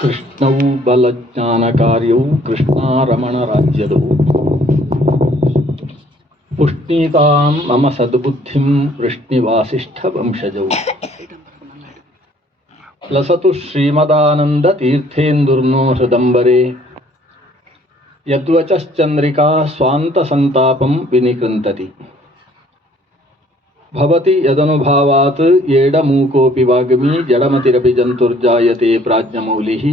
ಕೃಷ್ಣವು ಬಲಜ್ಞಾನ ಕಾರ್ಯವು ಕೃಷ್ಣಾರಮಣ ರಾಜ್ಯದವು ಪುಷ್ಣೀತಾಂ ಮಮ ಸದ್ಬುದ್ಧಿಂ ವೃಷ್ಣಿವಾಸಿಷ್ಠ ವಂಶಜವು ಲಸತು ಶ್ರೀಮದಾನಂದ ತೀರ್ಥೇಂದುರ್ನೋ ಹೃದಂಬರೆ ಯದ್ವಚಶ್ಚಂದ್ರಿಕಾ ಸ್ವಾಂತ ಸಂತಾಪಂ ವಿನಿಕೃಂತತಿ ಭವತಿ ಯದನುಭಾವಾತ್ ಏಡಮೂಕೋಪಿ ವಾಗ್ಮಿ ಜಡಮತಿರಪಿ ಜಂತುರ್ಜಾಯತೆ ಪ್ರಾಜ್ಞಮೌಲಿಃ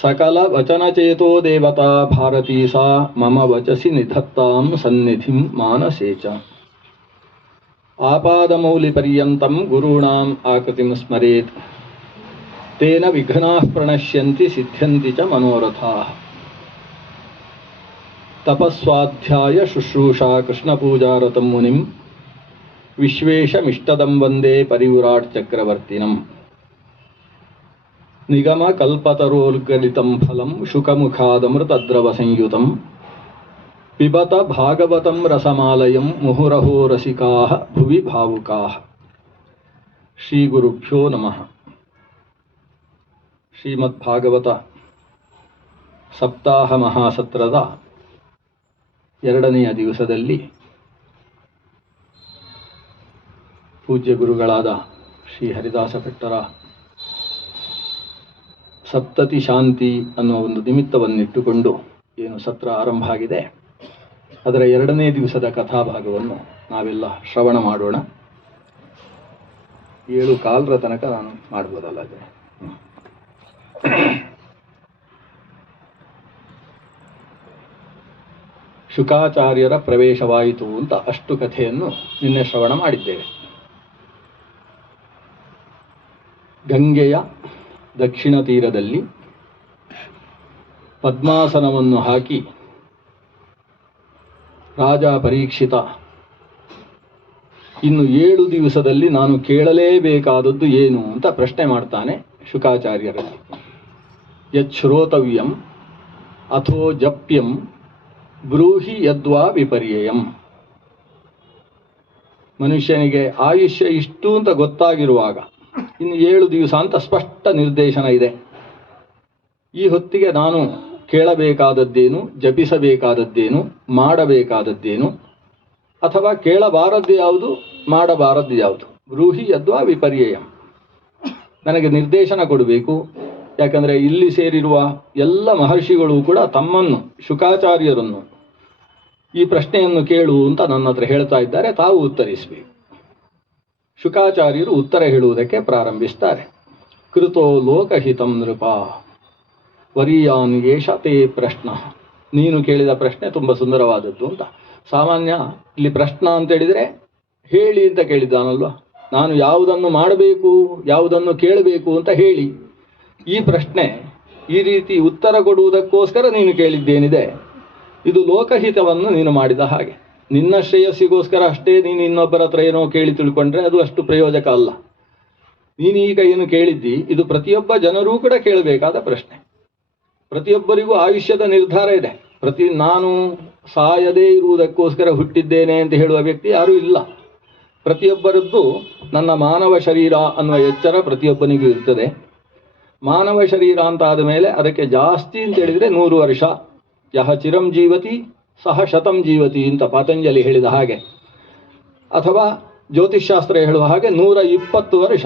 ಸಕಲ ವಚನಚೇತೋ ದೇವತಾ ಭಾರತೀ ಸಾ ಮಮ ವಚಸಿ ನಿಧತ್ತಾಂ ಸನ್ನಿಧಿಂ ಮಾನಸೇ ಚ ಆಪಾದಮೌಲಿಪರ್ಯಂತಂ ಗುರುಣಾಂ ಆಕೃತಿಂ ಸ್ಮರೇತ್ ತೇನ ವಿಘ್ನಾಃ ಪ್ರಣಶ್ಯಂತಿ ಸಿದ್ಧ್ಯಂತಿ ಚ ಮನೋರಥಾಃ ತಪಸ್ವಾಧ್ಯಾಯ ಶುಶ್ರೂಷಾ ಕೃಷ್ಣಪೂಜಾರತಂ ಮುನಿಂ ವಿಶ್ವೇಶಮಿಷ್ಟದಂ ವಂದೇ ಪರಿವ್ರಾಟ್ ಚಕ್ರವರ್ತಿನಂ ನಿಗಮ ಕಲ್ಪತರೋರ್ಗಲಿತಂ ಫಲಂ ಶುಕಮುಖಾದಮೃತದ್ರವ ಸಂಯುತಂ ಪಿಬತ ಭಾಗವತಂ ರಸಮಾಲಯಂ ಮುಹುರಹೋ ರಸಿಕಾಃ ಭುವಿ ಭಾವುಕಾಃ. ಶ್ರೀ ಗುರುಭ್ಯೋ ನಮಃ. ಶ್ರೀಮದ್ಭಾಗವತ ಸಪ್ತಾಹ ಮಹಾಸತ್ರದ ಎರಡನೆಯ ದಿವಸದಲ್ಲಿ ಪೂಜ್ಯ ಗುರುಗಳಾದ ಶ್ರೀ ಹರಿದಾಸ ಭಟ್ಟರ ಸಪ್ತತಿ ಶಾಂತಿ ಅನ್ನುವ ಒಂದು ನಿಮಿತ್ತವನ್ನಿಟ್ಟುಕೊಂಡು ಏನು ಸತ್ರ ಆರಂಭ ಆಗಿದೆ ಅದರ ಎರಡನೇ ದಿವಸದ ಕಥಾಭಾಗವನ್ನು ನಾವೆಲ್ಲ ಶ್ರವಣ ಮಾಡೋಣ. 7:15 ತನಕ ನಾನು ಮಾಡ್ಬೋದಲ್ಲ ಅದೇ. ಶುಕಾಚಾರ್ಯರ ಪ್ರವೇಶವಾಯಿತು ಅಂತ ಅಷ್ಟು ಕಥೆಯನ್ನು ನಿನ್ನೆ ಶ್ರವಣ ಮಾಡಿದ್ದೇವೆ. ಗಂಗೆಯ ದಕ್ಷಿಣ ತೀರದಲ್ಲಿ ಪದ್ಮಾಸನವನ್ನು ಹಾಕಿ ರಾಜ ಪರೀಕ್ಷಿತ ಇನ್ನು 7 ದಿವಸದಲ್ಲಿ ನಾನು ಕೇಳಲೇಬೇಕಾದದ್ದು ಏನು ಅಂತ ಪ್ರಶ್ನೆ ಮಾಡ್ತಾನೆ ಶುಕಾಚಾರ್ಯರಲ್ಲಿ. ಯಚ್ಶ್ರೋತವ್ಯಂ ಅಥೋ ಜಪ್ಯಂ ಬ್ರೂಹಿ ಯದ್ವಾ ವಿಪರ್ಯಯಂ. ಮನುಷ್ಯನಿಗೆ ಆಯುಷ್ಯ ಇಷ್ಟು ಅಂತ ಗೊತ್ತಾಗಿರುವಾಗ ಇನ್ನು 7 ದಿವಸ ಅಂತ ಸ್ಪಷ್ಟ ನಿರ್ದೇಶನ ಇದೆ. ಈ ಹೊತ್ತಿಗೆ ನಾನು ಕೇಳಬೇಕಾದದ್ದೇನು, ಜಪಿಸಬೇಕಾದದ್ದೇನು, ಮಾಡಬೇಕಾದದ್ದೇನು, ಅಥವಾ ಕೇಳಬಾರದ್ದು ಯಾವುದು, ಮಾಡಬಾರದ್ದು ಯಾವುದು. ಬ್ರೂಹಿ ಯದ್ವಾ ವಿಪರ್ಯಯಂ. ನನಗೆ ನಿರ್ದೇಶನ ಕೊಡಬೇಕು. ಯಾಕಂದರೆ ಇಲ್ಲಿ ಸೇರಿರುವ ಎಲ್ಲ ಮಹರ್ಷಿಗಳು ಕೂಡ ತಮ್ಮನ್ನು, ಶುಕಾಚಾರ್ಯರನ್ನು ಈ ಪ್ರಶ್ನೆಯನ್ನು ಕೇಳು ಅಂತ ನನ್ನ ಹತ್ರ ಹೇಳ್ತಾ ಇದ್ದಾರೆ. ತಾವು ಉತ್ತರಿಸಬೇಕು. ಶುಕಾಚಾರ್ಯರು ಉತ್ತರ ಹೇಳುವುದಕ್ಕೆ ಪ್ರಾರಂಭಿಸ್ತಾರೆ. ಕೃತೋ ಲೋಕಹಿತಂ ನೃಪ ವರಿಯಾನ್ ಯೇಷ ತೇ ಪ್ರಶ್ನ. ನೀನು ಕೇಳಿದ ಪ್ರಶ್ನೆ ತುಂಬ ಸುಂದರವಾದದ್ದು ಅಂತ. ಸಾಮಾನ್ಯ ಇಲ್ಲಿ ಪ್ರಶ್ನ ಅಂತ ಹೇಳಿದರೆ ಹೇಳಿ ಅಂತ ಕೇಳಿದ್ದಾನಲ್ವ. ನಾನು ಯಾವುದನ್ನು ಮಾಡಬೇಕು, ಯಾವುದನ್ನು ಕೇಳಬೇಕು ಅಂತ ಹೇಳಿ. ಈ ಪ್ರಶ್ನೆ ಈ ರೀತಿ ಉತ್ತರ ಕೊಡುವುದಕ್ಕೋಸ್ಕರ ನೀನು ಕೇಳಿದ್ದೇನಿದೆ ಇದು ಲೋಕಹಿತವನ್ನು ನೀನು ಮಾಡಿದ ಹಾಗೆ. ನಿನ್ನ ಶ್ರೇಯಸ್ಸಿಗೋಸ್ಕರ ಅಷ್ಟೇ ನೀನು ಇನ್ನೊಬ್ಬರ ಹತ್ರ ಏನೋ ಕೇಳಿ ತಿಳ್ಕೊಂಡ್ರೆ ಅದು ಅಷ್ಟು ಪ್ರಯೋಜಕ ಅಲ್ಲ. ನೀನೀಗ ಏನು ಕೇಳಿದ್ದಿ ಇದು ಪ್ರತಿಯೊಬ್ಬ ಜನರೂ ಕೂಡ ಕೇಳಬೇಕಾದ ಪ್ರಶ್ನೆ. ಪ್ರತಿಯೊಬ್ಬರಿಗೂ ಆಯುಷ್ಯದ ನಿರ್ಧಾರ ಇದೆ. ನಾನು ಸಾಯದೇ ಇರುವುದಕ್ಕೋಸ್ಕರ ಹುಟ್ಟಿದ್ದೇನೆ ಅಂತ ಹೇಳುವ ವ್ಯಕ್ತಿ ಯಾರೂ ಇಲ್ಲ. ಪ್ರತಿಯೊಬ್ಬರದ್ದು ನನ್ನ ಮಾನವ ಶರೀರ ಅನ್ನುವ ಎಚ್ಚರ ಪ್ರತಿಯೊಬ್ಬನಿಗೂ ಇರ್ತದೆ. ಮಾನವ ಶರೀರ ಅಂತ ಆದ ಮೇಲೆ ಅದಕ್ಕೆ ಜಾಸ್ತಿ ಅಂತ ಹೇಳಿದರೆ 100 ವರ್ಷ. ಯಹ ಚಿರಂ ಜೀವತಿ ಸಹ ಶತಂ ಜೀವತಿ ಅಂತ ಪಾತಂಜಲಿ ಹೇಳಿದ ಹಾಗೆ, ಅಥವಾ ಜ್ಯೋತಿಷ್ಶಾಸ್ತ್ರ ಹೇಳುವ ಹಾಗೆ 120 ವರ್ಷ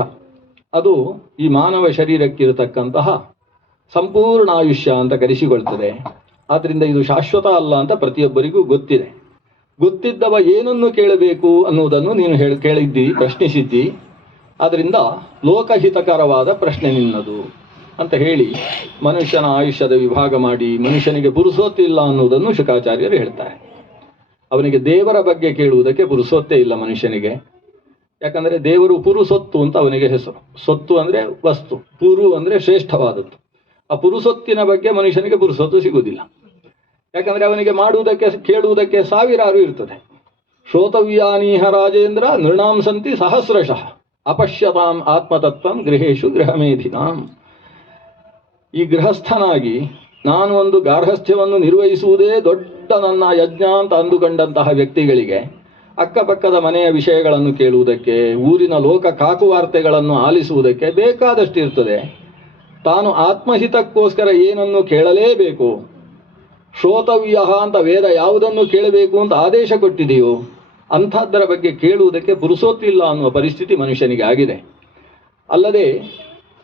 ಅದು ಈ ಮಾನವ ಶರೀರಕ್ಕಿರತಕ್ಕಂತಹ ಸಂಪೂರ್ಣ ಆಯುಷ್ಯ ಅಂತ ಕರೆಸಿಕೊಳ್ತದೆ. ಆದ್ದರಿಂದ ಇದು ಶಾಶ್ವತ ಅಲ್ಲ ಅಂತ ಪ್ರತಿಯೊಬ್ಬರಿಗೂ ಗೊತ್ತಿದೆ. ಗೊತ್ತಿದ್ದವ ಏನನ್ನು ಕೇಳಬೇಕು ಅನ್ನುವುದನ್ನು ನೀನು ಕೇಳಿದ್ದಿ, ಪ್ರಶ್ನಿಸಿದ್ದಿ. ಆದ್ದರಿಂದ ಲೋಕಹಿತಕರವಾದ ಪ್ರಶ್ನೆ ನಿನ್ನದು ಅಂತ ಹೇಳಿ ಮನುಷ್ಯನ ಆಯುಷ್ಯದ ವಿಭಾಗ ಮಾಡಿ ಮನುಷ್ಯನಿಗೆ ಪುರುಸೊತ್ತಿಲ್ಲ ಅನ್ನುವುದನ್ನು ಶುಕಾಚಾರ್ಯರು ಹೇಳ್ತಾರೆ. ಅವನಿಗೆ ದೇವರ ಬಗ್ಗೆ ಕೇಳುವುದಕ್ಕೆ ಪುರುಸೊತ್ತೇ ಇಲ್ಲ ಮನುಷ್ಯನಿಗೆ. ಯಾಕಂದರೆ ದೇವರು ಪುರುಸೊತ್ತು ಅಂತ ಅವನಿಗೆ ಹೆಸರು. ಸೊತ್ತು ಅಂದರೆ ವಸ್ತು, ಪುರು ಅಂದರೆ ಶ್ರೇಷ್ಠವಾದದ್ದು. ಆ ಪುರುಸೊತ್ತಿನ ಬಗ್ಗೆ ಮನುಷ್ಯನಿಗೆ ಪುರುಸೊತ್ತು ಸಿಗುವುದಿಲ್ಲ. ಯಾಕಂದರೆ ಅವನಿಗೆ ಮಾಡುವುದಕ್ಕೆ ಕೇಳುವುದಕ್ಕೆ ಸಾವಿರಾರು ಇರ್ತದೆ. ಶ್ರೋತವ್ಯಾನೀಹ ರಾಜೇಂದ್ರ ನೃಣಾಂ ಸಂತಿ ಸಹಸ್ರಶಃ ಅಪಶ್ಯತಾಂ ಆತ್ಮತತ್ವಂ ಗೃಹೇಶು ಗೃಹಮೇಧಿನಾಂ. ಈ ಗೃಹಸ್ಥನಾಗಿ ನಾನು ಒಂದು ಗಾರ್ಹಸ್ಥ್ಯವನ್ನು ನಿರ್ವಹಿಸುವುದೇ ದೊಡ್ಡ ನನ್ನ ಯಜ್ಞ ಅಂತ ಅಂದುಕೊಂಡಂತಹ ವ್ಯಕ್ತಿಗಳಿಗೆ ಅಕ್ಕಪಕ್ಕದ ಮನೆಯ ವಿಷಯಗಳನ್ನು ಕೇಳುವುದಕ್ಕೆ, ಊರಿನ ಲೋಕ ಕಾಕುವಾರ್ತೆಗಳನ್ನು ಆಲಿಸುವುದಕ್ಕೆ ಬೇಕಾದಷ್ಟು ಇರ್ತದೆ. ತಾನು ಆತ್ಮಹಿತಕ್ಕೋಸ್ಕರ ಏನನ್ನು ಕೇಳಲೇಬೇಕು, ಶ್ರೋತವ್ಯ ಅಂತ ವೇದ ಯಾವುದನ್ನು ಕೇಳಬೇಕು ಅಂತ ಆದೇಶ ಕೊಟ್ಟಿದೆಯೋ ಅಂಥದ್ದರ ಬಗ್ಗೆ ಕೇಳುವುದಕ್ಕೆ ಪುರುಸೊತ್ತಿಲ್ಲ ಅನ್ನುವ ಪರಿಸ್ಥಿತಿ ಮನುಷ್ಯನಿಗೆ ಆಗಿದೆ. ಅಲ್ಲದೆ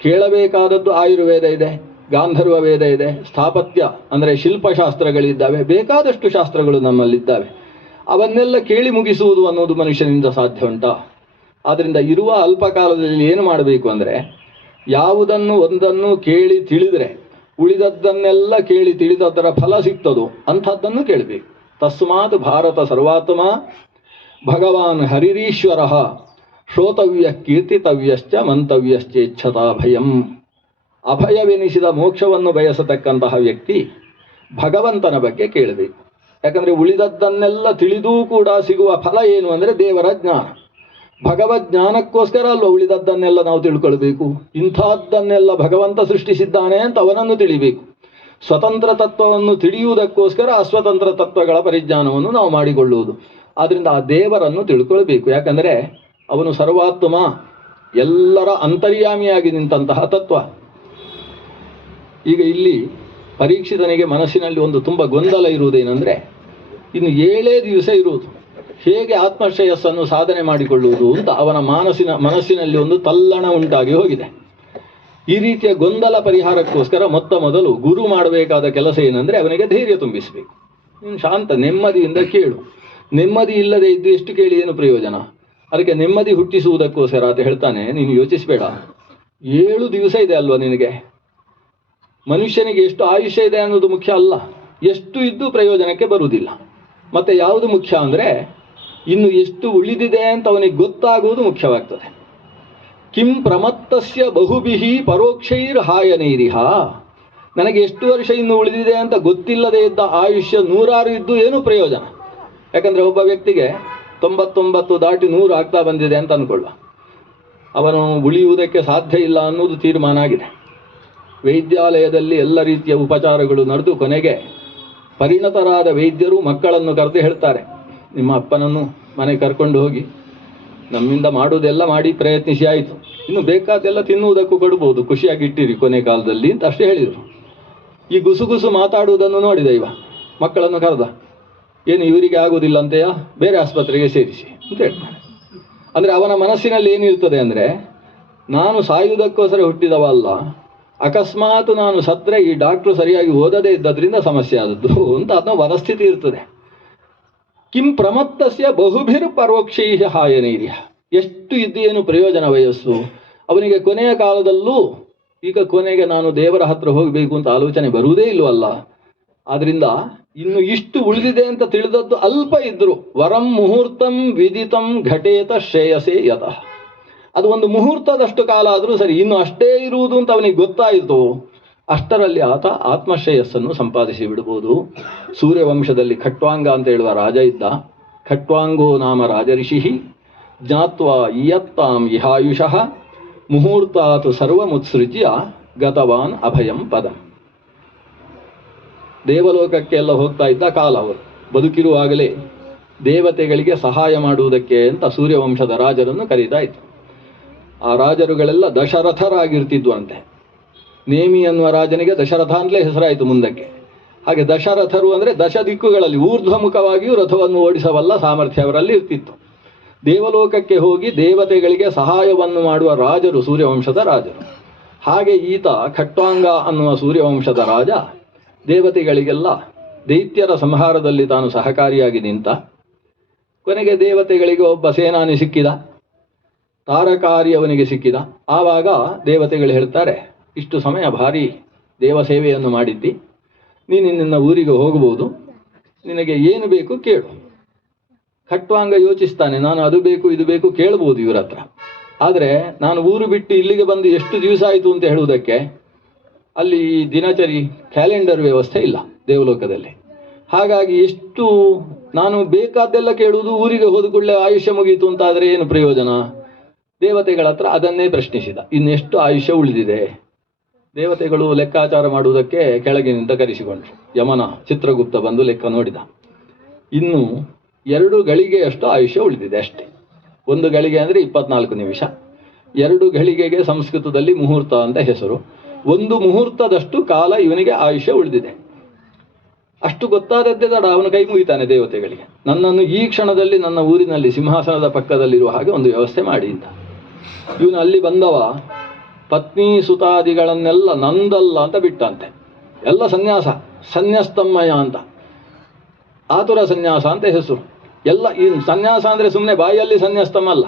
ಕೇಳಬೇಕಾದದ್ದು ಆಯುರ್ವೇದ ಇದೆ, ಗಾಂಧರ್ವ ವೇದ ಇದೆ, ಸ್ಥಾಪತ್ಯ ಅಂದರೆ ಶಿಲ್ಪಶಾಸ್ತ್ರಗಳಿದ್ದಾವೆ, ಬೇಕಾದಷ್ಟು ಶಾಸ್ತ್ರಗಳು ನಮ್ಮಲ್ಲಿದ್ದಾವೆ. ಅವನ್ನೆಲ್ಲ ಕೇಳಿ ಮುಗಿಸುವುದು ಅನ್ನೋದು ಮನುಷ್ಯನಿಂದ ಸಾಧ್ಯ ಉಂಟಾ? ಆದ್ದರಿಂದ ಇರುವ ಅಲ್ಪಕಾಲದಲ್ಲಿ ಏನು ಮಾಡಬೇಕು ಅಂದರೆ, ಯಾವುದನ್ನು ಒಂದನ್ನು ಕೇಳಿ ತಿಳಿದರೆ ಉಳಿದದ್ದನ್ನೆಲ್ಲ ಕೇಳಿ ತಿಳಿದದ್ದರ ಫಲ ಸಿಗ್ತದೋ ಅಂಥದ್ದನ್ನು ಕೇಳಬೇಕು. ತಸ್ಮಾತ್ ಭಾರತ ಸರ್ವಾತ್ಮ ಭಗವಾನ್ ಹರಿರೀಶ್ವರ ಶ್ರೋತವ್ಯ ಕೀರ್ತಿತವ್ಯಶ್ಚ ಮಂತವ್ಯಶ್ಚೇಚ್ಛತಾ ಭಯಂ. ಅಭಯವೆನಿಸಿದ ಮೋಕ್ಷವನ್ನು ಬಯಸತಕ್ಕಂತಹ ವ್ಯಕ್ತಿ ಭಗವಂತನ ಬಗ್ಗೆ ಕೇಳಬೇಕು. ಯಾಕಂದರೆ ಉಳಿದದ್ದನ್ನೆಲ್ಲ ತಿಳಿದೂ ಕೂಡ ಸಿಗುವ ಫಲ ಏನು ಅಂದರೆ ದೇವರ ಜ್ಞಾನ. ಭಗವಜ್ಞಾನಕ್ಕೋಸ್ಕರ ಅಲ್ಲ ಉಳಿದದ್ದನ್ನೆಲ್ಲ ನಾವು ತಿಳ್ಕೊಳ್ಬೇಕು. ಇಂಥದ್ದನ್ನೆಲ್ಲ ಭಗವಂತ ಸೃಷ್ಟಿಸಿದ್ದಾನೆ ಅಂತ ಅವನನ್ನು ತಿಳಿಬೇಕು. ಸ್ವತಂತ್ರ ತತ್ವವನ್ನು ತಿಳಿಯುವುದಕ್ಕೋಸ್ಕರ ಅಸ್ವತಂತ್ರ ತತ್ವಗಳ ಪರಿಜ್ಞಾನವನ್ನು ನಾವು ಮಾಡಿಕೊಳ್ಳುವುದು. ಆದ್ದರಿಂದ ಆ ದೇವರನ್ನು ತಿಳ್ಕೊಳ್ಬೇಕು. ಯಾಕಂದರೆ ಅವನು ಸರ್ವಾತ್ಮ, ಎಲ್ಲರ ಅಂತರ್ಯಾಮಿಯಾಗಿ ನಿಂತಹ ತತ್ವ. ಈಗ ಇಲ್ಲಿ ಪರೀಕ್ಷಿತನಿಗೆ ಮನಸ್ಸಿನಲ್ಲಿ ಒಂದು ತುಂಬ ಗೊಂದಲ ಇರುವುದೇನೆಂದರೆ, ಇನ್ನು 7 ದಿವಸ ಇರುವುದು, ಹೇಗೆ ಆತ್ಮಶ್ರೇಯಸ್ಸನ್ನು ಸಾಧನೆ ಮಾಡಿಕೊಳ್ಳುವುದು ಅಂತ ಅವನ ಮನಸ್ಸಿನಲ್ಲಿ ಒಂದು ತಲ್ಲಣ ಉಂಟಾಗಿ ಹೋಗಿದೆ. ಈ ರೀತಿಯ ಗೊಂದಲ ಪರಿಹಾರಕ್ಕೋಸ್ಕರ ಮೊದಲು ಗುರು ಮಾಡಬೇಕಾದ ಕೆಲಸ ಏನಂದರೆ ಅವನಿಗೆ ಧೈರ್ಯ ತುಂಬಿಸಬೇಕು. ನೀನು ಶಾಂತ ನೆಮ್ಮದಿಯಿಂದ ಕೇಳು. ನೆಮ್ಮದಿ ಇಲ್ಲದೆ ಇದ್ದು ಎಷ್ಟು ಕೇಳಿ ಏನು ಪ್ರಯೋಜನ? ಅದಕ್ಕೆ ನೆಮ್ಮದಿ ಹುಟ್ಟಿಸುವುದಕ್ಕೋಸ್ಕರ ಅಂತ ಹೇಳ್ತಾನೆ, ನೀನು ಯೋಚಿಸಬೇಡ, 7 ದಿವಸ ಇದೆ ಅಲ್ವಾ ನಿನಗೆ. ಮನುಷ್ಯನಿಗೆ ಎಷ್ಟು ಆಯುಷ್ಯ ಇದೆ ಅನ್ನೋದು ಮುಖ್ಯ ಅಲ್ಲ, ಎಷ್ಟು ಇದ್ದು ಪ್ರಯೋಜನಕ್ಕೆ ಬರುವುದಿಲ್ಲ. ಮತ್ತು ಯಾವುದು ಮುಖ್ಯ ಅಂದರೆ ಇನ್ನು ಎಷ್ಟು ಉಳಿದಿದೆ ಅಂತ ಅವನಿಗೆ ಗೊತ್ತಾಗುವುದು ಮುಖ್ಯವಾಗ್ತದೆ. ಕಿಂ ಪ್ರಮತ್ತಸ್ಯ ಬಹುಬಿಹಿ ಪರೋಕ್ಷೈರ್ ಹಾಯನೈರಿಹ. ನನಗೆ ಎಷ್ಟು ವರ್ಷ ಇನ್ನು ಉಳಿದಿದೆ ಅಂತ ಗೊತ್ತಿಲ್ಲದೆ ಇದ್ದ ಆಯುಷ್ಯ 100 ಇದ್ದು ಏನೂ ಪ್ರಯೋಜನ. ಯಾಕಂದರೆ ಒಬ್ಬ ವ್ಯಕ್ತಿಗೆ 99 ದಾಟಿ 100 ಆಗ್ತಾ ಬಂದಿದೆ ಅಂತ ಅಂದ್ಕೊಳ್ಳುವ, ಅವನು ಉಳಿಯುವುದಕ್ಕೆ ಸಾಧ್ಯ ಇಲ್ಲ ಅನ್ನೋದು ತೀರ್ಮಾನ ಆಗಿದೆ. ವೈದ್ಯಾಲಯದಲ್ಲಿ ಎಲ್ಲ ರೀತಿಯ ಉಪಚಾರಗಳು ನಡೆದು ಕೊನೆಗೆ ಪರಿಣತರಾದ ವೈದ್ಯರು ಮಕ್ಕಳನ್ನು ಕರೆದು ಹೇಳ್ತಾರೆ, ನಿಮ್ಮ ಅಪ್ಪನನ್ನು ಮನೆಗೆ ಕರ್ಕೊಂಡು ಹೋಗಿ ನಮ್ಮಿಂದ ಮಾಡುವುದೆಲ್ಲ ಮಾಡಿ ಪ್ರಯತ್ನಿಸಿ ಆಯಿತು, ಇನ್ನು ಬೇಕಾದೆಲ್ಲ ತಿನ್ನುವುದಕ್ಕೂ ಕೊಡ್ಬೋದು, ಖುಷಿಯಾಗಿಟ್ಟಿರಿ ಕೊನೆ ಕಾಲದಲ್ಲಿ ಅಂತ ಅಷ್ಟೇ ಹೇಳಿದರು. ಈ ಗುಸುಗುಸು ಮಾತಾಡುವುದನ್ನು ನೋಡಿದ ಇವ ಮಕ್ಕಳನ್ನು ಕರೆದ, ಏನು ಇವರಿಗೆ ಆಗೋದಿಲ್ಲ ಅಂತೆಯಾ, ಬೇರೆ ಆಸ್ಪತ್ರೆಗೆ ಸೇರಿಸಿ ಅಂತ ಹೇಳ್ತಾನೆ. ಅಂದರೆ ಅವನ ಮನಸ್ಸಿನಲ್ಲಿ ಏನಿರ್ತದೆ ಅಂದರೆ, ನಾನು ಸಾಯುವುದಕ್ಕೋಸ್ಕರ ಹುಟ್ಟಿದವ ಅಲ್ಲ, ಅಕಸ್ಮಾತ್ ನಾನು ಸತ್ತರೆ ಈ ಡಾಕ್ಟ್ರು ಸರಿಯಾಗಿ ಓದದೇ ಇದ್ದದ್ರಿಂದ ಸಮಸ್ಯೆ ಆದದ್ದು ಅಂತ ಅದನ್ನ ಮನಸ್ಥಿತಿ ಇರ್ತದೆ. ಕಿಂ ಪ್ರಮತ್ತಸ್ಯ ಬಹುಭಿರ್ ಪರೋಕ್ಷೈ ಹಾಯನೈರ್ಯ. ಎಷ್ಟು ಇದ್ದೇನು ಪ್ರಯೋಜನ ವಯಸ್ಸು ಅವನಿಗೆ ಕೊನೆಯ ಕಾಲದಲ್ಲೂ. ಈಗ ಕೊನೆಗೆ ನಾನು ದೇವರ ಹತ್ರ ಹೋಗಬೇಕು ಅಂತ ಆಲೋಚನೆ ಬರುವುದೇ ಇಲ್ಲವಲ್ಲ. ಆದ್ದರಿಂದ ಇನ್ನು ಇಷ್ಟು ಉಳಿದಿದೆ ಅಂತ ತಿಳಿದದ್ದು ಅಲ್ಪ ಇದ್ದರು, ವರಂ ಮುಹೂರ್ತಂ ವಿದಿತಂ ಘಟೇತ ಶ್ರೇಯಸೇ ಯತಃ. ಅದು ಒಂದು ಮುಹೂರ್ತದಷ್ಟು ಕಾಲ ಆದರೂ ಸರಿ, ಇನ್ನು ಅಷ್ಟೇ ಇರುವುದು ಅಂತ ಅವನಿಗೆ ಗೊತ್ತಾಯಿತು, ಅಷ್ಟರಲ್ಲಿ ಆತ ಆತ್ಮಶ್ರೇಯಸ್ಸನ್ನು ಸಂಪಾದಿಸಿ ಬಿಡ್ಬೋದು. ಸೂರ್ಯವಂಶದಲ್ಲಿ ಖಟ್ವಾಂಗ ಅಂತ ಹೇಳುವ ರಾಜ ಇದ್ದ. ಖಟ್ವಾಂಗೋ ನಾಮ ರಾಜಋಷಿ ಜ್ಞಾತ್ವಾ ಇಯತ್ತಾಂ ಇಹಾಯುಷಃ ಮುಹೂರ್ತಾತ್ ಸರ್ವಮುತ್ಸೃಜ್ಯ ಗತವಾನ್ ಅಭಯಂ ಪದ. ದೇವಲೋಕಕ್ಕೆಲ್ಲ ಹೋಗ್ತಾ ಇದ್ದ ಕಾಲ ಅವರು. ಬದುಕಿರುವಾಗಲೇ ದೇವತೆಗಳಿಗೆ ಸಹಾಯ ಮಾಡುವುದಕ್ಕೆ ಅಂತ ಸೂರ್ಯವಂಶದ ರಾಜರನ್ನು ಕರೀತಾ ಇತ್ತು. ಆ ರಾಜರುಗಳೆಲ್ಲ ದಶರಥರಾಗಿರ್ತಿದ್ವಂತೆ. ನೇಮಿ ಅನ್ನುವ ರಾಜನಿಗೆ ದಶರಥ ಅಂತಲೇ ಹೆಸರಾಯಿತು ಮುಂದಕ್ಕೆ. ಹಾಗೆ ದಶರಥರು ಅಂದರೆ ದಶ ದಿಕ್ಕುಗಳಲ್ಲಿ ಊರ್ಧ್ವಮುಖವಾಗಿಯೂ ರಥವನ್ನು ಓಡಿಸಬಲ್ಲ ಸಾಮರ್ಥ್ಯ ಅವರಲ್ಲಿ ಇರ್ತಿತ್ತು. ದೇವಲೋಕಕ್ಕೆ ಹೋಗಿ ದೇವತೆಗಳಿಗೆ ಸಹಾಯವನ್ನು ಮಾಡುವ ರಾಜರು ಸೂರ್ಯವಂಶದ ರಾಜರು. ಹಾಗೆ ಈತ ಖಟ್ವಾಂಗ ಅನ್ನುವ ಸೂರ್ಯವಂಶದ ರಾಜ ದೇವತೆಗಳಿಗೆಲ್ಲ ದೈತ್ಯರ ಸಂಹಾರದಲ್ಲಿ ತಾನು ಸಹಕಾರಿಯಾಗಿ ನಿಂತ. ಕೊನೆಗೆ ದೇವತೆಗಳಿಗೆ ಒಬ್ಬ ಸೇನಾನಿ ಸಿಕ್ಕಿದ, ತಾರಕಾರಿ ಅವನಿಗೆ ಸಿಕ್ಕಿದ. ಆವಾಗ ದೇವತೆಗಳು ಹೇಳ್ತಾರೆ, ಇಷ್ಟು ಸಮಯ ಭಾರಿ ದೇವಸೇವೆಯನ್ನು ಮಾಡಿದ್ದಿ, ನೀನು ನಿನ್ನ ಊರಿಗೆ ಹೋಗಬಹುದು, ನಿನಗೆ ಏನು ಬೇಕು ಕೇಳು. ಖಟ್ವಾಂಗ ಯೋಚಿಸ್ತಾನೆ, ನಾನು ಅದು ಬೇಕು ಇದು ಬೇಕು ಕೇಳ್ಬೋದು ಇವರ ಹತ್ರ, ಆದರೆ ನಾನು ಊರು ಬಿಟ್ಟು ಇಲ್ಲಿಗೆ ಬಂದು ಎಷ್ಟು ದಿವಸ ಆಯಿತು ಅಂತ ಹೇಳುವುದಕ್ಕೆ ಅಲ್ಲಿ ದಿನಚರಿ ಕ್ಯಾಲೆಂಡರ್ ವ್ಯವಸ್ಥೆ ಇಲ್ಲ ದೇವಲೋಕದಲ್ಲಿ. ಹಾಗಾಗಿ ಎಷ್ಟು ನಾನು ಬೇಕಾದ್ದೆಲ್ಲ ಕೇಳುವುದು, ಊರಿಗೆ ಹೋದ ಕೂಡಲೇ ಆಯುಷ್ಯ ಮುಗೀತು ಅಂತಾದರೆ ಏನು ಪ್ರಯೋಜನ? ದೇವತೆಗಳ ಹತ್ರ ಅದನ್ನೇ ಪ್ರಶ್ನಿಸಿದ, ಇನ್ನೆಷ್ಟು ಆಯುಷ್ಯ ಉಳಿದಿದೆ? ದೇವತೆಗಳು ಲೆಕ್ಕಾಚಾರ ಮಾಡುವುದಕ್ಕೆ ಕೆಳಗಿನಿಂದ ಕರೆಸಿಕೊಂಡ್ರು. ಯಮನ ಚಿತ್ರಗುಪ್ತ ಬಂದು ಲೆಕ್ಕ ನೋಡಿದ, ಇನ್ನು 2 ಗಳಿಗೆಯಷ್ಟು ಆಯುಷ್ಯ ಉಳಿದಿದೆ ಅಷ್ಟೇ. 1 ಗಳಿಗೆ ಅಂದರೆ 24 ನಿಮಿಷ. 2 ಗಳಿಗೆಗೆ ಸಂಸ್ಕೃತದಲ್ಲಿ ಮುಹೂರ್ತ ಅಂತ ಹೆಸರು. ಒಂದು ಮುಹೂರ್ತದಷ್ಟು ಕಾಲ ಇವನಿಗೆ ಆಯುಷ್ಯ ಉಳಿದಿದೆ. ಅಷ್ಟು ಗೊತ್ತಾದದ್ದೇ ತಡ ಅವನು ಕೈ ಮುಗಿತಾನೆ ದೇವತೆಗಳಿಗೆ, ನನ್ನನ್ನು ಈ ಕ್ಷಣದಲ್ಲಿ ನನ್ನ ಊರಿನಲ್ಲಿ ಸಿಂಹಾಸನದ ಪಕ್ಕದಲ್ಲಿರುವ ಹಾಗೆ ಒಂದು ವ್ಯವಸ್ಥೆ ಮಾಡಿ ಅಂತ. ಇವನು ಅಲ್ಲಿ ಬಂದವ ಪತ್ನಿ ಸುತಾದಿಗಳನ್ನೆಲ್ಲ ನಂದಲ್ಲ ಅಂತ ಬಿಟ್ಟಂತೆ. ಎಲ್ಲ ಸನ್ಯಾಸ, ಸನ್ಯಾಸ್ತಮ್ಮಯ ಅಂತ, ಆತುರ ಸನ್ಯಾಸ ಅಂತ ಹೆಸರು. ಎಲ್ಲ ಈ ಸನ್ಯಾಸ ಅಂದರೆ ಸುಮ್ಮನೆ ಬಾಯಲ್ಲಿ ಸನ್ಯಾಸ್ತಮಲ್ಲ,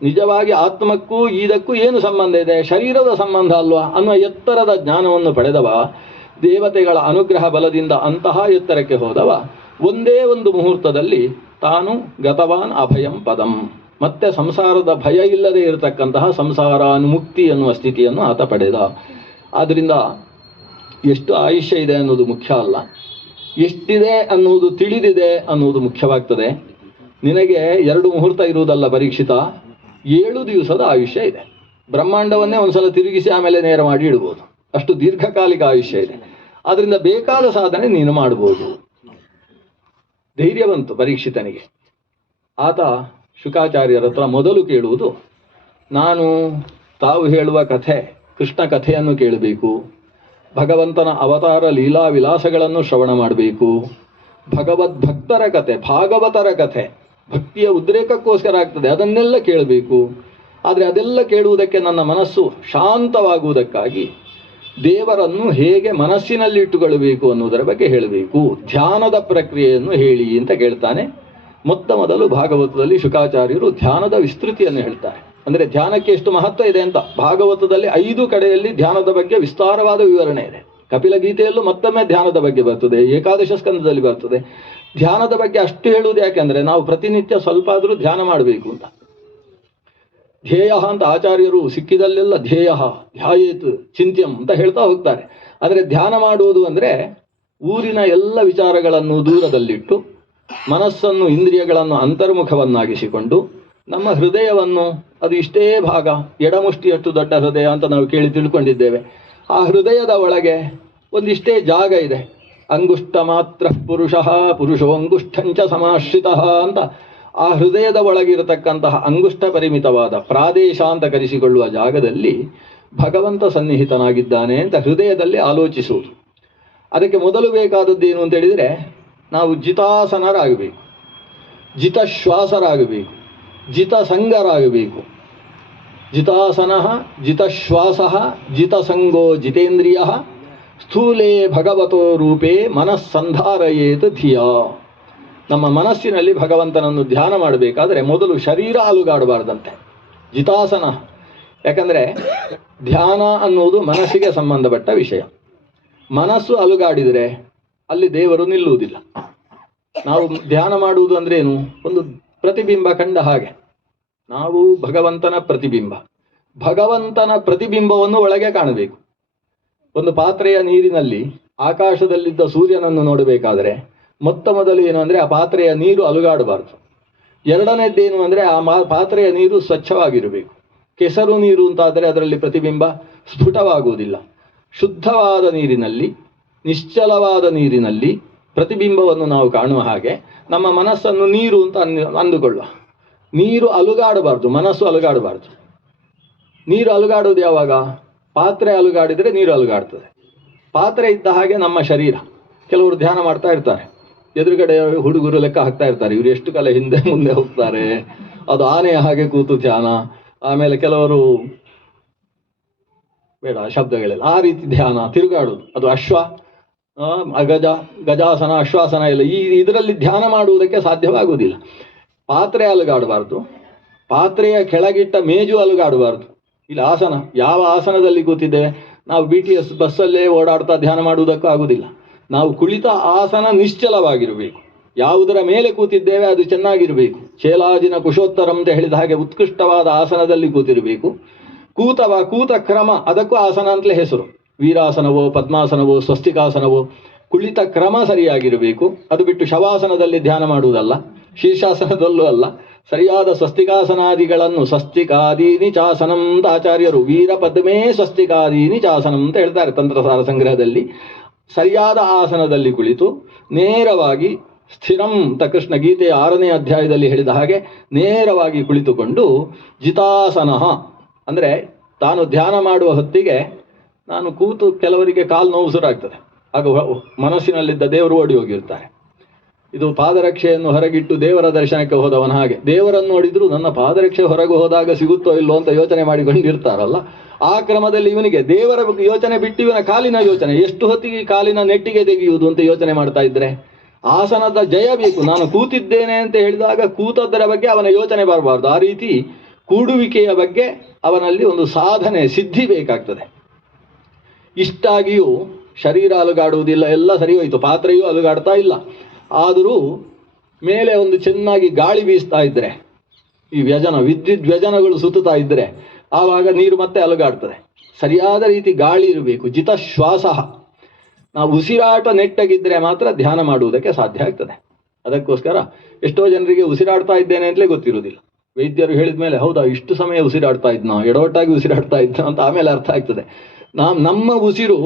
ನಿಜವಾಗಿ ಆತ್ಮಕ್ಕೂ ಇದಕ್ಕೂ ಏನು ಸಂಬಂಧ ಇದೆ, ಶರೀರದ ಸಂಬಂಧ ಅಲ್ವಾ ಅನ್ನುವ ಎತ್ತರದ ಜ್ಞಾನವನ್ನು ಪಡೆದವ, ದೇವತೆಗಳ ಅನುಗ್ರಹ ಬಲದಿಂದ ಅಂತಹ ಎತ್ತರಕ್ಕೆ ಹೋದವ, ಒಂದೇ ಒಂದು ಮುಹೂರ್ತದಲ್ಲಿ ತಾನು ಗತವಾನ್ ಅಭಯಂ ಪದಂ, ಮತ್ತೆ ಸಂಸಾರದ ಭಯ ಇಲ್ಲದೆ ಇರತಕ್ಕಂತಹ ಸಂಸಾರಾನುಮುಕ್ತಿ ಎನ್ನುವ ಸ್ಥಿತಿಯನ್ನು ಆತ ಪಡೆದ. ಆದ್ದರಿಂದ ಎಷ್ಟು ಆಯುಷ್ಯ ಇದೆ ಅನ್ನೋದು ಮುಖ್ಯ ಅಲ್ಲ, ಎಷ್ಟಿದೆ ಅನ್ನುವುದು ತಿಳಿದಿದೆ ಅನ್ನುವುದು ಮುಖ್ಯವಾಗ್ತದೆ. ನಿನಗೆ 2 ಮುಹೂರ್ತ ಇರುವುದಲ್ಲ ಪರೀಕ್ಷಿತ, 7 ದಿವಸದ ಆಯುಷ್ಯ ಇದೆ. ಬ್ರಹ್ಮಾಂಡವನ್ನೇ ಒಂದ್ಸಲ ತಿರುಗಿಸಿ ಆಮೇಲೆ ನೇರ ಮಾಡಿ ಇಡ್ಬೋದು, ಅಷ್ಟು ದೀರ್ಘಕಾಲಿಕ ಆಯುಷ್ಯ ಇದೆ. ಆದ್ದರಿಂದ ಬೇಕಾದ ಸಾಧನೆ ನೀನು ಮಾಡ್ಬೋದು. ಧೈರ್ಯ ಬಂತು ಪರೀಕ್ಷಿತನಿಗೆ. ಆತ ಶುಕಾಚಾರ್ಯರ ಹತ್ರ ಮೊದಲು ಕೇಳುವುದು, ನಾನು ತಾವು ಹೇಳುವ ಕಥೆ, ಕೃಷ್ಣ ಕಥೆಯನ್ನು ಕೇಳಬೇಕು, ಭಗವಂತನ ಅವತಾರ ಲೀಲಾ ವಿಲಾಸಗಳನ್ನು ಶ್ರವಣ ಮಾಡಬೇಕು, ಭಗವದ್ಭಕ್ತರ ಕಥೆ, ಭಾಗವತರ ಕಥೆ, ಭಕ್ತಿಯ ಉದ್ರೇಕಕ್ಕೋಸ್ಕರ ಆಗ್ತದೆ, ಅದನ್ನೆಲ್ಲ ಕೇಳಬೇಕು. ಆದರೆ ಅದೆಲ್ಲ ಕೇಳುವುದಕ್ಕೆ ನನ್ನ ಮನಸ್ಸು ಶಾಂತವಾಗುವುದಕ್ಕಾಗಿ ದೇವರನ್ನು ಹೇಗೆ ಮನಸ್ಸಿನಲ್ಲಿ ಇಟ್ಟುಕೊಳ್ಳಬೇಕು ಅನ್ನುವುದರ ಬಗ್ಗೆ ಹೇಳಬೇಕು, ಧ್ಯಾನದ ಪ್ರಕ್ರಿಯೆಯನ್ನು ಹೇಳಿ ಅಂತ ಕೇಳ್ತಾನೆ. ಮೊದಲು ಭಾಗವತದಲ್ಲಿ ಶುಕಾಚಾರ್ಯರು ಧ್ಯಾನದ ವಿಸ್ತೃತಿಯನ್ನು ಹೇಳ್ತಾರೆ. ಅಂದರೆ ಧ್ಯಾನಕ್ಕೆ ಎಷ್ಟು ಮಹತ್ವ ಇದೆ ಅಂತ ಭಾಗವತದಲ್ಲಿ 5 ಕಡೆಯಲ್ಲಿ ಧ್ಯಾನದ ಬಗ್ಗೆ ವಿಸ್ತಾರವಾದ ವಿವರಣೆ ಇದೆ. ಕಪಿಲ ಗೀತೆಯಲ್ಲೂ ಮತ್ತೊಮ್ಮೆ ಧ್ಯಾನದ ಬಗ್ಗೆ ಬರ್ತದೆ, ಏಕಾದಶ ಸ್ಕಂದದಲ್ಲಿ ಬರ್ತದೆ. ಧ್ಯಾನದ ಬಗ್ಗೆ ಅಷ್ಟು ಹೇಳುವುದು ಯಾಕೆಂದರೆ ನಾವು ಪ್ರತಿನಿತ್ಯ ಸ್ವಲ್ಪ ಆದರೂ ಧ್ಯಾನ ಮಾಡಬೇಕು ಅಂತ. ಧ್ಯೇಯ ಅಂತ ಆಚಾರ್ಯರು ಸಿಕ್ಕಿದಲ್ಲೆಲ್ಲ ಧ್ಯೇಯ ಧ್ಯಾಯೇತ್ ಚಿಂತ್ಯಂ ಅಂತ ಹೇಳ್ತಾ ಹೋಗ್ತಾರೆ. ಆದರೆ ಧ್ಯಾನ ಮಾಡುವುದು ಅಂದರೆ ಊರಿನ ಎಲ್ಲ ವಿಚಾರಗಳನ್ನು ದೂರದಲ್ಲಿಟ್ಟು ಮನಸ್ಸನ್ನು ಇಂದ್ರಿಯಗಳನ್ನು ಅಂತರ್ಮುಖವನ್ನಾಗಿಸಿಕೊಂಡು ನಮ್ಮ ಹೃದಯವನ್ನು, ಅದು ಇಷ್ಟೇ ಭಾಗ, ಎಡಮುಷ್ಟಿಯಷ್ಟು ದೊಡ್ಡ ಹೃದಯ ಅಂತ ನಾವು ಕೇಳಿ ತಿಳ್ಕೊಂಡಿದ್ದೇವೆ, ಆ ಹೃದಯದ ಒಳಗೆ ಒಂದಿಷ್ಟೇ ಜಾಗ ಇದೆ. ಅಂಗುಷ್ಟ ಮಾತ್ರ ಪುರುಷಃ ಪುರುಷೋ ಅಂಗುಷ್ಠಂಚ ಸಮಾಶ್ರಿತ ಅಂತ ಆ ಹೃದಯದ ಒಳಗಿರತಕ್ಕಂತಹ ಅಂಗುಷ್ಟ ಪರಿಮಿತವಾದ ಪ್ರಾದೇಶ ಅಂತ ಕರೆಸಿಕೊಳ್ಳುವ ಜಾಗದಲ್ಲಿ ಭಗವಂತ ಸನ್ನಿಹಿತನಾಗಿದ್ದಾನೆ ಅಂತ ಹೃದಯದಲ್ಲಿ ಆಲೋಚಿಸುವುದು. ಅದಕ್ಕೆ ಮೊದಲು ಬೇಕಾದದ್ದು ಏನು ಅಂತ ಹೇಳಿದರೆ, ನಾವು ಜಿತಾಸನರಾಗಬೇಕು, ಜಿತಶ್ವಾಸರಾಗಬೇಕು, ಜಿತಸಂಗರಾಗಬೇಕು. ಜಿತಾಸನ ಜಿತಶ್ವಾಸ ಜಿತಸಂಗೋ ಜಿತೇಂದ್ರಿಯ ಸ್ಥೂಲೇ ಭಗವತೋ ರೂಪೇ ಮನಸ್ಸಂಧಾರಯೇತ್ ಧಿಯಾ. ನಮ್ಮ ಮನಸ್ಸಿನಲ್ಲಿ ಭಗವಂತನನ್ನು ಧ್ಯಾನ ಮಾಡಬೇಕಾದರೆ ಮೊದಲು ಶರೀರ ಅಲುಗಾಡಬಾರ್ದಂತೆ, ಜಿತಾಸನ. ಯಾಕಂದರೆ ಧ್ಯಾನ ಅನ್ನುವುದು ಮನಸ್ಸಿಗೆ ಸಂಬಂಧಪಟ್ಟ ವಿಷಯ. ಮನಸ್ಸು ಅಲುಗಾಡಿದರೆ ಅಲ್ಲಿ ದೇವರು ನಿಲ್ಲುವುದಿಲ್ಲ. ನಾವು ಧ್ಯಾನ ಮಾಡುವುದು ಅಂದ್ರೆ ಏನು? ಒಂದು ಪ್ರತಿಬಿಂಬ ಕಂಡ ಹಾಗೆ. ನಾವು ಭಗವಂತನ ಪ್ರತಿಬಿಂಬ, ಭಗವಂತನ ಪ್ರತಿಬಿಂಬವನ್ನು ಒಳಗೆ ಕಾಣಬೇಕು. ಒಂದು ಪಾತ್ರೆಯ ನೀರಿನಲ್ಲಿ ಆಕಾಶದಲ್ಲಿದ್ದ ಸೂರ್ಯನನ್ನು ನೋಡಬೇಕಾದರೆ ಮೊದಲು ಏನು ಅಂದರೆ ಆ ಪಾತ್ರೆಯ ನೀರು ಅಲುಗಾಡಬಾರ್ದು. ಎರಡನೇದ್ದೇನು ಅಂದರೆ ಆ ಪಾತ್ರೆಯ ನೀರು ಸ್ವಚ್ಛವಾಗಿರಬೇಕು. ಕೆಸರು ನೀರು ಅಂತಾದರೆ ಅದರಲ್ಲಿ ಪ್ರತಿಬಿಂಬ ಸ್ಫುಟವಾಗುವುದಿಲ್ಲ. ಶುದ್ಧವಾದ ನೀರಿನಲ್ಲಿ, ನಿಶ್ಚಲವಾದ ನೀರಿನಲ್ಲಿ ಪ್ರತಿಬಿಂಬವನ್ನು ನಾವು ಕಾಣುವ ಹಾಗೆ ನಮ್ಮ ಮನಸ್ಸನ್ನು ನೀರು ಅಂತ ಅಂದುಕೊಳ್ಳುವ. ನೀರು ಅಲುಗಾಡಬಾರ್ದು, ಮನಸ್ಸು ಅಲುಗಾಡಬಾರ್ದು. ನೀರು ಅಲುಗಾಡುವುದು ಯಾವಾಗ? ಪಾತ್ರೆ ಅಲುಗಾಡಿದರೆ ನೀರು ಅಲುಗಾಡ್ತದೆ. ಪಾತ್ರೆ ಇದ್ದ ಹಾಗೆ ನಮ್ಮ ಶರೀರ. ಕೆಲವರು ಧ್ಯಾನ ಮಾಡ್ತಾ ಇರ್ತಾರೆ, ಎದುರುಗಡೆ ಹುಡುಗರು ಲೆಕ್ಕ ಹಾಕ್ತಾ ಇರ್ತಾರೆ, ಇವರು ಎಷ್ಟು ಕಾಲ ಹಿಂದೆ ಮುಂದೆ ಹೋಗ್ತಾರೆ, ಅದು ಆನೆಯ ಹಾಗೆ ಕೂತು ಧ್ಯಾನ. ಆಮೇಲೆ ಕೆಲವರು ಬೇಡ ಶಬ್ದಗಳೆಲ್ಲ, ಆ ರೀತಿ ಧ್ಯಾನ, ತಿರುಗಾಡುವುದು, ಅದು ಅಶ್ವ, ಗಜಾಸನ, ಅಶ್ವಾಸನ ಎಲ್ಲ ಇದರಲ್ಲಿ ಧ್ಯಾನ ಮಾಡುವುದಕ್ಕೆ ಸಾಧ್ಯವಾಗುವುದಿಲ್ಲ. ಪಾತ್ರೆ ಅಲುಗಾಡಬಾರ್ದು, ಪಾತ್ರೆಯ ಕೆಳಗಿಟ್ಟ ಮೇಜು ಅಲುಗಾಡಬಾರ್ದು. ಇಲ್ಲಿ ಆಸನ, ಯಾವ ಆಸನದಲ್ಲಿ ಕೂತಿದ್ದೇವೆ ನಾವು BTS ಬಸ್ಸಲ್ಲೇ ಓಡಾಡ್ತಾ ಧ್ಯಾನ ಮಾಡುವುದಕ್ಕೂ ಆಗುವುದಿಲ್ಲ. ನಾವು ಕುಳಿತ ಆಸನ ನಿಶ್ಚಲವಾಗಿರಬೇಕು. ಯಾವುದರ ಮೇಲೆ ಕೂತಿದ್ದೇವೆ ಅದು ಚೆನ್ನಾಗಿರಬೇಕು. ಚೇಲಾಜಿನ ಕುಶೋತ್ತರಂ ಅಂತ ಹೇಳಿದ ಹಾಗೆ ಉತ್ಕೃಷ್ಟವಾದ ಆಸನದಲ್ಲಿ ಕೂತಿರಬೇಕು. ಕೂತ ಕ್ರಮ, ಅದಕ್ಕೂ ಆಸನ ಅಂತಲೇ ಹೆಸರು. ವೀರಾಸನವೋ ಪದ್ಮಾಸನವೋ ಸ್ವಸ್ತಿಕಾಸನವೋ, ಕುಳಿತ ಕ್ರಮ ಸರಿಯಾಗಿರಬೇಕು. ಅದು ಬಿಟ್ಟು ಶವಾಸನದಲ್ಲಿ ಧ್ಯಾನ ಮಾಡುವುದಲ್ಲ, ಶೀರ್ಷಾಸನದಲ್ಲೂ ಅಲ್ಲ. ಸರಿಯಾದ ಸ್ವಸ್ತಿಕಾಸನಾದಿಗಳನ್ನು, ಸ್ವಸ್ತಿಕಾದೀನಿ ಚಾಸನಂ ಅಂತ ಆಚಾರ್ಯರು ವೀರ ಪದ್ಮೇ ಸ್ವಸ್ತಿಕಾದೀನಿ ಚಾಸನಂ ಅಂತ ಹೇಳ್ತಾರೆ ತಂತ್ರಸಾರ ಸಂಗ್ರಹದಲ್ಲಿ. ಸರಿಯಾದ ಆಸನದಲ್ಲಿ ಕುಳಿತು ನೇರವಾಗಿ ಸ್ಥಿರಂ ಅಂತ ಕೃಷ್ಣ ಗೀತೆಯ 6ನೇ ಅಧ್ಯಾಯದಲ್ಲಿ ಹೇಳಿದ ಹಾಗೆ ನೇರವಾಗಿ ಕುಳಿತುಕೊಂಡು ಜಿತಾಸನ ಅಂದರೆ ತಾನು ಧ್ಯಾನ ಮಾಡುವ ಹೊತ್ತಿಗೆ ನಾನು ಕೂತು ಕೆಲವರಿಗೆ ಕಾಲು ನೋವು ಶುರುವಾಗ್ತದೆ. ಆಗ ಮನಸ್ಸಿನಲ್ಲಿದ್ದ ದೇವರು ಓಡಿ ಹೋಗಿರ್ತಾರೆ. ಇದು ಪಾದರಕ್ಷೆಯನ್ನು ಹೊರಗಿಟ್ಟು ದೇವರ ದರ್ಶನಕ್ಕೆ ಹೋದವನ ಹಾಗೆ. ದೇವರನ್ನು ನೋಡಿದ್ರು ನನ್ನ ಪಾದರಕ್ಷೆ ಹೊರಗೆ ಹೋದಾಗ ಸಿಗುತ್ತೋ ಇಲ್ಲೋ ಅಂತ ಯೋಚನೆ ಮಾಡಿಕೊಂಡಿರ್ತಾರಲ್ಲ, ಆ ಕ್ರಮದಲ್ಲಿ ಇವನಿಗೆ ದೇವರ ಯೋಚನೆ ಬಿಟ್ಟು ಇವನ ಕಾಲಿನ ಯೋಚನೆ, ಎಷ್ಟು ಹೊತ್ತಿಗೆ ಈ ಕಾಲಿನ ನೆಟ್ಟಿಗೆ ತೆಗೆಯುವುದು ಅಂತ ಯೋಚನೆ ಮಾಡ್ತಾ ಇದ್ರೆ ಆಸನದ ಜಯ ಬೇಕು. ನಾನು ಕೂತಿದ್ದೇನೆ ಅಂತ ಹೇಳಿದಾಗ ಕೂತದ್ದರ ಬಗ್ಗೆ ಅವನ ಯೋಚನೆ ಬರಬಾರ್ದು. ಆ ರೀತಿ ಕೂಡುವಿಕೆಯ ಬಗ್ಗೆ ಅವನಲ್ಲಿ ಒಂದು ಸಾಧನೆ ಸಿದ್ಧಿ ಬೇಕಾಗ್ತದೆ. ಇಷ್ಟಾಗಿಯೂ ಶರೀರ ಅಲುಗಾಡುವುದಿಲ್ಲ, ಎಲ್ಲ ಸರಿ ಹೋಯಿತು, ಪಾತ್ರೆಯೂ ಅಲುಗಾಡ್ತಾ ಇಲ್ಲ. ಆದರೂ ಮೇಲೆ ಒಂದು ಚೆನ್ನಾಗಿ ಗಾಳಿ ಬೀಸ್ತಾ ಇದ್ದರೆ, ಈ ವಿದ್ಯುತ್ ವ್ಯಜನಗಳು ಸುತ್ತುತ್ತಾ ಇದ್ದರೆ ಆವಾಗ ನೀರು ಮತ್ತೆ ಅಲುಗಾಡ್ತದೆ. ಸರಿಯಾದ ರೀತಿ ಗಾಳಿ ಇರಬೇಕು, ಜಿತಶ್ವಾಸ. ನಾವು ಉಸಿರಾಟ ನೆಟ್ಟಗಿದ್ರೆ ಮಾತ್ರ ಧ್ಯಾನ ಮಾಡುವುದಕ್ಕೆ ಸಾಧ್ಯ ಆಗ್ತದೆ. ಅದಕ್ಕೋಸ್ಕರ ಎಷ್ಟೋ ಜನರಿಗೆ ಉಸಿರಾಡ್ತಾ ಇದ್ದೇನೆ ಅಂತಲೇ ಗೊತ್ತಿರುವುದಿಲ್ಲ. ವೈದ್ಯರು ಹೇಳಿದ ಮೇಲೆ ಹೌದಾ ಇಷ್ಟು ಸಮಯ ಉಸಿರಾಡ್ತಾ ಇದ್ನೋ, ಎಡವಟ್ಟಾಗಿ ಉಸಿರಾಡ್ತಾ ಇದ್ನೋ ಅಂತ ಆಮೇಲೆ ಅರ್ಥ ಆಗ್ತದೆ. ನಮ್ಮ ಉಸಿರು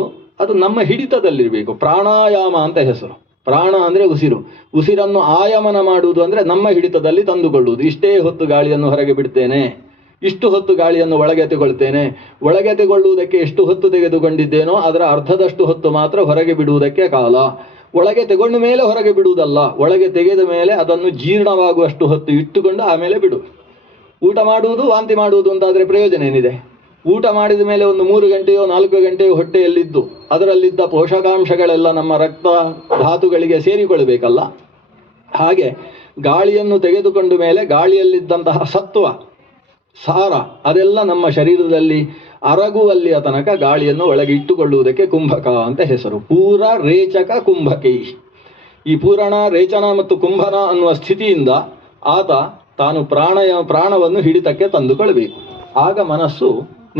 ಅದು ನಮ್ಮ ಹಿಡಿತದಲ್ಲಿರಬೇಕು. ಪ್ರಾಣಾಯಾಮ ಅಂತ ಹೆಸರು. ಪ್ರಾಣ ಅಂದರೆ ಉಸಿರು, ಉಸಿರನ್ನು ಆಯಮನ ಮಾಡುವುದು ಅಂದರೆ ನಮ್ಮ ಹಿಡಿತದಲ್ಲಿ ತಂದುಕೊಳ್ಳುವುದು. ಇಷ್ಟೇ ಹೊತ್ತು ಗಾಳಿಯನ್ನು ಹೊರಗೆ ಬಿಡ್ತೇನೆ, ಇಷ್ಟು ಹೊತ್ತು ಗಾಳಿಯನ್ನು ಒಳಗೆ ತೆಗೊಳ್ತೇನೆ. ಒಳಗೆ ತೆಗೊಳ್ಳುವುದಕ್ಕೆ ಎಷ್ಟು ಹೊತ್ತು ತೆಗೆದುಕೊಂಡಿದ್ದೇನೋ ಅದರ ಅರ್ಧದಷ್ಟು ಹೊತ್ತು ಮಾತ್ರ ಹೊರಗೆ ಬಿಡುವುದಕ್ಕೆ ಕಾಲ. ಒಳಗೆ ತೆಗೊಂಡ ಮೇಲೆ ಹೊರಗೆ ಬಿಡುವುದಲ್ಲ, ಒಳಗೆ ತೆಗೆದ ಮೇಲೆ ಅದನ್ನು ಜೀರ್ಣವಾಗುವಷ್ಟು ಹೊತ್ತು ಇಟ್ಟುಕೊಂಡು ಆಮೇಲೆ ಬಿಡು. ಊಟ ಮಾಡುವುದು ವಾಂತಿ ಮಾಡುವುದು ಅಂತಾದರೆ ಪ್ರಯೋಜನ ಏನಿದೆ? ಊಟ ಮಾಡಿದ ಮೇಲೆ ಒಂದು 3 ಗಂಟೆಯೋ 4 ಗಂಟೆಯೋ ಹೊಟ್ಟೆಯಲ್ಲಿದ್ದು ಅದರಲ್ಲಿದ್ದ ಪೋಷಕಾಂಶಗಳೆಲ್ಲ ನಮ್ಮ ರಕ್ತ ಧಾತುಗಳಿಗೆ ಸೇರಿಕೊಳ್ಳಬೇಕಲ್ಲ. ಹಾಗೆ ಗಾಳಿಯನ್ನು ತೆಗೆದುಕೊಂಡ ಮೇಲೆ ಗಾಳಿಯಲ್ಲಿದ್ದಂತಹ ಸತ್ವ ಸಾರ ಅದೆಲ್ಲ ನಮ್ಮ ಶರೀರದಲ್ಲಿ ಅರಗುವಲ್ಲಿಯ ತನಕ ಗಾಳಿಯನ್ನು ಒಳಗೆ ಇಟ್ಟುಕೊಳ್ಳುವುದಕ್ಕೆ ಕುಂಭಕ ಅಂತ ಹೆಸರು. ಪೂರ ರೇಚಕ ಕುಂಭಕೈ. ಈ ಪೂರಣ ರೇಚನ ಮತ್ತು ಕುಂಭನ ಅನ್ನುವ ಸ್ಥಿತಿಯಿಂದ ಆತ ತಾನು ಪ್ರಾಣವನ್ನು ಹಿಡಿತಕ್ಕೆ ತಂದುಕೊಳ್ಬೇಕು. ಆಗ ಮನಸ್ಸು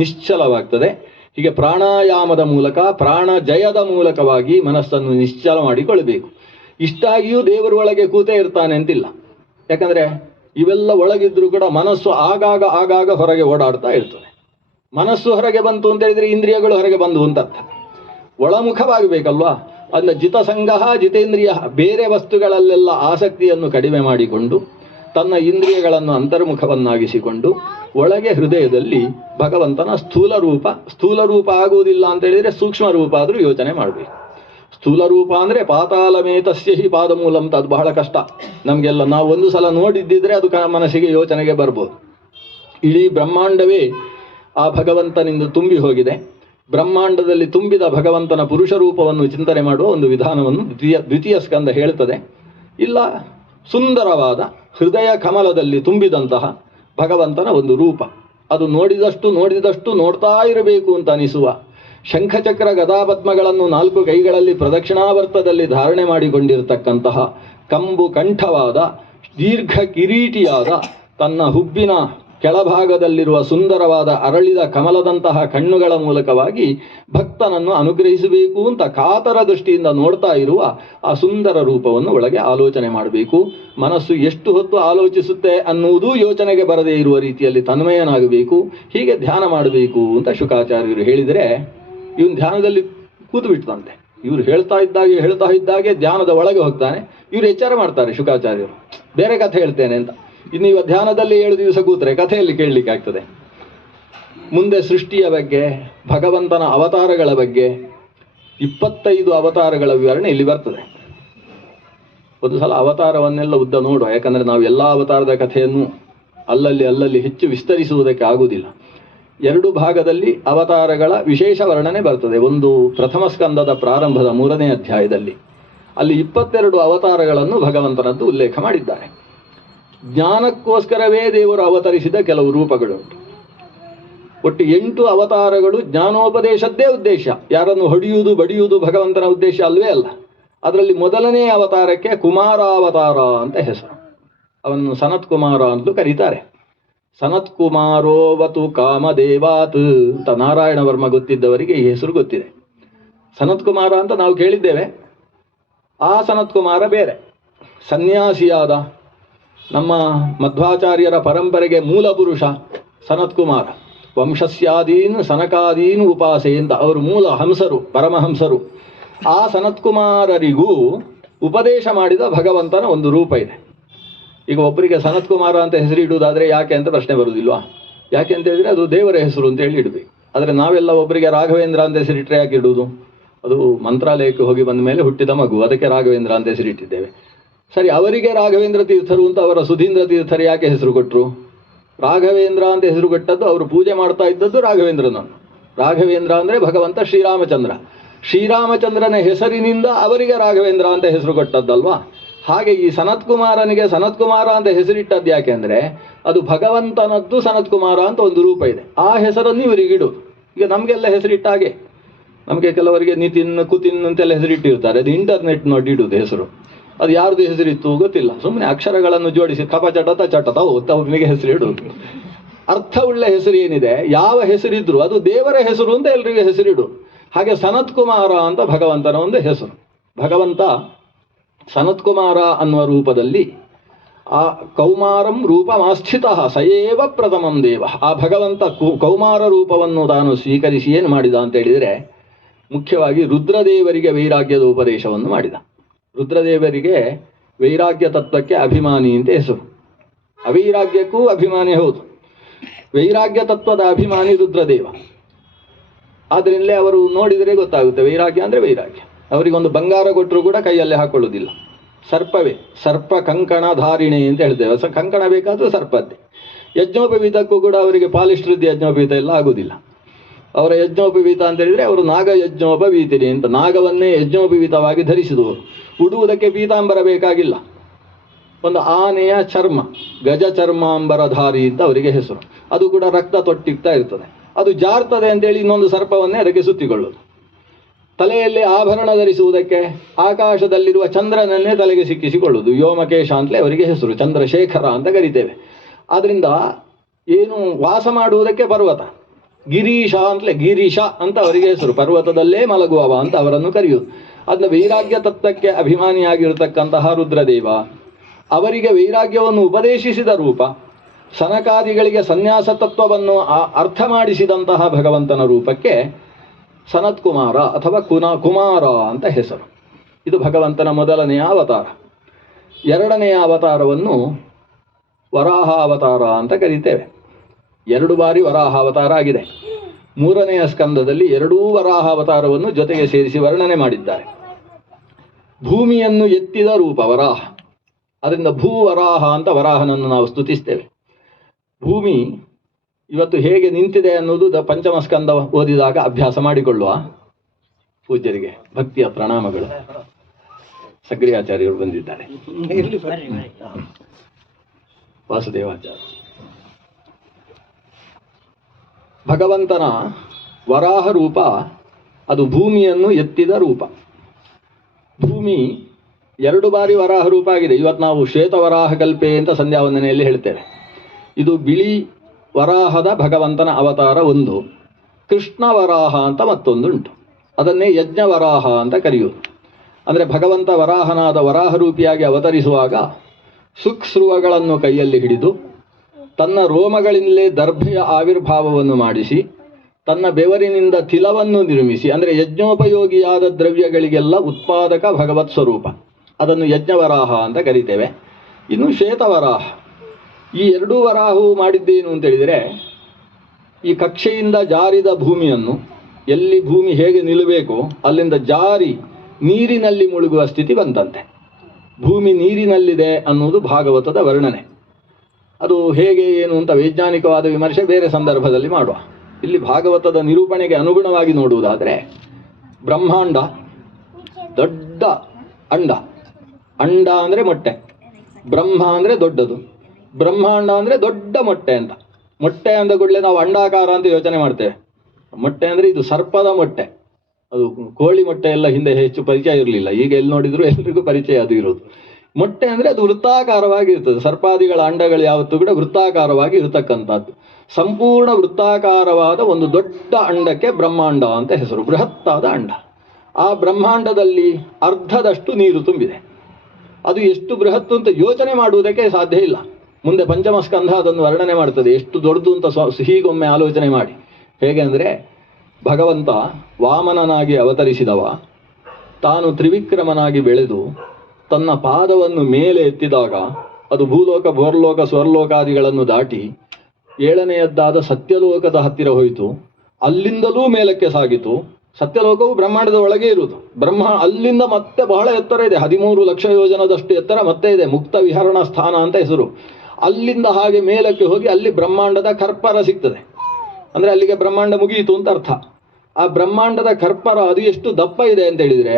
ನಿಶ್ಚಲವಾಗ್ತದೆ. ಹೀಗೆ ಪ್ರಾಣಾಯಾಮದ ಮೂಲಕ, ಪ್ರಾಣ ಜಯದ ಮೂಲಕವಾಗಿ ಮನಸ್ಸನ್ನು ನಿಶ್ಚಲ ಮಾಡಿಕೊಳ್ಬೇಕು. ಇಷ್ಟಾಗಿಯೂ ದೇವರು ಒಳಗೆ ಕೂತೇ ಇರ್ತಾನೆ ಅಂತಿಲ್ಲ. ಯಾಕಂದರೆ ಇವೆಲ್ಲ ಒಳಗಿದ್ರೂ ಕೂಡ ಮನಸ್ಸು ಆಗಾಗ ಹೊರಗೆ ಓಡಾಡ್ತಾ ಇರ್ತದೆ. ಮನಸ್ಸು ಹೊರಗೆ ಬಂತು ಅಂತ ಹೇಳಿದರೆ ಇಂದ್ರಿಯಗಳು ಹೊರಗೆ ಬಂದು ಅಂತ ಅರ್ಥ. ಒಳಮುಖವಾಗಬೇಕಲ್ವಾ? ಅಲ್ಲ, ಜಿತಸಂಗಃ ಜಿತೇಂದ್ರಿಯ. ಬೇರೆ ವಸ್ತುಗಳಲ್ಲೆಲ್ಲ ಆಸಕ್ತಿಯನ್ನು ಕಡಿಮೆ ಮಾಡಿಕೊಂಡು ತನ್ನ ಇಂದ್ರಿಯಗಳನ್ನು ಅಂತರ್ಮುಖವನ್ನಾಗಿಸಿಕೊಂಡು ಒಳಗೆ ಹೃದಯದಲ್ಲಿ ಭಗವಂತನ ಸ್ಥೂಲ ರೂಪ ಆಗುವುದಿಲ್ಲ ಅಂತ ಹೇಳಿದರೆ ಸೂಕ್ಷ್ಮ ರೂಪ ಆದರೂ ಯೋಚನೆ ಮಾಡಬೇಕು. ಸ್ಥೂಲ ರೂಪ ಅಂದರೆ ಪಾತಾಳಮೇತಸ್ಯ ಹಿ ಪಾದಮೂಲಂ ಅಂತ. ಅದು ಬಹಳ ಕಷ್ಟ ನಮಗೆಲ್ಲ. ನಾವು ಒಂದು ಸಲ ನೋಡಿದ್ದಿದ್ರೆ ಅದು ಮನಸ್ಸಿಗೆ ಯೋಚನೆಗೆ ಬರ್ಬೋದು. ಇಡೀ ಬ್ರಹ್ಮಾಂಡವೇ ಆ ಭಗವಂತನಿಂದ ತುಂಬಿ ಹೋಗಿದೆ. ಬ್ರಹ್ಮಾಂಡದಲ್ಲಿ ತುಂಬಿದ ಭಗವಂತನ ಪುರುಷ ರೂಪವನ್ನು ಚಿಂತನೆ ಮಾಡುವ ಒಂದು ವಿಧಾನವನ್ನು ದ್ವಿತೀಯ ಸ್ಕಂದ ಹೇಳ್ತದೆ. ಇಲ್ಲ, ಸುಂದರವಾದ ಹೃದಯ ಕಮಲದಲ್ಲಿ ತುಂಬಿದಂತಹ ಭಗವಂತನ ಒಂದು ರೂಪ, ಅದು ನೋಡಿದಷ್ಟು ನೋಡ್ತಾ ಇರಬೇಕು ಅಂತ ಅನಿಸುವ ಶಂಖಚಕ್ರ ಗದಾಪದ್ಮಗಳನ್ನು 4 ಕೈಗಳಲ್ಲಿ ಪ್ರದಕ್ಷಿಣಾವರ್ತದಲ್ಲಿ ಧಾರಣೆ ಮಾಡಿಕೊಂಡಿರತಕ್ಕಂತಹ ಕಂಬು ಕಂಠವಾದ ದೀರ್ಘ ಕಿರೀಟಿಯಾದ ತನ್ನ ಹುಬ್ಬಿನ ಕೆಳಭಾಗದಲ್ಲಿರುವ ಸುಂದರವಾದ ಅರಳಿದ ಕಮಲದಂತಹ ಕಣ್ಣುಗಳ ಮೂಲಕವಾಗಿ ಭಕ್ತನನ್ನು ಅನುಗ್ರಹಿಸಬೇಕು ಅಂತ ಕಾತರ ದೃಷ್ಟಿಯಿಂದ ನೋಡ್ತಾ ಇರುವ ಆ ಸುಂದರ ರೂಪವನ್ನು ಒಳಗೆ ಆಲೋಚನೆ ಮಾಡಬೇಕು. ಮನಸ್ಸು ಎಷ್ಟು ಹೊತ್ತು ಆಲೋಚಿಸುತ್ತೆ ಅನ್ನುವುದೂ ಯೋಚನೆಗೆ ಬರದೇ ಇರುವ ರೀತಿಯಲ್ಲಿ ತನ್ಮಯನಾಗಬೇಕು. ಹೀಗೆ ಧ್ಯಾನ ಮಾಡಬೇಕು ಅಂತ ಶುಕಾಚಾರ್ಯರು ಹೇಳಿದರೆ, ಇವನು ಧ್ಯಾನದಲ್ಲಿ ಕೂತು ಬಿಟ್ಟಂತೆ. ಇವರು ಹೇಳ್ತಾ ಇದ್ದಾಗೆ ಧ್ಯಾನದ ಒಳಗೆ ಹೋಗ್ತಾನೆ. ಇವರು ಎಚ್ಚರ ಮಾಡ್ತಾರೆ ಶುಕಾಚಾರ್ಯರು, ಬೇರೆ ಕಥೆ ಹೇಳ್ತೇನೆ ಅಂತ. ಇನ್ನು ಇವ ಧ್ಯಾನದಲ್ಲಿ 7 ದಿವಸ ಕೂತ್ರೆ ಕಥೆಯಲ್ಲಿ ಕೇಳಲಿಕ್ಕೆ ಆಗ್ತದೆ. ಮುಂದೆ ಸೃಷ್ಟಿಯ ಬಗ್ಗೆ, ಭಗವಂತನ ಅವತಾರಗಳ ಬಗ್ಗೆ 25 ಅವತಾರಗಳ ವಿವರಣೆ ಇಲ್ಲಿ ಬರ್ತದೆ. ಒಂದು ಸಲ ಅವತಾರವನ್ನೆಲ್ಲ ಉದ್ದ ನೋಡುವ, ಯಾಕಂದರೆ ನಾವು ಎಲ್ಲ ಅವತಾರದ ಕಥೆಯನ್ನು ಅಲ್ಲಲ್ಲಿ ಹೆಚ್ಚು ವಿಸ್ತರಿಸುವುದಕ್ಕೆ ಆಗುವುದಿಲ್ಲ. 2 ಭಾಗದಲ್ಲಿ ಅವತಾರಗಳ ವಿಶೇಷ ವರ್ಣನೆ ಬರ್ತದೆ. ಒಂದು ಪ್ರಥಮ ಸ್ಕಂದದ ಪ್ರಾರಂಭದ 3ನೇ ಅಧ್ಯಾಯದಲ್ಲಿ ಅಲ್ಲಿ 22 ಅವತಾರಗಳನ್ನು ಭಗವಂತನದ್ದು ಉಲ್ಲೇಖ ಮಾಡಿದ್ದಾರೆ. ಜ್ಞಾನಕ್ಕೋಸ್ಕರವೇ ದೇವರು ಅವತರಿಸಿದ ಕೆಲವು ರೂಪಗಳುಂಟು. ಒಟ್ಟು 8 ಅವತಾರಗಳು ಜ್ಞಾನೋಪದೇಶದ್ದೇ ಉದ್ದೇಶ. ಯಾರನ್ನು ಹೊಡೆಯುವುದು ಬಡಿಯುವುದು ಭಗವಂತನ ಉದ್ದೇಶ ಅಲ್ವೇ ಅಲ್ಲ. ಅದರಲ್ಲಿ ಮೊದಲನೇ ಅವತಾರಕ್ಕೆ ಕುಮಾರಾವತಾರ ಅಂತ ಹೆಸರು. ಅವನನ್ನು ಸನತ್ ಕುಮಾರ ಅಂತಲೂ ಕರೀತಾರೆ. ಸನತ್ ಕುಮಾರೋವತು ಕಾಮದೇವಾತ್ ಅಂತ ನಾರಾಯಣ ವರ್ಮ ಗೊತ್ತಿದ್ದವರಿಗೆ ಈ ಹೆಸರು ಗೊತ್ತಿದೆ. ಸನತ್ ಕುಮಾರ ಅಂತ ನಾವು ಕೇಳಿದ್ದೇವೆ. ಆ ಸನತ್ ಕುಮಾರ ಬೇರೆ. ಸನ್ಯಾಸಿಯಾದ ನಮ್ಮ ಮಧ್ವಾಚಾರ್ಯರ ಪರಂಪರೆಗೆ ಮೂಲ ಪುರುಷ ಸನತ್ ಕುಮಾರ. ವಂಶಸ್ಯಾದೀನ್ ಸನಕಾದೀನ್ ಉಪಾಸೆ ಅಂತ ಅವರು ಮೂಲ ಹಂಸರು, ಪರಮಹಂಸರು. ಆ ಸನತ್ ಕುಮಾರರಿಗೂ ಉಪದೇಶ ಮಾಡಿದ ಭಗವಂತನ ಒಂದು ರೂಪ ಇದೆ. ಈಗ ಒಬ್ಬರಿಗೆ ಸನತ್ ಕುಮಾರ ಅಂತ ಹೆಸರು ಇಡುವುದಾದರೆ ಯಾಕೆ ಅಂತ ಪ್ರಶ್ನೆ ಬರುವುದಿಲ್ವಾ? ಯಾಕೆ ಅಂತ ಹೇಳಿದರೆ ಅದು ದೇವರ ಹೆಸರು ಅಂತ ಹೇಳಿ ಇಡಬೇಕು. ಆದರೆ ನಾವೆಲ್ಲ ಒಬ್ಬರಿಗೆ ರಾಘವೇಂದ್ರ ಅಂತ ಹೆಸರಿಟ್ಟರೆ ಯಾಕೆ ಇಡುವುದು? ಅದು ಮಂತ್ರಾಲಯಕ್ಕೆ ಹೋಗಿ ಬಂದ ಮೇಲೆ ಹುಟ್ಟಿದ ಮಗು, ಅದಕ್ಕೆ ರಾಘವೇಂದ್ರ ಅಂತ ಹೆಸರಿಟ್ಟಿದ್ದೇವೆ. ಸರಿ, ಅವರಿಗೆ ರಾಘವೇಂದ್ರ ತೀರ್ಥರು ಅಂತ ಅವರ ಸುಧೀಂದ್ರ ತೀರ್ಥರು ಯಾಕೆ ಹೆಸರು ಕೊಟ್ಟರು? ರಾಘವೇಂದ್ರ ಅಂತ ಹೆಸರು ಕೊಟ್ಟದ್ದು ಅವರು ಪೂಜೆ ಮಾಡ್ತಾ ಇದ್ದದ್ದು ರಾಘವೇಂದ್ರನನ್ನು. ರಾಘವೇಂದ್ರ ಅಂದರೆ ಭಗವಂತ ಶ್ರೀರಾಮಚಂದ್ರ. ಶ್ರೀರಾಮಚಂದ್ರನ ಹೆಸರಿನಿಂದ ಅವರಿಗೆ ರಾಘವೇಂದ್ರ ಅಂತ ಹೆಸರು ಕೊಟ್ಟದ್ದಲ್ವಾ? ಹಾಗೆ ಈ ಸನತ್ಕುಮಾರನಿಗೆ ಸನತ್ಕುಮಾರ ಅಂತ ಹೆಸರಿಟ್ಟದ್ದು ಯಾಕೆ ಅಂದರೆ ಅದು ಭಗವಂತನದ್ದು ಸನತ್ಕುಮಾರ ಅಂತ ಒಂದು ರೂಪ ಇದೆ. ಆ ಹೆಸರನ್ನು ಇವರಿಗಿಡು. ಈಗ ನಮಗೆಲ್ಲ ಹೆಸರಿಟ್ಟ ಹಾಗೆ, ನಮಗೆ ಕೆಲವರಿಗೆ ನಿತಿನ್ ಕುತಿನ್ ಅಂತೆಲ್ಲ ಹೆಸರಿಟ್ಟಿರ್ತಾರೆ. ಅದು ಇಂಟರ್ನೆಟ್ ನೋಡಿ ಇಡುವುದು ಹೆಸರು. ಅದು ಯಾರ್ದು ಹೆಸರಿತ್ತು ಗೊತ್ತಿಲ್ಲ, ಸುಮ್ಮನೆ ಅಕ್ಷರಗಳನ್ನು ಜೋಡಿಸಿ ಕಪಚಟ ತಚಟ ಅವನಿಗೆ ಹೆಸರಿಡುವುದು. ಅರ್ಥವುಳ್ಳ ಹೆಸರು ಏನಿದೆ, ಯಾವ ಹೆಸರಿದ್ರು ಅದು ದೇವರ ಹೆಸರು ಅಂತ ಎಲ್ರಿಗೂ ಹೆಸರಿಡು. ಹಾಗೆ ಸನತ್ಕುಮಾರ ಅಂತ ಭಗವಂತನ ಒಂದು ಹೆಸರು. ಭಗವಂತ ಸನತ್ಕುಮಾರ ಅನ್ನುವ ರೂಪದಲ್ಲಿ ಆ ಕೌಮಾರಂ ರೂಪಮಾಸ್ಥಿತ ಸಯೇವ ಪ್ರಥಮಂ ದೇವ. ಆ ಭಗವಂತ ಕೌಮಾರ ರೂಪವನ್ನು ತಾನು ಸ್ವೀಕರಿಸಿ ಏನು ಮಾಡಿದ ಅಂತ ಹೇಳಿದರೆ, ಮುಖ್ಯವಾಗಿ ರುದ್ರದೇವರಿಗೆ ವೈರಾಗ್ಯದ ಉಪದೇಶವನ್ನು ಮಾಡಿದ. ರುದ್ರದೇವರಿಗೆ ವೈರಾಗ್ಯ ತತ್ವಕ್ಕೆ ಅಭಿಮಾನಿ ಅಂತ ಹೆಸರು. ಅವೈರಾಗ್ಯಕ್ಕೂ ಅಭಿಮಾನಿ ಹೌದು. ವೈರಾಗ್ಯ ತತ್ವದ ಅಭಿಮಾನಿ ರುದ್ರದೇವ. ಆದ್ದರಿಂದಲೇ ಅವರು ನೋಡಿದರೆ ಗೊತ್ತಾಗುತ್ತೆ ವೈರಾಗ್ಯ ಅಂದರೆ ವೈರಾಗ್ಯ. ಅವರಿಗೊಂದು ಬಂಗಾರ ಕೊಟ್ಟರು ಕೂಡ ಕೈಯಲ್ಲೇ ಹಾಕೊಳ್ಳುವುದಿಲ್ಲ. ಸರ್ಪವೇ, ಸರ್ಪ ಕಂಕಣ ಧಾರಿಣೆ ಅಂತ ಹೇಳ್ತೇವೆ. ಕಂಕಣ ಬೇಕಾದರೂ ಸರ್ಪದ್ದೇ. ಯಜ್ಞೋಪವೀತಕ್ಕೂ ಕೂಡ ಅವರಿಗೆ ಪಾಲಿಸ್ಟ್ರಿದ್ದು ಯಜ್ಞೋಪವೀತ ಎಲ್ಲ ಆಗುವುದಿಲ್ಲ. ಅವರ ಯಜ್ಞೋಪವೀತ ಅಂತ ಹೇಳಿದರೆ ಅವರು ನಾಗ ಯಜ್ಞೋಪವೀತಿನಿ ಅಂತ, ನಾಗವನ್ನೇ ಯಜ್ಞೋಪವೀತವಾಗಿ ಧರಿಸಿದವರು. ಉಡುವುದಕ್ಕೆ ಪೀತಾಂಬರ ಬೇಕಾಗಿಲ್ಲ. ಒಂದು ಆನೆಯ ಚರ್ಮ, ಗಜ ಚರ್ಮಾಂಬರಧಾರಿ ಅಂತ ಅವರಿಗೆ ಹೆಸರು. ಅದು ಕೂಡ ರಕ್ತ ತೊಟ್ಟಿಗ್ತಾ ಇರ್ತದೆ. ಅದು ಜಾರ್ತದೆ ಅಂತೇಳಿ ಇನ್ನೊಂದು ಸರ್ಪವನ್ನೇ ಅದಕ್ಕೆ ಸುತ್ತಿಕೊಳ್ಳೋದು. ತಲೆಯಲ್ಲಿ ಆಭರಣ ಧರಿಸುವುದಕ್ಕೆ ಆಕಾಶದಲ್ಲಿರುವ ಚಂದ್ರನನ್ನೇ ತಲೆಗೆ ಸಿಕ್ಕಿಸಿಕೊಳ್ಳುವುದು. ವ್ಯೋಮಕೇಶ ಅಂತಲೇ ಅವರಿಗೆ ಹೆಸರು, ಚಂದ್ರಶೇಖರ ಅಂತ ಕರಿತೇವೆ. ಆದ್ದರಿಂದ ಏನು ವಾಸ ಮಾಡುವುದಕ್ಕೆ ಪರ್ವತ, ಗಿರೀಶ ಅಂತಲೇ ಗಿರೀಶ ಅಂತ ಅವರಿಗೆ ಹೆಸರು. ಪರ್ವತದಲ್ಲೇ ಮಲಗುವವ ಅಂತ ಅವರನ್ನು ಕರೆಯುವುದು. ಅದನ್ನ ವೈರಾಗ್ಯ ತತ್ವಕ್ಕೆ ಅಭಿಮಾನಿಯಾಗಿರತಕ್ಕಂತಹ ರುದ್ರದೇವ ಅವರಿಗೆ ವೈರಾಗ್ಯವನ್ನು ಉಪದೇಶಿಸಿದ ರೂಪ. ಸನಕಾದಿಗಳಿಗೆ ಸನ್ಯಾಸ ತತ್ವವನ್ನು ಅರ್ಥ ಮಾಡಿಸಿದಂತಹ ಭಗವಂತನ ರೂಪಕ್ಕೆ ಸನತ್ಕುಮಾರ ಅಥವಾ ಕುಮಾರ ಅಂತ ಹೆಸರು. ಇದು ಭಗವಂತನ ಮೊದಲನೆಯ ಅವತಾರ. ಎರಡನೆಯ ಅವತಾರವನ್ನು ವರಾಹ ಅವತಾರ ಅಂತ ಕರೀತೇವೆ. 2 ಬಾರಿ ವರಾಹ ಅವತಾರ ಆಗಿದೆ. 3ನೆಯ ಸ್ಕಂದದಲ್ಲಿ 2 ವರಾಹ ಅವತಾರವನ್ನು ಜೊತೆಗೆ ಸೇರಿಸಿ ವರ್ಣನೆ ಮಾಡಿದ್ದಾರೆ. ಭೂಮಿಯನ್ನು ಎತ್ತಿದ ರೂಪ ವರಾಹ. ಅದರಿಂದ ಭೂವರಾಹ ಅಂತ ವರಾಹನನ್ನು ನಾವು ಸ್ತುತಿಸ್ತೇವೆ. ಭೂಮಿ ಇವತ್ತು ಹೇಗೆ ನಿಂತಿದೆ ಅನ್ನೋದು ಪಂಚಮ ಸ್ಕಂದ ಓದಿದಾಗ ಅಭ್ಯಾಸ ಮಾಡಿಕೊಳ್ಳುವ. ಪೂಜ್ಯರಿಗೆ ಭಕ್ತಿಯ ಪ್ರಣಾಮಗಳು. ಸಕ್ರಿಯಾಚಾರ್ಯರು ಬಂದಿದ್ದಾರೆ. ವಾಸುದೇವಾಚಾರ್ಯ. ಭಗವಂತನ ವರಾಹ ರೂಪ ಅದು ಭೂಮಿಯನ್ನು ಎತ್ತಿದ ರೂಪ. ಭೂಮಿ 2 ಬಾರಿ ವರಾಹ ರೂಪ ಆಗಿದೆ. ಇವತ್ತು ನಾವು ಶ್ವೇತವರಾಹ ಕಲ್ಪೆ ಅಂತ ಸಂಧ್ಯಾ ವಂದನೆಯಲ್ಲಿ ಹೇಳ್ತೇವೆ. ಇದು ಬಿಳಿ ವರಾಹದ ಭಗವಂತನ ಅವತಾರ ಒಂದು. ಕೃಷ್ಣ ವರಾಹ ಅಂತ ಮತ್ತೊಂದುಂಟು. ಅದನ್ನೇ ಯಜ್ಞವರಾಹ ಅಂತ ಕರೆಯುವುದು. ಅಂದರೆ ಭಗವಂತ ವರಾಹನಾದ ವರಾಹ ರೂಪಿಯಾಗಿ ಅವತರಿಸುವಾಗ ಸುಕ್ಸ್ರುವಗಳನ್ನು ಕೈಯಲ್ಲಿ ಹಿಡಿದು ತನ್ನ ರೋಮಗಳಿಂದಲೇ ದರ್ಭೆಯ ಆವಿರ್ಭಾವವನ್ನು ಮಾಡಿಸಿ ತನ್ನ ಬೆವರಿನಿಂದ ತಿಲವನ್ನು ನಿರ್ಮಿಸಿ, ಅಂದರೆ ಯಜ್ಞೋಪಯೋಗಿಯಾದ ದ್ರವ್ಯಗಳಿಗೆಲ್ಲ ಉತ್ಪಾದಕ ಭಗವತ್ ಸ್ವರೂಪ. ಅದನ್ನು ಯಜ್ಞವರಾಹ ಅಂತ ಕರಿತೇವೆ. ಇನ್ನು ಶ್ವೇತವರಾಹ. ಈ 2 ವರಾಹವು ಮಾಡಿದ್ದೇನು ಅಂತೇಳಿದರೆ, ಈ ಕಕ್ಷೆಯಿಂದ ಜಾರಿದ ಭೂಮಿಯನ್ನು ಎಲ್ಲಿ ಭೂಮಿ ಹೇಗೆ ನಿಲ್ಲಬೇಕೋ ಅಲ್ಲಿಂದ ಜಾರಿ ನೀರಿನಲ್ಲಿ ಮುಳುಗುವ ಸ್ಥಿತಿ ಬಂತಂತೆ. ಭೂಮಿ ನೀರಿನಲ್ಲಿದೆ ಅನ್ನುವುದು ಭಾಗವತದ ವರ್ಣನೆ. ಅದು ಹೇಗೆ ಏನು ಅಂತ ವೈಜ್ಞಾನಿಕವಾದ ವಿಮರ್ಶೆ ಬೇರೆ ಸಂದರ್ಭದಲ್ಲಿ ಮಾಡುವ. ಇಲ್ಲಿ ಭಾಗವತದ ನಿರೂಪಣೆಗೆ ಅನುಗುಣವಾಗಿ ನೋಡುವುದಾದರೆ, ಬ್ರಹ್ಮಾಂಡ ದೊಡ್ಡ ಅಂಡ. ಅಂಡ ಅಂದರೆ ಮೊಟ್ಟೆ, ಬ್ರಹ್ಮ ಅಂದರೆ ದೊಡ್ಡದು, ಬ್ರಹ್ಮಾಂಡ ಅಂದರೆ ದೊಡ್ಡ ಮೊಟ್ಟೆ ಅಂತ. ಮೊಟ್ಟೆ ಅಂದ ಕೂಡಲೇ ನಾವು ಅಂಡಾಕಾರ ಅಂತ ಯೋಚನೆ ಮಾಡ್ತೇವೆ. ಮೊಟ್ಟೆ ಅಂದರೆ ಇದು ಸರ್ಪದ ಮೊಟ್ಟೆ. ಅದು ಕೋಳಿ ಮೊಟ್ಟೆ ಎಲ್ಲ ಹಿಂದೆ ಹೆಚ್ಚು ಪರಿಚಯ ಇರಲಿಲ್ಲ. ಈಗ ಎಲ್ಲಿ ನೋಡಿದ್ರು ಎಲ್ರಿಗೂ ಪರಿಚಯ ಅದು ಇರೋದು. ಮೊಟ್ಟೆ ಅಂದರೆ ಅದು ವೃತ್ತಾಕಾರವಾಗಿ ಇರ್ತದೆ. ಸರ್ಪಾದಿಗಳ ಅಂಡಗಳು ಯಾವತ್ತೂ ಕೂಡ ವೃತ್ತಾಕಾರವಾಗಿ ಇರತಕ್ಕಂಥದ್ದು. ಸಂಪೂರ್ಣ ವೃತ್ತಾಕಾರವಾದ ಒಂದು ದೊಡ್ಡ ಅಂಡಕ್ಕೆ ಬ್ರಹ್ಮಾಂಡ ಅಂತ ಹೆಸರು. ಬೃಹತ್ತಾದ ಅಂಡ. ಆ ಬ್ರಹ್ಮಾಂಡದಲ್ಲಿ ಅರ್ಧದಷ್ಟು ನೀರು ತುಂಬಿದೆ. ಅದು ಎಷ್ಟು ಬೃಹತ್ತು ಅಂತ ಯೋಚನೆ ಮಾಡುವುದಕ್ಕೆ ಸಾಧ್ಯ ಇಲ್ಲ. ಮುಂದೆ ಪಂಚಮ ಸ್ಕಂಧ ಅದನ್ನು ವರ್ಣನೆ ಮಾಡ್ತದೆ, ಎಷ್ಟು ದೊಡ್ಡದು ಅಂತ. ಹೀಗೊಮ್ಮೆ ಆಲೋಚನೆ ಮಾಡಿ. ಹೇಗೆ ಅಂದರೆ, ಭಗವಂತ ವಾಮನನಾಗಿ ಅವತರಿಸಿದವ ತಾನು ತ್ರಿವಿಕ್ರಮನಾಗಿ ಬೆಳೆದು ತನ್ನ ಪಾದವನ್ನು ಮೇಲೆ ಎತ್ತಿದಾಗ ಅದು ಭೂಲೋಕ, ಭೋರ್ಲೋಕ, ಸ್ವರ್ಲೋಕಾದಿಗಳನ್ನು ದಾಟಿ 7ನೆಯದ್ದಾದ ಸತ್ಯಲೋಕದ ಹತ್ತಿರ ಹೋಯಿತು. ಅಲ್ಲಿಂದಲೂ ಮೇಲಕ್ಕೆ ಸಾಗಿತು. ಸತ್ಯಲೋಕವು ಬ್ರಹ್ಮಾಂಡದ ಒಳಗೆ ಇರುವುದು. ಅಲ್ಲಿಂದ ಮತ್ತೆ ಬಹಳ ಎತ್ತರ ಇದೆ, 13 ಲಕ್ಷ ಯೋಜನದಷ್ಟು ಎತ್ತರ ಮತ್ತೆ ಇದೆ, ಮುಕ್ತ ವಿಹರಣ ಸ್ಥಾನ ಅಂತ ಹೆಸರು. ಅಲ್ಲಿಂದ ಹಾಗೆ ಮೇಲಕ್ಕೆ ಹೋಗಿ ಅಲ್ಲಿ ಬ್ರಹ್ಮಾಂಡದ ಕರ್ಪರ ಸಿಗ್ತದೆ. ಅಂದರೆ ಅಲ್ಲಿಗೆ ಬ್ರಹ್ಮಾಂಡ ಮುಗಿಯಿತು ಅಂತ ಅರ್ಥ. ಆ ಬ್ರಹ್ಮಾಂಡದ ಕರ್ಪರ ಅದು ಎಷ್ಟು ದಪ್ಪ ಇದೆ ಅಂತ ಹೇಳಿದರೆ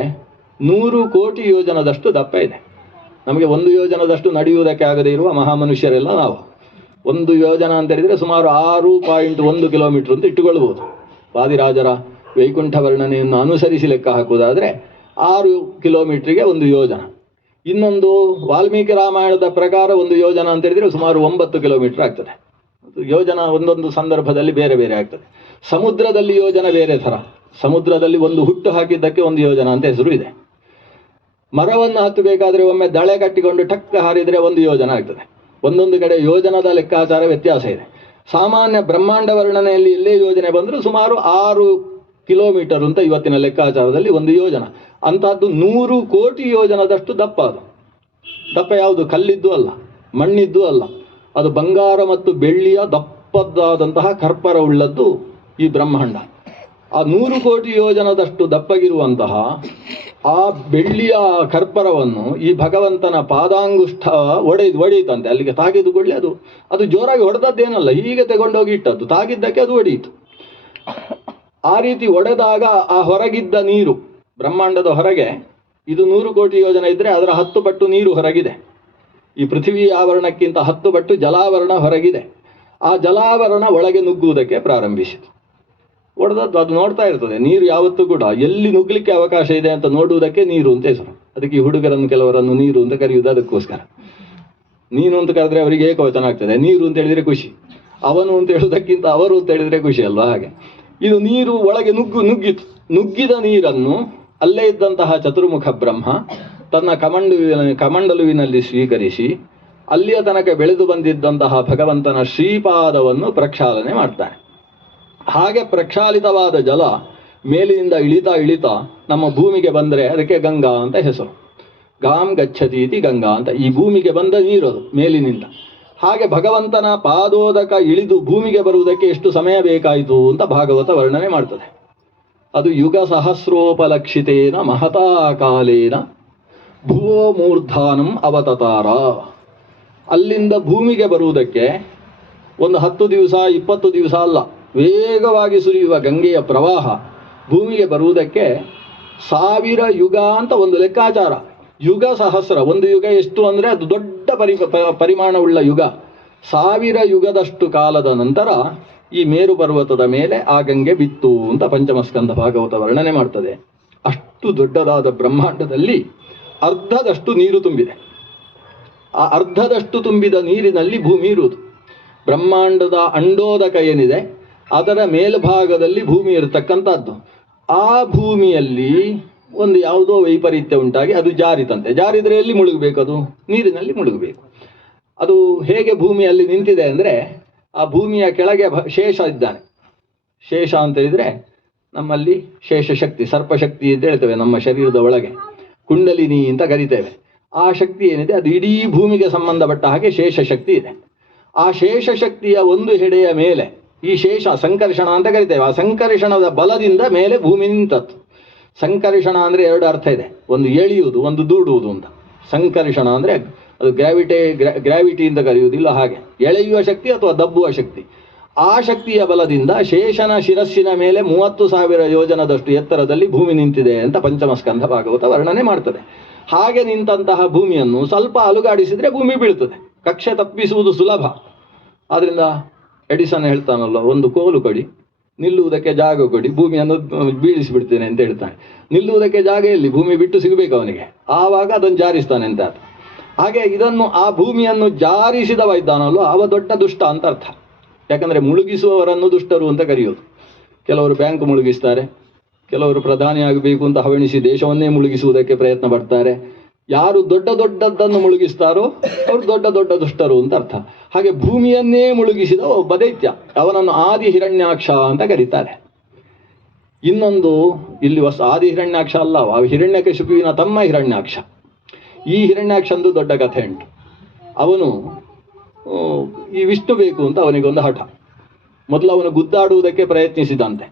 100 ಕೋಟಿ ಯೋಜನದಷ್ಟು ದಪ್ಪ ಇದೆ. ನಮಗೆ 1 ಯೋಜನದಷ್ಟು ನಡೆಯುವುದಕ್ಕೆ ಆಗದೇ ಇರುವ ಮಹಾಮನುಷ್ಯರೆಲ್ಲ ನಾವು. 1 ಯೋಜನ ಅಂತ ಹೇಳಿದರೆ ಸುಮಾರು 6.1 ಕಿಲೋಮೀಟರ್ ಅಂತ ಇಟ್ಟುಕೊಳ್ಬೋದು. ವಾದಿರಾಜರ ವೈಕುಂಠ ವರ್ಣನೆಯನ್ನು ಅನುಸರಿಸಿ ಲೆಕ್ಕ ಹಾಕುವುದಾದರೆ 6 ಕಿಲೋಮೀಟ್ರಿಗೆ 1 ಯೋಜನ. ಇನ್ನೊಂದು ವಾಲ್ಮೀಕಿ ರಾಮಾಯಣದ ಪ್ರಕಾರ 1 ಯೋಜನ ಅಂತ ಹೇಳಿದರೆ ಸುಮಾರು 9 ಕಿಲೋಮೀಟರ್ ಆಗ್ತದೆ. ಯೋಜನ ಒಂದೊಂದು ಸಂದರ್ಭದಲ್ಲಿ ಬೇರೆ ಬೇರೆ ಆಗ್ತದೆ. ಸಮುದ್ರದಲ್ಲಿ ಯೋಜನ ಬೇರೆ ಥರ. ಸಮುದ್ರದಲ್ಲಿ ಒಂದು ಹುಟ್ಟು ಹಾಕಿದ್ದಕ್ಕೆ 1 ಯೋಜನ ಅಂತ ಹೆಸರು ಇದೆ. ಮರವನ್ನು ಹತ್ತಬೇಕಾದ್ರೆ ಒಮ್ಮೆ ದಳೆ ಕಟ್ಟಿಕೊಂಡು ಟಕ್ಕ ಹಾರಿದರೆ 1 ಯೋಜನ ಆಗ್ತದೆ. ಒಂದೊಂದು ಕಡೆ ಯೋಜನದ ಲೆಕ್ಕಾಚಾರ ವ್ಯತ್ಯಾಸ ಇದೆ. ಸಾಮಾನ್ಯ ಬ್ರಹ್ಮಾಂಡ ವರ್ಣನೆಯಲ್ಲಿ ಎಲ್ಲೇ ಯೋಜನೆ ಬಂದರೂ ಸುಮಾರು 6 ಕಿಲೋಮೀಟರ್ ಅಂತ ಇವತ್ತಿನ ಲೆಕ್ಕಾಚಾರದಲ್ಲಿ 1 ಯೋಜನ. ಅಂತಹದ್ದು 100 ಕೋಟಿ ಯೋಜನದಷ್ಟು ದಪ್ಪ. ಅದು ದಪ್ಪ ಯಾವುದು? ಕಲ್ಲಿದ್ದು ಅಲ್ಲ, ಮಣ್ಣಿದ್ದು ಅಲ್ಲ, ಅದು ಬಂಗಾರ ಮತ್ತು ಬೆಳ್ಳಿಯ ದಪ್ಪದಾದಂತಹ ಕರ್ಪರ ಉಳ್ಳದ್ದು ಈ ಬ್ರಹ್ಮಾಂಡ. ಆ 100 ಕೋಟಿ ಯೋಜನದಷ್ಟು ದಪ್ಪಗಿರುವಂತಹ ಆ ಬೆಳ್ಳಿಯ ಕರ್ಪರವನ್ನು ಈ ಭಗವಂತನ ಪಾದಾಂಗುಷ್ಠ ಒಡೆಯಿತಂತೆ. ಅಲ್ಲಿಗೆ ತಾಗಿದುಕೊಳ್ಳಿ ಅದು ಜೋರಾಗಿ ಹೊಡೆದದ್ದೇನಲ್ಲ, ಹೀಗೆ ತಗೊಂಡೋಗಿ ಇಟ್ಟದ್ದು, ತಾಗಿದ್ದಕ್ಕೆ ಅದು ಒಡೆಯಿತು. ಆ ರೀತಿ ಒಡೆದಾಗ ಆ ಹೊರಗಿದ್ದ ನೀರು, ಬ್ರಹ್ಮಾಂಡದ ಹೊರಗೆ ಇದು 100 ಕೋಟಿ ಯೋಜನೆ ಇದ್ದರೆ ಅದರ 10 ಪಟ್ಟು ನೀರು ಹೊರಗಿದೆ. ಈ ಪೃಥ್ವಿ ಆವರಣಕ್ಕಿಂತ 10 ಪಟ್ಟು ಜಲಾವರಣ ಹೊರಗಿದೆ. ಆ ಜಲಾವರಣ ಒಳಗೆ ನುಗ್ಗುವುದಕ್ಕೆ ಪ್ರಾರಂಭಿಸಿತು. ಒಡೆದದ್ದು ಅದು ನೋಡ್ತಾ ಇರ್ತದೆ. ನೀರು ಯಾವತ್ತೂ ಕೂಡ ಎಲ್ಲಿ ನುಗ್ಗಲಿಕ್ಕೆ ಅವಕಾಶ ಇದೆ ಅಂತ ನೋಡುವುದಕ್ಕೆ ನೀರು ಅಂತ ಹೆಸರು. ಅದಕ್ಕೆ ಈ ಹುಡುಗರನ್ನು ಕೆಲವರನ್ನು ನೀರು ಅಂತ ಕರೆಯುವುದು ಅದಕ್ಕೋಸ್ಕರ. ನೀನು ಅಂತ ಕರೆದ್ರೆ ಅವರಿಗೆ ಏಕವಚನ ಆಗ್ತದೆ, ನೀರು ಅಂತ ಹೇಳಿದರೆ ಖುಷಿ. ಅವನು ಅಂತ ಹೇಳುವುದಕ್ಕಿಂತ ಅವರು ಅಂತ ಹೇಳಿದರೆ ಖುಷಿ ಅಲ್ವಾ? ಹಾಗೆ ಇದು ನೀರು ಒಳಗೆ ನುಗ್ಗಿತು. ನುಗ್ಗಿದ ನೀರನ್ನು ಅಲ್ಲೇ ಇದ್ದಂತಹ ಚತುರ್ಮುಖ ಬ್ರಹ್ಮ ತನ್ನ ಕಮಂಡಲುವಿನಲ್ಲಿ ಸ್ವೀಕರಿಸಿ ಅಲ್ಲಿಯ ತನಕ ಬೆಳೆದು ಬಂದಿದ್ದಂತಹ ಭಗವಂತನ ಶ್ರೀಪಾದವನ್ನು ಪ್ರಕ್ಷಾಲನೆ ಮಾಡ್ತಾನೆ. ಹಾಗೆ ಪ್ರಕ್ಷಾಲಿತವಾದ ಜಲ ಮೇಲಿನಿಂದ ಇಳಿತಾ ನಮ್ಮ ಭೂಮಿಗೆ ಬಂದರೆ ಅದಕ್ಕೆ ಗಂಗಾ ಅಂತ ಹೆಸರು. ಗಾಂ ಗಚ್ಚತಿ ಇತಿ ಗಂಗಾ ಅಂತ. ಈ ಭೂಮಿಗೆ ಬಂದ ನೀರು ಅದು ಮೇಲಿನಿಂದ. ಹಾಗೆ ಭಗವಂತನ ಪಾದೋದಕ ಇಳಿದು ಭೂಮಿಗೆ ಬರುವುದಕ್ಕೆ ಎಷ್ಟು ಸಮಯ ಬೇಕಾಯಿತು ಅಂತ ಭಾಗವತ ವರ್ಣನೆ ಮಾಡ್ತದೆ. ಅದು ಯುಗ ಸಹಸ್ರೋಪಲಕ್ಷಿತೇನ ಮಹತಾ ಕಾಲೇನ ಭುವೋ ಮೂರ್ಧಾನಂ ಅವತತಾರ. ಅಲ್ಲಿಂದ ಭೂಮಿಗೆ ಬರುವುದಕ್ಕೆ ಒಂದು 10 ದಿವಸ 20 ದಿವಸ ಅಲ್ಲ, ವೇಗವಾಗಿ ಸುರಿಯುವ ಗಂಗೆಯ ಪ್ರವಾಹ ಭೂಮಿಗೆ ಬರುವುದಕ್ಕೆ 1000 ಯುಗ ಅಂತ ಒಂದು ಲೆಕ್ಕಾಚಾರ. ಯುಗ ಸಹಸ್ರ, ಒಂದು ಯುಗ ಎಷ್ಟು ಅಂದರೆ ಅದು ದೊಡ್ಡ ಪರಿಮಾಣವುಳ್ಳ ಯುಗ. 1000 ಯುಗದಷ್ಟು ಕಾಲದ ನಂತರ ಈ ಮೇರು ಪರ್ವತದ ಮೇಲೆ ಆ ಗಂಗೆ ಬಿತ್ತು ಅಂತ ಪಂಚಮಸ್ಕಂದ ಭಾಗವತ ವರ್ಣನೆ ಮಾಡ್ತದೆ. ಅಷ್ಟು ದೊಡ್ಡದಾದ ಬ್ರಹ್ಮಾಂಡದಲ್ಲಿ ಅರ್ಧದಷ್ಟು ನೀರು ತುಂಬಿದೆ. ಆ ಅರ್ಧದಷ್ಟು ತುಂಬಿದ ನೀರಿನಲ್ಲಿ ಭೂಮಿ ಇರುವುದು. ಬ್ರಹ್ಮಾಂಡದ ಅಂಡೋದಕ ಏನಿದೆ ಅದರ ಮೇಲ್ಭಾಗದಲ್ಲಿ ಭೂಮಿ ಇರತಕ್ಕಂಥದ್ದು. ಆ ಭೂಮಿಯಲ್ಲಿ ಒಂದು ಯಾವುದೋ ವೈಪರೀತ್ಯ ಉಂಟಾಗಿ ಅದು ಜಾರಿತಂತೆ. ಜಾರಿದರೆ ಎಲ್ಲಿ ಮುಳುಗಬೇಕು? ಅದು ನೀರಿನಲ್ಲಿ ಮುಳುಗಬೇಕು. ಅದು ಹೇಗೆ ಭೂಮಿಯಲ್ಲಿ ನಿಂತಿದೆ ಅಂದರೆ, ಆ ಭೂಮಿಯ ಕೆಳಗೆ ಶೇಷ ಇದ್ದಾನೆ. ಶೇಷ ಅಂತ ಹೇಳಿದರೆ ನಮ್ಮಲ್ಲಿ ಶೇಷಶಕ್ತಿ, ಸರ್ಪಶಕ್ತಿ ಅಂತ ಹೇಳ್ತೇವೆ. ನಮ್ಮ ಶರೀರದ ಒಳಗೆ ಕುಂಡಲಿನಿ ಅಂತ ಕರಿತೇವೆ. ಆ ಶಕ್ತಿ ಏನಿದೆ ಅದು ಇಡೀ ಭೂಮಿಗೆ ಸಂಬಂಧಪಟ್ಟ ಹಾಗೆ ಶೇಷಶಕ್ತಿ ಇದೆ. ಆ ಶೇಷಶಕ್ತಿಯ ಒಂದು ಹೆಡೆಯ ಮೇಲೆ ಈ ಶೇಷ ಸಂಕರ್ಷಣ ಅಂತ ಕರಿತೇವೆ. ಆ ಸಂಕರ್ಷಣದ ಬಲದಿಂದ ಮೇಲೆ ಭೂಮಿ ನಿಂತದ್ದು. ಸಂಕರ್ಷಣ ಅಂದರೆ 2 ಅರ್ಥ ಇದೆ. ಒಂದು ಎಳೆಯುವುದು, ಒಂದು ದೂಡುವುದು ಅಂತ. ಸಂಕರ್ಷಣ ಅಂದರೆ ಅದು ಗ್ರಾವಿಟಿ ಅಂತ ಕರೆಯುವುದಿಲ್ಲ, ಹಾಗೆ ಎಳೆಯುವ ಶಕ್ತಿ ಅಥವಾ ದಬ್ಬುವ ಶಕ್ತಿ. ಆ ಶಕ್ತಿಯ ಬಲದಿಂದ ಶೇಷನ ಶಿರಸ್ಸಿನ ಮೇಲೆ 30,000 ಯೋಜನದಷ್ಟು ಎತ್ತರದಲ್ಲಿ ಭೂಮಿ ನಿಂತಿದೆ ಅಂತ ಪಂಚಮಸ್ಕಂಧ ಭಾಗವತ ವರ್ಣನೆ ಮಾಡ್ತದೆ. ಹಾಗೆ ನಿಂತಹ ಭೂಮಿಯನ್ನು ಸ್ವಲ್ಪ ಅಲುಗಾಡಿಸಿದರೆ ಭೂಮಿ ಬೀಳ್ತದೆ. ಕಕ್ಷೆ ತಪ್ಪಿಸುವುದು ಸುಲಭ. ಆದ್ದರಿಂದ ಎಡಿಸನ್ ಹೇಳ್ತಾನಲ್ಲ, ಒಂದು ಕೋಲು ಕೊಡಿ, ನಿಲ್ಲುವುದಕ್ಕೆ ಜಾಗ ಕೊಡಿ, ಭೂಮಿಯನ್ನು ಬೀಳಿಸಿಬಿಡ್ತೇನೆ ಅಂತ ಹೇಳ್ತಾನೆ. ನಿಲ್ಲುವುದಕ್ಕೆ ಜಾಗ ಎಲ್ಲಿ? ಭೂಮಿ ಬಿಟ್ಟು ಸಿಗಬೇಕು ಅವನಿಗೆ, ಆವಾಗ ಅದನ್ನು ಜಾರಿಸ್ತಾನೆ ಅಂತ. ಹಾಗೆ ಇದನ್ನು, ಆ ಭೂಮಿಯನ್ನು ಜಾರಿಸಿದವ ಇದ್ದಾನಲ್ಲೋ ಅವ ದೊಡ್ಡ ದುಷ್ಟ ಅಂತ ಅರ್ಥ. ಯಾಕಂದರೆ ಮುಳುಗಿಸುವವರನ್ನು ದುಷ್ಟರು ಅಂತ ಕರೆಯೋದು. ಕೆಲವರು ಬ್ಯಾಂಕ್ ಮುಳುಗಿಸ್ತಾರೆ, ಕೆಲವರು ಪ್ರಧಾನಿ ಆಗಬೇಕು ಅಂತ ಹವಣಿಸಿ ದೇಶವನ್ನೇ ಮುಳುಗಿಸುವುದಕ್ಕೆ ಪ್ರಯತ್ನ ಪಡ್ತಾರೆ. ಯಾರು ದೊಡ್ಡದನ್ನು ಮುಳುಗಿಸ್ತಾರೋ ಅವರು ದೊಡ್ಡ ದುಷ್ಟರು ಅಂತ ಅರ್ಥ. ಹಾಗೆ ಭೂಮಿಯನ್ನೇ ಮುಳುಗಿಸಿದ ಒಬ್ಬ ದೈತ್ಯ, ಅವನನ್ನು ಆದಿ ಹಿರಣ್ಯಾಕ್ಷ ಅಂತ ಕರೀತಾರೆ. ಇನ್ನೊಂದು ಇಲ್ಲಿ ಆದಿ ಹಿರಣ್ಯಾಕ್ಷ ಅಲ್ಲ, ಹಿರಣ್ಯಕಶಿಪುವಿನ ತಮ್ಮ ಹಿರಣ್ಯಾಕ್ಷ. ಈ ಹಿರಣ್ಯಾಕ್ಷಂದು ದೊಡ್ಡ ಕಥೆ ಉಂಟು. ಅವನು ಈ ವಿಷ್ಣು ಬೇಕು ಅಂತ ಅವನಿಗೊಂದು ಹಠ. ಮೊದಲು ಅವನು ಗುದ್ದಾಡುವುದಕ್ಕೆ ಪ್ರಯತ್ನಿಸಿದಂತೆ.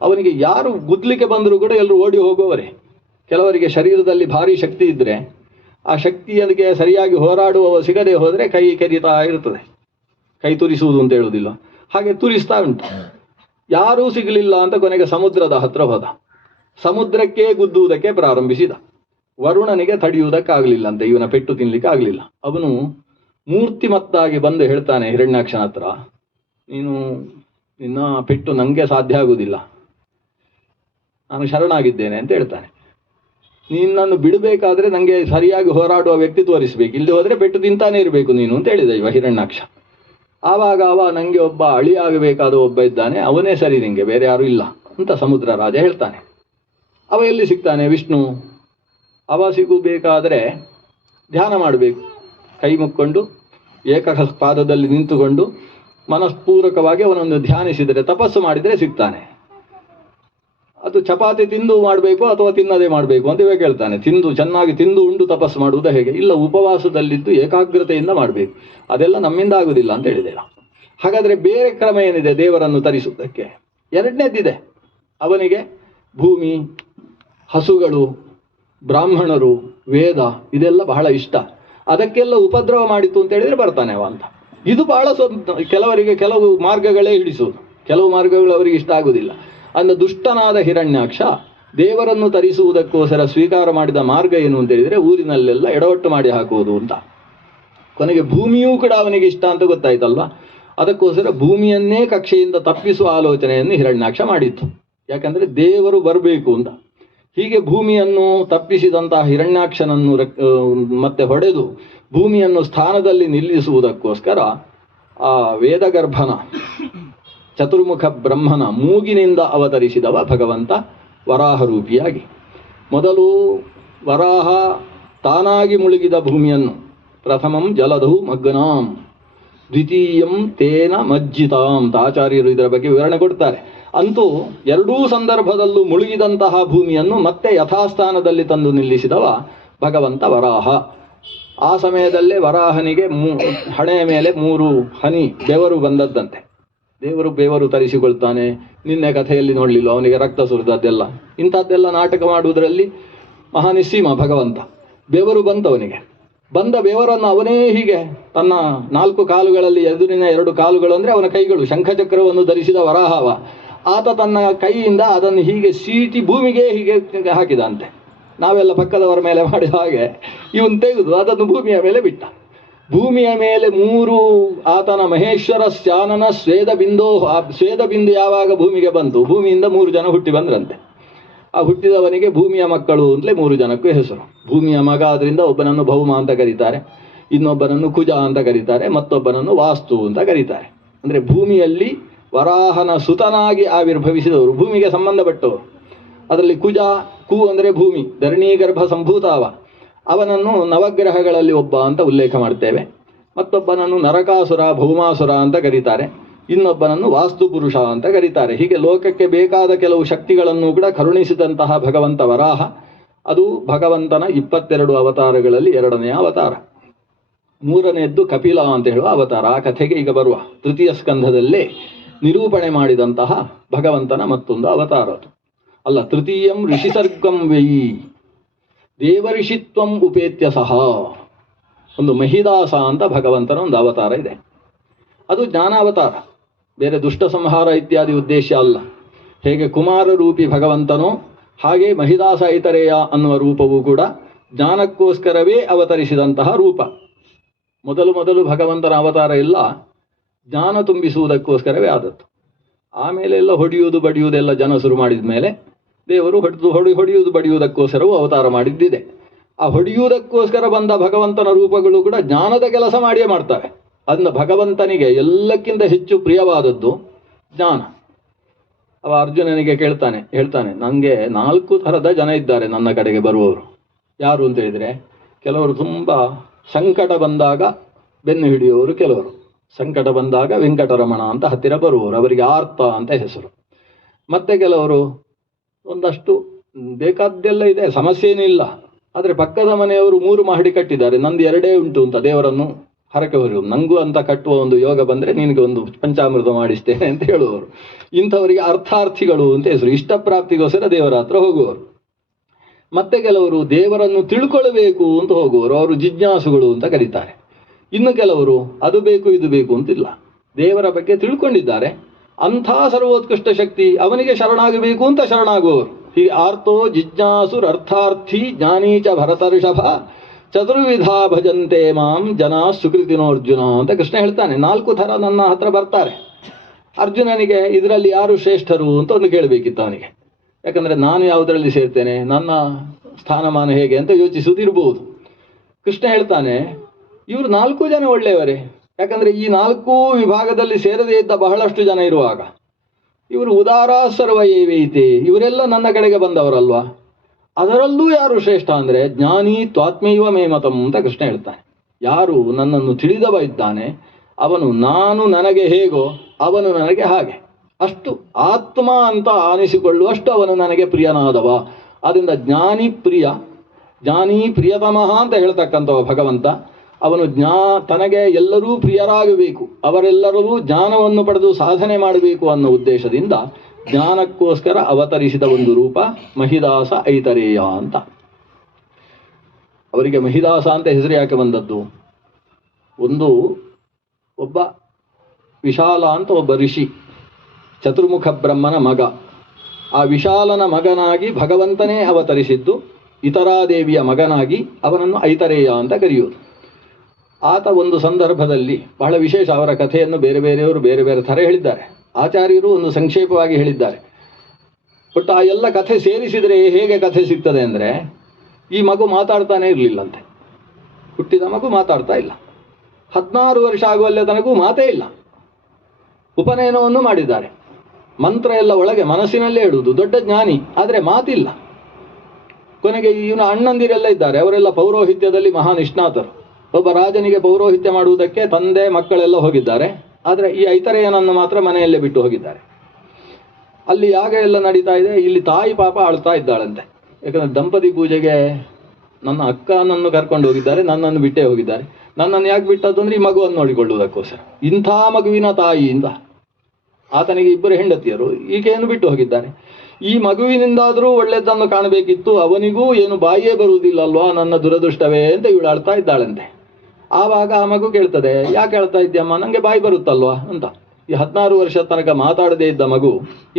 ಅವನಿಗೆ ಯಾರು ಗುದ್ದಲಿಕ್ಕೆ ಬಂದರೂ ಕೂಡ ಎಲ್ಲರೂ ಓಡಿ ಹೋಗುವವರೇ. ಕೆಲವರಿಗೆ ಶರೀರದಲ್ಲಿ ಭಾರಿ ಶಕ್ತಿ ಇದ್ದರೆ ಆ ಶಕ್ತಿಯನಿಗೆ ಸರಿಯಾಗಿ ಹೋರಾಡುವವ ಸಿಗದೆ ಹೋದರೆ ಕೈ ಕೆರಿತಾ ಇರ್ತದೆ. ಕೈ ತುರಿಸುವುದು ಅಂತ ಹೇಳುವುದಿಲ್ಲ, ಹಾಗೆ ತುರಿಸ್ತಾ ಉಂಟು. ಯಾರೂ ಸಿಗಲಿಲ್ಲ ಅಂತ ಕೊನೆಗೆ ಸಮುದ್ರದ ಹತ್ರ ಹೋದ. ಸಮುದ್ರಕ್ಕೆ ಗುದ್ದುವುದಕ್ಕೆ ಪ್ರಾರಂಭಿಸಿದ. ವರುಣನಿಗೆ ತಡೆಯುವುದಕ್ಕಾಗಲಿಲ್ಲ ಅಂತ, ಇವನ ಪೆಟ್ಟು ತಿನ್ಲಿಕ್ಕೆ ಆಗಲಿಲ್ಲ. ಅವನು ಮೂರ್ತಿಮತ್ತಾಗಿ ಬಂದು ಹೇಳ್ತಾನೆ ಹಿರಣ್ಯಾಕ್ಷನ ಹತ್ರ, ನೀನು ನಿನ್ನ ಪೆಟ್ಟು ನನಗೆ ಸಾಧ್ಯ ಆಗುವುದಿಲ್ಲ, ನಾನು ಶರಣಾಗಿದ್ದೇನೆ ಅಂತ ಹೇಳ್ತಾನೆ. ನಿನ್ನನ್ನು ಬಿಡಬೇಕಾದ್ರೆ ನನಗೆ ಸರಿಯಾಗಿ ಹೋರಾಡುವ ವ್ಯಕ್ತಿ ತೋರಿಸ್ಬೇಕು, ಇಲ್ಲಿ ಹೋದರೆ ಪೆಟ್ಟು ತಿಂತಾನೆ ಇರಬೇಕು ನೀನು ಅಂತ ಹೇಳಿದ ಇವ ಹಿರಣ್ಯಾಕ್ಷ. ಆವಾಗ ನನಗೆ ಒಬ್ಬ ಅಳಿಯಾಗಬೇಕಾದ ಒಬ್ಬ ಇದ್ದಾನೆ, ಅವನೇ ಸರಿ ನಿಂಗೆ, ಬೇರೆ ಯಾರೂ ಇಲ್ಲ ಅಂತ ಸಮುದ್ರ ರಾಜ ಹೇಳ್ತಾನೆ. ಅವ ಎಲ್ಲಿ ಸಿಗ್ತಾನೆ? ವಿಷ್ಣು. ಅವ ಸಿಗಬೇಕಾದರೆ ಧ್ಯಾನ ಮಾಡಬೇಕು. ಕೈ ಮುಕ್ಕೊಂಡು ಏಕಪಾದದಲ್ಲಿ ನಿಂತುಕೊಂಡು ಮನಸ್ಪೂರ್ವಕವಾಗಿ ಅವನನ್ನು ಧ್ಯಾನಿಸಿದರೆ, ತಪಸ್ಸು ಮಾಡಿದರೆ ಸಿಗ್ತಾನೆ. ಅದು ಚಪಾತಿ ತಿಂದು ಮಾಡಬೇಕು ಅಥವಾ ತಿನ್ನದೇ ಮಾಡಬೇಕು ಅಂತ ಇವಾಗ ಹೇಳ್ತಾನೆ. ಚೆನ್ನಾಗಿ ತಿಂದು ಉಂಡು ತಪಸ್ಸು ಮಾಡುವುದು ಹೇಗೆ? ಇಲ್ಲ, ಉಪವಾಸದಲ್ಲಿದ್ದು ಏಕಾಗ್ರತೆಯಿಂದ ಮಾಡಬೇಕು. ಅದೆಲ್ಲ ನಮ್ಮಿಂದ ಆಗುವುದಿಲ್ಲ ಅಂತ ಹೇಳಿದೆ. ಹಾಗಾದರೆ ಬೇರೆ ಕ್ರಮ ಏನಿದೆ ದೇವರನ್ನು ತರಿಸುವುದಕ್ಕೆ? ಎರಡನೇದಿದೆ. ಅವನಿಗೆ ಭೂಮಿ, ಹಸುಗಳು, ಬ್ರಾಹ್ಮಣರು, ವೇದ ಇದೆಲ್ಲ ಬಹಳ ಇಷ್ಟ. ಅದಕ್ಕೆಲ್ಲ ಉಪದ್ರವ ಮಾಡಿತು ಅಂತ ಹೇಳಿದರೆ ಬರ್ತಾನೆ ಅವ ಅಂತ. ಇದು ಬಹಳ ಕೆಲವರಿಗೆ ಕೆಲವು ಮಾರ್ಗಗಳೇ ಹಿಡಿಸುವುದು, ಕೆಲವು ಮಾರ್ಗಗಳು ಅವರಿಗೆ ಇಷ್ಟ ಆಗುವುದಿಲ್ಲ. ಅಂದ ದುಷ್ಟನಾದ ಹಿರಣ್ಯಾಕ್ಷ ದೇವರನ್ನು ತರಿಸುವುದಕ್ಕೋಸ್ಕರ ಸ್ವೀಕಾರ ಮಾಡಿದ ಮಾರ್ಗ ಏನು ಅಂತ ಹೇಳಿದರೆ ಊರಿನಲ್ಲೆಲ್ಲ ಎಡವಟ್ಟು ಮಾಡಿ ಹಾಕುವುದು ಅಂತ. ಕೊನೆಗೆ ಭೂಮಿಯೂ ಕೂಡ ಅವನಿಗೆ ಇಷ್ಟ ಅಂತ ಗೊತ್ತಾಯ್ತಲ್ವ. ಅದಕ್ಕೋಸ್ಕರ ಭೂಮಿಯನ್ನೇ ಕಕ್ಷೆಯಿಂದ ತಪ್ಪಿಸುವ ಆಲೋಚನೆಯನ್ನು ಹಿರಣ್ಯಾಕ್ಷ ಮಾಡಿತ್ತು. ಯಾಕಂದರೆ ದೇವರು ಬರಬೇಕು ಅಂತ. ಹೀಗೆ ಭೂಮಿಯನ್ನು ತಪ್ಪಿಸಿದಂತಹ ಹಿರಣ್ಯಾಕ್ಷನನ್ನು ಮತ್ತೆ ಹೊಡೆದು ಭೂಮಿಯನ್ನು ಸ್ಥಾನದಲ್ಲಿ ನಿಲ್ಲಿಸುವುದಕ್ಕೋಸ್ಕರ ಆ ವೇದಗರ್ಭನ ಚತುರ್ಮುಖ ಬ್ರಹ್ಮನ ಮೂಗಿನಿಂದ ಅವತರಿಸಿದವ ಭಗವಂತ ವರಾಹರೂಪಿಯಾಗಿ. ಮೊದಲು ವರಾಹ ತಾನಾಗಿ ಮುಳುಗಿದ ಭೂಮಿಯನ್ನು ಪ್ರಥಮಂ ಜಲಧೌ ಮಗ್ನಾಂ ದ್ವಿತೀಯಂ ತೇನ ಮಜ್ಜಿತಾಂ ಅಂತ ಆಚಾರ್ಯರು ಇದರ ಬಗ್ಗೆ ವಿವರಣೆ ಕೊಡ್ತಾರೆ. ಅಂತೂ ಎರಡೂ ಸಂದರ್ಭದಲ್ಲೂ ಮುಳುಗಿದಂತಹ ಭೂಮಿಯನ್ನು ಮತ್ತೆ ಯಥಾಸ್ಥಾನದಲ್ಲಿ ತಂದು ನಿಲ್ಲಿಸಿದವ ಭಗವಂತ ವರಾಹ. ಆ ಸಮಯದಲ್ಲೇ ವರಾಹನಿಗೆ ಹಣೆಯ ಮೇಲೆ 3 ಹನಿ ಬೆವರು ಬಂದದ್ದಂತೆ. ದೇವರು ಬೆವರು ತರಿಸಿಕೊಳ್ತಾನೆ. ನಿನ್ನೆ ಕಥೆಯಲ್ಲಿ ನೋಡಲಿಲ್ಲ, ಅವನಿಗೆ ರಕ್ತ ಸುರಿದದ್ದೆಲ್ಲ, ಇಂಥದ್ದೆಲ್ಲ ನಾಟಕ ಮಾಡುವುದರಲ್ಲಿ ಮಹಾನಿಸ್ಸೀಮ ಭಗವಂತ. ಬೆವರು ಬಂತವನಿಗೆ. ಬಂದ ಬೆವರನ್ನು ಅವನೇ ಹೀಗೆ ತನ್ನ 4 ಕಾಲುಗಳಲ್ಲಿ, ಎದುರಿನ 2 ಕಾಲುಗಳು ಅಂದರೆ ಅವನ ಕೈಗಳು, ಶಂಖಚಕ್ರವನ್ನು ಧರಿಸಿದ ವರಾಹವ, ಆತ ತನ್ನ ಕೈಯಿಂದ ಅದನ್ನು ಹೀಗೆ ಸೀಟಿ ಭೂಮಿಗೆ ಹೀಗೆ ಹಾಕಿದಂತೆ. ನಾವೆಲ್ಲ ಪಕ್ಕದವರ ಮೇಲೆ ಮಾಡಿದ ಹಾಗೆ ಇವನು ತೆಗೆದು ಅದನ್ನು ಭೂಮಿಯ ಮೇಲೆ ಬಿಟ್ಟ. ಭೂಮಿಯ ಮೇಲೆ 3 ಆತನ ಮಹೇಶ್ವರ ಸ್ಯಾನನ ಸ್ವೇದಬಿಂದು. ಆ ಸ್ವೇದಬಿಂದು ಯಾವಾಗ ಭೂಮಿಗೆ ಬಂತು, ಭೂಮಿಯಿಂದ 3 ಜನ ಹುಟ್ಟಿ ಬಂದ್ರಂತೆ. ಆ ಹುಟ್ಟಿದವನಿಗೆ ಭೂಮಿಯ ಮಕ್ಕಳು ಅಂತಲೇ 3 ಜನಕ್ಕೂ ಹೆಸರು. ಭೂಮಿಯ ಮಗ ಆದ್ರಿಂದ ಒಬ್ಬನನ್ನು ಭೌಮ ಅಂತ ಕರೀತಾರೆ, ಇನ್ನೊಬ್ಬನನ್ನು ಕುಜ ಅಂತ ಕರೀತಾರೆ, ಮತ್ತೊಬ್ಬನನ್ನು ವಾಸ್ತು ಅಂತ ಕರೀತಾರೆ. ಅಂದರೆ ಭೂಮಿಯಲ್ಲಿ ವರಾಹನ ಸುತನಾಗಿ ಆವಿರ್ಭವಿಸಿದವರು, ಭೂಮಿಗೆ ಸಂಬಂಧಪಟ್ಟವರು. ಅದರಲ್ಲಿ ಕುಜ, ಕು ಅಂದರೆ ಭೂಮಿ, ಧರಣೀಗರ್ಭ ಸಂಭೂತಾವ. ಅವನನ್ನು ನವಗ್ರಹಗಳಲ್ಲಿ ಒಬ್ಬ ಅಂತ ಉಲ್ಲೇಖ ಮಾಡ್ತೇವೆ. ಮತ್ತೊಬ್ಬನನ್ನು ನರಕಾಸುರ, ಭೌಮಾಸುರ ಅಂತ ಕರೀತಾರೆ. ಇನ್ನೊಬ್ಬನನ್ನು ವಾಸ್ತುಪುರುಷ ಅಂತ ಕರೀತಾರೆ. ಹೀಗೆ ಲೋಕಕ್ಕೆ ಬೇಕಾದ ಕೆಲವು ಶಕ್ತಿಗಳನ್ನು ಕೂಡ ಕರುಣಿಸಿದಂತಹ ಭಗವಂತ ವರಾಹ. ಅದು ಭಗವಂತನ 22 ಅವತಾರಗಳಲ್ಲಿ 2ನೇ ಅವತಾರ. 3ನೇದ್ದು ಕಪಿಲ ಅಂತ ಹೇಳುವ ಅವತಾರ. ಆ ಕಥೆಗೆ ಈಗ ಬರುವ. ತೃತೀಯ ಸ್ಕಂಧದಲ್ಲೇ ನಿರೂಪಣೆ ಮಾಡಿದಂತಹ ಭಗವಂತನ ಮತ್ತೊಂದು ಅವತಾರ ಅದು. ಅಲ್ಲ, ತೃತೀಯಂ ಋಷಿಸರ್ಗಂ ವೈ ದೇವಋಷಿತ್ವಂ ಉಪೇತ್ಯ ಸಹ. ಒಂದು ಮಹಿದಾಸ ಅಂತ ಭಗವಂತನ ಒಂದು ಅವತಾರ ಇದೆ. ಅದು ಜ್ಞಾನಾವತಾರ, ಬೇರೆ ದುಷ್ಟ ಸಂಹಾರ ಇತ್ಯಾದಿ ಉದ್ದೇಶ ಅಲ್ಲ. ಹೇಗೆ ಕುಮಾರ ರೂಪಿ ಭಗವಂತನೋ ಹಾಗೆ ಮಹಿದಾಸ ಇತರೇಯ ಅನ್ನುವ ರೂಪವೂ ಕೂಡ ಜ್ಞಾನಕ್ಕೋಸ್ಕರವೇ ಅವತರಿಸಿದಂತಹ ರೂಪ. ಮೊದಲು ಭಗವಂತನ ಅವತಾರ ಎಲ್ಲ ಜ್ಞಾನ ತುಂಬಿಸುವುದಕ್ಕೋಸ್ಕರವೇ ಆದದ್ದು. ಆಮೇಲೆ ಎಲ್ಲ ಹೊಡೆಯುವುದು ಬಡಿಯುವುದೆಲ್ಲ ಜನ ಶುರು ಮಾಡಿದ ಮೇಲೆ ದೇವರು ಹೊಡೆಯುವುದು ಬಡಿಯುವುದಕ್ಕೋಸ್ಕರವೂ ಅವತಾರ ಮಾಡಿದ್ದಿದೆ. ಆ ಹೊಡೆಯುವುದಕ್ಕೋಸ್ಕರ ಬಂದ ಭಗವಂತನ ರೂಪಗಳು ಕೂಡ ಜ್ಞಾನದ ಕೆಲಸ ಮಾಡಿಯೇ ಮಾಡ್ತವೆ. ಅದನ್ನ ಭಗವಂತನಿಗೆ ಎಲ್ಲಕ್ಕಿಂತ ಹೆಚ್ಚು ಪ್ರಿಯವಾದದ್ದು ಜ್ಞಾನ. ಅವ ಅರ್ಜುನನಿಗೆ ಹೇಳ್ತಾನೆ, ನನಗೆ 4 ಥರದ ಜನ ಇದ್ದಾರೆ ನನ್ನ ಕಡೆಗೆ ಬರುವವರು. ಯಾರು ಅಂತ ಹೇಳಿದರೆ, ಕೆಲವರು ತುಂಬ ಸಂಕಟ ಬಂದಾಗ ಬೆನ್ನು ಹಿಡಿಯುವವರು, ಕೆಲವರು ಸಂಕಟ ಬಂದಾಗ ವೆಂಕಟರಮಣ ಅಂತ ಹತ್ತಿರ ಬರುವವರು, ಅವರಿಗೆ ಆರ್ತ ಅಂತ ಹೆಸರು. ಮತ್ತೆ ಕೆಲವರು ಒಂದಷ್ಟು ಬೇಕಾದ್ದೆಲ್ಲ ಇದೆ, ಸಮಸ್ಯೆ ಏನಿಲ್ಲ, ಆದರೆ ಪಕ್ಕದ ಮನೆಯವರು 3 ಮಹಡಿ ಕಟ್ಟಿದ್ದಾರೆ, ನಂದು 2 ಉಂಟು ಅಂತ ದೇವರನ್ನು ಹರಕೆ ಹೊರು, ನಂಗೂ ಅಂತ ಕಟ್ಟುವ ಒಂದು ಯೋಗ ಬಂದರೆ ನಿನಗೆ ಒಂದು ಪಂಚಾಮೃತ ಮಾಡಿಸ್ತೇನೆ ಅಂತ ಹೇಳುವವರು. ಇಂಥವರಿಗೆ ಅರ್ಥಾರ್ಥಿಗಳು ಅಂತ ಹೆಸರು. ಇಷ್ಟಪ್ರಾಪ್ತಿಗೋಸ್ಕರ ದೇವರ ಹತ್ರ ಹೋಗುವವರು. ಮತ್ತೆ ಕೆಲವರು ದೇವರನ್ನು ತಿಳ್ಕೊಳ್ಬೇಕು ಅಂತ ಹೋಗುವವರು, ಅವರು ಜಿಜ್ಞಾಸುಗಳು ಅಂತ ಕರೀತಾರೆ. ಇನ್ನು ಕೆಲವರು ಅದು ಬೇಕು ಇದು ಬೇಕು ಅಂತಿಲ್ಲ, ದೇವರ ಬಗ್ಗೆ ತಿಳ್ಕೊಂಡಿದ್ದಾರೆ, ಅಂಥ ಸರ್ವೋತ್ಕೃಷ್ಟ ಶಕ್ತಿ ಅವನಿಗೆ ಶರಣಾಗಬೇಕು ಅಂತ ಶರಣಾಗುವವರು. ಹೀಗೆ ಆರ್ತೋ ಜಿಜ್ಞಾಸುರ್ ಅರ್ಥಾರ್ಥಿ ಜ್ಞಾನೀಚ ಭರತರ್ಷಭ ಚತುರ್ವಿಧ ಭಜಂತೆ ಮಾಂ ಜನ ಸುಕೃತಿನೋ ಅರ್ಜುನ ಅಂತ ಕೃಷ್ಣ ಹೇಳ್ತಾನೆ. 4 ಥರ ನನ್ನ ಹತ್ರ ಬರ್ತಾರೆ. ಅರ್ಜುನನಿಗೆ ಇದರಲ್ಲಿ ಯಾರು ಶ್ರೇಷ್ಠರು ಅಂತ ಒಂದು ಕೇಳಬೇಕಿತ್ತು ಅವನಿಗೆ. ಯಾಕಂದರೆ ನಾನು ಯಾವುದರಲ್ಲಿ ಸೇರ್ತೇನೆ, ನನ್ನ ಸ್ಥಾನಮಾನ ಹೇಗೆ ಅಂತ ಯೋಚಿಸುವುದಿರ್ಬೋದು. ಕೃಷ್ಣ ಹೇಳ್ತಾನೆ, ಇವರು 4 ಜನ ಒಳ್ಳೆಯವರೇ. ಯಾಕಂದರೆ ಈ 4 ವಿಭಾಗದಲ್ಲಿ ಸೇರದೇ ಇದ್ದ ಬಹಳಷ್ಟು ಜನ ಇರುವಾಗ ಇವರು ಉದಾರ ಸರ್ವಯೇವೈತೆ, ಇವರೆಲ್ಲ ನನ್ನ ಕಡೆಗೆ ಬಂದವರಲ್ವಾ. ಅದರಲ್ಲೂ ಯಾರು ಶ್ರೇಷ್ಠ ಅಂದರೆ ಜ್ಞಾನಿ ತ್ವಾತ್ಮೈವ ಮೇಮತಂ ಅಂತ ಕೃಷ್ಣ ಹೇಳ್ತಾನೆ. ಯಾರು ನನ್ನನ್ನು ತಿಳಿದವ ಇದ್ದಾನೆ ಅವನು ನಾನು ನನಗೆ ಹೇಗೋ ಅವನು ನನಗೆ ಹಾಗೆ, ಅಷ್ಟು ಆತ್ಮ ಅಂತ ಆನಿಸಿಕೊಳ್ಳುವಷ್ಟು ಅವನು ನನಗೆ ಪ್ರಿಯನಾದವ. ಆದ್ದರಿಂದ ಜ್ಞಾನಿ ಪ್ರಿಯತಮಃ ಅಂತ ಹೇಳ್ತಕ್ಕಂಥವ ಭಗವಂತ. ಅವನು ತನಗೆ ಎಲ್ಲರೂ ಪ್ರಿಯರಾಗಬೇಕು, ಅವರೆಲ್ಲರೂ ಜ್ಞಾನವನ್ನು ಪಡೆದು ಸಾಧನೆ ಮಾಡಬೇಕು ಅನ್ನೋ ಉದ್ದೇಶದಿಂದ ಜ್ಞಾನಕ್ಕೋಸ್ಕರ ಅವತರಿಸಿದ ಒಂದು ರೂಪ ಮಹಿದಾಸ ಐತರೇಯ ಅಂತ. ಅವರಿಗೆ ಮಹಿದಾಸ ಅಂತ ಹೆಸರು ಯಾಕೆ ಬಂದದ್ದು? ಒಬ್ಬ ವಿಶಾಲ ಅಂತ ಒಬ್ಬ ಋಷಿ, ಚತುರ್ಮುಖ ಬ್ರಹ್ಮನ ಮಗ. ಆ ವಿಶಾಲನ ಮಗನಾಗಿ ಭಗವಂತನೇ ಅವತರಿಸಿದ್ದು, ಇತರಾದೇವಿಯ ಮಗನಾಗಿ ಅವನನ್ನು ಐತರೇಯ ಅಂತ ಕರೆಯುವುದು. ಆತ ಒಂದು ಸಂದರ್ಭದಲ್ಲಿ ಬಹಳ ವಿಶೇಷ, ಅವರ ಕಥೆಯನ್ನು ಬೇರೆಯವರು ಬೇರೆ ಬೇರೆ ಥರ ಹೇಳಿದ್ದಾರೆ. ಆಚಾರ್ಯರು ಒಂದು ಸಂಕ್ಷೇಪವಾಗಿ ಹೇಳಿದ್ದಾರೆ. ಬಟ್ ಆ ಎಲ್ಲ ಕಥೆ ಸೇರಿಸಿದರೆ ಹೇಗೆ ಕಥೆ ಸಿಗ್ತದೆ ಅಂದರೆ, ಈ ಮಗು ಮಾತಾಡ್ತಾನೆ ಇರಲಿಲ್ಲಂತೆ. ಹುಟ್ಟಿದ ಮಗು ಮಾತಾಡ್ತಾ ಇಲ್ಲ. 16 ವರ್ಷ ಆಗುವಲ್ಲೇ ತನಗೂ ಮಾತೇ ಇಲ್ಲ. ಉಪನಯನವನ್ನು ಮಾಡಿದ್ದಾರೆ, ಮಂತ್ರ ಎಲ್ಲ ಒಳಗೆ ಮನಸ್ಸಿನಲ್ಲೇ ಹೇಳುವುದು, ದೊಡ್ಡ ಜ್ಞಾನಿ, ಆದರೆ ಮಾತಿಲ್ಲ. ಕೊನೆಗೆ ಇವನ ಅಣ್ಣಂದಿರೆಲ್ಲ ಇದ್ದಾರೆ, ಅವರೆಲ್ಲ ಪೌರೋಹಿತ್ಯದಲ್ಲಿ ಮಹಾ ನಿಷ್ಣಾತರು. ಒಬ್ಬ ರಾಜನಿಗೆ ಪೌರೋಹಿತ್ಯ ಮಾಡುವುದಕ್ಕೆ ತಂದೆ ಮಕ್ಕಳೆಲ್ಲ ಹೋಗಿದ್ದಾರೆ, ಆದರೆ ಈ ಐತರೇಯನನ್ನು ಮಾತ್ರ ಮನೆಯಲ್ಲೇ ಬಿಟ್ಟು ಹೋಗಿದ್ದಾರೆ. ಅಲ್ಲಿ ಯಾಗ ಎಲ್ಲ ನಡೀತಾ ಇದೆ, ಇಲ್ಲಿ ತಾಯಿ ಪಾಪ ಆಳ್ತಾ ಇದ್ದಾಳಂತೆ. ಯಾಕಂದರೆ ದಂಪತಿ ಪೂಜೆಗೆ ನನ್ನ ಅಕ್ಕನನ್ನು ಕರ್ಕೊಂಡು ಹೋಗಿದ್ದಾರೆ, ನನ್ನನ್ನು ಬಿಟ್ಟೇ ಹೋಗಿದ್ದಾರೆ. ನನ್ನನ್ನು ಯಾಕೆ ಬಿಟ್ಟದ್ದು ಅಂದರೆ ಈ ಮಗುವನ್ನು ನೋಡಿಕೊಳ್ಳುವುದಕ್ಕೋಸ್ಕರ. ಇಂಥ ಮಗುವಿನ ತಾಯಿಯಿಂದ ಆತನಿಗೆ 2 ಹೆಂಡತಿಯರು, ಈಕೆಯನ್ನು ಬಿಟ್ಟು ಹೋಗಿದ್ದಾರೆ. ಈ ಮಗುವಿನಿಂದಾದರೂ ಒಳ್ಳೆಯದನ್ನು ಕಾಣಬೇಕಿತ್ತು, ಅವನಿಗೂ ಏನು ಬಾಯಿಯೇ ಬರುವುದಿಲ್ಲ ಅಲ್ವಾ, ನನ್ನ ದುರದೃಷ್ಟವೇ ಅಂತ ಇವಳು ಆಳ್ತಾ ಇದ್ದಾಳಂತೆ. ಆವಾಗ ಆ ಮಗು ಕೇಳ್ತದೆ, ಯಾಕೆ ಹೇಳ್ತಾ ಇದ್ದೀಯಮ್ಮ, ನನಗೆ ಬಾಯಿ ಬರುತ್ತಲ್ವಾ ಅಂತ. ಈ 16 ವರ್ಷ ತನಕ ಮಾತಾಡದೇ ಇದ್ದ ಮಗು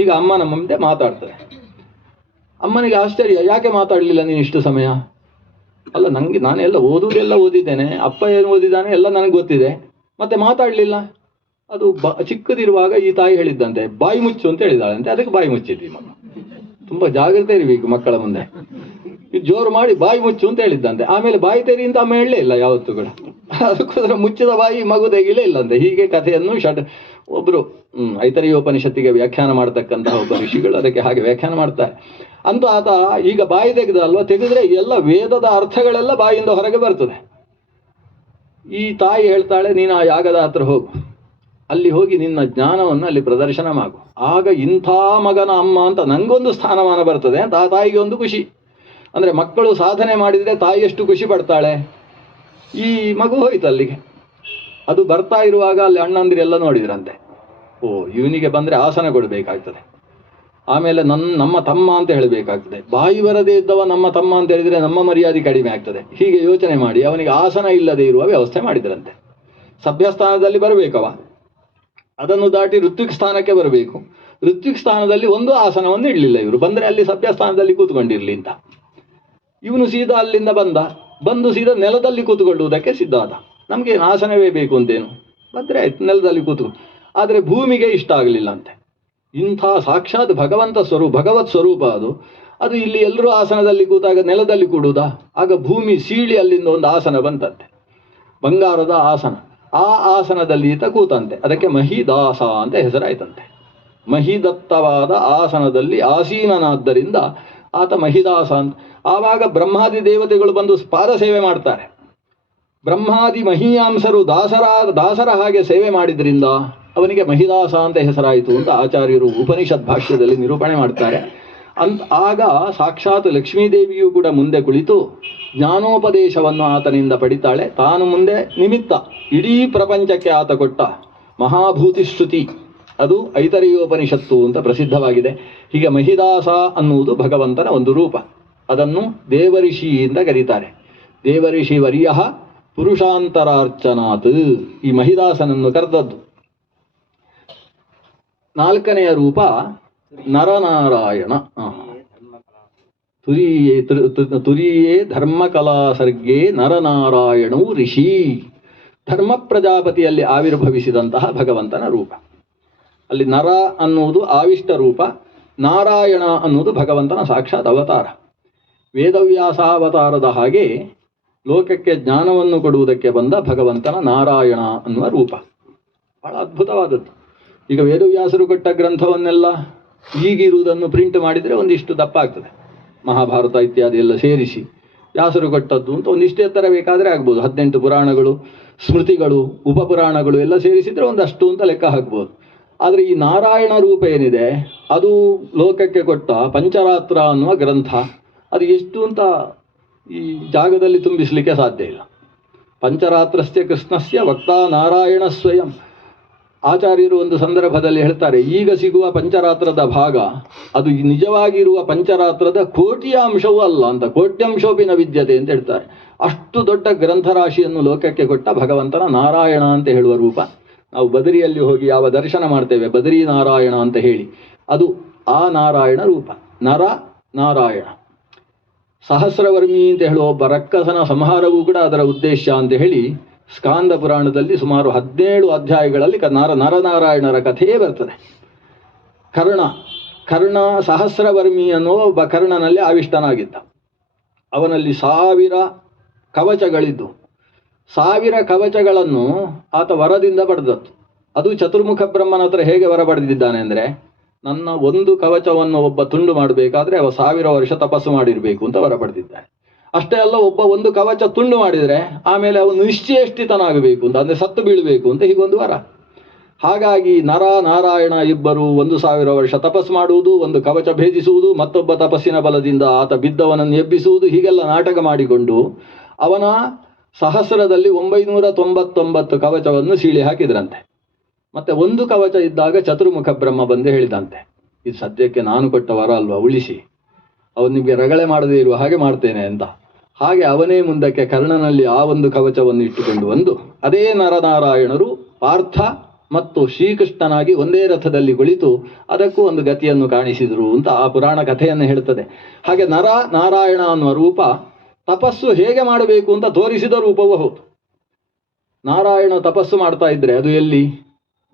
ಈಗ ಅಮ್ಮನ ಮುಂದೆ ಮಾತಾಡ್ತದೆ. ಅಮ್ಮನಿಗೆ ಆಶ್ಚರ್ಯ, ಯಾಕೆ ಮಾತಾಡಲಿಲ್ಲ ನೀನು ಇಷ್ಟು ಸಮಯ? ಅಲ್ಲ, ನಾನೆಲ್ಲ ಓದುವುದೆಲ್ಲ ಓದಿದ್ದೇನೆ, ಅಪ್ಪ ಏನು ಓದಿದ್ದಾನೆ ಎಲ್ಲ ನನಗೆ ಗೊತ್ತಿದೆ, ಮತ್ತೆ ಮಾತಾಡಲಿಲ್ಲ. ಅದು ಚಿಕ್ಕದಿರುವಾಗ ಈ ತಾಯಿ ಹೇಳಿದ್ದಂತೆ, ಬಾಯಿ ಮುಚ್ಚು ಅಂತ ಹೇಳಿದಾಳಂತೆ. ಅದಕ್ಕೆ ಬಾಯಿ ಮುಚ್ಚಿದ್ವಿ. ಮಗ ತುಂಬ ಜಾಗ್ರತೆ ಇರಬೇಕು ಮಕ್ಕಳ ಮುಂದೆ. ಇದು ಜೋರು ಮಾಡಿ ಬಾಯಿ ಮುಚ್ಚು ಅಂತ ಹೇಳಿದ್ದಂತೆ. ಆಮೇಲೆ ಬಾಯಿ ತೆರಿ ಅಂತ ಅಮ್ಮ ಹೇಳಲೇ ಇಲ್ಲ ಯಾವತ್ತೂ ಕೂಡ. ಅದಕ್ಕೋಸ್ಕರ ಮುಚ್ಚಿದ ಬಾಯಿ ಮಗು ತೆಗಿಲೇ ಇಲ್ಲಂತೆ. ಹೀಗೆ ಕಥೆಯನ್ನು ಒಬ್ಬರು ಐತರೇಯೋಪನಿಷತ್ತಿಗೆ ವ್ಯಾಖ್ಯಾನ ಮಾಡತಕ್ಕಂತಹ ಒಬ್ಬ ಋಷಿಗಳು ಅದಕ್ಕೆ ಹಾಗೆ ವ್ಯಾಖ್ಯಾನ ಮಾಡ್ತಾರೆ. ಅಂತೂ ಆತ ಈಗ ಬಾಯಿ ತೆಗೆದಲ್ವ, ತೆಗೆದ್ರೆ ಎಲ್ಲ ವೇದದ ಅರ್ಥಗಳೆಲ್ಲ ಬಾಯಿಂದ ಹೊರಗೆ ಬರ್ತದೆ. ಈ ತಾಯಿ ಹೇಳ್ತಾಳೆ, ನೀನು ಆ ಯಾಗದ ಹತ್ರ ಹೋಗು, ಅಲ್ಲಿ ಹೋಗಿ ನಿನ್ನ ಜ್ಞಾನವನ್ನು ಅಲ್ಲಿ ಪ್ರದರ್ಶನ ಮಾಡು, ಆಗ ಇಂಥ ಮಗನ ಅಮ್ಮ ಅಂತ ನನಗೊಂದು ಸ್ಥಾನಮಾನ ಬರ್ತದೆ ಅಂತ ಆ ತಾಯಿಗೆ ಒಂದು ಖುಷಿ. ಅಂದರೆ ಮಕ್ಕಳು ಸಾಧನೆ ಮಾಡಿದರೆ ತಾಯಿ ಎಷ್ಟು ಖುಷಿ ಪಡ್ತಾಳೆ. ಈ ಮಗು ಹೋಯ್ತು ಅಲ್ಲಿಗೆ. ಅದು ಬರ್ತಾ ಇರುವಾಗ ಅಲ್ಲಿ ಅಣ್ಣಂದಿರೆಲ್ಲ ನೋಡಿದ್ರಂತೆ, ಓ ಇವನಿಗೆ ಬಂದರೆ ಆಸನ ಕೊಡಬೇಕಾಗ್ತದೆ, ಆಮೇಲೆ ನಮ್ಮ ತಮ್ಮ ಅಂತ ಹೇಳಬೇಕಾಗ್ತದೆ. ಬಾಯಿ ಬರದೇ ಇದ್ದವ ನಮ್ಮ ತಮ್ಮ ಅಂತ ಹೇಳಿದರೆ ನಮ್ಮ ಮರ್ಯಾದೆ ಕಡಿಮೆ ಆಗ್ತದೆ. ಹೀಗೆ ಯೋಚನೆ ಮಾಡಿ ಅವನಿಗೆ ಆಸನ ಇಲ್ಲದೆ ಇರುವ ವ್ಯವಸ್ಥೆ ಮಾಡಿದ್ರಂತೆ. ಸಭ್ಯಸ್ಥಾನದಲ್ಲಿ ಬರಬೇಕವ, ಅದನ್ನು ದಾಟಿ ಋತ್ವಿಕ್ ಸ್ಥಾನಕ್ಕೆ ಬರಬೇಕು. ಋತ್ವಿಕ್ ಸ್ಥಾನದಲ್ಲಿ ಒಂದು ಆಸನವನ್ನು ಇಡಲಿಲ್ಲ ಇವರು. ಬಂದರೆ ಅಲ್ಲಿ ಸಭ್ಯಸ್ಥಾನದಲ್ಲಿ ಕೂತ್ಕೊಂಡಿರಲಿ ಅಂತ. ಇವನು ಸೀದಾ ಅಲ್ಲಿಂದ ಬಂದು ಸೀದಾ ನೆಲದಲ್ಲಿ ಕೂತ್ಕೊಳ್ಳುವುದಕ್ಕೆ ಸಿದ್ಧ ಆದ. ನಮಗೆ ಆಸನವೇ ಬೇಕು ಅಂತೇನು, ಬಂದರೆ ಆಯ್ತು ನೆಲದಲ್ಲಿ ಕೂತ್ಕೊಂಡು. ಆದರೆ ಭೂಮಿಗೆ ಇಷ್ಟ ಆಗಲಿಲ್ಲ ಅಂತೆ. ಇಂಥ ಸಾಕ್ಷಾತ್ ಭಗವತ್ ಸ್ವರೂಪ ಅದು ಇಲ್ಲಿ ಎಲ್ಲರೂ ಆಸನದಲ್ಲಿ ಕೂತಾಗ ನೆಲದಲ್ಲಿ ಕೂಡುವುದಾ? ಆಗ ಭೂಮಿ ಸೀಳಿ ಅಲ್ಲಿಂದ ಒಂದು ಆಸನ ಬಂತಂತೆ, ಬಂಗಾರದ ಆಸನ. ಆ ಆಸನದಲ್ಲಿ ಈತ ಕೂತಂತೆ. ಅದಕ್ಕೆ ಮಹಿದಾಸ ಅಂತ ಹೆಸರಾಯ್ತಂತೆ. ಮಹಿದತ್ತವಾದ ಆಸನದಲ್ಲಿ ಆಸೀನನಾದ್ದರಿಂದ ಆತ ಮಹಿದಾಸ ಅಂತ. ಆವಾಗ ಬ್ರಹ್ಮಾದಿ ದೇವತೆಗಳು ಬಂದು ಪಾದ ಸೇವೆ ಮಾಡ್ತಾರೆ. ಬ್ರಹ್ಮಾದಿ ಮಹೀಯಾಂಸರು ದಾಸರ ಹಾಗೆ ಸೇವೆ ಮಾಡಿದ್ರಿಂದ ಅವನಿಗೆ ಮಹಿದಾಸ ಅಂತ ಹೆಸರಾಯಿತು ಅಂತ ಆಚಾರ್ಯರು ಉಪನಿಷತ್ ಭಾಷ್ಯದಲ್ಲಿ ನಿರೂಪಣೆ ಮಾಡ್ತಾರೆ. ಆಗ ಸಾಕ್ಷಾತ್ ಲಕ್ಷ್ಮೀದೇವಿಯೂ ಕೂಡ ಮುಂದೆ ಕುಳಿತು ಜ್ಞಾನೋಪದೇಶವನ್ನು ಆತನಿಂದ ಪಡಿತಾಳೆ. ತಾನು ಮುಂದೆ ನಿಮಿತ್ತ, ಇಡೀ ಪ್ರಪಂಚಕ್ಕೆ ಆತ ಕೊಟ್ಟ ಮಹಾಭೂತಿ ಶ್ರುತಿ, ಅದು ಐತರೇಯೋಪನಿಷತ್ತು ಅಂತ ಪ್ರಸಿದ್ಧವಾಗಿದೆ. ಹೀಗೆ ಮಹಿದಾಸ ಅನ್ನುವುದು ಭಗವಂತನ ಒಂದು ರೂಪ. ಅದನ್ನು ದೇವಋಷಿ ಅಂತ ಕರೀತಾರೆ. ದೇವಋಷಿ ವರ್ಯ ಪುರುಷಾಂತರಾರ್ಚನಾತ್, ಈ ಮಹಿದಾಸನನ್ನು ಕರೆದದ್ದು. ನಾಲ್ಕನೆಯ ರೂಪ ನರನಾರಾಯಣ. ತುರಿಯೇ ಧರ್ಮಕಲಾ ಸರ್ಗೇ ನರನಾರಾಯಣವು ಋಷಿ. ಧರ್ಮ ಪ್ರಜಾಪತಿಯಲ್ಲಿ ಆವಿರ್ಭವಿಸಿದಂತಹ ಭಗವಂತನ ರೂಪ. ಅಲ್ಲಿ ನರ ಅನ್ನುವುದು ಆವಿಷ್ಟ ರೂಪ, ನಾರಾಯಣ ಅನ್ನುವುದು ಭಗವಂತನ ಸಾಕ್ಷಾತ್ ಅವತಾರ. ವೇದವ್ಯಾಸಾವತಾರದ ಹಾಗೆ ಲೋಕಕ್ಕೆ ಜ್ಞಾನವನ್ನು ಕೊಡುವುದಕ್ಕೆ ಬಂದ ಭಗವಂತನ ನಾರಾಯಣ ಅನ್ನುವ ರೂಪ ಬಹಳ ಅದ್ಭುತವಾದದ್ದು. ಈಗ ವೇದವ್ಯಾಸರು ಕೊಟ್ಟ ಗ್ರಂಥವನ್ನೆಲ್ಲ ಈಗಿರುವುದನ್ನು ಪ್ರಿಂಟ್ ಮಾಡಿದರೆ ಒಂದಿಷ್ಟು ದಪ್ಪ ಆಗ್ತದೆ. ಮಹಾಭಾರತ ಇತ್ಯಾದಿ ಎಲ್ಲ ಸೇರಿಸಿ ವ್ಯಾಸರು ಕೊಟ್ಟದ್ದು ಅಂತ ಒಂದಿಷ್ಟು ಎತ್ತರ ಬೇಕಾದರೆ ಆಗ್ಬೋದು. 18 ಪುರಾಣಗಳು, ಸ್ಮೃತಿಗಳು, ಉಪಪುರಾಣಗಳು ಎಲ್ಲ ಸೇರಿಸಿದರೆ ಒಂದಷ್ಟು ಅಂತ ಲೆಕ್ಕ ಹಾಕ್ಬೋದು. ಆದರೆ ಈ ನಾರಾಯಣ ರೂಪ ಏನಿದೆ ಅದು ಲೋಕಕ್ಕೆ ಕೊಟ್ಟ ಪಂಚರಾತ್ರ ಅನ್ನುವ ಗ್ರಂಥ. ಅದು ಎಷ್ಟು ಅಂತ ಈ ಜಾಗದಲ್ಲಿ ತುಂಬಿಸಲಿಕ್ಕೆ ಸಾಧ್ಯ ಇಲ್ಲ. ಪಂಚರಾತ್ರಸ್ಯ ಕೃಷ್ಣಸ್ಯ ವಕ್ತಾ ನಾರಾಯಣ ಸ್ವಯಂ. ಆಚಾರ್ಯರು ಒಂದು ಸಂದರ್ಭದಲ್ಲಿ ಹೇಳ್ತಾರೆ, ಈಗ ಸಿಗುವ ಪಂಚರಾತ್ರದ ಭಾಗ ಅದು ನಿಜವಾಗಿರುವ ಪಂಚರಾತ್ರದ ಕೋಟಿಯ ಅಂಶವೂ ಅಲ್ಲ ಅಂತ, ಕೋಟ್ಯಂಶೋಪಿನ ವಿದ್ಯತೆ ಅಂತ ಹೇಳ್ತಾರೆ. ಅಷ್ಟು ದೊಡ್ಡ ಗ್ರಂಥರಾಶಿಯನ್ನು ಲೋಕಕ್ಕೆ ಕೊಟ್ಟ ಭಗವಂತನ ನಾರಾಯಣ ಅಂತ ಹೇಳುವ ರೂಪ. ನಾವು ಬದರಿಯಲ್ಲಿ ಹೋಗಿ ಯಾವ ದರ್ಶನ ಮಾಡ್ತೇವೆ, ಬದರಿ ನಾರಾಯಣ ಅಂತ ಹೇಳಿ, ಅದು ಆ ನಾರಾಯಣ ರೂಪ. ನರ ನಾರಾಯಣ. ಸಹಸ್ರವರ್ಮಿ ಅಂತ ಹೇಳುವ ಒಬ್ಬ ರಕ್ಕಸನ ಸಂಹಾರವೂ ಕೂಡ ಅದರ ಉದ್ದೇಶ ಅಂತ ಹೇಳಿ ಸ್ಕಾಂದ ಪುರಾಣದಲ್ಲಿ ಸುಮಾರು 17 ಅಧ್ಯಾಯಗಳಲ್ಲಿ ನರನಾರಾಯಣರ ಕಥೆಯೇ ಬರ್ತದೆ. ಕರ್ಣ ಸಹಸ್ರವರ್ಮಿ ಅನ್ನೋ ಒಬ್ಬ ಕರ್ಣನಲ್ಲಿ ಆವಿಷ್ಟನಾಗಿದ್ದ. ಅವನಲ್ಲಿ 1000 ಕವಚಗಳಿದ್ದು, 1000 ಕವಚಗಳನ್ನು ಆತ ವರದಿಂದ ಪಡೆದದ್ದು. ಅದು ಚತುರ್ಮುಖ ಬ್ರಹ್ಮನ ಹತ್ರ ಹೇಗೆ ವರ ಪಡೆದಿದ್ದಾನೆ ಅಂದರೆ, ನನ್ನ ಒಂದು ಕವಚವನ್ನು ಒಬ್ಬ ತುಂಡು ಮಾಡಬೇಕಾದ್ರೆ ಅವ 1000 ವರ್ಷ ತಪಸ್ಸು ಮಾಡಿರಬೇಕು ಅಂತ ವರ ಪಡೆದಿದ್ದಾನೆ. ಅಷ್ಟೇ ಅಲ್ಲ, ಒಂದು ಕವಚ ತುಂಡು ಮಾಡಿದರೆ ಆಮೇಲೆ ಅವನು ನಿಶ್ಚೇಷ್ಟಿತನಾಗಬೇಕು ಅಂತ, ಅಂದರೆ ಸತ್ತು ಬೀಳಬೇಕು ಅಂತ ಹೀಗೊಂದು ವರ. ಹಾಗಾಗಿ ನರ ನಾರಾಯಣ ಇಬ್ಬರು 1000 ವರ್ಷ ತಪಸ್ಸು ಮಾಡುವುದು, ಒಂದು ಕವಚ ಭೇದಿಸುವುದು, ಮತ್ತೊಬ್ಬ ತಪಸ್ಸಿನ ಬಲದಿಂದ ಆತ ಬಿದ್ದವನನ್ನು ಎಬ್ಬಿಸುವುದು, ಹೀಗೆಲ್ಲ ನಾಟಕ ಮಾಡಿಕೊಂಡು ಅವನ ಸಹಸ್ರದಲ್ಲಿ 999 ಕವಚವನ್ನು ಸೀಳಿ ಹಾಕಿದ್ರಂತೆ. ಮತ್ತೆ ಒಂದು ಕವಚ ಇದ್ದಾಗ ಚತುರ್ಮುಖ ಬ್ರಹ್ಮ ಬಂದು ಹೇಳಿದಂತೆ, ಇದು ಸದ್ಯಕ್ಕೆ ನಾನು ಕೊಟ್ಟ ವರ ಅಲ್ವಾ, ಉಳಿಸಿ, ಅವನು ನಿಮಗೆ ರಗಳೆ ಮಾಡದೇ ಇರುವ ಹಾಗೆ ಮಾಡ್ತೇನೆ ಅಂತ. ಹಾಗೆ ಅವನೇ ಮುಂದಕ್ಕೆ ಕರ್ಣನಲ್ಲಿ ಆ ಒಂದು ಕವಚವನ್ನು ಇಟ್ಟುಕೊಂಡು ಬಂದು ಅದೇ ನರನಾರಾಯಣರು ಪಾರ್ಥ ಮತ್ತು ಶ್ರೀಕೃಷ್ಣನಾಗಿ ಒಂದೇ ರಥದಲ್ಲಿ ಕುಳಿತು ಅದಕ್ಕೂ ಒಂದು ಗತಿಯನ್ನು ಕಾಣಿಸಿದರು ಅಂತ ಆ ಪುರಾಣ ಕಥೆಯನ್ನು ಹೇಳ್ತದೆ. ಹಾಗೆ ನರ ನಾರಾಯಣ ಅನ್ನುವ ರೂಪ ತಪಸ್ಸು ಹೇಗೆ ಮಾಡಬೇಕು ಅಂತ ತೋರಿಸಿದ ರೂಪವೂ ಹೌದು. ನಾರಾಯಣ ತಪಸ್ಸು ಮಾಡ್ತಾ ಇದ್ರೆ ಅದು ಎಲ್ಲಿ?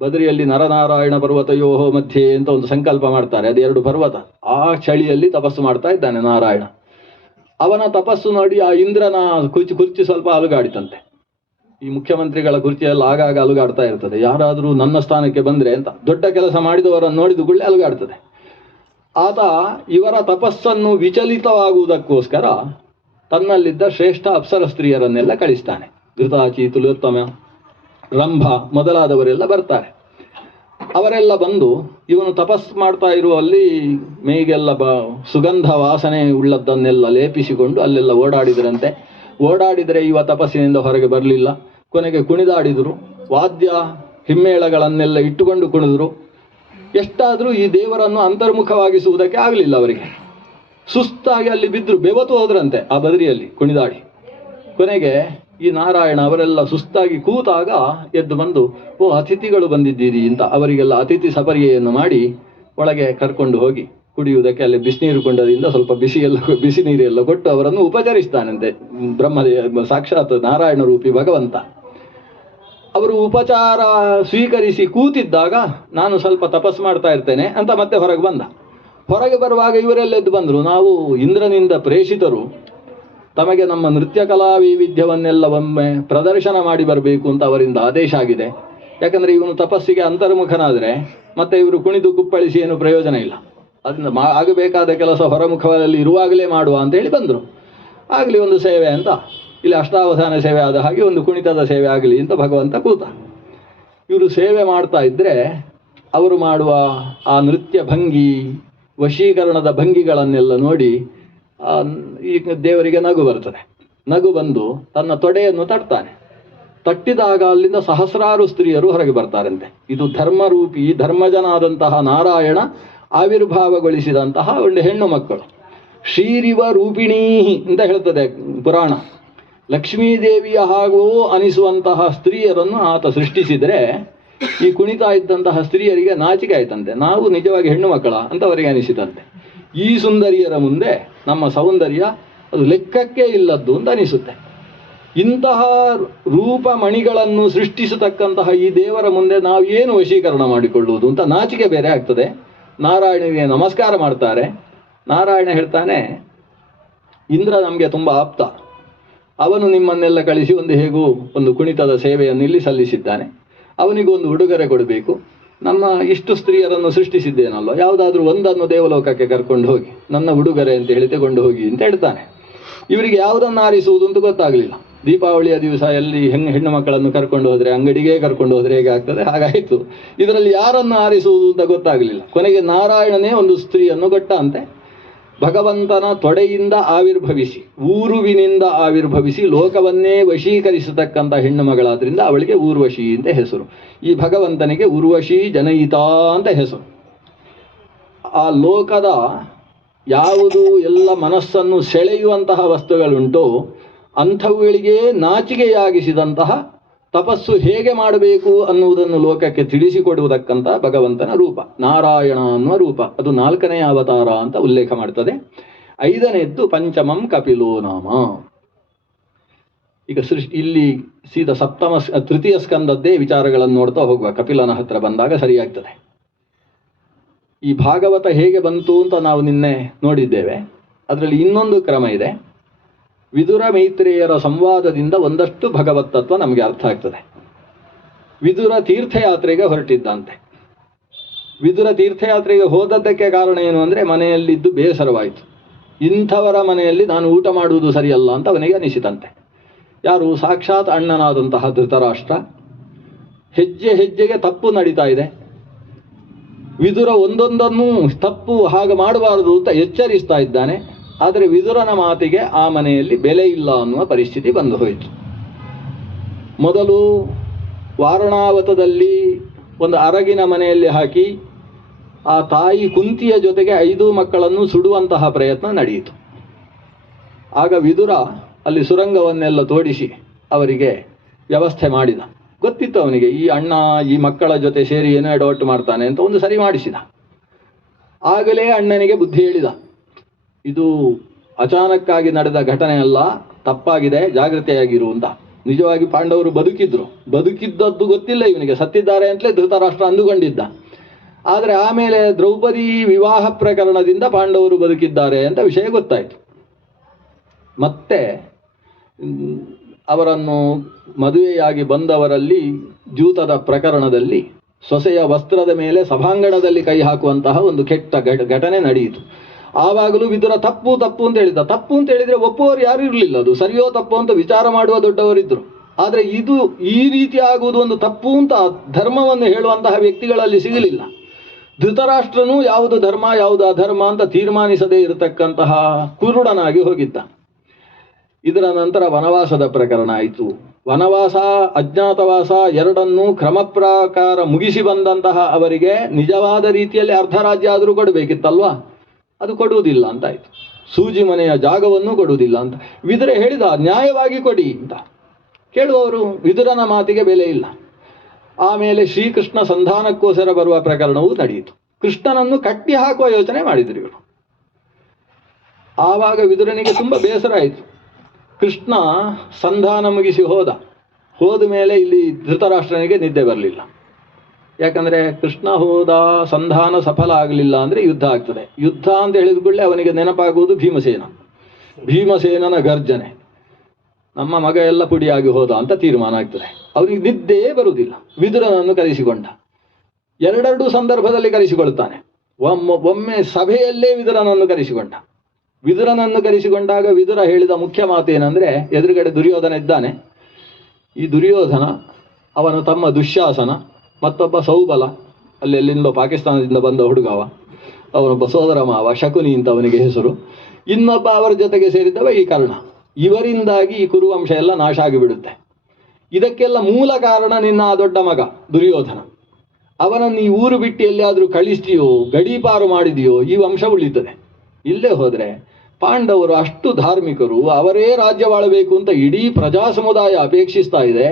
ಬದರಿಯಲ್ಲಿ ನರನಾರಾಯಣ ಪರ್ವತಯೋಹೋ ಮಧ್ಯೆ ಅಂತ ಒಂದು ಸಂಕಲ್ಪ ಮಾಡ್ತಾರೆ, ಅದು 2 ಪರ್ವತ. ಆ ಚಳಿಯಲ್ಲಿ ತಪಸ್ಸು ಮಾಡ್ತಾ ಇದ್ದಾನೆ ನಾರಾಯಣ. ಅವನ ತಪಸ್ಸು ನೋಡಿ ಆ ಇಂದ್ರನ ಕುರ್ಚಿ ಸ್ವಲ್ಪ ಅಲುಗಾಡಿತಂತೆ. ಈ ಮುಖ್ಯಮಂತ್ರಿಗಳ ಕುರ್ಚಿಯೆಲ್ಲ ಆಗಾಗ ಅಲುಗಾಡ್ತಾ ಇರ್ತದೆ. ಯಾರಾದರೂ ನನ್ನ ಸ್ಥಾನಕ್ಕೆ ಬಂದರೆ ಅಂತ ದೊಡ್ಡ ಕೆಲಸ ಮಾಡಿದವರನ್ನು ನೋಡಿದ ಕೂಡಲೇ ಅಲುಗಾಡ್ತದೆ. ಆತ ಇವರ ತಪಸ್ಸನ್ನು ವಿಚಲಿತವಾಗುವುದಕ್ಕೋಸ್ಕರ ತನ್ನಲ್ಲಿದ್ದ ಶ್ರೇಷ್ಠ ಅಪ್ಸರ ಸ್ತ್ರೀಯರನ್ನೆಲ್ಲ ಕಳಿಸ್ತಾನೆ. ಘೃತಾಚಿ, ತುಲೋತ್ತಮ, ರಂಭ ಮೊದಲಾದವರೆಲ್ಲ ಬರ್ತಾರೆ. ಅವರೆಲ್ಲ ಬಂದು ಇವನು ತಪಸ್ಸು ಮಾಡ್ತಾ ಇರುವಲ್ಲಿ ಮೇಗೆಲ್ಲ ಸುಗಂಧ ವಾಸನೆ ಉಳ್ಳದ್ದನ್ನೆಲ್ಲ ಲೇಪಿಸಿಕೊಂಡು ಅಲ್ಲೆಲ್ಲ ಓಡಾಡಿದ್ರಂತೆ. ಓಡಾಡಿದರೆ ಇವ ತಪಸ್ಸಿನಿಂದ ಹೊರಗೆ ಬರಲಿಲ್ಲ. ಕೊನೆಗೆ ಕುಣಿದಾಡಿದರು, ವಾದ್ಯ ಹಿಮ್ಮೇಳಗಳನ್ನೆಲ್ಲ ಇಟ್ಟುಕೊಂಡು ಕುಣಿದ್ರು. ಎಷ್ಟಾದರೂ ಈ ದೇವರನ್ನು ಅಂತರ್ಮುಖವಾಗಿಸುವುದಕ್ಕೆ ಆಗಲಿಲ್ಲ ಅವರಿಗೆ. ಸುಸ್ತಾಗಿ ಅಲ್ಲಿ ಬಿದ್ದರು, ಬೆವತು ಹೋದ್ರಂತೆ ಆ ಬದರಿಯಲ್ಲಿ ಕುಣಿದಾಡಿ. ಕೊನೆಗೆ ಈ ನಾರಾಯಣ ಅವರೆಲ್ಲ ಸುಸ್ತಾಗಿ ಕೂತಾಗ ಎದ್ದು ಬಂದು, ಓ ಅತಿಥಿಗಳು ಬಂದಿದ್ದೀರಿ ಅಂತ ಅವರಿಗೆಲ್ಲ ಅತಿಥಿ ಸಪರ್ಯೆಯನ್ನು ಮಾಡಿ ಒಳಗೆ ಕರ್ಕೊಂಡು ಹೋಗಿ ಕುಡಿಯುವುದಕ್ಕೆ ಅಲ್ಲಿ ಬಿಸಿನೀರು ಕೊಂಡದಿಂದ ಸ್ವಲ್ಪ ಬಿಸಿ ನೀರೆಲ್ಲ ಕೊಟ್ಟು ಅವರನ್ನು ಉಪಚರಿಸ್ತಾನಂತೆ. ಬ್ರಹ್ಮದೇವ ಸಾಕ್ಷಾತ್ ನಾರಾಯಣ ರೂಪಿ ಭಗವಂತ. ಅವರು ಉಪಚಾರ ಸ್ವೀಕರಿಸಿ ಕೂತಿದ್ದಾಗ ನಾನು ಸ್ವಲ್ಪ ತಪಸ್ಸು ಮಾಡ್ತಾ ಇರ್ತೇನೆ ಅಂತ ಮತ್ತೆ ಹೊರಗೆ ಬಂದ. ಹೊರಗೆ ಬರುವಾಗ ಇವರೆಲ್ಲ ಎದ್ದು ಬಂದರು, ನಾವು ಇಂದ್ರನಿಂದ ಪ್ರೇಷಿತರು, ತಮಗೆ ನಮ್ಮ ನೃತ್ಯ ಕಲಾ ವೈವಿಧ್ಯವನ್ನೆಲ್ಲ ಒಮ್ಮೆ ಪ್ರದರ್ಶನ ಮಾಡಿ ಬರಬೇಕು ಅಂತ ಅವರಿಂದ ಆದೇಶ ಆಗಿದೆ. ಯಾಕಂದರೆ ಇವನು ತಪಸ್ಸಿಗೆ ಅಂತರ್ಮುಖನಾದರೆ ಮತ್ತೆ ಇವರು ಕುಣಿದು ಕುಪ್ಪಳಿಸಿ ಏನು ಪ್ರಯೋಜನ ಇಲ್ಲ. ಅದರಿಂದ ಆಗಬೇಕಾದ ಕೆಲಸ ಹೊರಮುಖದಲ್ಲಿ ಇರುವಾಗಲೇ ಮಾಡುವ ಅಂತೇಳಿ ಬಂದರು. ಆಗಲಿ ಒಂದು ಸೇವೆ ಅಂತ, ಇಲ್ಲಿ ಅಷ್ಟಾವಧಾನ ಸೇವೆ ಆದ ಹಾಗೆ ಒಂದು ಕುಣಿತದ ಸೇವೆ ಆಗಲಿ ಅಂತ ಭಗವಂತ ಕೂತ. ಇವರು ಸೇವೆ ಮಾಡ್ತಾ ಇದ್ದರೆ ಅವರು ಮಾಡುವ ಆ ನೃತ್ಯ ಭಂಗಿ, ವಶೀಕರಣದ ಭಂಗಿಗಳನ್ನೆಲ್ಲ ನೋಡಿ ಈ ದೇವರಿಗೆ ನಗು ಬರ್ತದೆ. ನಗು ಬಂದು ತನ್ನ ತೊಡೆಯನ್ನು ತಟ್ತಾನೆ. ತಟ್ಟಿದಾಗ ಅಲ್ಲಿಂದ ಸಹಸ್ರಾರು ಸ್ತ್ರೀಯರು ಹೊರಗೆ ಬರ್ತಾರಂತೆ. ಇದು ಧರ್ಮರೂಪಿ ಧರ್ಮಜನಾದಂತಹ ನಾರಾಯಣ ಆವಿರ್ಭಾವಗೊಳಿಸಿದಂತಹ ಒಂದು ಹೆಣ್ಣು ಮಕ್ಕಳು. ಶ್ರೀರಿವ ರೂಪಿಣೀ ಅಂತ ಹೇಳ್ತದೆ ಪುರಾಣ. ಲಕ್ಷ್ಮೀದೇವಿಯ ಹಾಗೂ ಅನಿಸುವಂತಹ ಸ್ತ್ರೀಯರನ್ನು ಆತ ಸೃಷ್ಟಿಸಿದರೆ ಈ ಕುಣಿತಾ ಇದ್ದಂತಹ ಸ್ತ್ರೀಯರಿಗೆ ನಾಚಿಕೆ ಆಯ್ತಂತೆ. ನಾವು ನಿಜವಾಗಿ ಹೆಣ್ಣು ಮಕ್ಕಳ ಅಂತ ಅವರಿಗೆ ಅನಿಸಿತಂತೆ. ಈ ಸುಂದರಿಯರ ಮುಂದೆ ನಮ್ಮ ಸೌಂದರ್ಯ ಅದು ಲೆಕ್ಕಕ್ಕೆ ಇಲ್ಲದ್ದು ಅಂತ ಅನಿಸುತ್ತೆ. ಇಂತಹ ರೂಪಮಣಿಗಳನ್ನು ಸೃಷ್ಟಿಸತಕ್ಕಂತಹ ಈ ದೇವರ ಮುಂದೆ ನಾವು ಏನು ವಶೀಕರಣ ಮಾಡಿಕೊಳ್ಳುವುದು ಅಂತ ನಾಚಿಕೆ ಬೇರೆ ಆಗ್ತದೆ. ನಾರಾಯಣನಿಗೆ ನಮಸ್ಕಾರ ಮಾಡ್ತಾರೆ. ನಾರಾಯಣ ಹೇಳ್ತಾನೆ, ಇಂದ್ರ ನಮಗೆ ತುಂಬ ಆಪ್ತ. ಅವನು ನಿಮ್ಮನ್ನೆಲ್ಲ ಕಳಿಸಿ ಹೇಗೂ ಒಂದು ಕುಣಿತದ ಸೇವೆಯನ್ನು ಇಲ್ಲಿ ಸಲ್ಲಿಸಿದ್ದಾನೆ. ಅವನಿಗೊಂದು ಉಡುಗೊರೆ ಕೊಡಬೇಕು. ನಮ್ಮ ಇಷ್ಟು ಸ್ತ್ರೀಯರನ್ನು ಸೃಷ್ಟಿಸಿದ್ದೇನಲ್ವ, ಯಾವುದಾದ್ರೂ ಒಂದನ್ನು ದೇವಲೋಕಕ್ಕೆ ಕರ್ಕೊಂಡು ಹೋಗಿ ನನ್ನ ಉಡುಗೊರೆ ಅಂತ ಹೇಳಿ ತಗೊಂಡು ಹೋಗಿ ಅಂತ ಹೇಳ್ತಾನೆ. ಇವರಿಗೆ ಯಾವುದನ್ನು ಆರಿಸುವುದು ಅಂತ ಗೊತ್ತಾಗಲಿಲ್ಲ. ದೀಪಾವಳಿಯ ದಿವಸ ಎಲ್ಲಿ ಹೆಣ್ಣು ಮಕ್ಕಳನ್ನು ಕರ್ಕೊಂಡು ಹೋದರೆ, ಅಂಗಡಿಗೆ ಕರ್ಕೊಂಡು ಹೋದರೆ ಹೇಗೆ ಆಗ್ತದೆ ಹಾಗಾಯಿತು. ಇದರಲ್ಲಿ ಯಾರನ್ನು ಆರಿಸುವುದು ಅಂತ ಗೊತ್ತಾಗಲಿಲ್ಲ. ಕೊನೆಗೆ ನಾರಾಯಣನೇ ಒಂದು ಸ್ತ್ರೀಯನ್ನು ಕೊಟ್ಟ ಅಂತೆ. ಭಗವಂತನ ತೊಡೆಯಿಂದ ಆವಿರ್ಭವಿಸಿ, ಊರುವಿನಿಂದ ಆವಿರ್ಭವಿಸಿ ಲೋಕವನ್ನೇ ವಶೀಕರಿಸತಕ್ಕಂಥ ಹೆಣ್ಣು ಮಗಳಾದ್ರಿಂದ ಅವಳಿಗೆ ಊರ್ವಶಿ ಅಂತ ಹೆಸರು. ಈ ಭಗವಂತನಿಗೆ ಉರ್ವಶಿ ಜನಯಿತಾ ಅಂತ ಹೆಸರು. ಆ ಲೋಕದ ಯಾವುದು ಎಲ್ಲ ಮನಸ್ಸನ್ನು ಸೆಳೆಯುವಂತಹ ವಸ್ತುಗಳುಂಟೋ ಅಂಥವುಗಳಿಗೆ ನಾಚಿಕೆಯಾಗಿಸಿದಂತಹ ತಪಸ್ಸು ಹೇಗೆ ಮಾಡಬೇಕು ಅನ್ನುವುದನ್ನು ಲೋಕಕ್ಕೆ ತಿಳಿಸಿಕೊಡುವುದಕ್ಕಂಥ ಭಗವಂತನ ರೂಪ ನಾರಾಯಣ ಅನ್ನುವ ರೂಪ. ಅದು 4ನೇ ಅವತಾರ ಅಂತ ಉಲ್ಲೇಖ ಮಾಡ್ತದೆ. 5ನೇದ್ದು ಪಂಚಮಂ ಕಪಿಲೋ ನಾಮ. ಈಗ ಇಲ್ಲಿ ಸೀದಾ ತೃತೀಯ ಸ್ಕಂದದ್ದೇ ವಿಚಾರಗಳನ್ನು ನೋಡ್ತಾ ಹೋಗುವ. ಕಪಿಲನ ಹತ್ರ ಬಂದಾಗ ಸರಿಯಾಗ್ತದೆ. ಈ ಭಾಗವತ ಹೇಗೆ ಬಂತು ಅಂತ ನಾವು ನಿನ್ನೆ ನೋಡಿದ್ದೇವೆ. ಅದರಲ್ಲಿ ಇನ್ನೊಂದು ಕ್ರಮ ಇದೆ. ವಿದುರ ಮೈತ್ರೇಯರ ಸಂವಾದದಿಂದ ಒಂದಷ್ಟು ಭಗವತ್ ತತ್ವ ನಮಗೆ ಅರ್ಥ ಆಗ್ತದೆ. ವಿದುರ ತೀರ್ಥಯಾತ್ರೆಗೆ ಹೊರಟಿದ್ದಂತೆ. ವಿದುರ ತೀರ್ಥಯಾತ್ರೆಗೆ ಹೋದದ್ದಕ್ಕೆ ಕಾರಣ ಏನು ಅಂದರೆ, ಮನೆಯಲ್ಲಿದ್ದು ಬೇಸರವಾಯಿತು. ಇಂಥವರ ಮನೆಯಲ್ಲಿ ನಾನು ಊಟ ಮಾಡುವುದು ಸರಿಯಲ್ಲ ಅಂತ ಅವನಿಗೆ ಅನಿಸಿತಂತೆ. ಯಾರು? ಸಾಕ್ಷಾತ್ ಅಣ್ಣನಾದಂತಹ ಧೃತರಾಷ್ಟ್ರ. ಹೆಜ್ಜೆ ಹೆಜ್ಜೆಗೆ ತಪ್ಪು ನಡೀತಾ ಇದೆ. ವಿದುರ ಒಂದೊಂದನ್ನು ತಪ್ಪು ಹಾಗೆ ಮಾಡಬಾರದು ಅಂತ ಎಚ್ಚರಿಸ್ತಾ ಇದ್ದಾನೆ. ಆದರೆ ವಿದುರನ ಮಾತಿಗೆ ಆ ಮನೆಯಲ್ಲಿ ಬೆಲೆ ಇಲ್ಲ ಅನ್ನುವ ಪರಿಸ್ಥಿತಿ ಬಂದು ಹೋಯಿತು. ಮೊದಲು ವಾರಣಾವತದಲ್ಲಿ ಒಂದು ಅರಗಿನ ಮನೆಯಲ್ಲಿ ಹಾಕಿ ಆ ತಾಯಿ ಕುಂತಿಯ ಜೊತೆಗೆ 5 ಮಕ್ಕಳನ್ನು ಸುಡುವಂತಹ ಪ್ರಯತ್ನ ನಡೆಯಿತು. ಆಗ ವಿದುರ ಅಲ್ಲಿ ಸುರಂಗವನ್ನೆಲ್ಲ ತೋಡಿಸಿ ಅವರಿಗೆ ವ್ಯವಸ್ಥೆ ಮಾಡಿದ. ಗೊತ್ತಿತ್ತು ಅವನಿಗೆ ಈ ಅಣ್ಣ ಈ ಮಕ್ಕಳ ಜೊತೆ ಸೇರಿ ಏನೋ ಎಡವಟ್ಟು ಮಾಡ್ತಾನೆ ಅಂತ ಒಂದು ಸರಿ ಮಾಡಿಸಿದ. ಆಗಲೇ ಅಣ್ಣನಿಗೆ ಬುದ್ಧಿ ಹೇಳಿದ, ಇದು ಅಚಾನಕ್ಕಾಗಿ ನಡೆದ ಘಟನೆ ಅಲ್ಲ, ತಪ್ಪಾಗಿದೆ, ಜಾಗೃತೆಯಾಗಿರು ಅಂತ. ನಿಜವಾಗಿ ಪಾಂಡವರು ಬದುಕಿದ್ದದ್ದು ಗೊತ್ತಿಲ್ಲ ಇವನಿಗೆ. ಸತ್ತಿದ್ದಾರೆ ಅಂತಲೇ ಧೃತರಾಷ್ಟ್ರ ಅಂದುಕೊಂಡಿದ್ದ. ಆದರೆ ಆಮೇಲೆ ದ್ರೌಪದಿ ವಿವಾಹ ಪ್ರಕರಣದಿಂದ ಪಾಂಡವರು ಬದುಕಿದ್ದಾರೆ ಅಂತ ವಿಷಯ ಗೊತ್ತಾಯಿತು. ಮತ್ತೆ ಅವರನ್ನು ಮದುವೆಯಾಗಿ ಬಂದವರಲ್ಲಿ ದ್ಯೂತದ ಪ್ರಕರಣದಲ್ಲಿ ಸೊಸೆಯ ವಸ್ತ್ರದ ಮೇಲೆ ಸಭಾಂಗಣದಲ್ಲಿ ಕೈ ಹಾಕುವಂತಹ ಒಂದು ಕೆಟ್ಟ ಘಟನೆ ನಡೆಯಿತು. ಆವಾಗಲೂ ವಿದುರ ತಪ್ಪು ಅಂತ ಹೇಳಿದ್ದ. ತಪ್ಪು ಅಂತ ಹೇಳಿದರೆ ಒಪ್ಪುವವರು ಯಾರು ಇರಲಿಲ್ಲ. ಅದು ಸರಿಯೋ ತಪ್ಪು ಅಂತ ವಿಚಾರ ಮಾಡುವ ದೊಡ್ಡವರಿದ್ದರು. ಆದರೆ ಇದು ಈ ರೀತಿ ಆಗುವುದು ಒಂದು ತಪ್ಪು ಅಂತ ಧರ್ಮವನ್ನು ಹೇಳುವಂತಹ ವ್ಯಕ್ತಿಗಳಲ್ಲಿ ಸಿಗಲಿಲ್ಲ. ಧೃತರಾಷ್ಟ್ರನು ಯಾವುದು ಧರ್ಮ ಯಾವುದು ಅಧರ್ಮ ಅಂತ ತೀರ್ಮಾನಿಸದೇ ಇರತಕ್ಕಂತಹ ಕುರುಡನಾಗಿ ಹೋಗಿದ್ದ. ಇದರ ನಂತರ ವನವಾಸದ ಪ್ರಕರಣ ಆಯಿತು. ವನವಾಸ ಅಜ್ಞಾತವಾಸ ಎರಡನ್ನೂ ಕ್ರಮ ಪ್ರಕಾರ ಮುಗಿಸಿ ಬಂದಂತಹ ಅವರಿಗೆ ನಿಜವಾದ ರೀತಿಯಲ್ಲಿ ಅರ್ಧ ರಾಜ್ಯ ಆದರೂ ಕೊಡಬೇಕಿತ್ತಲ್ವಾ, ಅದು ಕೊಡುವುದಿಲ್ಲ ಅಂತ ಆಯಿತು. ಸೂಜಿ ಮನೆಯ ಜಾಗವನ್ನು ಕೊಡುವುದಿಲ್ಲ ಅಂತ ವಿದುರ ಹೇಳಿದ, ನ್ಯಾಯವಾಗಿ ಕೊಡಿ ಅಂತ. ಕೇಳುವವರು ವಿದುರನ ಮಾತಿಗೆ ಬೆಲೆ ಇಲ್ಲ. ಆಮೇಲೆ ಶ್ರೀಕೃಷ್ಣ ಸಂಧಾನಕ್ಕೋಸ್ಕರ ಬರುವ ಪ್ರಕರಣವೂ ನಡೆಯಿತು. ಕೃಷ್ಣನನ್ನು ಕಟ್ಟಿ ಹಾಕುವ ಯೋಚನೆ ಮಾಡಿದರು ಇವರು. ಆವಾಗ ವಿದುರನಿಗೆ ತುಂಬ ಬೇಸರ ಆಯಿತು. ಕೃಷ್ಣ ಸಂಧಾನ ಮುಗಿಸಿ ಹೋದ ಮೇಲೆ ಇಲ್ಲಿ ಧೃತರಾಷ್ಟ್ರನಿಗೆ ನಿದ್ದೆ ಬರಲಿಲ್ಲ. ಯಾಕಂದರೆ ಕೃಷ್ಣ ಹೋದ, ಸಂಧಾನ ಸಫಲ ಆಗಲಿಲ್ಲ ಅಂದರೆ ಯುದ್ಧ ಆಗ್ತದೆ. ಯುದ್ಧ ಅಂತ ಹೇಳಿದ ಕೂಡಲೇ ಅವನಿಗೆ ನೆನಪಾಗುವುದು ಭೀಮಸೇನನ ಗರ್ಜನೆ. ನಮ್ಮ ಮಗ ಎಲ್ಲ ಪುಡಿಯಾಗಿ ಹೋದ ಅಂತ ತೀರ್ಮಾನ ಆಗ್ತದೆ. ಅವನಿಗೆ ನಿದ್ದೆಯೇ ಬರುವುದಿಲ್ಲ. ವಿದುರನನ್ನು ಕರೆಸಿಕೊಂಡ. ಎರಡೆರಡು ಸಂದರ್ಭದಲ್ಲಿ ಕರೆಸಿಕೊಳ್ತಾನೆ. ಒಮ್ಮೆ ಸಭೆಯಲ್ಲೇ ವಿದುರನನ್ನು ಕರೆಸಿಕೊಂಡ. ವಿದುರನನ್ನು ಕರೆಸಿಕೊಂಡಾಗ ವಿದುರ ಹೇಳಿದ ಮುಖ್ಯ ಮಾತೇನೆಂದರೆ, ಎದುರುಗಡೆ ದುರ್ಯೋಧನ ಇದ್ದಾನೆ. ಈ ದುರ್ಯೋಧನ, ಅವನ ತಮ್ಮ ದುಶ್ಯಾಸನ, ಮತ್ತೊಬ್ಬ ಸೌಬಲ, ಅಲ್ಲೆಲ್ಲಿಂದೋ ಪಾಕಿಸ್ತಾನದಿಂದ ಬಂದ ಹುಡುಗವ, ಅವನೊಬ್ಬ ಸೋದರ ಮಾವ ಶಕುನಿ ಅಂತ ಅವನಿಗೆ ಹೆಸರು. ಇನ್ನೊಬ್ಬ ಅವರ ಜೊತೆಗೆ ಸೇರಿದ್ದವ ಈ ಕರ್ಣ. ಇವರಿಂದಾಗಿ ಈ ಕುರುವಂಶ ಎಲ್ಲ ನಾಶ ಆಗಿಬಿಡುತ್ತೆ. ಇದಕ್ಕೆಲ್ಲ ಮೂಲ ಕಾರಣ ನಿನ್ನ ಆ ದೊಡ್ಡ ಮಗ ದುರ್ಯೋಧನ. ಅವನನ್ನು ಈ ಊರು ಬಿಟ್ಟು ಎಲ್ಲಿಯಾದರೂ ಕಳಿಸ್ತೀಯೋ, ಗಡೀಪಾರು ಮಾಡಿದೆಯೋ, ಈ ವಂಶ ಉಳಿತದೆ. ಇಲ್ಲೇ ಹೋದರೆ ಪಾಂಡವರು ಅಷ್ಟು ಧಾರ್ಮಿಕರು, ಅವರೇ ರಾಜ್ಯವಾಳಬೇಕು ಅಂತ ಇಡೀ ಪ್ರಜಾ ಸಮುದಾಯ ಅಪೇಕ್ಷಿಸ್ತಾ ಇದೆ.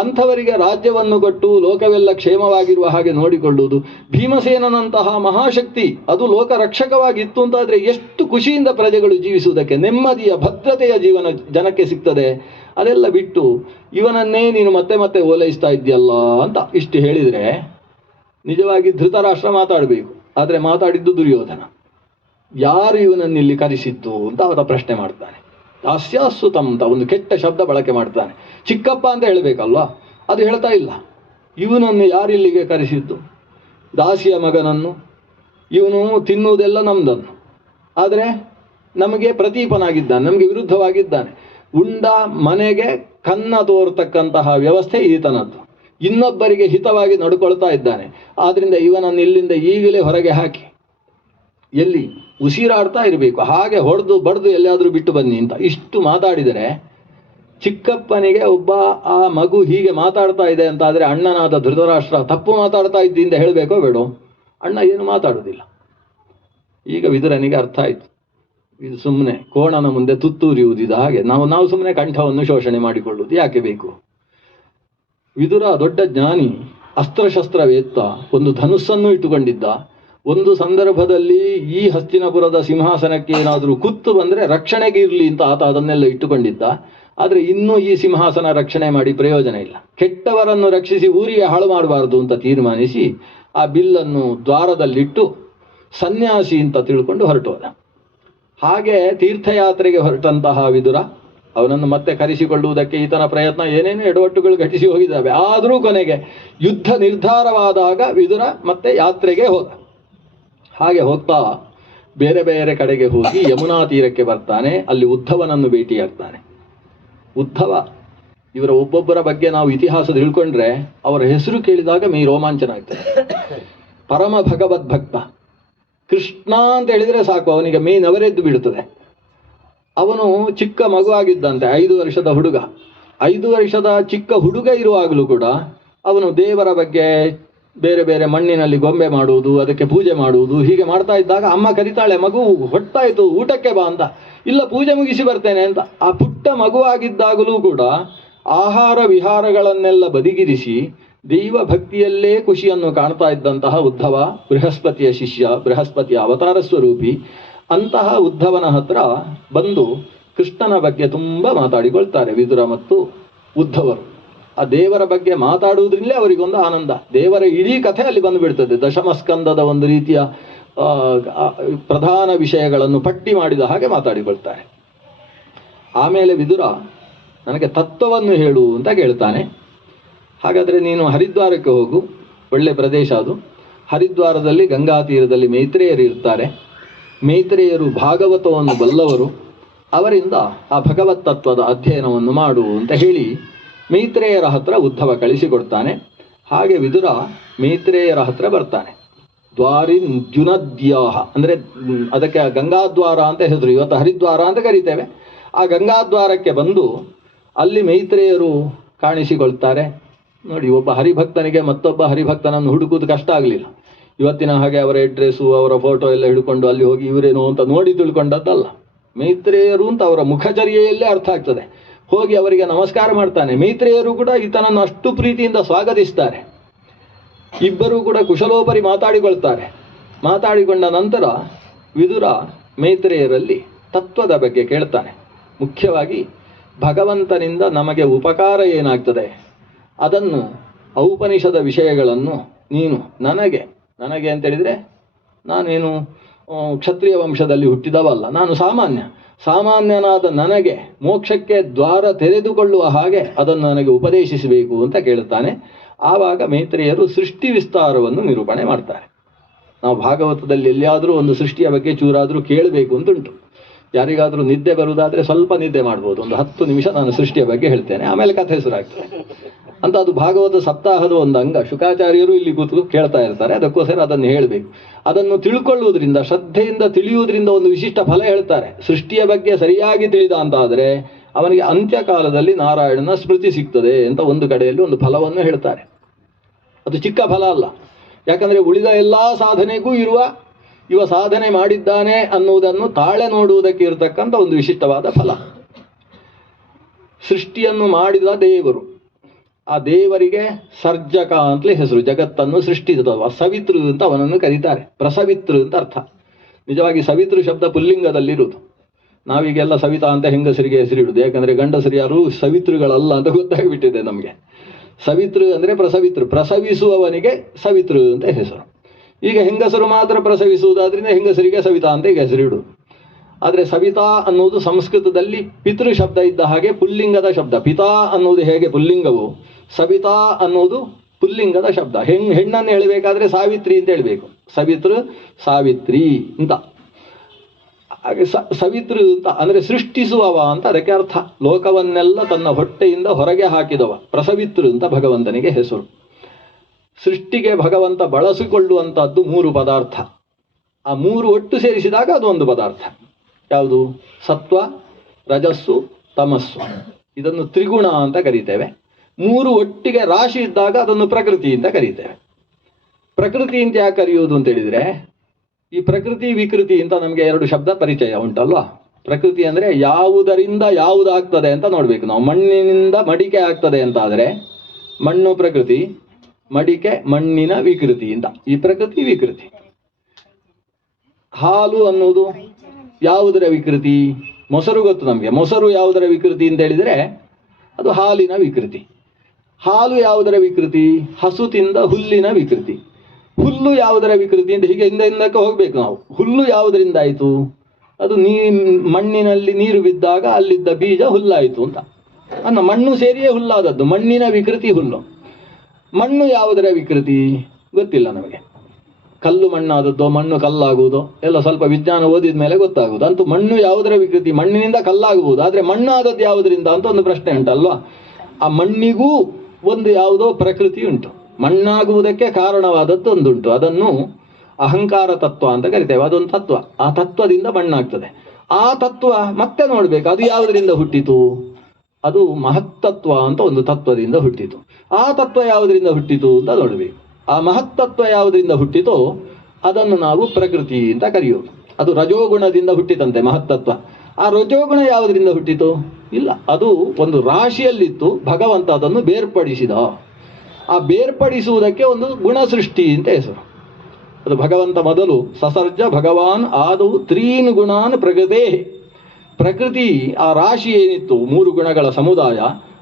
ಅಂಥವರಿಗೆ ರಾಜ್ಯವನ್ನು ಕೊಟ್ಟು ಲೋಕವೆಲ್ಲ ಕ್ಷೇಮವಾಗಿರುವ ಹಾಗೆ ನೋಡಿಕೊಳ್ಳುವುದು. ಭೀಮಸೇನಂತಹ ಮಹಾಶಕ್ತಿ ಅದು ಲೋಕ ರಕ್ಷಕವಾಗಿತ್ತು ಅಂತಾದರೆ ಎಷ್ಟು ಖುಷಿಯಿಂದ ಪ್ರಜೆಗಳು ಜೀವಿಸುವುದಕ್ಕೆ, ನೆಮ್ಮದಿಯ ಭದ್ರತೆಯ ಜೀವನ ಜನಕ್ಕೆ ಸಿಗ್ತದೆ. ಅದೆಲ್ಲ ಬಿಟ್ಟು ಇವನನ್ನೇ ನೀನು ಮತ್ತೆ ಮತ್ತೆ ಓಲೈಸ್ತಾ ಇದ್ದೀಯಲ್ಲ ಅಂತ ಇಷ್ಟು ಹೇಳಿದರೆ ನಿಜವಾಗಿ ಧೃತರಾಷ್ಟ್ರ ಮಾತಾಡಬೇಕು. ಆದರೆ ಮಾತಾಡಿದ್ದು ದುರ್ಯೋಧನ. ಯಾರು ಇವನನ್ನು ಇಲ್ಲಿ ಕರೆಸಿದ್ದು ಅಂತ ಅವರ ಪ್ರಶ್ನೆ ಮಾಡ್ತಾನೆ. ದಾಸ್ಯಾಸುತಂ ಅಂತ ಒಂದು ಕೆಟ್ಟ ಶಬ್ದ ಬಳಕೆ ಮಾಡ್ತಾನೆ. ಚಿಕ್ಕಪ್ಪ ಅಂತ ಹೇಳಬೇಕಲ್ವಾ, ಅದು ಹೇಳ್ತಾ ಇಲ್ಲ. ಇವನನ್ನು ಯಾರಿಲ್ಲಿಗೆ ಕರೆಸಿದ್ದು? ದಾಸಿಯ ಮಗನನ್ನು. ಇವನು ತಿನ್ನುವುದೆಲ್ಲ ನಮ್ದನ್ನು, ಆದರೆ ನಮಗೆ ಪ್ರತೀಪನಾಗಿದ್ದಾನೆ, ನಮಗೆ ವಿರುದ್ಧವಾಗಿದ್ದಾನೆ. ಉಂಡ ಮನೆಗೆ ಕನ್ನ ತೋರ್ತಕ್ಕಂತಹ ವ್ಯವಸ್ಥೆ ಈತನದ್ದು. ಇನ್ನೊಬ್ಬರಿಗೆ ಹಿತವಾಗಿ ನಡ್ಕೊಳ್ತಾ ಇದ್ದಾನೆ. ಆದ್ದರಿಂದ ಇವನನ್ನು ಇಲ್ಲಿಂದ ಈಗಲೇ ಹೊರಗೆ ಹಾಕಿ, ಎಲ್ಲಿ ಉಸಿರಾಡ್ತಾ ಇರಬೇಕು ಹಾಗೆ ಹೊಡೆದು ಬಡ್ದು ಎಲ್ಲಿಯಾದರೂ ಬಿಟ್ಟು ಬನ್ನಿ ಅಂತ ಇಷ್ಟು ಮಾತಾಡಿದರೆ, ಚಿಕ್ಕಪ್ಪನಿಗೆ ಒಬ್ಬ ಆ ಮಗು ಹೀಗೆ ಮಾತಾಡ್ತಾ ಇದೆ ಅಂತ ಆದರೆ ಅಣ್ಣನಾದ ಧೃತರಾಷ್ಟ್ರ ತಪ್ಪು ಮಾತಾಡ್ತಾ ಇದ್ದಿಂದ ಹೇಳಬೇಕೋ ಬೇಡೋ? ಅಣ್ಣ ಏನು ಮಾತಾಡೋದಿಲ್ಲ. ಈಗ ವಿದುರನಿಗೆ ಅರ್ಥ ಆಯಿತು, ಇದು ಸುಮ್ಮನೆ ಕೋಣನ ಮುಂದೆ ತುತ್ತೂರಿಯುವುದಿದ ಹಾಗೆ ನಾವು ಸುಮ್ಮನೆ ಕಂಠವನ್ನು ಶೋಷಣೆ ಮಾಡಿಕೊಳ್ಳುವುದು ಯಾಕೆ ಬೇಕು? ವಿದುರ ದೊಡ್ಡ ಜ್ಞಾನಿ, ಅಸ್ತ್ರಶಸ್ತ್ರವೇತ್ತ, ಒಂದು ಧನುಸ್ಸನ್ನು ಇಟ್ಟುಕೊಂಡಿದ್ದ. ಒಂದು ಸಂದರ್ಭದಲ್ಲಿ ಈ ಹಸ್ತಿನಪುರದ ಸಿಂಹಾಸನಕ್ಕೆ ಏನಾದರೂ ಕುತ್ತು ಬಂದರೆ ರಕ್ಷಣೆಗೆ ಇರಲಿ ಅಂತ ಆತ ಅದನ್ನೆಲ್ಲ ಇಟ್ಟುಕೊಂಡಿದ್ದ. ಆದರೆ ಇನ್ನೂ ಈ ಸಿಂಹಾಸನ ರಕ್ಷಣೆ ಮಾಡಿ ಪ್ರಯೋಜನ ಇಲ್ಲ. ಕೆಟ್ಟವರನ್ನು ರಕ್ಷಿಸಿ ಊರಿಗೆ ಹಾಳು ಮಾಡಬಾರ್ದು ಅಂತ ತೀರ್ಮಾನಿಸಿ ಆ ಬಿಲ್ಲನ್ನು ದ್ವಾರದಲ್ಲಿಟ್ಟು ಸನ್ಯಾಸಿ ಅಂತ ತಿಳ್ಕೊಂಡು ಹೊರಟೋದ. ಹಾಗೆ ತೀರ್ಥಯಾತ್ರೆಗೆ ಹೊರಟಂತಹ ವಿದುರ ಅವನನ್ನು ಮತ್ತೆ ಕರೆಸಿಕೊಳ್ಳುವುದಕ್ಕೆ ಈತನ ಪ್ರಯತ್ನ ಏನೇನು ಎಡವಟ್ಟುಗಳು ಘಟಿಸಿ ಹೋಗಿದ್ದಾವೆ. ಆದರೂ ಕೊನೆಗೆ ಯುದ್ಧ ನಿರ್ಧಾರವಾದಾಗ ವಿದುರ ಮತ್ತೆ ಯಾತ್ರೆಗೆ ಹೋದ. ಹಾಗೆ ಹೋಗ್ತಾ ಬೇರೆ ಬೇರೆ ಕಡೆಗೆ ಹೋಗಿ ಯಮುನಾ ತೀರಕ್ಕೆ ಬರ್ತಾನೆ. ಅಲ್ಲಿ ಉದ್ಧವನನ್ನು ಭೇಟಿಯಾಗ್ತಾನೆ. ಉದ್ಧವ, ಇವರ ಒಬ್ಬೊಬ್ಬರ ಬಗ್ಗೆ ನಾವು ಇತಿಹಾಸ ತಿಳ್ಕೊಂಡ್ರೆ ಅವರ ಹೆಸರು ಕೇಳಿದಾಗ ಮೈ ರೋಮಾಂಚನ ಆಗ್ತದೆ. ಪರಮ ಭಗವದ್ಭಕ್ತ, ಕೃಷ್ಣ ಅಂತ ಹೇಳಿದರೆ ಸಾಕು ಅವನಿಗೆ ಮೈ ನವರೆದ್ದು ಬಿಡುತ್ತದೆ. ಅವನು ಚಿಕ್ಕ ಮಗುವಾಗಿದ್ದಂತೆ, 5 ವರ್ಷದ ಹುಡುಗ. 5 ವರ್ಷದ ಚಿಕ್ಕ ಹುಡುಗ ಇರುವಾಗಲೂ ಕೂಡ ಅವನು ದೇವರ ಬಗ್ಗೆ ಬೇರೆ ಬೇರೆ ಮಣ್ಣಿನಲ್ಲಿ ಗೊಂಬೆ ಮಾಡುವುದು, ಅದಕ್ಕೆ ಪೂಜೆ ಮಾಡುವುದು ಹೀಗೆ ಮಾಡ್ತಾ ಇದ್ದಾಗ ಅಮ್ಮ ಕರಿತಾಳೆ, ಮಗು ಹೊಟ್ಟಾಯಿತು ಊಟಕ್ಕೆ ಬಾ ಅಂತ. ಇಲ್ಲ, ಪೂಜೆ ಮುಗಿಸಿ ಬರ್ತೇನೆ ಅಂತ. ಆ ಪುಟ್ಟ ಮಗುವಾಗಿದ್ದಾಗಲೂ ಕೂಡ ಆಹಾರ ವಿಹಾರಗಳನ್ನೆಲ್ಲ ಬದಿಗಿರಿಸಿ ದೈವ ಭಕ್ತಿಯಲ್ಲೇ ಖುಷಿಯನ್ನು ಕಾಣ್ತಾ ಇದ್ದಂತಹ ಉದ್ಧವ, ಬೃಹಸ್ಪತಿಯ ಶಿಷ್ಯ, ಬೃಹಸ್ಪತಿಯ ಅವತಾರ ಸ್ವರೂಪಿ. ಅಂತಹ ಉದ್ಧವನ ಹತ್ರ ಬಂದು ಕೃಷ್ಣನ ಬಗ್ಗೆ ತುಂಬ ಮಾತಾಡಿಕೊಳ್ತಾರೆ ವಿದುರ ಮತ್ತು ಉದ್ಧವರು. ಆ ದೇವರ ಬಗ್ಗೆ ಮಾತಾಡುವುದ್ರಲ್ಲೇ ಅವರಿಗೊಂದು ಆನಂದ. ದೇವರ ಇಡೀ ಕಥೆ ಅಲ್ಲಿ ಬಂದುಬಿಡ್ತದೆ. ದಶಮಸ್ಕಂದದ ಒಂದು ರೀತಿಯ ಪ್ರಧಾನ ವಿಷಯಗಳನ್ನು ಪಟ್ಟಿ ಮಾಡಿದ ಹಾಗೆ ಮಾತಾಡಿಕೊಳ್ತಾರೆ. ಆಮೇಲೆ ವಿದುರ ನನಗೆ ತತ್ವವನ್ನು ಹೇಳು ಅಂತ ಕೇಳ್ತಾನೆ. ಹಾಗಾದರೆ ನೀನು ಹರಿದ್ವಾರಕ್ಕೆ ಹೋಗು, ಒಳ್ಳೆ ಪ್ರದೇಶ ಅದು. ಹರಿದ್ವಾರದಲ್ಲಿ ಗಂಗಾ ತೀರದಲ್ಲಿ ಮೈತ್ರೇಯರು ಇರ್ತಾರೆ. ಮೈತ್ರೇಯರು ಭಾಗವತವನ್ನು ಬಲ್ಲವರು. ಅವರಿಂದ ಆ ಭಗವತ್ ತತ್ವದ ಅಧ್ಯಯನವನ್ನು ಮಾಡು ಅಂತ ಹೇಳಿ ಮೈತ್ರೇಯರ ಹತ್ರ ಉದ್ಧವ ಕಳಿಸಿಕೊಡ್ತಾನೆ. ಹಾಗೆ ವಿದುರ ಮೈತ್ರೇಯರ ಹತ್ರ ಬರ್ತಾನೆ. ದ್ವಾರಿಂದ್ಯುನದ್ಯಾಹ ಅಂದರೆ ಅದಕ್ಕೆ ಗಂಗಾದ್ವಾರ ಅಂತ ಹೆಸರು, ಇವತ್ತು ಹರಿದ್ವಾರ ಅಂತ ಕರಿತೇವೆ. ಆ ಗಂಗಾದ್ವಾರಕ್ಕೆ ಬಂದು ಅಲ್ಲಿ ಮೈತ್ರೇಯರು ಕಾಣಿಸಿಕೊಳ್ತಾರೆ. ನೋಡಿ, ಒಬ್ಬ ಹರಿಭಕ್ತನಿಗೆ ಮತ್ತೊಬ್ಬ ಹರಿಭಕ್ತನನ್ನು ಹುಡುಕುವುದು ಕಷ್ಟ ಆಗಲಿಲ್ಲ. ಇವತ್ತಿನ ಹಾಗೆ ಅವರ ಅಡ್ರೆಸ್ಸು, ಅವರ ಫೋಟೋ ಎಲ್ಲ ಹಿಡ್ಕೊಂಡು ಅಲ್ಲಿ ಹೋಗಿ ಇವರೇನು ಅಂತ ನೋಡಿ ತಿಳ್ಕೊಂಡದ್ದಲ್ಲ. ಮೈತ್ರೇಯರು ಅಂತ ಅವರ ಮುಖಚರ್ಯೆಯಲ್ಲೇ ಅರ್ಥ ಆಗ್ತದೆ. ಹೋಗಿ ಅವರಿಗೆ ನಮಸ್ಕಾರ ಮಾಡ್ತಾನೆ. ಮೈತ್ರೇಯರು ಕೂಡ ಈತನನ್ನು ಅಷ್ಟು ಪ್ರೀತಿಯಿಂದ ಸ್ವಾಗತಿಸ್ತಾರೆ. ಇಬ್ಬರೂ ಕೂಡ ಕುಶಲೋಪರಿ ಮಾತಾಡಿಕೊಳ್ತಾರೆ. ಮಾತಾಡಿಕೊಂಡ ನಂತರ ವಿದುರ ಮೈತ್ರೇಯರಲ್ಲಿ ತತ್ವದ ಬಗ್ಗೆ ಕೇಳ್ತಾನೆ. ಮುಖ್ಯವಾಗಿ ಭಗವಂತನಿಂದ ನಮಗೆ ಉಪಕಾರ ಏನಾಗ್ತದೆ ಅದನ್ನು, ಔಪನಿಷದ ವಿಷಯಗಳನ್ನು ನೀನು ನನಗೆ ಅಂತೇಳಿದರೆ ನಾನೇನು ಕ್ಷತ್ರಿಯ ವಂಶದಲ್ಲಿ ಹುಟ್ಟಿದವಲ್ಲ, ನಾನು ಸಾಮಾನ್ಯನಾದ ನನಗೆ ಮೋಕ್ಷಕ್ಕೆ ದ್ವಾರ ತೆರೆದುಕೊಳ್ಳುವ ಹಾಗೆ ಅದನ್ನು ನನಗೆ ಉಪದೇಶಿಸಬೇಕು ಅಂತ ಕೇಳ್ತಾನೆ. ಆವಾಗ ಮೈತ್ರೇಯರು ಸೃಷ್ಟಿ ವಿಸ್ತಾರವನ್ನು ನಿರೂಪಣೆ ಮಾಡ್ತಾರೆ. ನಾವು ಭಾಗವತದಲ್ಲಿ ಎಲ್ಲಿಯಾದರೂ ಒಂದು ಸೃಷ್ಟಿಯ ಬಗ್ಗೆ ಚೂರಾದರೂ ಕೇಳಬೇಕು ಅಂತುಂಟು. ಯಾರಿಗಾದರೂ ನಿದ್ದೆ ಬರುವುದಾದರೆ ಸ್ವಲ್ಪ ನಿದ್ದೆ ಮಾಡ್ಬೋದು, ಒಂದು 10 ನಿಮಿಷ ನಾನು ಸೃಷ್ಟಿಯ ಬಗ್ಗೆ ಹೇಳ್ತೇನೆ, ಆಮೇಲೆ ಕಥೆ ಶುರುವಾಗ್ತದೆ. ಅಂತ ಅದು ಭಾಗವತ ಸಪ್ತಾಹದ ಒಂದು ಅಂಗ. ಶುಕಾಚಾರ್ಯರು ಇಲ್ಲಿ ಕೂತು ಕೇಳ್ತಾ ಇರ್ತಾರೆ, ಅದಕ್ಕೋಸ್ಕರ ಅದನ್ನು ಹೇಳಬೇಕು. ಅದನ್ನು ತಿಳ್ಕೊಳ್ಳುವುದರಿಂದ, ಶ್ರದ್ಧೆಯಿಂದ ತಿಳಿಯುವುದರಿಂದ ಒಂದು ವಿಶಿಷ್ಟ ಫಲ ಹೇಳ್ತಾರೆ. ಸೃಷ್ಟಿಯ ಬಗ್ಗೆ ಸರಿಯಾಗಿ ತಿಳಿದ ಅಂತಾದರೆ ಅವನಿಗೆ ಅಂತ್ಯಕಾಲದಲ್ಲಿ ನಾರಾಯಣನ ಸ್ಮೃತಿ ಸಿಗ್ತದೆ ಅಂತ ಒಂದು ಕಡೆಯಲ್ಲಿ ಒಂದು ಫಲವನ್ನು ಹೇಳ್ತಾರೆ. ಅದು ಚಿಕ್ಕ ಫಲ ಅಲ್ಲ, ಯಾಕಂದರೆ ಉಳಿದ ಎಲ್ಲ ಸಾಧನೆಗೂ ಇವ ಸಾಧನೆ ಮಾಡಿದ್ದಾನೆ ಅನ್ನುವುದನ್ನು ತಾಳೆ ನೋಡುವುದಕ್ಕೆ ಇರತಕ್ಕಂಥ ಒಂದು ವಿಶಿಷ್ಟವಾದ ಫಲ. ಸೃಷ್ಟಿಯನ್ನು ಮಾಡಿದ ದೇವರು, ಆ ದೇವರಿಗೆ ಸರ್ಜಕ ಅಂತಲೇ ಹೆಸರು. ಜಗತ್ತನ್ನು ಸೃಷ್ಟಿಸಿದವ ಸವಿತೃ ಅಂತ ಅವನನ್ನು ಕರೀತಾರೆ. ಪ್ರಸವಿತೃ ಅಂತ ಅರ್ಥ. ನಿಜವಾಗಿ ಸವಿತೃ ಶಬ್ದ ಪುಲ್ಲಿಂಗದಲ್ಲಿರುವುದು. ನಾವೀಗೆಲ್ಲ ಸವಿತಾ ಅಂತ ಹೆಂಗಸರಿಗೆ ಹೆಸರಿಡುದು, ಯಾಕಂದರೆ ಗಂಡಸರು ಯಾರು ಸವಿತೃಗಳಲ್ಲ ಅಂತ ಗೊತ್ತಾಗಿಬಿಟ್ಟಿದೆ ನಮಗೆ. ಸವಿತೃ ಅಂದರೆ ಪ್ರಸವಿತೃ, ಪ್ರಸವಿಸುವವನಿಗೆ ಸವಿತೃ ಅಂತ ಹೆಸರು. ಈಗ ಹೆಂಗಸರು ಮಾತ್ರ ಪ್ರಸವಿಸುವುದಾದ್ರಿಂದ ಹೆಂಗಸರಿಗೆ ಸವಿತಾ ಅಂತ ಈಗ ಹೆಸರಿಡುವುದು. ಆದರೆ ಸವಿತಾ ಅನ್ನುವುದು ಸಂಸ್ಕೃತದಲ್ಲಿ ಪಿತೃ ಶಬ್ದ ಇದ್ದ ಹಾಗೆ ಪುಲ್ಲಿಂಗದ ಶಬ್ದ. ಪಿತಾ ಅನ್ನುವುದು ಹೇಗೆ ಪುಲ್ಲಿಂಗವು, ಸವಿತಾ ಅನ್ನುವುದು ಪುಲ್ಲಿಂಗದ ಶಬ್ದ. ಹೆಣ್ಣನ್ನು ಹೇಳಬೇಕಾದ್ರೆ ಸಾವಿತ್ರಿ ಅಂತ ಹೇಳಬೇಕು. ಸವಿತೃ ಸಾವಿತ್ರಿ ಅಂತ. ಹಾಗೆ ಸವಿತೃ ಅಂತ ಅಂದರೆ ಸೃಷ್ಟಿಸುವವ ಅಂತ ಅದಕ್ಕೆ ಅರ್ಥ. ಲೋಕವನ್ನೆಲ್ಲ ತನ್ನ ಹೊಟ್ಟೆಯಿಂದ ಹೊರಗೆ ಹಾಕಿದವ ಪ್ರಸವಿತೃ ಅಂತ ಭಗವಂತನಿಗೆ ಹೆಸರು. ಸೃಷ್ಟಿಗೆ ಭಗವಂತ ಬಳಸಿಕೊಳ್ಳುವಂಥದ್ದು 3 ಪದಾರ್ಥ. ಆ 3 ಒಟ್ಟು ಸೇರಿಸಿದಾಗ ಅದು ಒಂದು ಪದಾರ್ಥ. ಯಾವುದು? ಸತ್ವ, ರಜಸ್ಸು, ತಮಸ್ಸು. ಇದನ್ನು ತ್ರಿಗುಣ ಅಂತ ಕರೀತೇವೆ. 3 ಒಟ್ಟಿಗೆ ರಾಶಿ ಇದ್ದಾಗ ಅದನ್ನು ಪ್ರಕೃತಿ ಅಂತ ಕರೀತೇವೆ. ಪ್ರಕೃತಿ ಅಂತ ಯಾಕೆ ಕರೆಯುವುದು ಅಂತ ಹೇಳಿದರೆ, ಈ ಪ್ರಕೃತಿ ವಿಕೃತಿ ಅಂತ ನಮಗೆ 2 ಶಬ್ದ ಪರಿಚಯ ಉಂಟಲ್ವಾ. ಪ್ರಕೃತಿ ಅಂದರೆ ಯಾವುದರಿಂದ ಯಾವುದಾಗ್ತದೆ ಅಂತ ನೋಡಬೇಕು ನಾವು. ಮಣ್ಣಿನಿಂದ ಮಡಿಕೆ ಆಗ್ತದೆ ಅಂತ ಆದರೆ ಮಣ್ಣು ಪ್ರಕೃತಿ, ಮಡಿಕೆ ಮಣ್ಣಿನ ವಿಕೃತಿ ಅಂತ. ಈ ಪ್ರಕೃತಿ ವಿಕೃತಿ. ಹಾಲು ಅನ್ನೋದು ಯಾವುದರ ವಿಕೃತಿ? ಮೊಸರು ಗೊತ್ತು ನಮಗೆ. ಮೊಸರು ಯಾವುದರ ವಿಕೃತಿ ಅಂತ ಹೇಳಿದರೆ ಅದು ಹಾಲಿನ ವಿಕೃತಿ. ಹಾಲು ಯಾವುದರ ವಿಕೃತಿ? ಹಸು ತಿಂದ ಹುಲ್ಲಿನ ವಿಕೃತಿ. ಹುಲ್ಲು ಯಾವುದರ ವಿಕೃತಿ ಅಂತ ಹೀಗೆ ಹಿಂದಕ್ಕೆ ಹೋಗ್ಬೇಕು ನಾವು. ಹುಲ್ಲು ಯಾವುದರಿಂದ ಆಯಿತು? ಅದು ಮಣ್ಣಿನಲ್ಲಿ ನೀರು ಬಿದ್ದಾಗ ಅಲ್ಲಿದ್ದ ಬೀಜ ಹುಲ್ಲಾಯಿತು ಅಂತ. ಮಣ್ಣು ಸೇರಿಯೇ ಹುಲ್ಲಾದದ್ದು, ಮಣ್ಣಿನ ವಿಕೃತಿ ಹುಲ್ಲು. ಮಣ್ಣು ಯಾವುದರ ವಿಕೃತಿ ಗೊತ್ತಿಲ್ಲ ನಮಗೆ. ಕಲ್ಲು ಮಣ್ಣಾದದ್ದೋ ಮಣ್ಣು ಕಲ್ಲಾಗುವುದೋ ಎಲ್ಲ ಸ್ವಲ್ಪ ವಿಜ್ಞಾನ ಓದಿದ ಮೇಲೆ ಗೊತ್ತಾಗುವುದು. ಅಂತೂ ಮಣ್ಣು ಯಾವುದರ ವಿಕೃತಿ? ಮಣ್ಣಿನಿಂದ ಕಲ್ಲಾಗಬಹುದು, ಆದರೆ ಮಣ್ಣು ಆದದ್ದು ಯಾವುದರಿಂದ ಅಂತ ಒಂದು ಪ್ರಶ್ನೆ ಉಂಟಲ್ವಾ. ಆ ಮಣ್ಣಿಗೂ ಒಂದು ಯಾವುದೋ ಪ್ರಕೃತಿ ಉಂಟು. ಮಣ್ಣಾಗುವುದಕ್ಕೆ ಕಾರಣವಾದದ್ದು ಒಂದುಂಟು. ಅದನ್ನು ಅಹಂಕಾರ ತತ್ವ ಅಂತ ಕರಿತೇವೆ. ಅದೊಂದು ತತ್ವ. ಆ ತತ್ವದಿಂದ ಮಣ್ಣಾಗ್ತದೆ. ಆ ತತ್ವ ಮತ್ತೆ ನೋಡ್ಬೇಕು, ಅದು ಯಾವುದರಿಂದ ಹುಟ್ಟಿತು? ಅದು ಮಹತ್ತತ್ವ ಅಂತ ಒಂದು ತತ್ವದಿಂದ ಹುಟ್ಟಿತು. ಆ ತತ್ವ ಯಾವುದರಿಂದ ಹುಟ್ಟಿತು ಅಂತ ನೋಡಬೇಕು. ಆ ಮಹತ್ತತ್ವ ಯಾವುದರಿಂದ ಹುಟ್ಟಿತೋ ಅದನ್ನು ನಾವು ಪ್ರಕೃತಿ ಅಂತ ಕರೆಯೋದು. ಅದು ರಜೋಗುಣದಿಂದ ಹುಟ್ಟಿತಂತೆ ಮಹತ್ತತ್ವ. ಆ ರಜೋಗುಣ ಯಾವುದರಿಂದ ಹುಟ್ಟಿತು? ಇಲ್ಲ, ಅದು ಒಂದು ರಾಶಿಯಲ್ಲಿತ್ತು. ಭಗವಂತ ಅದನ್ನು ಬೇರ್ಪಡಿಸಿದ. ಆ ಬೇರ್ಪಡಿಸುವುದಕ್ಕೆ ಒಂದು ಗುಣ ಸೃಷ್ಟಿ ಅಂತ ಹೆಸರು. ಅದು ಭಗವಂತ ಮೊದಲು ಸಸರ್ಜ ಭಗವಾನ್ ಆದವು 3 ಗುಣಾನ್ ಪ್ರಕೃತೇ. ಪ್ರಕೃತಿ ಆ ರಾಶಿ ಏನಿತ್ತು 3 ಗುಣಗಳ ಸಮುದಾಯ,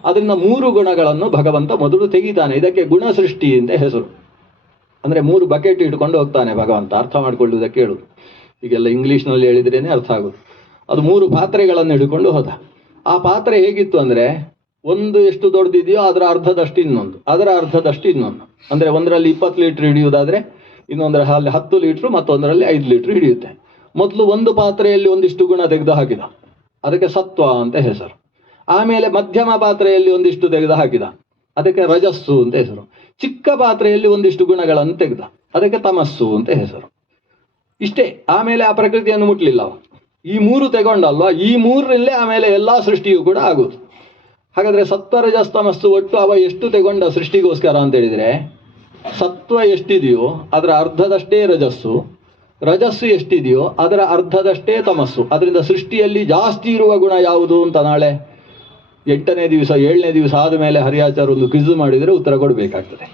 ಅದರಿಂದ 3 ಗುಣಗಳನ್ನು ಭಗವಂತ ಮೊದಲು ತೆಗಿತಾನೆ. ಇದಕ್ಕೆ ಗುಣ ಸೃಷ್ಟಿ ಅಂತ ಹೆಸರು. ಅಂದರೆ 3 ಬಕೆಟ್ ಇಟ್ಕೊಂಡು ಹೋಗ್ತಾನೆ ಭಗವಂತ. ಅರ್ಥ ಮಾಡಿಕೊಳ್ಳುವುದಕ್ಕೆ ಹೇಳುದು. ಈಗೆಲ್ಲ ಇಂಗ್ಲೀಷ್ನಲ್ಲಿ ಹೇಳಿದ್ರೇನೆ ಅರ್ಥ ಆಗೋದು. ಅದು 3 ಪಾತ್ರೆಗಳನ್ನು ಹಿಡ್ಕೊಂಡು ಹೋದ. ಆ ಪಾತ್ರೆ ಹೇಗಿತ್ತು ಅಂದರೆ, ಒಂದು ಎಷ್ಟು ದೊಡ್ಡದಿದೆಯೋ ಅದರ ಅರ್ಧದಷ್ಟು ಇನ್ನೊಂದು, ಅದರ ಅರ್ಧದಷ್ಟು ಇನ್ನೊಂದು. ಅಂದರೆ ಒಂದರಲ್ಲಿ 20 ಲೀಟ್ರ್ ಹಿಡಿಯುವುದಾದರೆ ಇನ್ನೊಂದರಲ್ಲಿ 10 ಲೀಟ್ರು, ಮತ್ತೊಂದರಲ್ಲಿ 5 ಲೀಟ್ರ್ ಹಿಡಿಯುತ್ತೆ. ಮೊದಲು ಒಂದು ಪಾತ್ರೆಯಲ್ಲಿ ಒಂದಿಷ್ಟು ಗುಣ ತೆಗೆದು ಹಾಕಿದ, ಅದಕ್ಕೆ ಸತ್ವ ಅಂತ ಹೆಸರು. ಆಮೇಲೆ ಮಧ್ಯಮ ಪಾತ್ರೆಯಲ್ಲಿ ಒಂದಿಷ್ಟು ತೆಗೆದು ಹಾಕಿದ, ಅದಕ್ಕೆ ರಜಸ್ಸು ಅಂತ ಹೆಸರು. ಚಿಕ್ಕ ಪಾತ್ರೆಯಲ್ಲಿ ಒಂದಿಷ್ಟು ಗುಣಗಳನ್ನು ತೆಗೆದ, ಅದಕ್ಕೆ ತಮಸ್ಸು ಅಂತ ಹೆಸರು. ಇಷ್ಟೇ. ಆಮೇಲೆ ಆ ಪ್ರಕೃತಿಯನ್ನು ಮುಟ್ಲಿಲ್ಲ ಅವ. ಈ 3 ತೆಗೊಂಡಲ್ವಾ, ಈ 3ರಲ್ಲೇ ಆಮೇಲೆ ಎಲ್ಲ ಸೃಷ್ಟಿಯೂ ಕೂಡ ಆಗುವುದು. ಹಾಗಾದರೆ ಸತ್ವ ರಜಸ್ ತಮಸ್ಸು ಒಟ್ಟು ಅವ ಎಷ್ಟು ತೆಗೊಂಡ ಸೃಷ್ಟಿಗೋಸ್ಕರ ಅಂತ ಹೇಳಿದರೆ, ಸತ್ವ ಎಷ್ಟಿದೆಯೋ ಅದರ ಅರ್ಧದಷ್ಟೇ ರಜಸ್ಸು, ರಜಸ್ಸು ಎಷ್ಟಿದೆಯೋ ಅದರ ಅರ್ಧದಷ್ಟೇ ತಮಸ್ಸು. ಅದರಿಂದ ಸೃಷ್ಟಿಯಲ್ಲಿ ಜಾಸ್ತಿ ಇರುವ ಗುಣ ಯಾವುದು ಅಂತ ನಾಳೆ 8ನೇ ದಿವಸ 7ನೇ ದಿವಸ ಆದಮೇಲೆ ಹರಿಯಾಚಾರ್ಯ ಒಂದು ಕ್ವಿಜ್ ಮಾಡಿದರೆ ಉತ್ತರ ಕೊಡಬೇಕಾಗ್ತದೆ.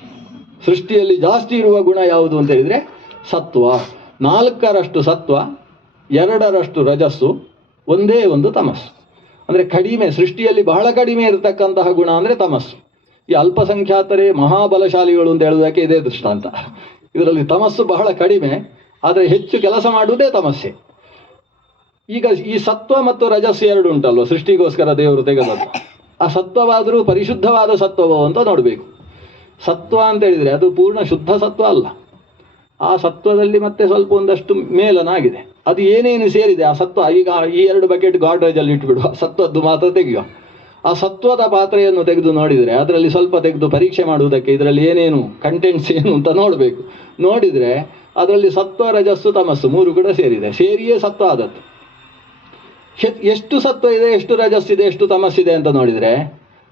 ಸೃಷ್ಟಿಯಲ್ಲಿ ಜಾಸ್ತಿ ಇರುವ ಗುಣ ಯಾವುದು ಅಂತ ಹೇಳಿದರೆ ಸತ್ವ. 4ರಷ್ಟು ಸತ್ವ, 2ರಷ್ಟು ರಜಸ್ಸು, 1 ತಮಸ್ಸು. ಅಂದರೆ ಕಡಿಮೆ, ಸೃಷ್ಟಿಯಲ್ಲಿ ಬಹಳ ಕಡಿಮೆ ಇರತಕ್ಕಂತಹ ಗುಣ ಅಂದರೆ ತಮಸ್ಸು. ಈ ಅಲ್ಪಸಂಖ್ಯಾತರೇ ಮಹಾಬಲಶಾಲಿಗಳು ಅಂತ ಹೇಳುವುದಕ್ಕೆ ಇದೇ ದೃಷ್ಟಾಂತ. ಇದರಲ್ಲಿ ತಮಸ್ಸು ಬಹಳ ಕಡಿಮೆ, ಆದರೆ ಹೆಚ್ಚು ಕೆಲಸ ಮಾಡುವುದೇ ತಮಸ್ಸೆ. ಈಗ ಈ ಸತ್ವ ಮತ್ತು ರಜಸ್ಸು 2 ಉಂಟಲ್ವ ಸೃಷ್ಟಿಗೋಸ್ಕರ ದೇವರು ತೆಗೆದದ್ದು. ಆ ಸತ್ವವಾದರೂ ಪರಿಶುದ್ಧವಾದ ಸತ್ವವೋ ಅಂತ ನೋಡಬೇಕು. ಸತ್ವ ಅಂತ ಹೇಳಿದರೆ ಅದು ಪೂರ್ಣ ಶುದ್ಧ ಸತ್ವ ಅಲ್ಲ. ಆ ಸತ್ವದಲ್ಲಿ ಮತ್ತೆ ಸ್ವಲ್ಪ ಒಂದಷ್ಟು ಮೇಲನಾಗಿದೆ. ಅದು ಏನೇನು ಸೇರಿದೆ ಆ ಸತ್ವ, ಈಗ ಈ 2 ಬಕೆಟ್ ಗಾಡ್ರೇಜಲ್ಲಿ ಇಟ್ಬಿಡುವ, ಸತ್ವದ್ದು ಮಾತ್ರ ತೆಗೆಯುವ. ಆ ಸತ್ವದ ಪಾತ್ರೆಯನ್ನು ತೆಗೆದು ನೋಡಿದರೆ, ಅದರಲ್ಲಿ ಸ್ವಲ್ಪ ತೆಗೆದು ಪರೀಕ್ಷೆ ಮಾಡುವುದಕ್ಕೆ ಇದರಲ್ಲಿ ಏನೇನು ಕಂಟೆಂಟ್ಸ್ ಏನು ಅಂತ ನೋಡಬೇಕು. ನೋಡಿದರೆ ಅದರಲ್ಲಿ ಸತ್ವ, ರಜಸ್ಸು, ತಮಸ್ಸು 3 ಕೂಡ ಸೇರಿದೆ. ಸೇರಿಯೇ ಸತ್ವ ಆದದ್ದು. ಎಷ್ಟು ಸತ್ವ ಇದೆ, ಎಷ್ಟು ರಜಸ್ಸಿದೆ, ಎಷ್ಟು ತಮಸ್ಸಿದೆ ಅಂತ ನೋಡಿದರೆ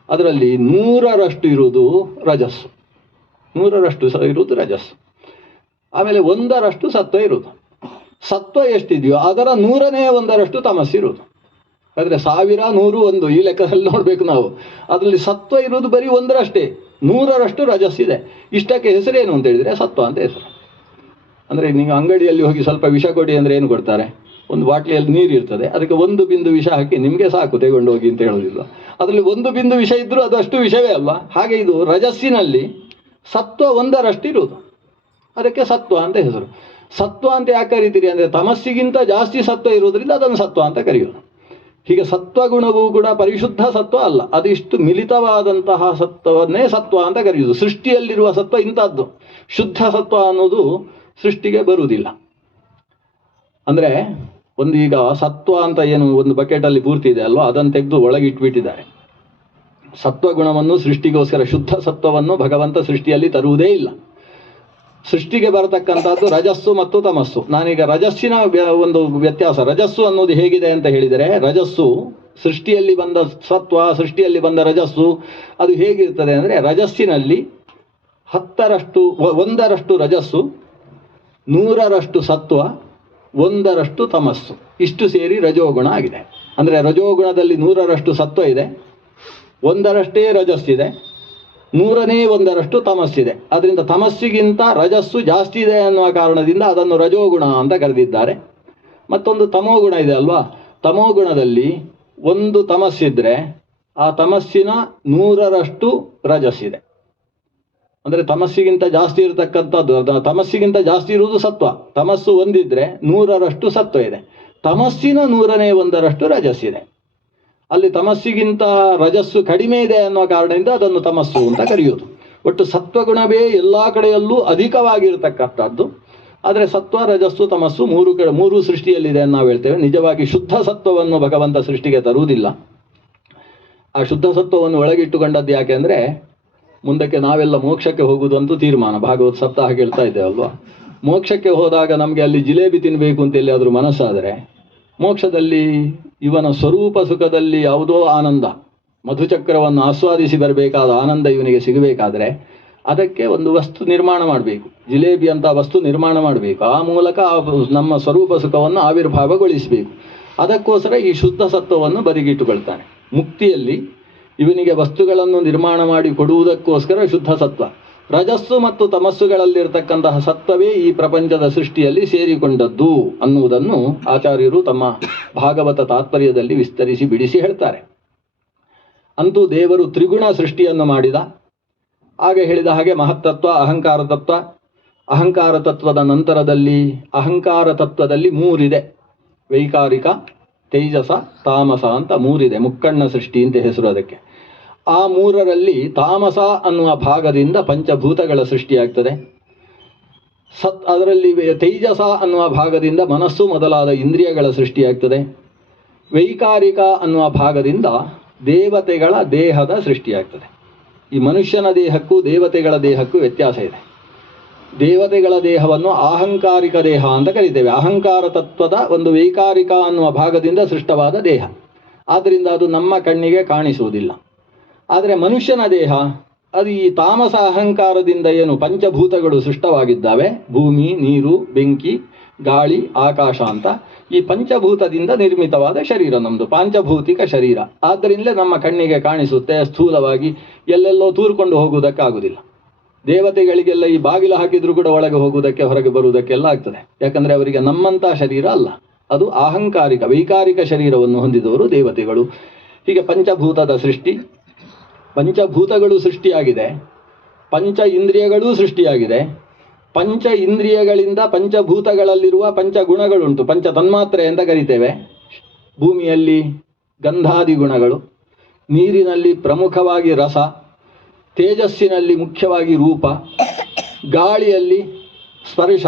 ಅದರಲ್ಲಿ 100ರಷ್ಟು ಇರುವುದು ರಜಸ್ಸು, 100ರಷ್ಟು ಇರುವುದು ರಜಸ್ಸು. ಆಮೇಲೆ 1ರಷ್ಟು ಸತ್ವ ಇರುವುದು. ಸತ್ವ ಎಷ್ಟಿದೆಯೋ ಅದರ 100ನೇ1ರಷ್ಟು ತಮಸ್ಸಿರುವುದು. ಆದರೆ 1000, 100, 1 ಈ ಲೆಕ್ಕದಲ್ಲಿ ನೋಡಬೇಕು ನಾವು. ಅದರಲ್ಲಿ ಸತ್ವ ಇರುವುದು ಬರೀ 1ರಷ್ಟೇ, 100ರಷ್ಟು ರಜಸ್ಸಿದೆ. ಇಷ್ಟಕ್ಕೆ ಹೆಸರೇನು ಅಂತ ಹೇಳಿದರೆ ಸತ್ವ ಅಂತ ಹೆಸರು. ಅಂದರೆ ನೀವು ಅಂಗಡಿಯಲ್ಲಿ ಹೋಗಿ ಸ್ವಲ್ಪ ವಿಷ ಕೊಡಿ ಅಂದರೆ ಏನು ಕೊಡ್ತಾರೆ? ಒಂದು ಬಾಟ್ಲಿಯಲ್ಲಿ ನೀರು ಇರ್ತದೆ, ಅದಕ್ಕೆ 1 ಬಿಂದು ವಿಷ ಹಾಕಿ ನಿಮಗೆ ಸಾಕು ತಗೊಂಡು ಹೋಗಿ ಅಂತ ಹೇಳೋದಿಲ್ಲ. ಅದರಲ್ಲಿ 1 ಬಿಂದು ವಿಷ ಇದ್ದರೂ ಅದು ಅಷ್ಟು ವಿಷವೇ ಅಲ್ವಾ? ಹಾಗೆ ಇದು ರಜಸ್ಸಿನಲ್ಲಿ ಸತ್ವ 1ರಷ್ಟು ಇರುವುದು, ಅದಕ್ಕೆ ಸತ್ವ ಅಂತ ಹೆಸರು. ಸತ್ವ ಅಂತ ಯಾಕೆ ಕರಿತೀರಿ ಅಂದರೆ ತಮಸ್ಸಿಗಿಂತ ಜಾಸ್ತಿ ಸತ್ವ ಇರುವುದರಿಂದ ಅದನ್ನು ಸತ್ವ ಅಂತ ಕರೆಯೋದು. ಹೀಗೆ ಸತ್ವಗುಣವೂ ಕೂಡ ಪರಿಶುದ್ಧ ಸತ್ವ ಅಲ್ಲ, ಅದಿಷ್ಟು ಮಿಲಿತವಾದಂತಹ ಸತ್ವವನ್ನೇ ಸತ್ವ ಅಂತ ಕರೆಯುವುದು. ಸೃಷ್ಟಿಯಲ್ಲಿರುವ ಸತ್ವ ಇಂಥದ್ದು. ಶುದ್ಧ ಸತ್ವ ಅನ್ನೋದು ಸೃಷ್ಟಿಗೆ ಬರುವುದಿಲ್ಲ. ಅಂದರೆ ಈಗ ಸತ್ವ ಅಂತ ಏನು ಒಂದು ಬಕೆಟಲ್ಲಿ ಪೂರ್ತಿ ಇದೆ ಅಲ್ವಾ, ಅದನ್ನು ತೆಗೆದು ಒಳಗೆ ಇಟ್ಬಿಟ್ಟಿದ್ದಾರೆ. ಸತ್ವಗುಣವನ್ನು ಸೃಷ್ಟಿಗೋಸ್ಕರ, ಶುದ್ಧ ಸತ್ವವನ್ನು ಭಗವಂತ ಸೃಷ್ಟಿಯಲ್ಲಿ ತರುವುದೇ ಇಲ್ಲ. ಸೃಷ್ಟಿಗೆ ಬರತಕ್ಕಂಥದ್ದು ರಜಸ್ಸು ಮತ್ತು ತಮಸ್ಸು. ನಾನೀಗ ರಜಸ್ಸಿನ ಒಂದು ವ್ಯತ್ಯಾಸ, ರಜಸ್ಸು ಅನ್ನೋದು ಹೇಗಿದೆ ಅಂತ ಹೇಳಿದರೆ, ರಜಸ್ಸು ಸೃಷ್ಟಿಯಲ್ಲಿ ಬಂದ ಸತ್ವ, ಸೃಷ್ಟಿಯಲ್ಲಿ ಬಂದ ರಜಸ್ಸು ಅದು ಹೇಗಿರ್ತದೆ ಅಂದರೆ, ರಜಸ್ಸಿನಲ್ಲಿ 1ರಷ್ಟು ರಜಸ್ಸು, 100ರಷ್ಟು ಸತ್ವ, 1ರಷ್ಟು ತಮಸ್ಸು, ಇಷ್ಟು ಸೇರಿ ರಜೋಗುಣ ಆಗಿದೆ. ಅಂದರೆ ರಜೋಗುಣದಲ್ಲಿ 100ರಷ್ಟು ಸತ್ವ ಇದೆ, 1ರಷ್ಟೇ ರಜಸ್ಸಿದೆ, 100ನೇ1ರಷ್ಟು ತಮಸ್ಸಿದೆ. ಅದರಿಂದ ತಮಸ್ಸಿಗಿಂತ ರಜಸ್ಸು ಜಾಸ್ತಿ ಇದೆ ಅನ್ನುವ ಕಾರಣದಿಂದ ಅದನ್ನು ರಜೋಗುಣ ಅಂತ ಕರೆದಿದ್ದಾರೆ. ಮತ್ತೊಂದು ತಮೋಗುಣ ಇದೆ ಅಲ್ವಾ, ತಮೋಗುಣದಲ್ಲಿ 1 ತಮಸ್ಸಿದ್ರೆ ಆ ತಮಸ್ಸಿನ 100ರಷ್ಟು ರಜಸ್ಸಿದೆ. ಅಂದರೆ ತಮಸ್ಸಿಗಿಂತ ಜಾಸ್ತಿ ಇರತಕ್ಕಂಥದ್ದು, ತಮಸ್ಸಿಗಿಂತ ಜಾಸ್ತಿ ಇರುವುದು ಸತ್ವ, ತಮಸ್ಸು 1 ಇದ್ರೆ 100ರಷ್ಟು ಸತ್ವ ಇದೆ, ತಮಸ್ಸಿನ 100ನೇ1ರಷ್ಟು ರಜಸ್ಸಿದೆ. ಅಲ್ಲಿ ತಮಸ್ಸಿಗಿಂತ ರಜಸ್ಸು ಕಡಿಮೆ ಇದೆ ಅನ್ನೋ ಕಾರಣದಿಂದ ಅದನ್ನು ತಮಸ್ಸು ಅಂತ ಕರೆಯುವುದು. ಒಟ್ಟು ಸತ್ವಗುಣವೇ ಎಲ್ಲ ಕಡೆಯಲ್ಲೂ ಅಧಿಕವಾಗಿರ್ತಕ್ಕಂಥದ್ದು. ಆದರೆ ಸತ್ವ, ರಜಸ್ಸು, ತಮಸ್ಸು 3 ಸೃಷ್ಟಿಯಲ್ಲಿದೆ ಅಂತ ನಾವು ಹೇಳ್ತೇವೆ. ನಿಜವಾಗಿ ಶುದ್ಧ ಸತ್ವವನ್ನು ಭಗವಂತ ಸೃಷ್ಟಿಗೆ ತರುವುದಿಲ್ಲ. ಆ ಶುದ್ಧ ಸತ್ವವನ್ನು ಒಳಗಿಟ್ಟುಕೊಂಡದ್ದು ಯಾಕೆ ಅಂದರೆ, ಮುಂದಕ್ಕೆ ನಾವೆಲ್ಲ ಮೋಕ್ಷಕ್ಕೆ ಹೋಗುವುದು ಅಂತೂ ತೀರ್ಮಾನ. ಭಾಗವತ ಸಪ್ತಾಹ ಹೇಳ್ತಾ ಇದ್ದೇವಲ್ವಾ, ಮೋಕ್ಷಕ್ಕೆ ಹೋದಾಗ ನಮಗೆ ಅಲ್ಲಿ ಜಿಲೇಬಿ ತಿನ್ನಬೇಕು ಅಂತ ಎಲ್ಲಿಯಾದರೂ ಮನಸ್ಸಾದರೆ, ಮೋಕ್ಷದಲ್ಲಿ ಇವನ ಸ್ವರೂಪ ಸುಖದಲ್ಲಿ ಯಾವುದೋ ಆನಂದ, ಮಧುಚಕ್ರವನ್ನು ಆಸ್ವಾದಿಸಿ ಬರಬೇಕಾದ ಆನಂದ ಇವನಿಗೆ ಸಿಗಬೇಕಾದ್ರೆ ಅದಕ್ಕೆ ಒಂದು ವಸ್ತು ನಿರ್ಮಾಣ ಮಾಡಬೇಕು, ಜಿಲೇಬಿ ಅಂತ ವಸ್ತು ನಿರ್ಮಾಣ ಮಾಡಬೇಕು. ಆ ಮೂಲಕ ನಮ್ಮ ಸ್ವರೂಪ ಸುಖವನ್ನು ಆವಿರ್ಭಾವಗೊಳಿಸಬೇಕು. ಅದಕ್ಕೋಸ್ಕರ ಈ ಶುದ್ಧ ಸತ್ವವನ್ನು ಬದಿಗಿಟ್ಟುಕೊಳ್ತಾನೆ. ಮುಕ್ತಿಯಲ್ಲಿ ಇವನಿಗೆ ವಸ್ತುಗಳನ್ನು ನಿರ್ಮಾಣ ಮಾಡಿ ಕೊಡುವುದಕ್ಕೋಸ್ಕರ ಶುದ್ಧ ಸತ್ವ. ರಜಸ್ಸು ಮತ್ತು ತಮಸ್ಸುಗಳಲ್ಲಿರ್ತಕ್ಕಂತಹ ಸತ್ವವೇ ಈ ಪ್ರಪಂಚದ ಸೃಷ್ಟಿಯಲ್ಲಿ ಸೇರಿಕೊಂಡದ್ದು ಅನ್ನುವುದನ್ನು ಆಚಾರ್ಯರು ತಮ್ಮ ಭಾಗವತ ತಾತ್ಪರ್ಯದಲ್ಲಿ ವಿಸ್ತರಿಸಿ ಬಿಡಿಸಿ ಹೇಳ್ತಾರೆ. ಅಂತೂ ದೇವರು ತ್ರಿಗುಣ ಸೃಷ್ಟಿಯನ್ನು ಮಾಡಿದ. ಹಾಗೆ ಹೇಳಿದ ಹಾಗೆ ಮಹತ್ತತ್ವ, ಅಹಂಕಾರ ತತ್ವ. ಅಹಂಕಾರ ತತ್ವದ ನಂತರದಲ್ಲಿ ಅಹಂಕಾರ ತತ್ವದಲ್ಲಿ 3 ಇದೆ, ವೈಕಾರಿಕ, ತೇಜಸ, ತಾಮಸ ಅಂತ 3 ಇದೆ. ಮುಕ್ಕಣ್ಣ ಸೃಷ್ಟಿ ಅಂತ ಹೆಸರು ಅದಕ್ಕೆ. ಆ 3ರಲ್ಲಿ ತಾಮಸ ಅನ್ನುವ ಭಾಗದಿಂದ ಪಂಚಭೂತಗಳ ಸೃಷ್ಟಿಯಾಗ್ತದೆ. ಅದರಲ್ಲಿ ತೇಜಸ ಅನ್ನುವ ಭಾಗದಿಂದ ಮನಸ್ಸು ಮೊದಲಾದ ಇಂದ್ರಿಯಗಳ ಸೃಷ್ಟಿಯಾಗ್ತದೆ. ವೈಕಾರಿಕ ಅನ್ನುವ ಭಾಗದಿಂದ ದೇವತೆಗಳ ದೇಹದ ಸೃಷ್ಟಿಯಾಗ್ತದೆ. ಈ ಮನುಷ್ಯನ ದೇಹಕ್ಕೂ ದೇವತೆಗಳ ದೇಹಕ್ಕೂ ವ್ಯತ್ಯಾಸ ಇದೆ. ದೇವತೆಗಳ ದೇಹವನ್ನು ಆಹಂಕಾರಿಕ ದೇಹ ಅಂತ ಕರಿತೇವೆ. ಅಹಂಕಾರ ತತ್ವದ ಒಂದು ವೈಕಾರಿಕ ಅನ್ನುವ ಭಾಗದಿಂದ ಸೃಷ್ಟವಾದ ದೇಹ, ಆದ್ದರಿಂದ ಅದು ನಮ್ಮ ಕಣ್ಣಿಗೆ ಕಾಣಿಸುವುದಿಲ್ಲ. ಆದರೆ ಮನುಷ್ಯನ ದೇಹ ಅದು ಈ ತಾಮಸ ಅಹಂಕಾರದಿಂದ ಏನು ಪಂಚಭೂತಗಳು ಸೃಷ್ಟವಾಗಿದ್ದಾವೆ, ಭೂಮಿ, ನೀರು, ಬೆಂಕಿ, ಗಾಳಿ, ಆಕಾಶ ಅಂತ ಈ ಪಂಚಭೂತದಿಂದ ನಿರ್ಮಿತವಾದ ಶರೀರ ನಮ್ಮದು, ಪಾಂಚಭೌತಿಕ ಶರೀರ. ಆದ್ದರಿಂದಲೇ ನಮ್ಮ ಕಣ್ಣಿಗೆ ಕಾಣಿಸುತ್ತೆ. ಸ್ಥೂಲವಾಗಿ ಎಲ್ಲೆಲ್ಲೋ ತೂರ್ಕೊಂಡು ಹೋಗುವುದಕ್ಕಾಗುವುದಿಲ್ಲ. ದೇವತೆಗಳಿಗೆಲ್ಲ ಈ ಬಾಗಿಲು ಹಾಕಿದ್ರೂ ಕೂಡ ಒಳಗೆ ಹೋಗುವುದಕ್ಕೆ ಹೊರಗೆ ಬರುವುದಕ್ಕೆಲ್ಲ ಆಗ್ತದೆ. ಯಾಕಂದರೆ ಅವರಿಗೆ ನಮ್ಮಂಥ ಶರೀರ ಅಲ್ಲ, ಅದು ಆಹಂಕಾರಿಕ ವೈಕಾರಿಕ ಶರೀರವನ್ನು ಹೊಂದಿದವರು ದೇವತೆಗಳು. ಹೀಗೆ ಪಂಚಭೂತದ ಸೃಷ್ಟಿ, ಪಂಚಭೂತಗಳು ಸೃಷ್ಟಿಯಾಗಿದೆ, ಪಂಚ ಇಂದ್ರಿಯಗಳೂ ಸೃಷ್ಟಿಯಾಗಿದೆ. ಪಂಚ ಇಂದ್ರಿಯಗಳಿಂದ ಪಂಚಭೂತಗಳಲ್ಲಿರುವ ಪಂಚಗುಣಗಳುಂಟು, ಪಂಚ ತನ್ಮಾತ್ರೆ ಅಂತ ಕರಿತೇವೆ. ಭೂಮಿಯಲ್ಲಿ ಗಂಧಾದಿ ಗುಣಗಳು, ನೀರಿನಲ್ಲಿ ಪ್ರಮುಖವಾಗಿ ರಸ, ತೇಜಸ್ಸಿನಲ್ಲಿ ಮುಖ್ಯವಾಗಿ ರೂಪ, ಗಾಳಿಯಲ್ಲಿ ಸ್ಪರ್ಶ,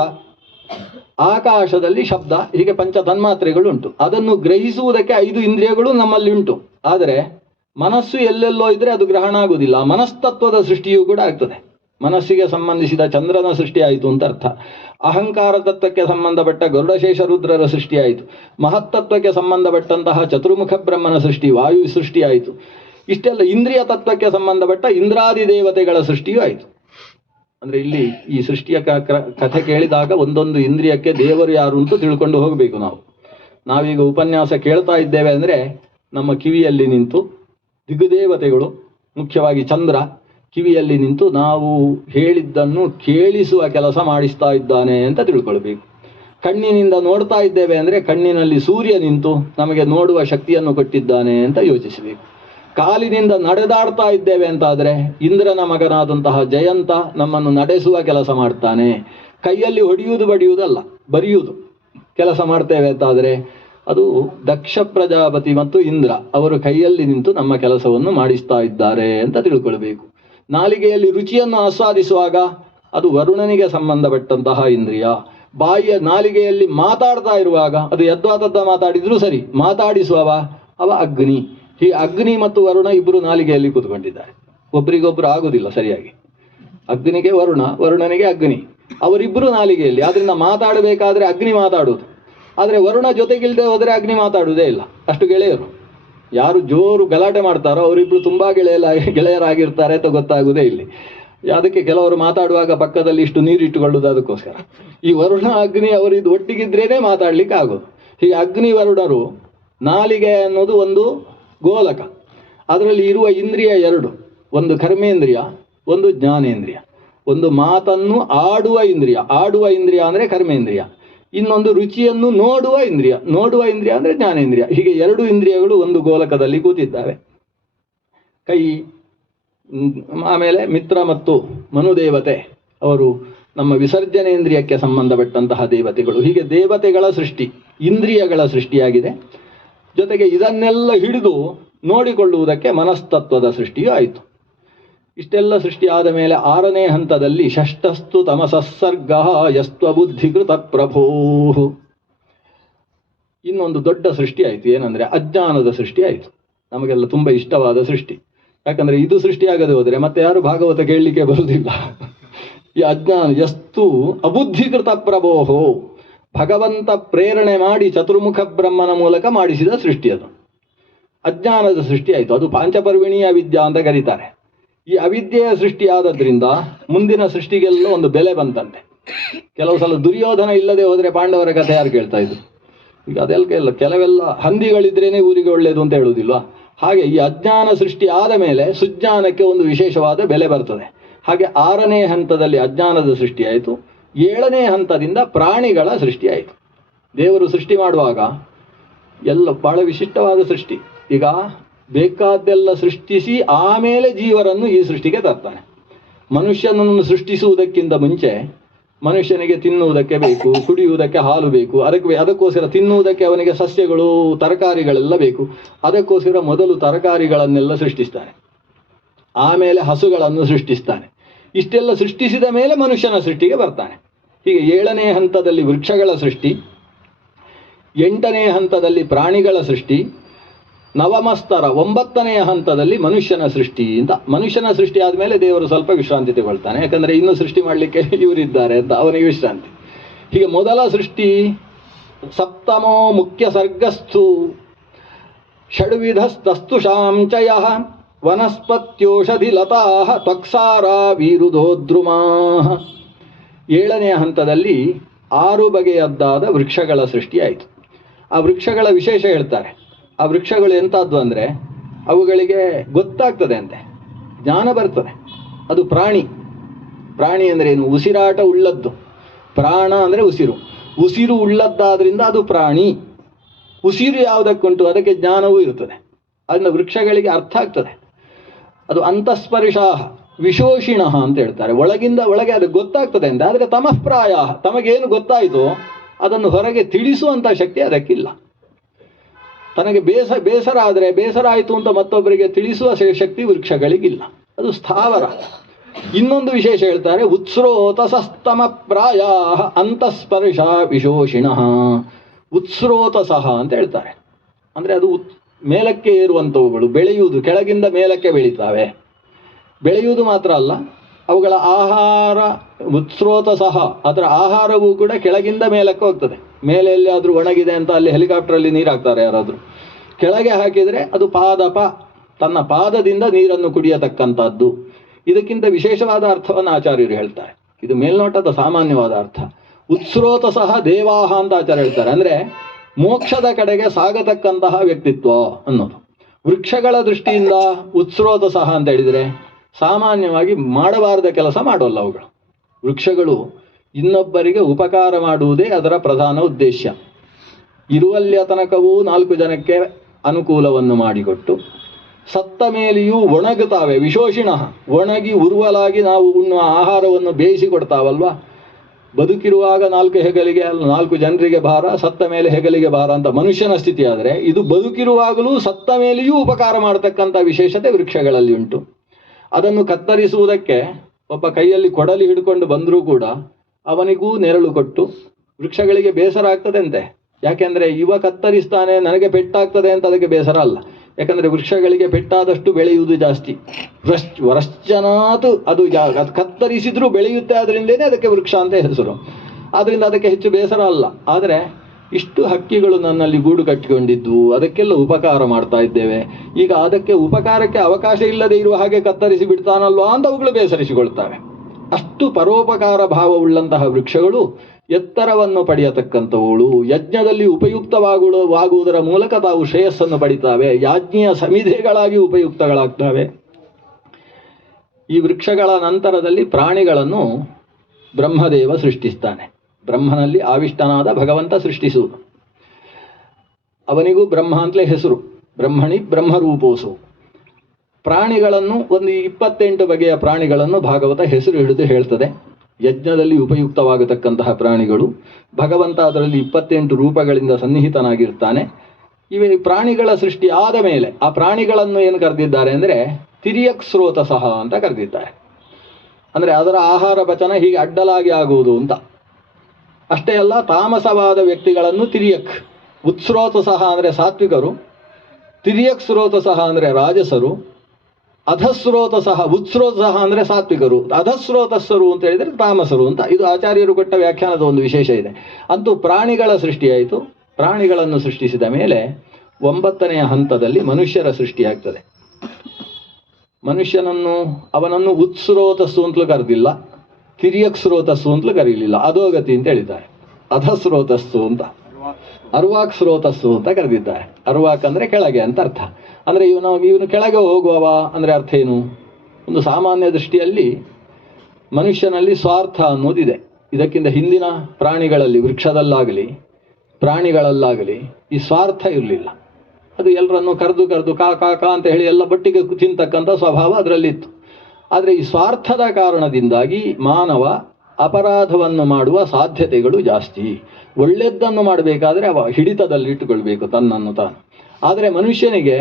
ಆಕಾಶದಲ್ಲಿ ಶಬ್ದ. ಹೀಗೆ ಪಂಚ ತನ್ಮಾತ್ರೆಗಳುಂಟು. ಅದನ್ನು ಗ್ರಹಿಸುವುದಕ್ಕೆ 5 ಇಂದ್ರಿಯಗಳು ನಮ್ಮಲ್ಲಿ ಉಂಟು. ಆದರೆ ಮನಸ್ಸು ಎಲ್ಲೆಲ್ಲೋ ಇದ್ರೆ ಅದು ಗ್ರಹಣ ಆಗುವುದಿಲ್ಲ. ಮನಸ್ತತ್ವದ ಸೃಷ್ಟಿಯೂ ಕೂಡ ಆಗ್ತದೆ. ಮನಸ್ಸಿಗೆ ಸಂಬಂಧಿಸಿದ ಚಂದ್ರನ ಸೃಷ್ಟಿ ಆಯಿತು ಅಂತ ಅರ್ಥ. ಅಹಂಕಾರ ತತ್ವಕ್ಕೆ ಸಂಬಂಧಪಟ್ಟ ಗರುಡಶೇಷ ರುದ್ರರ ಸೃಷ್ಟಿ ಆಯಿತು. ಮಹತ್ತತ್ವಕ್ಕೆ ಸಂಬಂಧಪಟ್ಟಂತಹ ಚತುರ್ಮುಖ ಬ್ರಹ್ಮನ ಸೃಷ್ಟಿ, ವಾಯು ಸೃಷ್ಟಿ ಆಯಿತು. ಇಷ್ಟೆಲ್ಲ ಇಂದ್ರಿಯ ತತ್ವಕ್ಕೆ ಸಂಬಂಧಪಟ್ಟ ಇಂದ್ರಾದಿ ದೇವತೆಗಳ ಸೃಷ್ಟಿಯೂ ಆಯಿತು. ಅಂದ್ರೆ ಇಲ್ಲಿ ಈ ಸೃಷ್ಟಿಯ ಕಥೆ ಕೇಳಿದಾಗ ಒಂದೊಂದು ಇಂದ್ರಿಯಕ್ಕೆ ದೇವರು ಯಾರು ಅಂತ ತಿಳ್ಕೊಂಡು ಹೋಗಬೇಕು. ನಾವೀಗ ಉಪನ್ಯಾಸ ಕೇಳ್ತಾ ಇದ್ದೇವೆ ಅಂದರೆ ನಮ್ಮ ಕಿವಿಯಲ್ಲಿ ನಿಂತು ದಿಗ್ದೇವತೆಗಳು, ಮುಖ್ಯವಾಗಿ ಚಂದ್ರ ಕಿವಿಯಲ್ಲಿ ನಿಂತು ನಾವು ಹೇಳಿದ್ದನ್ನು ಕೇಳಿಸುವ ಕೆಲಸ ಮಾಡಿಸ್ತಾ ಇದ್ದಾನೆ ಅಂತ ತಿಳ್ಕೊಳ್ಬೇಕು. ಕಣ್ಣಿನಿಂದ ನೋಡ್ತಾ ಇದ್ದೇವೆ ಅಂದರೆ ಕಣ್ಣಿನಲ್ಲಿ ಸೂರ್ಯ ನಿಂತು ನಮಗೆ ನೋಡುವ ಶಕ್ತಿಯನ್ನು ಕೊಟ್ಟಿದ್ದಾನೆ ಅಂತ ಯೋಚಿಸಬೇಕು. ಕಾಲಿನಿಂದ ನಡೆದಾಡ್ತಾ ಇದ್ದೇವೆ ಅಂತಾದರೆ ಇಂದ್ರನ ಮಗನಾದಂತಹ ಜಯಂತ ನಮ್ಮನ್ನು ನಡೆಸುವ ಕೆಲಸ ಮಾಡ್ತಾನೆ. ಕೈಯಲ್ಲಿ ಹೊಡೆಯುವುದು ಬಡಿಯುವುದಲ್ಲ, ಬರೆಯುವುದು ಕೆಲಸ ಮಾಡ್ತೇವೆ ಅಂತಾದರೆ ಅದು ದಕ್ಷ ಪ್ರಜಾಪತಿ ಮತ್ತು ಇಂದ್ರ ಅವರು ಕೈಯಲ್ಲಿ ನಿಂತು ನಮ್ಮ ಕೆಲಸವನ್ನು ಮಾಡಿಸ್ತಾ ಇದ್ದಾರೆ ಅಂತ ತಿಳ್ಕೊಳ್ಬೇಕು. ನಾಲಿಗೆಯಲ್ಲಿ ರುಚಿಯನ್ನು ಆಸ್ವಾದಿಸುವಾಗ ಅದು ವರುಣನಿಗೆ ಸಂಬಂಧಪಟ್ಟಂತಹ ಇಂದ್ರಿಯ. ಬಾಯಿಯ ನಾಲಿಗೆಯಲ್ಲಿ ಮಾತಾಡ್ತಾ ಇರುವಾಗ ಅದು ಯದ್ವಾತದ್ದ ಮಾತಾಡಿದ್ರೂ ಸರಿ, ಮಾತಾಡಿಸುವವ ಅವ ಅಗ್ನಿ. ಈ ಅಗ್ನಿ ಮತ್ತು ವರುಣ ಇಬ್ಬರು ನಾಲಿಗೆಯಲ್ಲಿ ಕೂತ್ಕೊಂಡಿದ್ದಾರೆ, ಒಬ್ಬರಿಗೊಬ್ಬರು ಆಗುದಿಲ್ಲ ಸರಿಯಾಗಿ. ಅಗ್ನಿಗೆ ವರುಣ, ವರುಣನಿಗೆ ಅಗ್ನಿ, ಅವರಿಬ್ಬರು ನಾಲಿಗೆಯಲ್ಲಿ. ಆದ್ರಿಂದ ಮಾತಾಡಬೇಕಾದ್ರೆ ಅಗ್ನಿ ಮಾತಾಡುವುದು, ಆದರೆ ವರುಣ ಜೊತೆಗಿಲ್ಲದೆ ಹೋದರೆ ಅಗ್ನಿ ಮಾತಾಡುವುದೇ ಇಲ್ಲ. ಅಷ್ಟು ಗೆಳೆಯರು. ಯಾರು ಜೋರು ಗಲಾಟೆ ಮಾಡ್ತಾರೋ ಅವರಿಬ್ರು ತುಂಬಾ ಗೆಳೆಯರಾಗಿರ್ತಾರೆ ಅಂತ ಗೊತ್ತಾಗುವುದೇ ಇಲ್ಲಿ. ಅದಕ್ಕೆ ಕೆಲವರು ಮಾತಾಡುವಾಗ ಪಕ್ಕದಲ್ಲಿ ಇಷ್ಟು ನೀರಿಟ್ಟುಕೊಳ್ಳುವುದು ಅದಕ್ಕೋಸ್ಕರ. ಈ ವರುಣ ಅಗ್ನಿ ಅವರಿದ್ದು ಒಟ್ಟಿಗಿದ್ರೇನೆ ಮಾತಾಡ್ಲಿಕ್ಕೆ ಆಗೋದು. ಹೀಗೆ ಅಗ್ನಿ ವರುಣರು, ನಾಲಿಗೆ ಅನ್ನೋದು ಒಂದು ಗೋಲಕ, ಅದರಲ್ಲಿ ಇರುವ ಇಂದ್ರಿಯ ಎರಡು, ಒಂದು ಕರ್ಮೇಂದ್ರಿಯ, ಒಂದು ಜ್ಞಾನೇಂದ್ರಿಯ. ಒಂದು ಮಾತನ್ನು ಆಡುವ ಇಂದ್ರಿಯ, ಆಡುವ ಇಂದ್ರಿಯ ಅಂದರೆ ಕರ್ಮೇಂದ್ರಿಯ. ಇನ್ನೊಂದು ರುಚಿಯನ್ನು ನೋಡುವ ಇಂದ್ರಿಯ, ನೋಡುವ ಇಂದ್ರಿಯ ಅಂದರೆ ಜ್ಞಾನೇಂದ್ರಿಯ. ಹೀಗೆ ಎರಡು ಇಂದ್ರಿಯಗಳು ಒಂದು ಗೋಲಕದಲ್ಲಿ ಕೂತಿದ್ದಾವೆ. ಕೈ, ಆಮೇಲೆ ಮಿತ್ರ ಮತ್ತು ಮನುದೇವತೆ ಅವರು ನಮ್ಮ ವಿಸರ್ಜನೇಂದ್ರಿಯಕ್ಕೆ ಸಂಬಂಧಪಟ್ಟಂತಹ ದೇವತೆಗಳು. ಹೀಗೆ ದೇವತೆಗಳ ಸೃಷ್ಟಿ, ಇಂದ್ರಿಯಗಳ ಸೃಷ್ಟಿಯಾಗಿದೆ. ಜೊತೆಗೆ ಇದನ್ನೆಲ್ಲ ಹಿಡಿದು ನೋಡಿಕೊಳ್ಳುವುದಕ್ಕೆ ಮನಸ್ತತ್ವದ ಸೃಷ್ಟಿಯೂ ಆಯಿತು. ಇಷ್ಟೆಲ್ಲ ಸೃಷ್ಟಿ ಆದ ಮೇಲೆ 6ನೇ ಹಂತದಲ್ಲಿ ಷಷ್ಠಸ್ತು ತಮಸಸ್ಸರ್ಗ ಯಸ್ತ್ವಬುದ್ಧಿಕೃತ ಪ್ರಭೋ, ಇನ್ನೊಂದು ದೊಡ್ಡ ಸೃಷ್ಟಿ ಆಯಿತು. ಏನಂದ್ರೆ ಅಜ್ಞಾನದ ಸೃಷ್ಟಿ ಆಯಿತು. ನಮಗೆಲ್ಲ ತುಂಬ ಇಷ್ಟವಾದ ಸೃಷ್ಟಿ. ಯಾಕಂದ್ರೆ ಇದು ಸೃಷ್ಟಿಯಾಗದೆ ಹೋದರೆ ಮತ್ತೆ ಯಾರು ಭಾಗವತ ಕೇಳಲಿಕ್ಕೆ ಬರುವುದಿಲ್ಲ. ಈ ಅಜ್ಞಾನ ಯಸ್ತು ಅಬುದ್ಧಿಕೃತ ಪ್ರಭೋಹೋ, ಭಗವಂತ ಪ್ರೇರಣೆ ಮಾಡಿ ಚತುರ್ಮುಖ ಬ್ರಹ್ಮನ ಮೂಲಕ ಮಾಡಿಸಿದ ಸೃಷ್ಟಿ ಅದು. ಅಜ್ಞಾನದ ಸೃಷ್ಟಿ ಆಯಿತು. ಅದು ಪಾಂಚಪರ್ವಿಣೀಯ ವಿದ್ಯಾ ಅಂತ ಕರೀತಾರೆ. ಈ ಅವಿದ್ಯೆಯ ಸೃಷ್ಟಿ ಆದದ್ರಿಂದ ಮುಂದಿನ ಸೃಷ್ಟಿಗೆಲ್ಲ ಒಂದು ಬೆಲೆ ಬಂತಂತೆ. ಕೆಲವು ಸಲ ದುರ್ಯೋಧನ ಇಲ್ಲದೆ ಹೋದರೆ ಪಾಂಡವರ ಕಥೆ ಯಾರು ಕೇಳ್ತಾ ಇದ್ರು? ಈಗ ಅದೆಲ್ಲ ಕೆಲವೆಲ್ಲ ಹಂದಿಗಳಿದ್ರೇನೆ ಊರಿಗೆ ಒಳ್ಳೆಯದು ಅಂತ ಹೇಳುವುದಿಲ್ವಾ? ಹಾಗೆ ಈ ಅಜ್ಞಾನ ಸೃಷ್ಟಿ ಆದ ಮೇಲೆ ಸುಜ್ಞಾನಕ್ಕೆ ಒಂದು ವಿಶೇಷವಾದ ಬೆಲೆ ಬರ್ತದೆ. ಹಾಗೆ 6ನೇ ಹಂತದಲ್ಲಿ ಅಜ್ಞಾನದ ಸೃಷ್ಟಿ ಆಯಿತು. 7ನೇ ಹಂತದಿಂದ ಪ್ರಾಣಿಗಳ ಸೃಷ್ಟಿ ಆಯಿತು. ದೇವರು ಸೃಷ್ಟಿ ಮಾಡುವಾಗ ಎಲ್ಲ ಬಹಳ ವಿಶಿಷ್ಟವಾದ ಸೃಷ್ಟಿ. ಈಗ ಬೇಕಾದ್ದೆಲ್ಲ ಸೃಷ್ಟಿಸಿ ಆಮೇಲೆ ಜೀವರನ್ನು ಈ ಸೃಷ್ಟಿಗೆ ತರ್ತಾನೆ. ಮನುಷ್ಯನನ್ನು ಸೃಷ್ಟಿಸುವುದಕ್ಕಿಂತ ಮುಂಚೆ ಮನುಷ್ಯನಿಗೆ ತಿನ್ನುವುದಕ್ಕೆ ಬೇಕು, ಕುಡಿಯುವುದಕ್ಕೆ ಹಾಲು ಬೇಕು. ಅದಕ್ಕೋಸ್ಕರ ತಿನ್ನುವುದಕ್ಕೆ ಅವನಿಗೆ ಸಸ್ಯಗಳು, ತರಕಾರಿಗಳೆಲ್ಲ ಬೇಕು. ಅದಕ್ಕೋಸ್ಕರ ಮೊದಲು ತರಕಾರಿಗಳನ್ನೆಲ್ಲ ಸೃಷ್ಟಿಸ್ತಾನೆ, ಆಮೇಲೆ ಹಸುಗಳನ್ನು ಸೃಷ್ಟಿಸ್ತಾನೆ. ಇಷ್ಟೆಲ್ಲ ಸೃಷ್ಟಿಸಿದ ಮೇಲೆ ಮನುಷ್ಯನ ಸೃಷ್ಟಿಗೆ ಬರ್ತಾನೆ. ಹೀಗೆ 7ನೇ ಹಂತದಲ್ಲಿ ವೃಕ್ಷಗಳ ಸೃಷ್ಟಿ, 8ನೇ ಹಂತದಲ್ಲಿ ಪ್ರಾಣಿಗಳ ಸೃಷ್ಟಿ, ನವಮಸ್ತರ 9ನೇ ಹಂತದಲ್ಲಿ ಮನುಷ್ಯನ ಸೃಷ್ಟಿ ಅಂತ. ಮನುಷ್ಯನ ಸೃಷ್ಟಿ ಆದಮೇಲೆ ದೇವರು ಸ್ವಲ್ಪ ವಿಶ್ರಾಂತಿ ತಗೊಳ್ತಾನೆ. ಯಾಕಂದರೆ ಇನ್ನೂ ಸೃಷ್ಟಿ ಮಾಡಲಿಕ್ಕೆ ಇವರಿದ್ದಾರೆ ಅಂತ ಅವನಿಗೆ ವಿಶ್ರಾಂತಿ. ಹೀಗೆ ಮೊದಲ ಸೃಷ್ಟಿ ಸಪ್ತಮೋ ಮುಖ್ಯ ಸರ್ಗಸ್ಥು ಷಡ್ವಿಧಸ್ತಸ್ತು ಶಾಂಚಯ ವನಸ್ಪತ್ಯೋಷಧಿ ಲತಾ ತ್ವಕ್ಸಾರ ವೀರುಧೋದ್ರುಮಾ. 7ನೇ ಹಂತದಲ್ಲಿ 6 ಬಗೆಯದ್ದಾದ ವೃಕ್ಷಗಳ ಸೃಷ್ಟಿ ಆಯಿತು. ಆ ವೃಕ್ಷಗಳ ವಿಶೇಷ ಹೇಳ್ತಾರೆ. ಆ ವೃಕ್ಷಗಳು ಎಂಥದ್ದು ಅಂದರೆ ಅವುಗಳಿಗೆ ಗೊತ್ತಾಗ್ತದೆ ಅಂತೆ, ಜ್ಞಾನ ಬರ್ತದೆ. ಅದು ಪ್ರಾಣಿ. ಪ್ರಾಣಿ ಅಂದರೆ ಏನು? ಉಸಿರಾಟ ಉಳ್ಳದ್ದು. ಪ್ರಾಣ ಅಂದರೆ ಉಸಿರು. ಉಸಿರು ಉಳ್ಳದ್ದಾದ್ರಿಂದ ಅದು ಪ್ರಾಣಿ. ಉಸಿರು ಯಾವುದಕ್ಕುಂಟು ಅದಕ್ಕೆ ಜ್ಞಾನವೂ ಇರ್ತದೆ. ಅದನ್ನ ವೃಕ್ಷಗಳಿಗೆ ಅರ್ಥ ಆಗ್ತದೆ. ಅದು ಅಂತಸ್ಪರ್ಶಾಹ ವಿಶೋಷಿಣ ಅಂತ ಹೇಳ್ತಾರೆ. ಒಳಗಿಂದ ಒಳಗೆ ಅದು ಗೊತ್ತಾಗ್ತದೆ ಅಂತ. ಆದರೆ ತಮಃಪ್ರಾಯ, ತಮಗೇನು ಗೊತ್ತಾಯಿತೋ ಅದನ್ನು ಹೊರಗೆ ತಿಳಿಸುವಂಥ ಶಕ್ತಿ ಅದಕ್ಕಿಲ್ಲ. ತನಗೆ ಬೇಸರ ಆದರೆ ಬೇಸರ ಆಯಿತು ಅಂತ ಮತ್ತೊಬ್ಬರಿಗೆ ತಿಳಿಸುವ ಶಕ್ತಿ ವೃಕ್ಷಗಳಿಗಿಲ್ಲ. ಅದು ಸ್ಥಾವರ. ಇನ್ನೊಂದು ವಿಶೇಷ ಹೇಳ್ತಾರೆ, ಉತ್ಸ್ರೋತಸಸ್ತಮ ಪ್ರಾಯ ಅಂತಸ್ಪರ್ಶ ವಿಶೋಷಿಣ. ಉತ್ಸ್ರೋತಸಃ ಅಂತ ಹೇಳ್ತಾರೆ. ಅಂದರೆ ಅದು ಮೇಲಕ್ಕೆ ಏರುವಂಥವುಗಳು, ಬೆಳೆಯುವುದು ಕೆಳಗಿಂದ ಮೇಲಕ್ಕೆ ಬೆಳೀತಾವೆ. ಬೆಳೆಯುವುದು ಮಾತ್ರ ಅಲ್ಲ, ಅವುಗಳ ಆಹಾರ ಉತ್ಸ್ರೋತ ಸಹ, ಅದರ ಆಹಾರವೂ ಕೂಡ ಕೆಳಗಿಂದ ಮೇಲಕ್ಕೆ ಹೋಗ್ತದೆ. ಮೇಲೆ ಎಲ್ಲಿಯಾದರೂ ಒಣಗಿದೆ ಅಂತ ಅಲ್ಲಿ ಹೆಲಿಕಾಪ್ಟರಲ್ಲಿ ನೀರು ಹಾಕ್ತಾರೆ ಯಾರಾದರೂ, ಕೆಳಗೆ ಹಾಕಿದರೆ ಅದು ಪಾದಪ, ತನ್ನ ಪಾದದಿಂದ ನೀರನ್ನು ಕುಡಿಯತಕ್ಕಂಥದ್ದು. ಇದಕ್ಕಿಂತ ವಿಶೇಷವಾದ ಅರ್ಥವನ್ನು ಆಚಾರ್ಯರು ಹೇಳ್ತಾರೆ. ಇದು ಮೇಲ್ನೋಟದ ಸಾಮಾನ್ಯವಾದ ಅರ್ಥ. ಉತ್ಸ್ರೋತ ಸಹ ದೇವಾಹ ಅಂತ ಆಚಾರ್ಯ ಹೇಳ್ತಾರೆ. ಅಂದರೆ ಮೋಕ್ಷದ ಕಡೆಗೆ ಸಾಗತಕ್ಕಂತಹ ವ್ಯಕ್ತಿತ್ವ ಅನ್ನೋದು. ವೃಕ್ಷಗಳ ದೃಷ್ಟಿಯಿಂದ ಉತ್ಸ್ರೋತ ಸಹ ಅಂತ ಹೇಳಿದರೆ ಸಾಮಾನ್ಯವಾಗಿ ಮಾಡಬಾರದ ಕೆಲಸ ಮಾಡೋಲ್ಲ ಅವುಗಳು. ವೃಕ್ಷಗಳು ಇನ್ನೊಬ್ಬರಿಗೆ ಉಪಕಾರ ಮಾಡುವುದೇ ಅದರ ಪ್ರಧಾನ ಉದ್ದೇಶ. ಇರುವಲ್ಲಿಯ ತನಕವೂ 4 ಜನಕ್ಕೆ ಅನುಕೂಲವನ್ನು ಮಾಡಿಕೊಟ್ಟು, ಸತ್ತ ಮೇಲೆಯೂ ಒಣಗುತ್ತಾವೆ. ವಿಶೋಷಿಣ, ಒಣಗಿ ಉರುವಲಾಗಿ ನಾವು ಉಣ್ಣುವ ಆಹಾರವನ್ನು ಬೇಯಿಸಿಕೊಡ್ತಾವಲ್ವ. ಬದುಕಿರುವಾಗ 4 ಹೆಗಲಿಗೆ 4 ಜನರಿಗೆ ಭಾರ, ಸತ್ತ ಮೇಲೆ ಹೆಗಲಿಗೆ ಭಾರ ಅಂತ ಮನುಷ್ಯನ ಸ್ಥಿತಿ. ಆದರೆ ಇದು ಬದುಕಿರುವಾಗಲೂ ಸತ್ತ ಮೇಲೆಯೂ ಉಪಕಾರ ಮಾಡತಕ್ಕಂಥ ವಿಶೇಷತೆ ವೃಕ್ಷಗಳಲ್ಲಿ ಉಂಟು. ಅದನ್ನು ಕತ್ತರಿಸುವುದಕ್ಕೆ ಒಬ್ಬ ಕೈಯಲ್ಲಿ ಕೊಡಲಿ ಹಿಡ್ಕೊಂಡು ಬಂದರೂ ಕೂಡ ಅವನಿಗೂ ನೆರಳು ಕೊಟ್ಟು, ವೃಕ್ಷಗಳಿಗೆ ಬೇಸರ ಆಗ್ತದೆ ಅಂತೆ. ಯಾಕೆಂದರೆ ಇವ ಕತ್ತರಿಸ್ತಾನೆ, ನನಗೆ ಪೆಟ್ಟಾಗ್ತದೆ ಅಂತ ಅದಕ್ಕೆ ಬೇಸರ ಅಲ್ಲ. ಯಾಕಂದರೆ ವೃಕ್ಷಗಳಿಗೆ ಪೆಟ್ಟಾದಷ್ಟು ಬೆಳೆಯುವುದು ಜಾಸ್ತಿ. ವರಶ್ಚನಾತು ಅದು ಕತ್ತರಿಸಿದ್ರೂ ಬೆಳೆಯುತ್ತೆ, ಅದರಿಂದಲೇ ಅದಕ್ಕೆ ವೃಕ್ಷ ಅಂತ ಹೆಸರು. ಆದ್ದರಿಂದ ಅದಕ್ಕೆ ಹೆಚ್ಚು ಬೇಸರ ಅಲ್ಲ. ಆದರೆ ಇಷ್ಟು ಹಕ್ಕಿಗಳು ನನ್ನಲ್ಲಿ ಗೂಡು ಕಟ್ಟಿಕೊಂಡಿದ್ದು, ಅದಕ್ಕೆಲ್ಲ ಉಪಕಾರ ಮಾಡ್ತಾ ಇದ್ದೇವೆ, ಈಗ ಅದಕ್ಕೆ ಉಪಕಾರಕ್ಕೆ ಅವಕಾಶ ಇಲ್ಲದೆ ಇರುವ ಹಾಗೆ ಕತ್ತರಿಸಿ ಬಿಡ್ತಾನಲ್ವಾ ಅಂತ ಅವುಗಳು ಬೇಸರಿಸಿಕೊಳ್ತವೆ. ಅಷ್ಟು ಪರೋಪಕಾರ ಭಾವವುಳ್ಳಂತಹ ವೃಕ್ಷಗಳು ಎತ್ತರವನ್ನು ಪಡೆಯತಕ್ಕಂಥವುಗಳು. ಯಜ್ಞದಲ್ಲಿ ಉಪಯುಕ್ತವಾಗುವುದರ ಮೂಲಕ ತಾವು ಶ್ರೇಯಸ್ಸನ್ನು ಪಡಿತಾವೆ. ಯಾಜ್ಞೀಯ ಸಮಿಧೆಗಳಾಗಿ ಉಪಯುಕ್ತಗಳಾಗ್ತವೆ. ಈ ವೃಕ್ಷಗಳ ನಂತರದಲ್ಲಿ ಪ್ರಾಣಿಗಳನ್ನು ಬ್ರಹ್ಮದೇವ ಸೃಷ್ಟಿಸ್ತಾನೆ. ಬ್ರಹ್ಮನಲ್ಲಿ ಆವಿಷ್ಟನಾದ ಭಗವಂತ ಸೃಷ್ಟಿಸುವುದು. ಅವನಿಗೂ ಬ್ರಹ್ಮ ಅಂತಲೇ ಹೆಸರು. ಬ್ರಹ್ಮಣಿ ಬ್ರಹ್ಮರೂಪೋಸು. ಪ್ರಾಣಿಗಳನ್ನು ಒಂದು 28 ಬಗೆಯ ಪ್ರಾಣಿಗಳನ್ನು ಭಾಗವತ ಹೆಸರು ಹಿಡಿದು ಹೇಳ್ತದೆ. ಯಜ್ಞದಲ್ಲಿ ಉಪಯುಕ್ತವಾಗತಕ್ಕಂತಹ ಪ್ರಾಣಿಗಳು. ಭಗವಂತ ಅದರಲ್ಲಿ 28 ರೂಪಗಳಿಂದ ಸನ್ನಿಹಿತನಾಗಿರ್ತಾನೆ. ಇವೆ ಪ್ರಾಣಿಗಳ ಸೃಷ್ಟಿ ಆದ ಮೇಲೆ ಆ ಪ್ರಾಣಿಗಳನ್ನು ಏನು ಕರೆದಿದ್ದಾರೆ ಅಂದರೆ ತಿರ್ಯಕ್ ಸ್ರೋತ ಸಹ ಅಂತ ಕರೆದಿದ್ದಾರೆ. ಅಂದರೆ ಅದರ ಆಹಾರ ಪಚನ ಹೀಗೆ ಅಡ್ಡಲಾಗಿ ಆಗುವುದು ಅಂತ. ಅಷ್ಟೇ ಅಲ್ಲ, ತಾಮಸವಾದ ವ್ಯಕ್ತಿಗಳನ್ನು ತಿರ್ಯಕ್, ಉತ್ಸ್ರೋತ ಸಹ ಅಂದರೆ ಸಾತ್ವಿಕರು, ತಿರ್ಯಕ್ ಸ್ರೋತ ಸಹ ಅಂದರೆ ರಾಜಸರು, ಅಧಸ್ರೋತ ಸಹ, ಉತ್ಸ್ರೋತ ಸಹ ಅಂದರೆ ಸಾತ್ವಿಕರು, ಅಧಸ್ರೋತಸ್ಸರು ಅಂತ ಹೇಳಿದರೆ ತಾಮಸರು ಅಂತ. ಇದು ಆಚಾರ್ಯರು ಕೊಟ್ಟ ವ್ಯಾಖ್ಯಾನದ ಒಂದು ವಿಶೇಷ ಇದೆ. ಅಂತೂ ಪ್ರಾಣಿಗಳ ಸೃಷ್ಟಿಯಾಯಿತು. ಪ್ರಾಣಿಗಳನ್ನು ಸೃಷ್ಟಿಸಿದ ಮೇಲೆ 9ನೆಯ ಹಂತದಲ್ಲಿ ಮನುಷ್ಯರ ಸೃಷ್ಟಿಯಾಗ್ತದೆ. ಮನುಷ್ಯನನ್ನು ಅವನನ್ನು ಉತ್ಸ್ರೋತಸ್ಸು ಅಂತಲೂ ಕರೆದಿಲ್ಲ, ತಿರ್ಯಕ್ ಸ್ರೋತಸ್ಸು ಅಂತಲೂ ಕರೀಲಿಲ್ಲ, ಅಧೋಗತಿ ಅಂತ ಹೇಳಿದ್ದಾರೆ. ಅಧಸ್ರೋತಸ್ಸು ಅಂತ, ಅರ್ವಾಕ್ ಸ್ರೋತಸ್ಸು ಅಂತ ಕರೆದಿದ್ದಾರೆ. ಅರ್ವಾಕ್ ಅಂದರೆ ಕೆಳಗೆ ಅಂತ ಅರ್ಥ. ಅಂದರೆ ಇವನು ಕೆಳಗೆ ಹೋಗುವವ ಅಂದರೆ ಅರ್ಥ ಏನು? ಒಂದು ಸಾಮಾನ್ಯ ದೃಷ್ಟಿಯಲ್ಲಿ ಮನುಷ್ಯನಲ್ಲಿ ಸ್ವಾರ್ಥ ಅನ್ನೋದಿದೆ. ಇದಕ್ಕಿಂತ ಹಿಂದಿನ ಪ್ರಾಣಿಗಳಲ್ಲಿ, ವೃಕ್ಷದಲ್ಲಾಗಲಿ ಪ್ರಾಣಿಗಳಲ್ಲಾಗಲಿ ಈ ಸ್ವಾರ್ಥ ಇರಲಿಲ್ಲ. ಅದು ಎಲ್ಲರನ್ನು ಕರೆದು ಕಾ ಅಂತ ಹೇಳಿ ಎಲ್ಲ ಬಟ್ಟಿಗೆ ತಿಂತಕ್ಕಂಥ ಸ್ವಭಾವ ಅದರಲ್ಲಿತ್ತು. ಆದರೆ ಈ ಸ್ವಾರ್ಥದ ಕಾರಣದಿಂದಾಗಿ ಮಾನವ ಅಪರಾಧವನ್ನು ಮಾಡುವ ಸಾಧ್ಯತೆಗಳು ಜಾಸ್ತಿ. ಒಳ್ಳೆಯದನ್ನು ಮಾಡಬೇಕಾದ್ರೆ ಅವ ಹಿಡಿತದಲ್ಲಿಟ್ಟುಕೊಳ್ಬೇಕು ತನ್ನನ್ನು ತಾನು. ಆದರೆ ಮನುಷ್ಯನಿಗೆ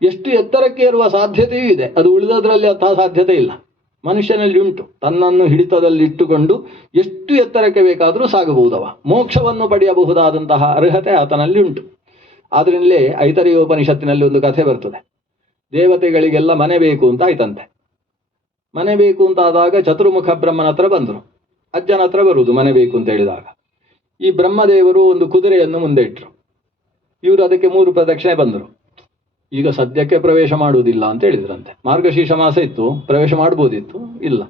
ಎಷ್ಟು ಎತ್ತರಕ್ಕೆ ಇರುವ ಸಾಧ್ಯತೆಯೂ ಇದೆ, ಅದು ಉಳಿದದ್ರಲ್ಲಿ ಅಂತಹ ಸಾಧ್ಯತೆ ಇಲ್ಲ. ಮನುಷ್ಯನಲ್ಲಿ ಉಂಟು. ತನ್ನನ್ನು ಹಿಡಿತದಲ್ಲಿಟ್ಟುಕೊಂಡು ಎಷ್ಟು ಎತ್ತರಕ್ಕೆ ಬೇಕಾದರೂ ಸಾಗಬಹುದವ. ಮೋಕ್ಷವನ್ನು ಪಡೆಯಬಹುದಾದಂತಹ ಅರ್ಹತೆ ಆತನಲ್ಲಿ ಉಂಟು. ಆದ್ದರಿಂದಲೇ ಐತರೇಯೋಪನಿಷತ್ತಿನಲ್ಲಿ ಒಂದು ಕಥೆ ಬರ್ತದೆ. ದೇವತೆಗಳಿಗೆಲ್ಲ ಮನೆ ಬೇಕು ಅಂತ ಆಯ್ತಂತೆ. ಮನೆ ಬೇಕು ಅಂತಾದಾಗ ಚತುರ್ಮುಖ ಬ್ರಹ್ಮನ ಹತ್ರ ಬಂದರು. ಅಜ್ಜನ ಹತ್ರ ಬರುವುದು ಮನೆ ಬೇಕು ಅಂತ ಹೇಳಿದಾಗ. ಈ ಬ್ರಹ್ಮದೇವರು ಒಂದು ಕುದುರೆಯನ್ನು ಮುಂದೆ ಇಟ್ಟರು. ಇವರು ಅದಕ್ಕೆ 3 ಪ್ರದಕ್ಷಿಣೆ ಬಂದರು. ಈಗ ಸದ್ಯಕ್ಕೆ ಪ್ರವೇಶ ಮಾಡುವುದಿಲ್ಲ ಅಂತ ಹೇಳಿದ್ರಂತೆ. ಮಾರ್ಗಶೀರ್ಷ ಮಾಸ ಇತ್ತು, ಪ್ರವೇಶ ಮಾಡ್ಬೋದಿತ್ತು, ಇಲ್ಲ.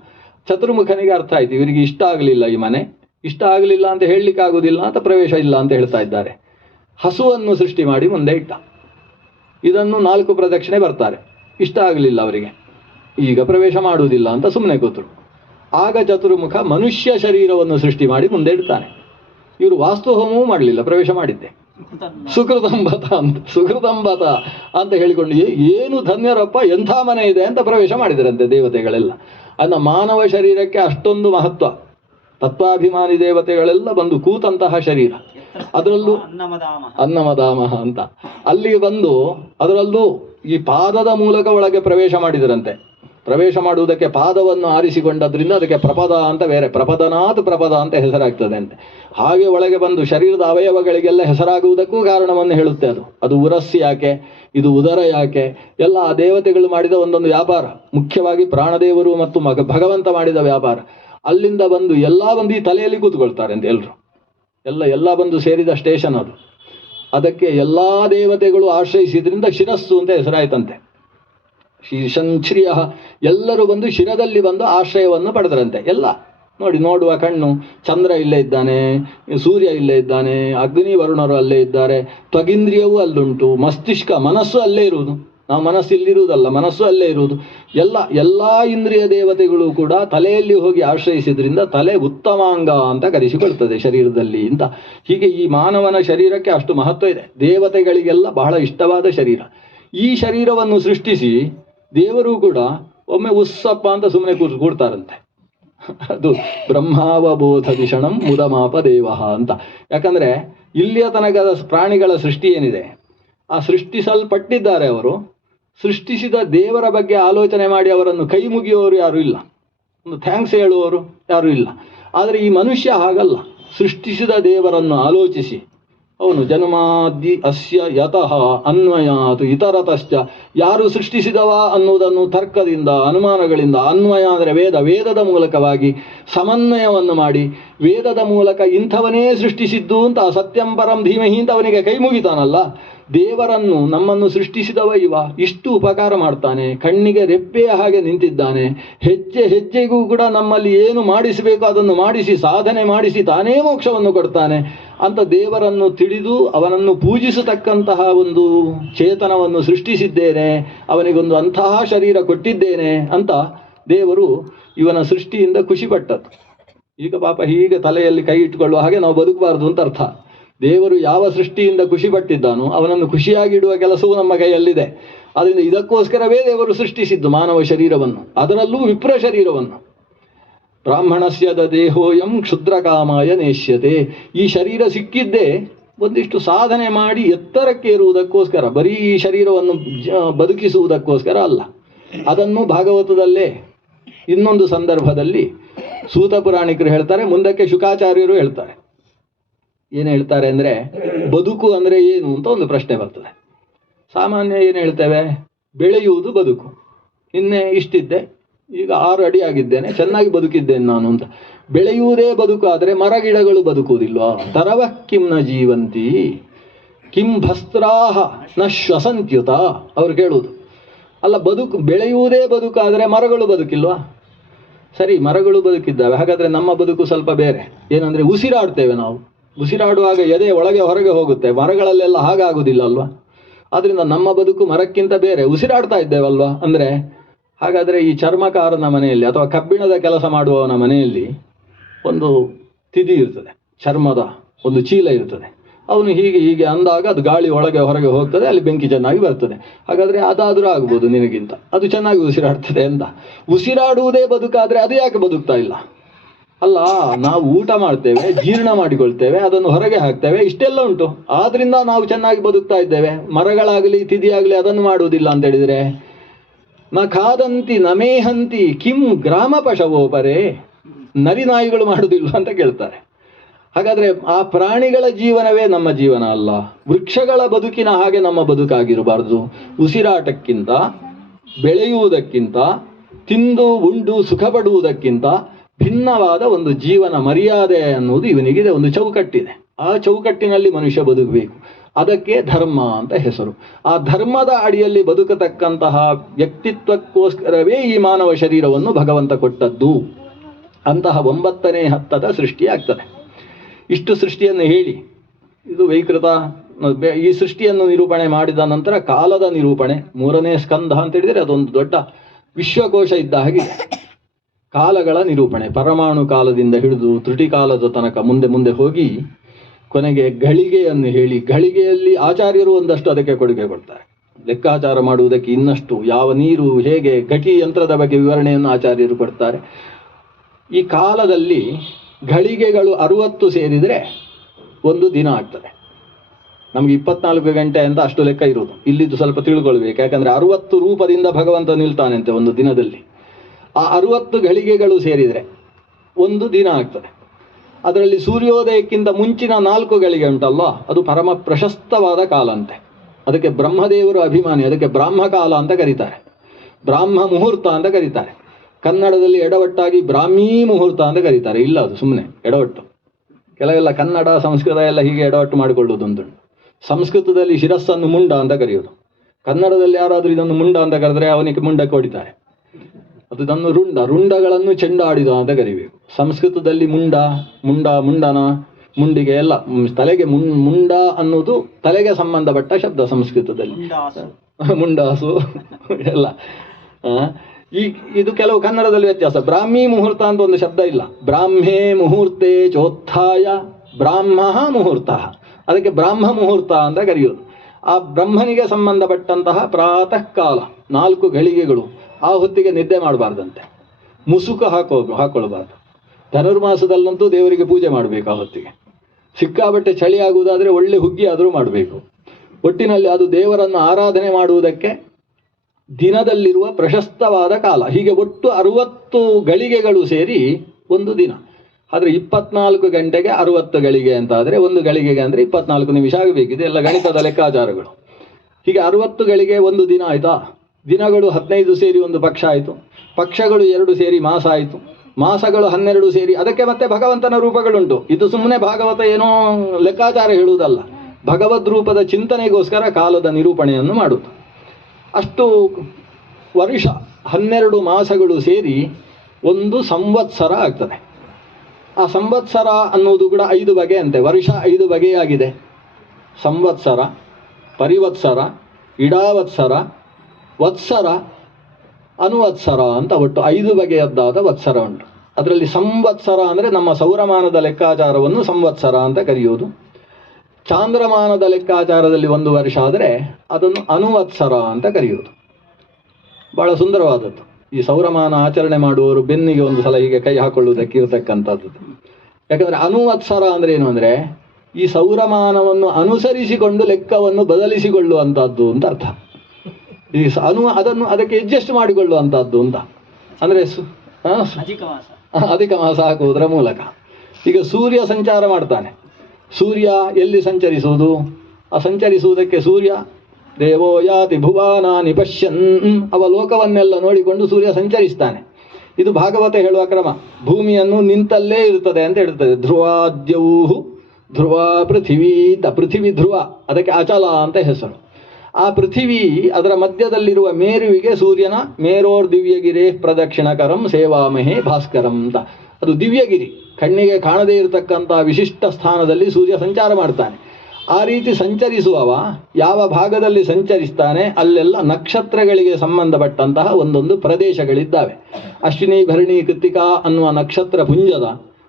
ಚತುರ್ಮುಖನಿಗೆ ಅರ್ಥ ಆಯ್ತು, ಇವರಿಗೆ ಇಷ್ಟ ಆಗಲಿಲ್ಲ ಈ ಮನೆ, ಇಷ್ಟ ಆಗಲಿಲ್ಲ ಅಂತ ಹೇಳಲಿಕ್ಕೆ ಆಗುವುದಿಲ್ಲ ಅಂತ ಪ್ರವೇಶ ಇಲ್ಲ ಅಂತ ಹೇಳ್ತಾ ಇದ್ದಾರೆ. ಹಸುವನ್ನು ಸೃಷ್ಟಿ ಮಾಡಿ ಮುಂದೆ ಇಟ್ಟ. ಇದನ್ನು 4 ಪ್ರದಕ್ಷಿಣೆ ಬರ್ತಾರೆ. ಇಷ್ಟ ಆಗಲಿಲ್ಲ ಅವರಿಗೆ, ಈಗ ಪ್ರವೇಶ ಮಾಡುವುದಿಲ್ಲ ಅಂತ ಸುಮ್ಮನೆ ಕೂತರು. ಆಗ ಚತುರ್ಮುಖ ಮನುಷ್ಯ ಶರೀರವನ್ನು ಸೃಷ್ಟಿ ಮಾಡಿ ಮುಂದೆ ಇಡ್ತಾನೆ. ಇವರು ವಾಸ್ತು ಹೋಮವೂ ಮಾಡಲಿಲ್ಲ, ಪ್ರವೇಶ ಮಾಡಿದ್ದೆ. ಸುಕೃತಂಬತ ಅಂತ ಹೇಳಿಕೊಂಡು ಏನು ಧನ್ಯರಪ್ಪ, ಎಂಥ ಮನೆ ಇದೆ ಅಂತ ಪ್ರವೇಶ ಮಾಡಿದರಂತೆ ದೇವತೆಗಳೆಲ್ಲ. ಅನ್ನ ಮಾನವ ಶರೀರಕ್ಕೆ ಅಷ್ಟೊಂದು ಮಹತ್ವ. ತತ್ವಾಭಿಮಾನಿ ದೇವತೆಗಳೆಲ್ಲ ಬಂದು ಕೂತಂತಹ ಶರೀರ. ಅದರಲ್ಲೂ ಅನ್ನಮಧಾಮ ಅಂತ ಅಲ್ಲಿಗೆ ಬಂದು ಅದರಲ್ಲೂ ಈ ಪಾದದ ಮೂಲಕ ಒಳಗೆ ಪ್ರವೇಶ ಮಾಡಿದರಂತೆ. ಪ್ರವೇಶ ಮಾಡುವುದಕ್ಕೆ ಪಾದವನ್ನು ಆರಿಸಿಕೊಂಡದ್ರಿಂದ ಅದಕ್ಕೆ ಪ್ರಪದ ಅಂತ ಬೇರೆ, ಪ್ರಪದನಾತ್ ಪ್ರಪದ ಅಂತ ಹೆಸರಾಗ್ತದೆ ಅಂತೆ. ಹಾಗೆ ಒಳಗೆ ಬಂದು ಶರೀರದ ಅವಯವಗಳಿಗೆಲ್ಲ ಹೆಸರಾಗುವುದಕ್ಕೂ ಕಾರಣವನ್ನು ಹೇಳುತ್ತೆ ಅದು. ಅದು ಉರಸ್ಸು ಯಾಕೆ, ಇದು ಉದರ ಯಾಕೆ, ಎಲ್ಲ ಆ ದೇವತೆಗಳು ಮಾಡಿದ ಒಂದೊಂದು ವ್ಯಾಪಾರ, ಮುಖ್ಯವಾಗಿ ಪ್ರಾಣದೇವರು ಮತ್ತು ಭಗವಂತ ಮಾಡಿದ ವ್ಯಾಪಾರ. ಅಲ್ಲಿಂದ ಬಂದು ಎಲ್ಲ ಬಂದು ಈ ತಲೆಯಲ್ಲಿ ಕೂತ್ಕೊಳ್ತಾರೆ ಅಂತ ಎಲ್ಲರೂ, ಎಲ್ಲ ಬಂದು ಸೇರಿದ ಸ್ಟೇಷನ್ ಅದು. ಅದಕ್ಕೆ ಎಲ್ಲ ದೇವತೆಗಳು ಆಶ್ರಯಿಸಿದ್ರಿಂದ ಶಿರಸ್ಸು ಅಂತ ಹೆಸರಾಯ್ತಂತೆ. ಶೀರ್ಷಂಶ್ರಿಯ, ಎಲ್ಲರೂ ಬಂದು ಶಿರದಲ್ಲಿ ಬಂದು ಆಶ್ರಯವನ್ನು ಪಡೆದರಂತೆ. ಎಲ್ಲ ನೋಡಿ, ನೋಡುವ ಕಣ್ಣು, ಚಂದ್ರ ಇಲ್ಲೇ ಇದ್ದಾನೆ, ಸೂರ್ಯ ಇಲ್ಲೇ ಇದ್ದಾನೆ, ಅಗ್ನಿ ವರುಣರು ಅಲ್ಲೇ ಇದ್ದಾರೆ, ತ್ವಗಿಂದ್ರಿಯವೂ ಅಲ್ಲುಂಟು, ಮಸ್ತಿಷ್ಕ ಮನಸ್ಸು ಅಲ್ಲೇ ಇರುವುದು, ನಾವು ಮನಸ್ಸು ಇಲ್ಲಿರುವುದಲ್ಲ, ಮನಸ್ಸು ಅಲ್ಲೇ ಇರುವುದು. ಎಲ್ಲ ಇಂದ್ರಿಯ ದೇವತೆಗಳು ಕೂಡ ತಲೆಯಲ್ಲಿ ಹೋಗಿ ಆಶ್ರಯಿಸಿದ್ರಿಂದ ತಲೆ ಉತ್ತಮಾಂಗ ಅಂತ ಕರೆಸಿಕೊಳ್ತದೆ ಶರೀರದಲ್ಲಿ ಅಂತ. ಹೀಗೆ ಈ ಮಾನವನ ಶರೀರಕ್ಕೆ ಅಷ್ಟು ಮಹತ್ವ ಇದೆ. ದೇವತೆಗಳಿಗೆಲ್ಲ ಬಹಳ ಇಷ್ಟವಾದ ಶರೀರ. ಈ ಶರೀರವನ್ನು ಸೃಷ್ಟಿಸಿ ದೇವರು ಕೂಡ ಒಮ್ಮೆ ಉಸ್ಸಪ್ಪ ಅಂತ ಸುಮ್ಮನೆ ಕೂಡ್ತಾರಂತೆ. ಅದು ಬ್ರಹ್ಮಾವಬೋಧ ದಿಷಣಂ ಮುದಮಾಪ ದೇವ ಅಂತ. ಯಾಕಂದ್ರೆ ಇಲ್ಲಿಯ ತನಕದ ಪ್ರಾಣಿಗಳ ಸೃಷ್ಟಿ ಏನಿದೆ, ಆ ಸೃಷ್ಟಿಸಲ್ಪಟ್ಟಿದ್ದಾರೆ ಅವರು, ಸೃಷ್ಟಿಸಿದ ದೇವರ ಬಗ್ಗೆ ಆಲೋಚನೆ ಮಾಡಿ ಅವರನ್ನು ಕೈ ಮುಗಿಯುವವರು ಯಾರೂ ಇಲ್ಲ, ಒಂದು ಥ್ಯಾಂಕ್ಸ್ ಹೇಳುವವರು ಯಾರೂ ಇಲ್ಲ. ಆದರೆ ಈ ಮನುಷ್ಯ ಹಾಗಲ್ಲ, ಸೃಷ್ಟಿಸಿದ ದೇವರನ್ನು ಆಲೋಚಿಸಿ ಅವನು ಜನ್ಮಾದಿ ಅಸ್ಯ ಯತಃ ಅನ್ವಯಾತು ಇತರತಶ್ಚ, ಯಾರು ಸೃಷ್ಟಿಸಿದವ ಅನ್ನುವುದನ್ನು ತರ್ಕದಿಂದ ಅನುಮಾನಗಳಿಂದ, ಅನ್ವಯ ಅಂದರೆ ವೇದದ ಮೂಲಕವಾಗಿ ಸಮನ್ವಯವನ್ನು ಮಾಡಿ ವೇದದ ಮೂಲಕ ಇಂಥವನೇ ಸೃಷ್ಟಿಸಿದ್ದು ಅಂತ ಸತ್ಯಂ ಪರಂ ಧೀಮಹಿ ಅಂತ ಅವನಿಗೆ ಕೈ ಮುಗಿತಾನಲ್ಲ. ದೇವರನ್ನು, ನಮ್ಮನ್ನು ಸೃಷ್ಟಿಸಿದವ ಇವ, ಇಷ್ಟು ಉಪಕಾರ ಮಾಡ್ತಾನೆ, ಕಣ್ಣಿಗೆ ರೆಪ್ಪೆಯ ಹಾಗೆ ನಿಂತಿದ್ದಾನೆ, ಹೆಜ್ಜೆ ಹೆಜ್ಜೆಗೂ ಕೂಡ ನಮ್ಮಲ್ಲಿ ಏನು ಮಾಡಿಸಬೇಕು ಅದನ್ನು ಮಾಡಿಸಿ ಸಾಧನೆ ಮಾಡಿಸಿ ತಾನೇ ಮೋಕ್ಷವನ್ನು ಕೊಡ್ತಾನೆ ಅಂತ ದೇವರನ್ನು ತಿಳಿದು ಅವನನ್ನು ಪೂಜಿಸತಕ್ಕಂತಹ ಒಂದು ಚೇತನವನ್ನು ಸೃಷ್ಟಿಸಿದ್ದೇನೆ, ಅವನಿಗೊಂದು ಅಂತಹ ಶರೀರ ಕೊಟ್ಟಿದ್ದೇನೆ ಅಂತ ದೇವರು ಇವನ ಸೃಷ್ಟಿಯಿಂದ ಖುಷಿಪಟ್ಟದ್ದು. ಈಗ ಪಾಪ ಹೀಗೆ ತಲೆಯಲ್ಲಿ ಕೈ ಇಟ್ಟುಕೊಳ್ಳುವ ಹಾಗೆ ನಾವು ಬದುಕಬಾರದು ಅಂತ ಅರ್ಥ. ದೇವರು ಯಾವ ಸೃಷ್ಟಿಯಿಂದ ಖುಷಿಪಟ್ಟಿದ್ದಾನೋ ಅವನನ್ನು ಖುಷಿಯಾಗಿಡುವ ಕೆಲಸವೂ ನಮ್ಮ ಕೈಯಲ್ಲಿದೆ. ಅದರಿಂದ ಇದಕ್ಕೋಸ್ಕರವೇ ದೇವರು ಸೃಷ್ಟಿಸಿದ್ದು ಮಾನವ ಶರೀರವನ್ನು, ಅದರಲ್ಲೂ ವಿಪ್ರ ಶರೀರವನ್ನು. ಬ್ರಾಹ್ಮಣಸ್ಯ ದೇಹೋಯಂ ಕ್ಷುದ್ರಕಾಮಾಯ ನೇಷ್ಯತೆ. ಈ ಶರೀರ ಸಿಕ್ಕಿದ್ದೇ ಒಂದಿಷ್ಟು ಸಾಧನೆ ಮಾಡಿ ಎತ್ತರಕ್ಕೆ ಇರುವುದಕ್ಕೋಸ್ಕರ, ಬರೀ ಈ ಶರೀರವನ್ನು ಬದುಕಿಸುವುದಕ್ಕೋಸ್ಕರ ಅಲ್ಲ. ಅದನ್ನು ಭಾಗವತದಲ್ಲೇ ಇನ್ನೊಂದು ಸಂದರ್ಭದಲ್ಲಿ ಸೂತ ಪುರಾಣಿಕರು ಹೇಳ್ತಾರೆ, ಮುಂದಕ್ಕೆ ಶುಕಾಚಾರ್ಯರು ಹೇಳ್ತಾರೆ. ಏನು ಹೇಳ್ತಾರೆ ಅಂದರೆ, ಬದುಕು ಅಂದರೆ ಏನು ಅಂತ ಒಂದು ಪ್ರಶ್ನೆ ಬರ್ತದೆ. ಸಾಮಾನ್ಯ ಏನು ಹೇಳ್ತೇವೆ, ಬೆಳೆಯುವುದು ಬದುಕು. ನಿನ್ನೆ ಇಷ್ಟಿದ್ದೆ, ಈಗ 6 ಅಡಿ ಆಗಿದ್ದೇನೆ, ಚೆನ್ನಾಗಿ ಬದುಕಿದ್ದೇನೆ ನಾನು ಅಂತ. ಬೆಳೆಯುವುದೇ ಬದುಕು ಆದರೆ ಮರಗಿಡಗಳು ಬದುಕುವುದಿಲ್ವಾ? ತರವ ಕಿಂ ನ ಜೀವಂತಿ ಕಿಂ ಭಸ್ತ್ರಾಹ ನ ಶ್ವಸಂತ್ಯುತ ಅವ್ರು ಕೇಳುವುದು. ಅಲ್ಲ, ಬೆಳೆಯುವುದೇ ಬದುಕಾದರೆ ಮರಗಳು ಬದುಕಿಲ್ವಾ? ಸರಿ, ಮರಗಳು ಬದುಕಿದ್ದಾವೆ, ಹಾಗಾದರೆ ನಮ್ಮ ಬದುಕು ಸ್ವಲ್ಪ ಬೇರೆ. ಏನಂದರೆ ಉಸಿರಾಡ್ತೇವೆ ನಾವು, ಉಸಿರಾಡುವಾಗ ಎದೆ ಒಳಗೆ ಹೊರಗೆ ಹೋಗುತ್ತೆ, ಮರಗಳಲ್ಲೆಲ್ಲ ಹಾಗಾಗುವುದಿಲ್ಲ ಅಲ್ವಾ? ಆದ್ದರಿಂದ ನಮ್ಮ ಬದುಕು ಮರಕ್ಕಿಂತ ಬೇರೆ, ಉಸಿರಾಡ್ತಾ ಇದ್ದೇವಲ್ವಾ? ಅಂದರೆ ಹಾಗಾದರೆ ಈ ಚರ್ಮಕಾರನ ಮನೆಯಲ್ಲಿ ಅಥವಾ ಕಬ್ಬಿಣದ ಕೆಲಸ ಮಾಡುವವನ ಮನೆಯಲ್ಲಿ ಒಂದು ತಿದಿ ಇರ್ತದೆ, ಚರ್ಮದ ಒಂದು ಚೀಲ ಇರ್ತದೆ. ಅವನು ಹೀಗೆ ಅಂದಾಗ ಅದು ಗಾಳಿ ಒಳಗೆ ಹೊರಗೆ ಹೋಗ್ತದೆ, ಅಲ್ಲಿ ಬೆಂಕಿ ಚೆನ್ನಾಗಿ ಬರ್ತದೆ. ಹಾಗಾದರೆ ಅದಾದರೂ ಆಗ್ಬೋದು ನಿನಗಿಂತ, ಅದು ಚೆನ್ನಾಗಿ ಉಸಿರಾಡ್ತದೆ ಅಂತ. ಉಸಿರಾಡುವುದೇ ಬದುಕಾದರೆ ಅದು ಯಾಕೆ ಬದುಕ್ತಾ ಇಲ್ಲ? ಅಲ್ಲ, ನಾವು ಊಟ ಮಾಡ್ತೇವೆ, ಜೀರ್ಣ ಮಾಡಿಕೊಳ್ತೇವೆ, ಅದನ್ನು ಹೊರಗೆ ಹಾಕ್ತೇವೆ, ಇಷ್ಟೆಲ್ಲ ಉಂಟು, ಆದ್ರಿಂದ ನಾವು ಚೆನ್ನಾಗಿ ಬದುಕ್ತಾ ಇದ್ದೇವೆ. ಮರಗಳಾಗಲಿ ತಿದಿಯಾಗಲಿ ಅದನ್ನು ಮಾಡುವುದಿಲ್ಲ ಅಂತ ಹೇಳಿದರೆ, ನ ಖಾದಂತಿ ನಮೇಹಂತಿ ಕಿಂ ಗ್ರಾಮ ಪಶವೋಪರೇ, ನರಿನಾಯಿಗಳು ಮಾಡುವುದಿಲ್ಲ ಅಂತ ಕೇಳ್ತಾರೆ. ಹಾಗಾದರೆ ಆ ಪ್ರಾಣಿಗಳ ಜೀವನವೇ ನಮ್ಮ ಜೀವನ ಅಲ್ಲ, ವೃಕ್ಷಗಳ ಬದುಕಿನ ಹಾಗೆ ನಮ್ಮ ಬದುಕಾಗಿರಬಾರ್ದು. ಉಸಿರಾಟಕ್ಕಿಂತ, ಬೆಳೆಯುವುದಕ್ಕಿಂತ, ತಿಂದು ಉಂಡು ಸುಖ ಪಡುವುದಕ್ಕಿಂತ ಭಿನ್ನವಾದ ಒಂದು ಜೀವನ ಮರ್ಯಾದೆ ಅನ್ನುವುದು ಇವನಿಗಿದೆ, ಒಂದು ಚೌಕಟ್ಟಿದೆ. ಆ ಚೌಕಟ್ಟಿನಲ್ಲಿ ಮನುಷ್ಯ ಬದುಕಬೇಕು. ಅದಕ್ಕೆ ಧರ್ಮ ಅಂತ ಹೆಸರು. ಆ ಧರ್ಮದ ಅಡಿಯಲ್ಲಿ ಬದುಕತಕ್ಕಂತಹ ವ್ಯಕ್ತಿತ್ವಕ್ಕೋಸ್ಕರವೇ ಈ ಮಾನವ ಶರೀರವನ್ನು ಭಗವಂತ ಕೊಟ್ಟದ್ದು. ಅಂತಹ 9ನೇ ಹಂತದ ಸೃಷ್ಟಿಯಾಗ್ತದೆ. ಇಷ್ಟು ಸೃಷ್ಟಿಯನ್ನು ಹೇಳಿ, ಇದು ವೈಕೃತ ಈ ಸೃಷ್ಟಿಯನ್ನು ನಿರೂಪಣೆ ಮಾಡಿದ ನಂತರ ಕಾಲದ ನಿರೂಪಣೆ, 3ನೇ ಸ್ಕಂಧ ಅಂತ ಹೇಳಿದರೆ ಅದೊಂದು ದೊಡ್ಡ ವಿಶ್ವಕೋಶ ಇದ್ದ ಹಾಗಿದೆ. ಕಾಲಗಳ ನಿರೂಪಣೆ, ಪರಮಾಣು ಕಾಲದಿಂದ ಹಿಡಿದು ತ್ರುಟಿಕಾಲದ ತನಕ ಮುಂದೆ ಮುಂದೆ ಹೋಗಿ ಕೊನೆಗೆ ಘಳಿಗೆಯನ್ನು ಹೇಳಿ, ಘಳಿಗೆಯಲ್ಲಿ ಆಚಾರ್ಯರು ಒಂದಷ್ಟು ಅದಕ್ಕೆ ಕೊಡುಗೆ ಕೊಡ್ತಾರೆ. ಲೆಕ್ಕಾಚಾರ ಮಾಡುವುದಕ್ಕೆ ಇನ್ನಷ್ಟು, ಯಾವ ನೀರು ಹೇಗೆ, ಘಟಿ ಯಂತ್ರದ ಬಗ್ಗೆ ವಿವರಣೆಯನ್ನು ಆಚಾರ್ಯರು ಕೊಡ್ತಾರೆ. ಈ ಕಾಲದಲ್ಲಿ ಘಳಿಗೆಗಳು 60 ಸೇರಿದರೆ ಒಂದು ದಿನ ಆಗ್ತದೆ. ನಮಗೆ 24 ಗಂಟೆ ಅಂತ ಅಷ್ಟು ಲೆಕ್ಕ ಇರುವುದು. ಇಲ್ಲಿದ್ದು ಸ್ವಲ್ಪ ತಿಳ್ಕೊಳ್ಬೇಕು, ಯಾಕಂದರೆ 60 ರೂಪದಿಂದ ಭಗವಂತ ನಿಲ್ತಾನಂತೆ ಒಂದು ದಿನದಲ್ಲಿ. ಆ 60 ಘಳಿಗೆಗಳು ಸೇರಿದರೆ ಒಂದು ದಿನ ಆಗ್ತದೆ. ಅದರಲ್ಲಿ ಸೂರ್ಯೋದಯಕ್ಕಿಂತ ಮುಂಚಿನ 4 ಗಳಿಗೆ ಉಂಟಲ್ಲ, ಅದು ಪರಮ ಪ್ರಶಸ್ತವಾದ ಕಾಲ ಅಂತೆ. ಅದಕ್ಕೆ ಬ್ರಹ್ಮದೇವರು ಅಭಿಮಾನಿ, ಅದಕ್ಕೆ ಬ್ರಾಹ್ಮಕಾಲ ಅಂತ ಕರೀತಾರೆ, ಬ್ರಾಹ್ಮ ಮುಹೂರ್ತ ಅಂತ ಕರೀತಾರೆ. ಕನ್ನಡದಲ್ಲಿ ಎಡವಟ್ಟಾಗಿ ಬ್ರಾಹ್ಮೀ ಮುಹೂರ್ತ ಅಂತ ಕರೀತಾರೆ. ಇಲ್ಲ, ಅದು ಸುಮ್ಮನೆ ಎಡವಟ್ಟು. ಕೆಲವೆಲ್ಲ ಕನ್ನಡ ಸಂಸ್ಕೃತ ಎಲ್ಲ ಹೀಗೆ ಎಡವಟ್ಟು ಮಾಡಿಕೊಳ್ಳುವುದುಂಟು. ಸಂಸ್ಕೃತದಲ್ಲಿ ಶಿರಸ್ಸನ್ನು ಮುಂಡ ಅಂತ ಕರೆಯೋದು, ಕನ್ನಡದಲ್ಲಿ ಯಾರಾದರೂ ಇದನ್ನು ಮುಂಡ ಅಂತ ಕರೆದ್ರೆ ಅವನಿಗೆ ಮುಂಡಕ್ಕೆ ಹೊಡಿತಾರೆ. ಅದು ಇದನ್ನು ರುಂಡಗಳನ್ನು ಚೆಂಡಾಡಿದ ಅಂತ ಕರಿಬೇಕು. ಸಂಸ್ಕೃತದಲ್ಲಿ ಮುಂಡನ ಮುಂಡಿಗೆ ಎಲ್ಲ ತಲೆಗೆ ಮುಂಡ ಅನ್ನೋದು ತಲೆಗೆ ಸಂಬಂಧಪಟ್ಟ ಶಬ್ದ ಸಂಸ್ಕೃತದಲ್ಲಿ. ಮುಂಡಾಸು ಎಲ್ಲ ಇದು ಕೆಲವು ಕನ್ನಡದಲ್ಲಿ ವ್ಯತ್ಯಾಸ. ಬ್ರಾಹ್ಮೀ ಮುಹೂರ್ತ ಅಂತ ಒಂದು ಶಬ್ದ ಇಲ್ಲ. ಬ್ರಾಹ್ಮೇ ಮುಹೂರ್ತೆ ಚೋತ್ಥಾಯ ಬ್ರಾಹ್ಮ ಮುಹೂರ್ತ, ಅದಕ್ಕೆ ಬ್ರಾಹ್ಮ ಮುಹೂರ್ತ ಅಂತ ಕರೆಯೋದು. ಆ ಬ್ರಹ್ಮನಿಗೆ ಸಂಬಂಧಪಟ್ಟಂತಹ ಪ್ರಾತಃ ಕಾಲ 4 ಘಳಿಗೆಗಳು. ಆ ಹೊತ್ತಿಗೆ ನಿದ್ದೆ ಮಾಡಬಾರ್ದಂತೆ, ಮುಸುಕು ಹಾಕೊಳ್ಬಾರ್ದು. ಧನುರ್ಮಾಸದಲ್ಲಂತೂ ದೇವರಿಗೆ ಪೂಜೆ ಮಾಡಬೇಕು. ಆ ಹೊತ್ತಿಗೆ ಸಿಕ್ಕಾಬಟ್ಟೆ ಚಳಿ ಆಗುವುದಾದರೆ ಒಳ್ಳೆ ಹುಗ್ಗಿ ಆದರೂ ಮಾಡಬೇಕು. ಒಟ್ಟಿನಲ್ಲಿ ಅದು ದೇವರನ್ನು ಆರಾಧನೆ ಮಾಡುವುದಕ್ಕೆ ದಿನದಲ್ಲಿರುವ ಪ್ರಶಸ್ತವಾದ ಕಾಲ. ಹೀಗೆ ಒಟ್ಟು 60 ಗಳಿಗೆಗಳು ಸೇರಿ ಒಂದು ದಿನ. ಆದರೆ 24 ಗಂಟೆಗೆ 60 ಗಳಿಗೆ ಅಂತ ಆದರೆ ಒಂದು ಗಳಿಗೆಗೆ ಅಂದರೆ 24 ನಿಮಿಷ ಆಗಬೇಕಿದೆ, ಎಲ್ಲ ಗಣಿತದ ಲೆಕ್ಕಾಚಾರಗಳು. ಹೀಗೆ 60 ಗಳಿಗೆ ಒಂದು ದಿನ ಆಯಿತಾ. ದಿನಗಳು 15 ಸೇರಿ ಒಂದು ಪಕ್ಷ ಆಯಿತು, ಪಕ್ಷಗಳು 2 ಸೇರಿ ಮಾಸ ಆಯಿತು, ಮಾಸಗಳು 12 ಸೇರಿ ಅದಕ್ಕೆ ಮತ್ತೆ ಭಗವಂತನ ರೂಪಗಳುಂಟು. ಇದು ಸುಮ್ಮನೆ ಭಾಗವತ ಏನೋ ಲೆಕ್ಕಾಚಾರ ಹೇಳುವುದಲ್ಲ, ಭಗವದ್ ರೂಪದ ಚಿಂತನೆಗೋಸ್ಕರ ಕಾಲದ ನಿರೂಪಣೆಯನ್ನು ಮಾಡುವುದು. ಅಷ್ಟು ವರ್ಷ 12 ಮಾಸಗಳು ಸೇರಿ ಒಂದು ಸಂವತ್ಸರ ಆಗ್ತದೆ. ಆ ಸಂವತ್ಸರ ಅನ್ನುವುದು ಕೂಡ 5 ಬಗೆ ಅಂತೆ. ವರ್ಷ 5 ಬಗೆಯಾಗಿದೆ: ಸಂವತ್ಸರ, ಪರಿವತ್ಸರ, ಇಡಾವತ್ಸರ, ವತ್ಸರ, ಅನುವತ್ಸರ ಅಂತ ಒಟ್ಟು 5 ಬಗೆಯದ್ದಾದ ವತ್ಸರ ಉಂಟು. ಅದರಲ್ಲಿ ಸಂವತ್ಸರ ಅಂದರೆ ನಮ್ಮ ಸೌರಮಾನದ ಲೆಕ್ಕಾಚಾರವನ್ನು ಸಂವತ್ಸರ ಅಂತ ಕರೆಯುವುದು. ಚಾಂದ್ರಮಾನದ ಲೆಕ್ಕಾಚಾರದಲ್ಲಿ 1 ವರ್ಷ ಆದರೆ ಅದನ್ನು ಅನುವತ್ಸರ ಅಂತ ಕರೆಯುವುದು. ಬಹಳ ಸುಂದರವಾದದ್ದು. ಈ ಸೌರಮಾನ ಆಚರಣೆ ಮಾಡುವವರು ಬೆನ್ನಿಗೆ ಒಂದು ಸಲ ಹೀಗೆ ಕೈ ಹಾಕೊಳ್ಳುವುದಕ್ಕೆ ಇರತಕ್ಕಂಥದ್ದು. ಯಾಕಂದರೆ ಅನುವತ್ಸರ ಅಂದರೆ ಏನು ಅಂದರೆ ಈ ಸೌರಮಾನವನ್ನು ಅನುಸರಿಸಿಕೊಂಡು ಲೆಕ್ಕವನ್ನು ಬದಲಿಸಿಕೊಳ್ಳುವಂಥದ್ದು ಅಂತ ಅರ್ಥ. ಈ ಅದನ್ನು ಅದಕ್ಕೆ ಅಡ್ಜಸ್ಟ್ ಮಾಡಿಕೊಳ್ಳುವಂಥದ್ದು ಅಂತ ಅಂದರೆ ಅಧಿಕ ಮಾಸ ಹಾಕುವುದರ ಮೂಲಕ. ಈಗ ಸೂರ್ಯ ಸಂಚಾರ ಮಾಡ್ತಾನೆ. ಸೂರ್ಯ ಎಲ್ಲಿ ಸಂಚರಿಸುವುದು? ಆ ಸಂಚರಿಸುವುದಕ್ಕೆ ಸೂರ್ಯ ದೇವೋ ಯಾತಿ ಭುವಾನಾನಿ ಪಶ್ಯನ್, ಅವ ಲೋಕವನ್ನೆಲ್ಲ ನೋಡಿಕೊಂಡು ಸೂರ್ಯ ಸಂಚರಿಸ್ತಾನೆ. ಇದು ಭಾಗವತ ಹೇಳುವ ಕ್ರಮ. ಭೂಮಿಯನ್ನು ನಿಂತಲ್ಲೇ ಇರುತ್ತದೆ ಅಂತ ಹೇಳ್ತದೆ. ಧ್ರುವಾದ್ಯೌಹು ಧ್ರುವ ಪೃಥಿವೀ, ಪೃಥಿವಿ ಧ್ರುವ, ಅದಕ್ಕೆ ಅಚಲ ಅಂತ ಹೆಸರು. ಆ ಪೃಥಿವಿ ಅದರ ಮಧ್ಯದಲ್ಲಿರುವ ಮೇರುವಿಗೆ ಸೂರ್ಯನ ಮೇರೋರ್ ದಿವ್ಯಗಿರೇ ಪ್ರದಕ್ಷಿಣಕರಂ ಸೇವಾಮಹೇ ಭಾಸ್ಕರಂ ಅಂತ. ಅದು ದಿವ್ಯಗಿರಿ, ಕಣ್ಣಿಗೆ ಕಾಣದೇ ಇರತಕ್ಕಂಥ ವಿಶಿಷ್ಟ ಸ್ಥಾನದಲ್ಲಿ ಸೂರ್ಯ ಸಂಚಾರ ಮಾಡ್ತಾನೆ. ಆ ರೀತಿ ಸಂಚರಿಸುವವ ಯಾವ ಭಾಗದಲ್ಲಿ ಸಂಚರಿಸ್ತಾನೆ ಅಲ್ಲೆಲ್ಲ ನಕ್ಷತ್ರಗಳಿಗೆ ಸಂಬಂಧಪಟ್ಟಂತಹ ಒಂದೊಂದು ಪ್ರದೇಶಗಳಿದ್ದಾವೆ. ಅಶ್ವಿನಿ ಭರಣಿ ಕೃತ್ತಿಕಾ ಅನ್ನುವ ನಕ್ಷತ್ರ ಪುಂಜದ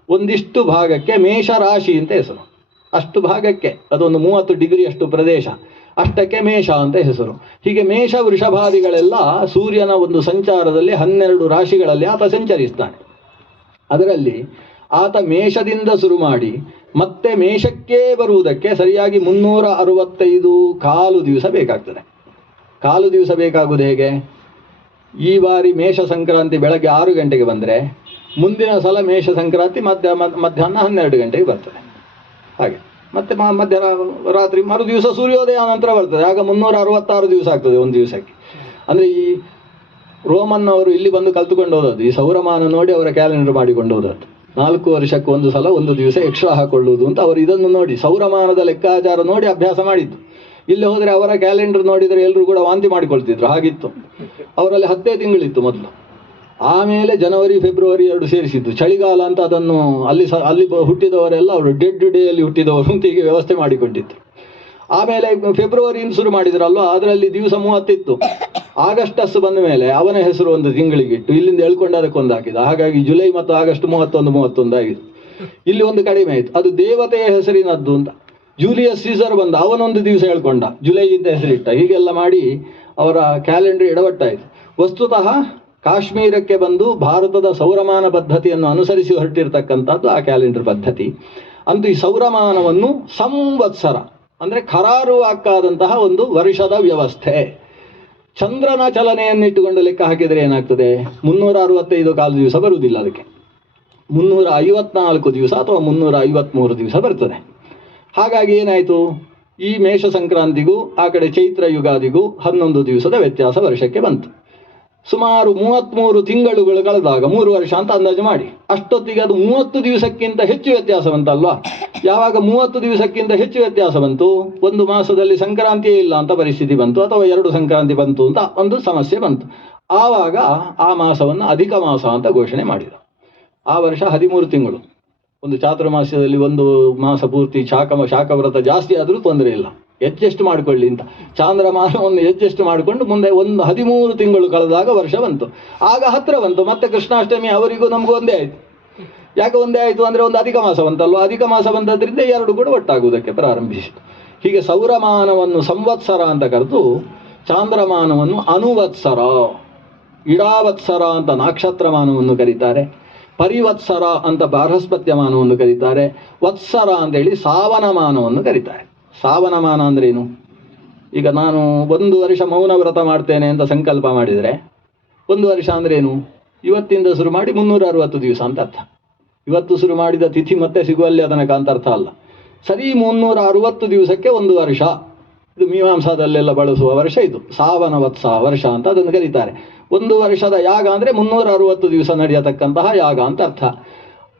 ಒಂದಿಷ್ಟು ಭಾಗಕ್ಕೆ ಮೇಷರಾಶಿ ಅಂತ ಹೆಸರು. ಅಷ್ಟು ಭಾಗಕ್ಕೆ ಅದೊಂದು 30 ಡಿಗ್ರಿ ಅಷ್ಟು ಪ್ರದೇಶ, ಅಷ್ಟಕ್ಕೆ ಮೇಷ ಅಂತ ಹೆಸರು. ಹೀಗೆ ಮೇಷ ವೃಷಭಾದಿಗಳೆಲ್ಲ ಸೂರ್ಯನ ಒಂದು ಸಂಚಾರದಲ್ಲಿ 12 ರಾಶಿಗಳಲ್ಲಿ ಆತ ಸಂಚರಿಸ್ತಾನೆ. ಅದರಲ್ಲಿ ಆತ ಮೇಷದಿಂದ ಶುರು ಮಾಡಿ ಮತ್ತೆ ಮೇಷಕ್ಕೆ ಬರುವುದಕ್ಕೆ ಸರಿಯಾಗಿ 365 ಕಾಲು ದಿವಸ ಬೇಕಾಗ್ತದೆ. ಕಾಲು ದಿವಸ ಬೇಕಾಗುವುದು ಹೇಗೆ? ಈ ಬಾರಿ ಮೇಷ ಸಂಕ್ರಾಂತಿ ಬೆಳಗ್ಗೆ 6 ಗಂಟೆಗೆ ಬಂದರೆ ಮುಂದಿನ ಸಲ ಮೇಷ ಸಂಕ್ರಾಂತಿ ಮಧ್ಯಾಹ್ನ 12 ಗಂಟೆಗೆ ಬರ್ತದೆ. ಹಾಗೆ ಮತ್ತೆ ಮಧ್ಯರಾತ್ರಿ ಮರು ದಿವಸ ಸೂರ್ಯೋದಯ ನಂತರ ಬರ್ತದೆ. ಆಗ 366 ದಿವಸ ಆಗ್ತದೆ ಒಂದು ದಿವಸಕ್ಕೆ. ಅಂದರೆ ಈ ರೋಮನ್ ಅವರು ಇಲ್ಲಿ ಬಂದು ಕಲ್ತುಕೊಂಡು ಹೋದದ್ದು, ಈ ಸೌರಮಾನ ನೋಡಿ ಅವರ ಕ್ಯಾಲೆಂಡರ್ ಮಾಡಿಕೊಂಡು ಹೋದದ್ದು. 4 ವರ್ಷಕ್ಕೆ ಒಂದು ಸಲ ಒಂದು ದಿವಸ ಎಕ್ಸ್ಟ್ರಾ ಹಾಕೊಳ್ಳುವುದು ಅಂತ ಅವರು ಇದನ್ನು ನೋಡಿ ಸೌರಮಾನದ ಲೆಕ್ಕಾಚಾರ ನೋಡಿ ಅಭ್ಯಾಸ ಮಾಡಿದ್ದು. ಇಲ್ಲಿ ಹೋದರೆ ಅವರ ಕ್ಯಾಲೆಂಡರ್ ನೋಡಿದರೆ ಎಲ್ಲರೂ ಕೂಡ ವಾಂತಿ ಮಾಡಿಕೊಳ್ತಿದ್ರು, ಹಾಗಿತ್ತು. ಅವರಲ್ಲಿ 10 ತಿಂಗಳಿತ್ತು ಮೊದಲು. ಆಮೇಲೆ ಜನವರಿ ಫೆಬ್ರವರಿ 2 ಸೇರಿಸಿದ್ದು. ಚಳಿಗಾಲ ಅಂತ ಅದನ್ನು ಅಲ್ಲಿ ಹುಟ್ಟಿದವರೆಲ್ಲ ಅವರು ಡೆಡ್ ಡೇಯಲ್ಲಿ ಹುಟ್ಟಿದವರು ಅಂತ ಹೀಗೆ ವ್ಯವಸ್ಥೆ ಮಾಡಿಕೊಂಡಿದ್ರು. ಆಮೇಲೆ ಫೆಬ್ರವರಿಯಿಂದ ಶುರು ಮಾಡಿದ್ರಲ್ವ, ಅದರಲ್ಲಿ ದಿವಸ 30 ಇತ್ತು. ಆಗಸ್ಟಸ್ ಬಂದ ಮೇಲೆ ಅವನ ಹೆಸರು ಒಂದು ತಿಂಗಳಿಗಿಟ್ಟು ಇಲ್ಲಿಂದ ಹೇಳ್ಕೊಂಡು ಅದಕ್ಕೊಂದು ಹಾಕಿದ. ಹಾಗಾಗಿ ಜುಲೈ ಮತ್ತು ಆಗಸ್ಟ್ 31 ಆಗಿದೆ. ಇಲ್ಲಿ ಒಂದು ಕಡಿಮೆ ಆಯಿತು. ಅದು ದೇವತೆಯ ಹೆಸರಿನದ್ದು ಅಂತ. ಜೂಲಿಯಸ್ ಸೀಸರ್ ಬಂದ, ಅವನೊಂದು ದಿವಸ ಹೇಳ್ಕೊಂಡ, ಜುಲೈ ಅಂತ ಹೆಸರಿಟ್ಟ. ಹೀಗೆಲ್ಲ ಮಾಡಿ ಅವರ ಕ್ಯಾಲೆಂಡರ್ ಎಡವಟ್ಟಾಯಿತು. ವಸ್ತುತಃ ಕಾಶ್ಮೀರಕ್ಕೆ ಬಂದು ಭಾರತದ ಸೌರಮಾನ ಪದ್ಧತಿಯನ್ನು ಅನುಸರಿಸಿ ಹೊರಟಿರ್ತಕ್ಕಂಥದ್ದು ಆ ಕ್ಯಾಲೆಂಡರ್ ಪದ್ಧತಿ. ಅಂತೂ ಈ ಸೌರಮಾನವನ್ನು ಸಂವತ್ಸರ ಅಂದರೆ ಕರಾರುವಾಕ್ಕಾದಂತಹ ಒಂದು ವರ್ಷದ ವ್ಯವಸ್ಥೆ. ಚಂದ್ರನ ಚಲನೆಯನ್ನಿಟ್ಟುಕೊಂಡು ಲೆಕ್ಕ ಹಾಕಿದರೆ ಏನಾಗ್ತದೆ? 365 ಕಾಲು ದಿವಸ ಬರುವುದಿಲ್ಲ, ಅದಕ್ಕೆ 354 ದಿವಸ ಅಥವಾ 353 ದಿವಸ ಬರ್ತದೆ. ಹಾಗಾಗಿ ಏನಾಯಿತು, ಈ ಮೇಷ ಸಂಕ್ರಾಂತಿಗೂ ಆ ಕಡೆ ಚೈತ್ರ ಯುಗಾದಿಗೂ 11 ದಿವಸದ ವ್ಯತ್ಯಾಸ ವರ್ಷಕ್ಕೆ ಬಂತು. ಸುಮಾರು 33 ತಿಂಗಳುಗಳು ಕಳೆದಾಗ 3 ವರ್ಷ ಅಂತ ಅಂದಾಜು ಮಾಡಿ. ಅಷ್ಟೊತ್ತಿಗೆ ಅದು 30 ದಿವಸಕ್ಕಿಂತ ಹೆಚ್ಚು ವ್ಯತ್ಯಾಸ ಬಂತಲ್ವಾ? ಯಾವಾಗ 30 ದಿವಸಕ್ಕಿಂತ ಹೆಚ್ಚು ವ್ಯತ್ಯಾಸ ಬಂತು, ಒಂದು ಮಾಸದಲ್ಲಿ ಸಂಕ್ರಾಂತಿಯೇ ಇಲ್ಲ ಅಂತ ಪರಿಸ್ಥಿತಿ ಬಂತು, ಅಥವಾ 2 ಸಂಕ್ರಾಂತಿ ಬಂತು ಅಂತ ಒಂದು ಸಮಸ್ಯೆ ಬಂತು. ಆವಾಗ ಆ ಮಾಸವನ್ನು ಅಧಿಕ ಮಾಸ ಅಂತ ಘೋಷಣೆ ಮಾಡಿದ. ಆ ವರ್ಷ 13 ತಿಂಗಳು. ಒಂದು ಚಾತುರ್ಮಾಸ್ಯದಲ್ಲಿ ಒಂದು ಮಾಸ ಪೂರ್ತಿ ಶಾಖವ್ರತ ಜಾಸ್ತಿ ಆದರೂ ತೊಂದರೆ ಇಲ್ಲ, ಅಡ್ಜಸ್ಟ್ ಮಾಡಿಕೊಳ್ಳಿ ಅಂತ ಚಾಂದ್ರಮಾನವನ್ನು ಅಡ್ಜಸ್ಟ್ ಮಾಡಿಕೊಂಡು ಮುಂದೆ ಒಂದು 13 ತಿಂಗಳು ಕಳೆದಾಗ ವರ್ಷ ಬಂತು. ಆಗ ಹತ್ತಿರ ಬಂತು ಮತ್ತೆ ಕೃಷ್ಣಾಷ್ಟಮಿ, ಅವರಿಗೂ ನಮಗೂ ಒಂದೇ ಆಯಿತು. ಯಾಕೆ ಒಂದೇ ಆಯಿತು ಅಂದರೆ ಒಂದು ಅಧಿಕ ಮಾಸ ಬಂತಲ್ವ, ಅಧಿಕ ಮಾಸ ಬಂದದ್ರಿಂದ ಎರಡು ಕೂಡ ಒಟ್ಟಾಗುವುದಕ್ಕೆ ಪ್ರಾರಂಭಿಸಿತು. ಹೀಗೆ ಸೌರಮಾನವನ್ನು ಸಂವತ್ಸರ ಅಂತ ಕರೆದು ಚಾಂದ್ರಮಾನವನ್ನು ಅನುವತ್ಸರ, ಇಡಾವತ್ಸರ ಅಂತ ನಕ್ಷತ್ರಮಾನವನ್ನು ಕರೀತಾರೆ, ಪರಿವತ್ಸರ ಅಂತ ಬಾರ್ಹಸ್ಪತ್ಯಮಾನವನ್ನು ಕರೀತಾರೆ, ವತ್ಸರ ಅಂತೇಳಿ ಸಾವನಮಾನವನ್ನು ಕರೀತಾರೆ. ಸಾವನಮಾನ ಅಂದ್ರೇನು? ಈಗ ನಾನು 1 ವರ್ಷ ಮೌನ ವ್ರತ ಮಾಡ್ತೇನೆ ಅಂತ ಸಂಕಲ್ಪ ಮಾಡಿದರೆ 1 ವರ್ಷ ಅಂದ್ರೇನು? ಇವತ್ತಿಂದ ಶುರು ಮಾಡಿ 360 ದಿವಸ ಅಂತ ಅರ್ಥ. ಇವತ್ತು ಶುರು ಮಾಡಿದ ತಿಥಿ ಮತ್ತೆ ಸಿಗುವಲ್ಲಿ ತನಕ ಅಂತ ಅರ್ಥ ಅಲ್ಲ. ಸರಿ 360 ದಿವಸಕ್ಕೆ 1 ವರ್ಷ. ಇದು ಮೀಮಾಂಸಾದಲ್ಲೆಲ್ಲ ಬಳಸುವ ವರ್ಷ, ಇದು ಸಾವನ ವತ್ಸ ವರ್ಷ ಅಂತ ಅದನ್ನು ಕರೀತಾರೆ. 1 ವರ್ಷದ ಯಾಗ ಅಂದರೆ 360 ದಿವಸ ನಡೆಯತಕ್ಕಂತಹ ಯಾಗ ಅಂತ ಅರ್ಥ.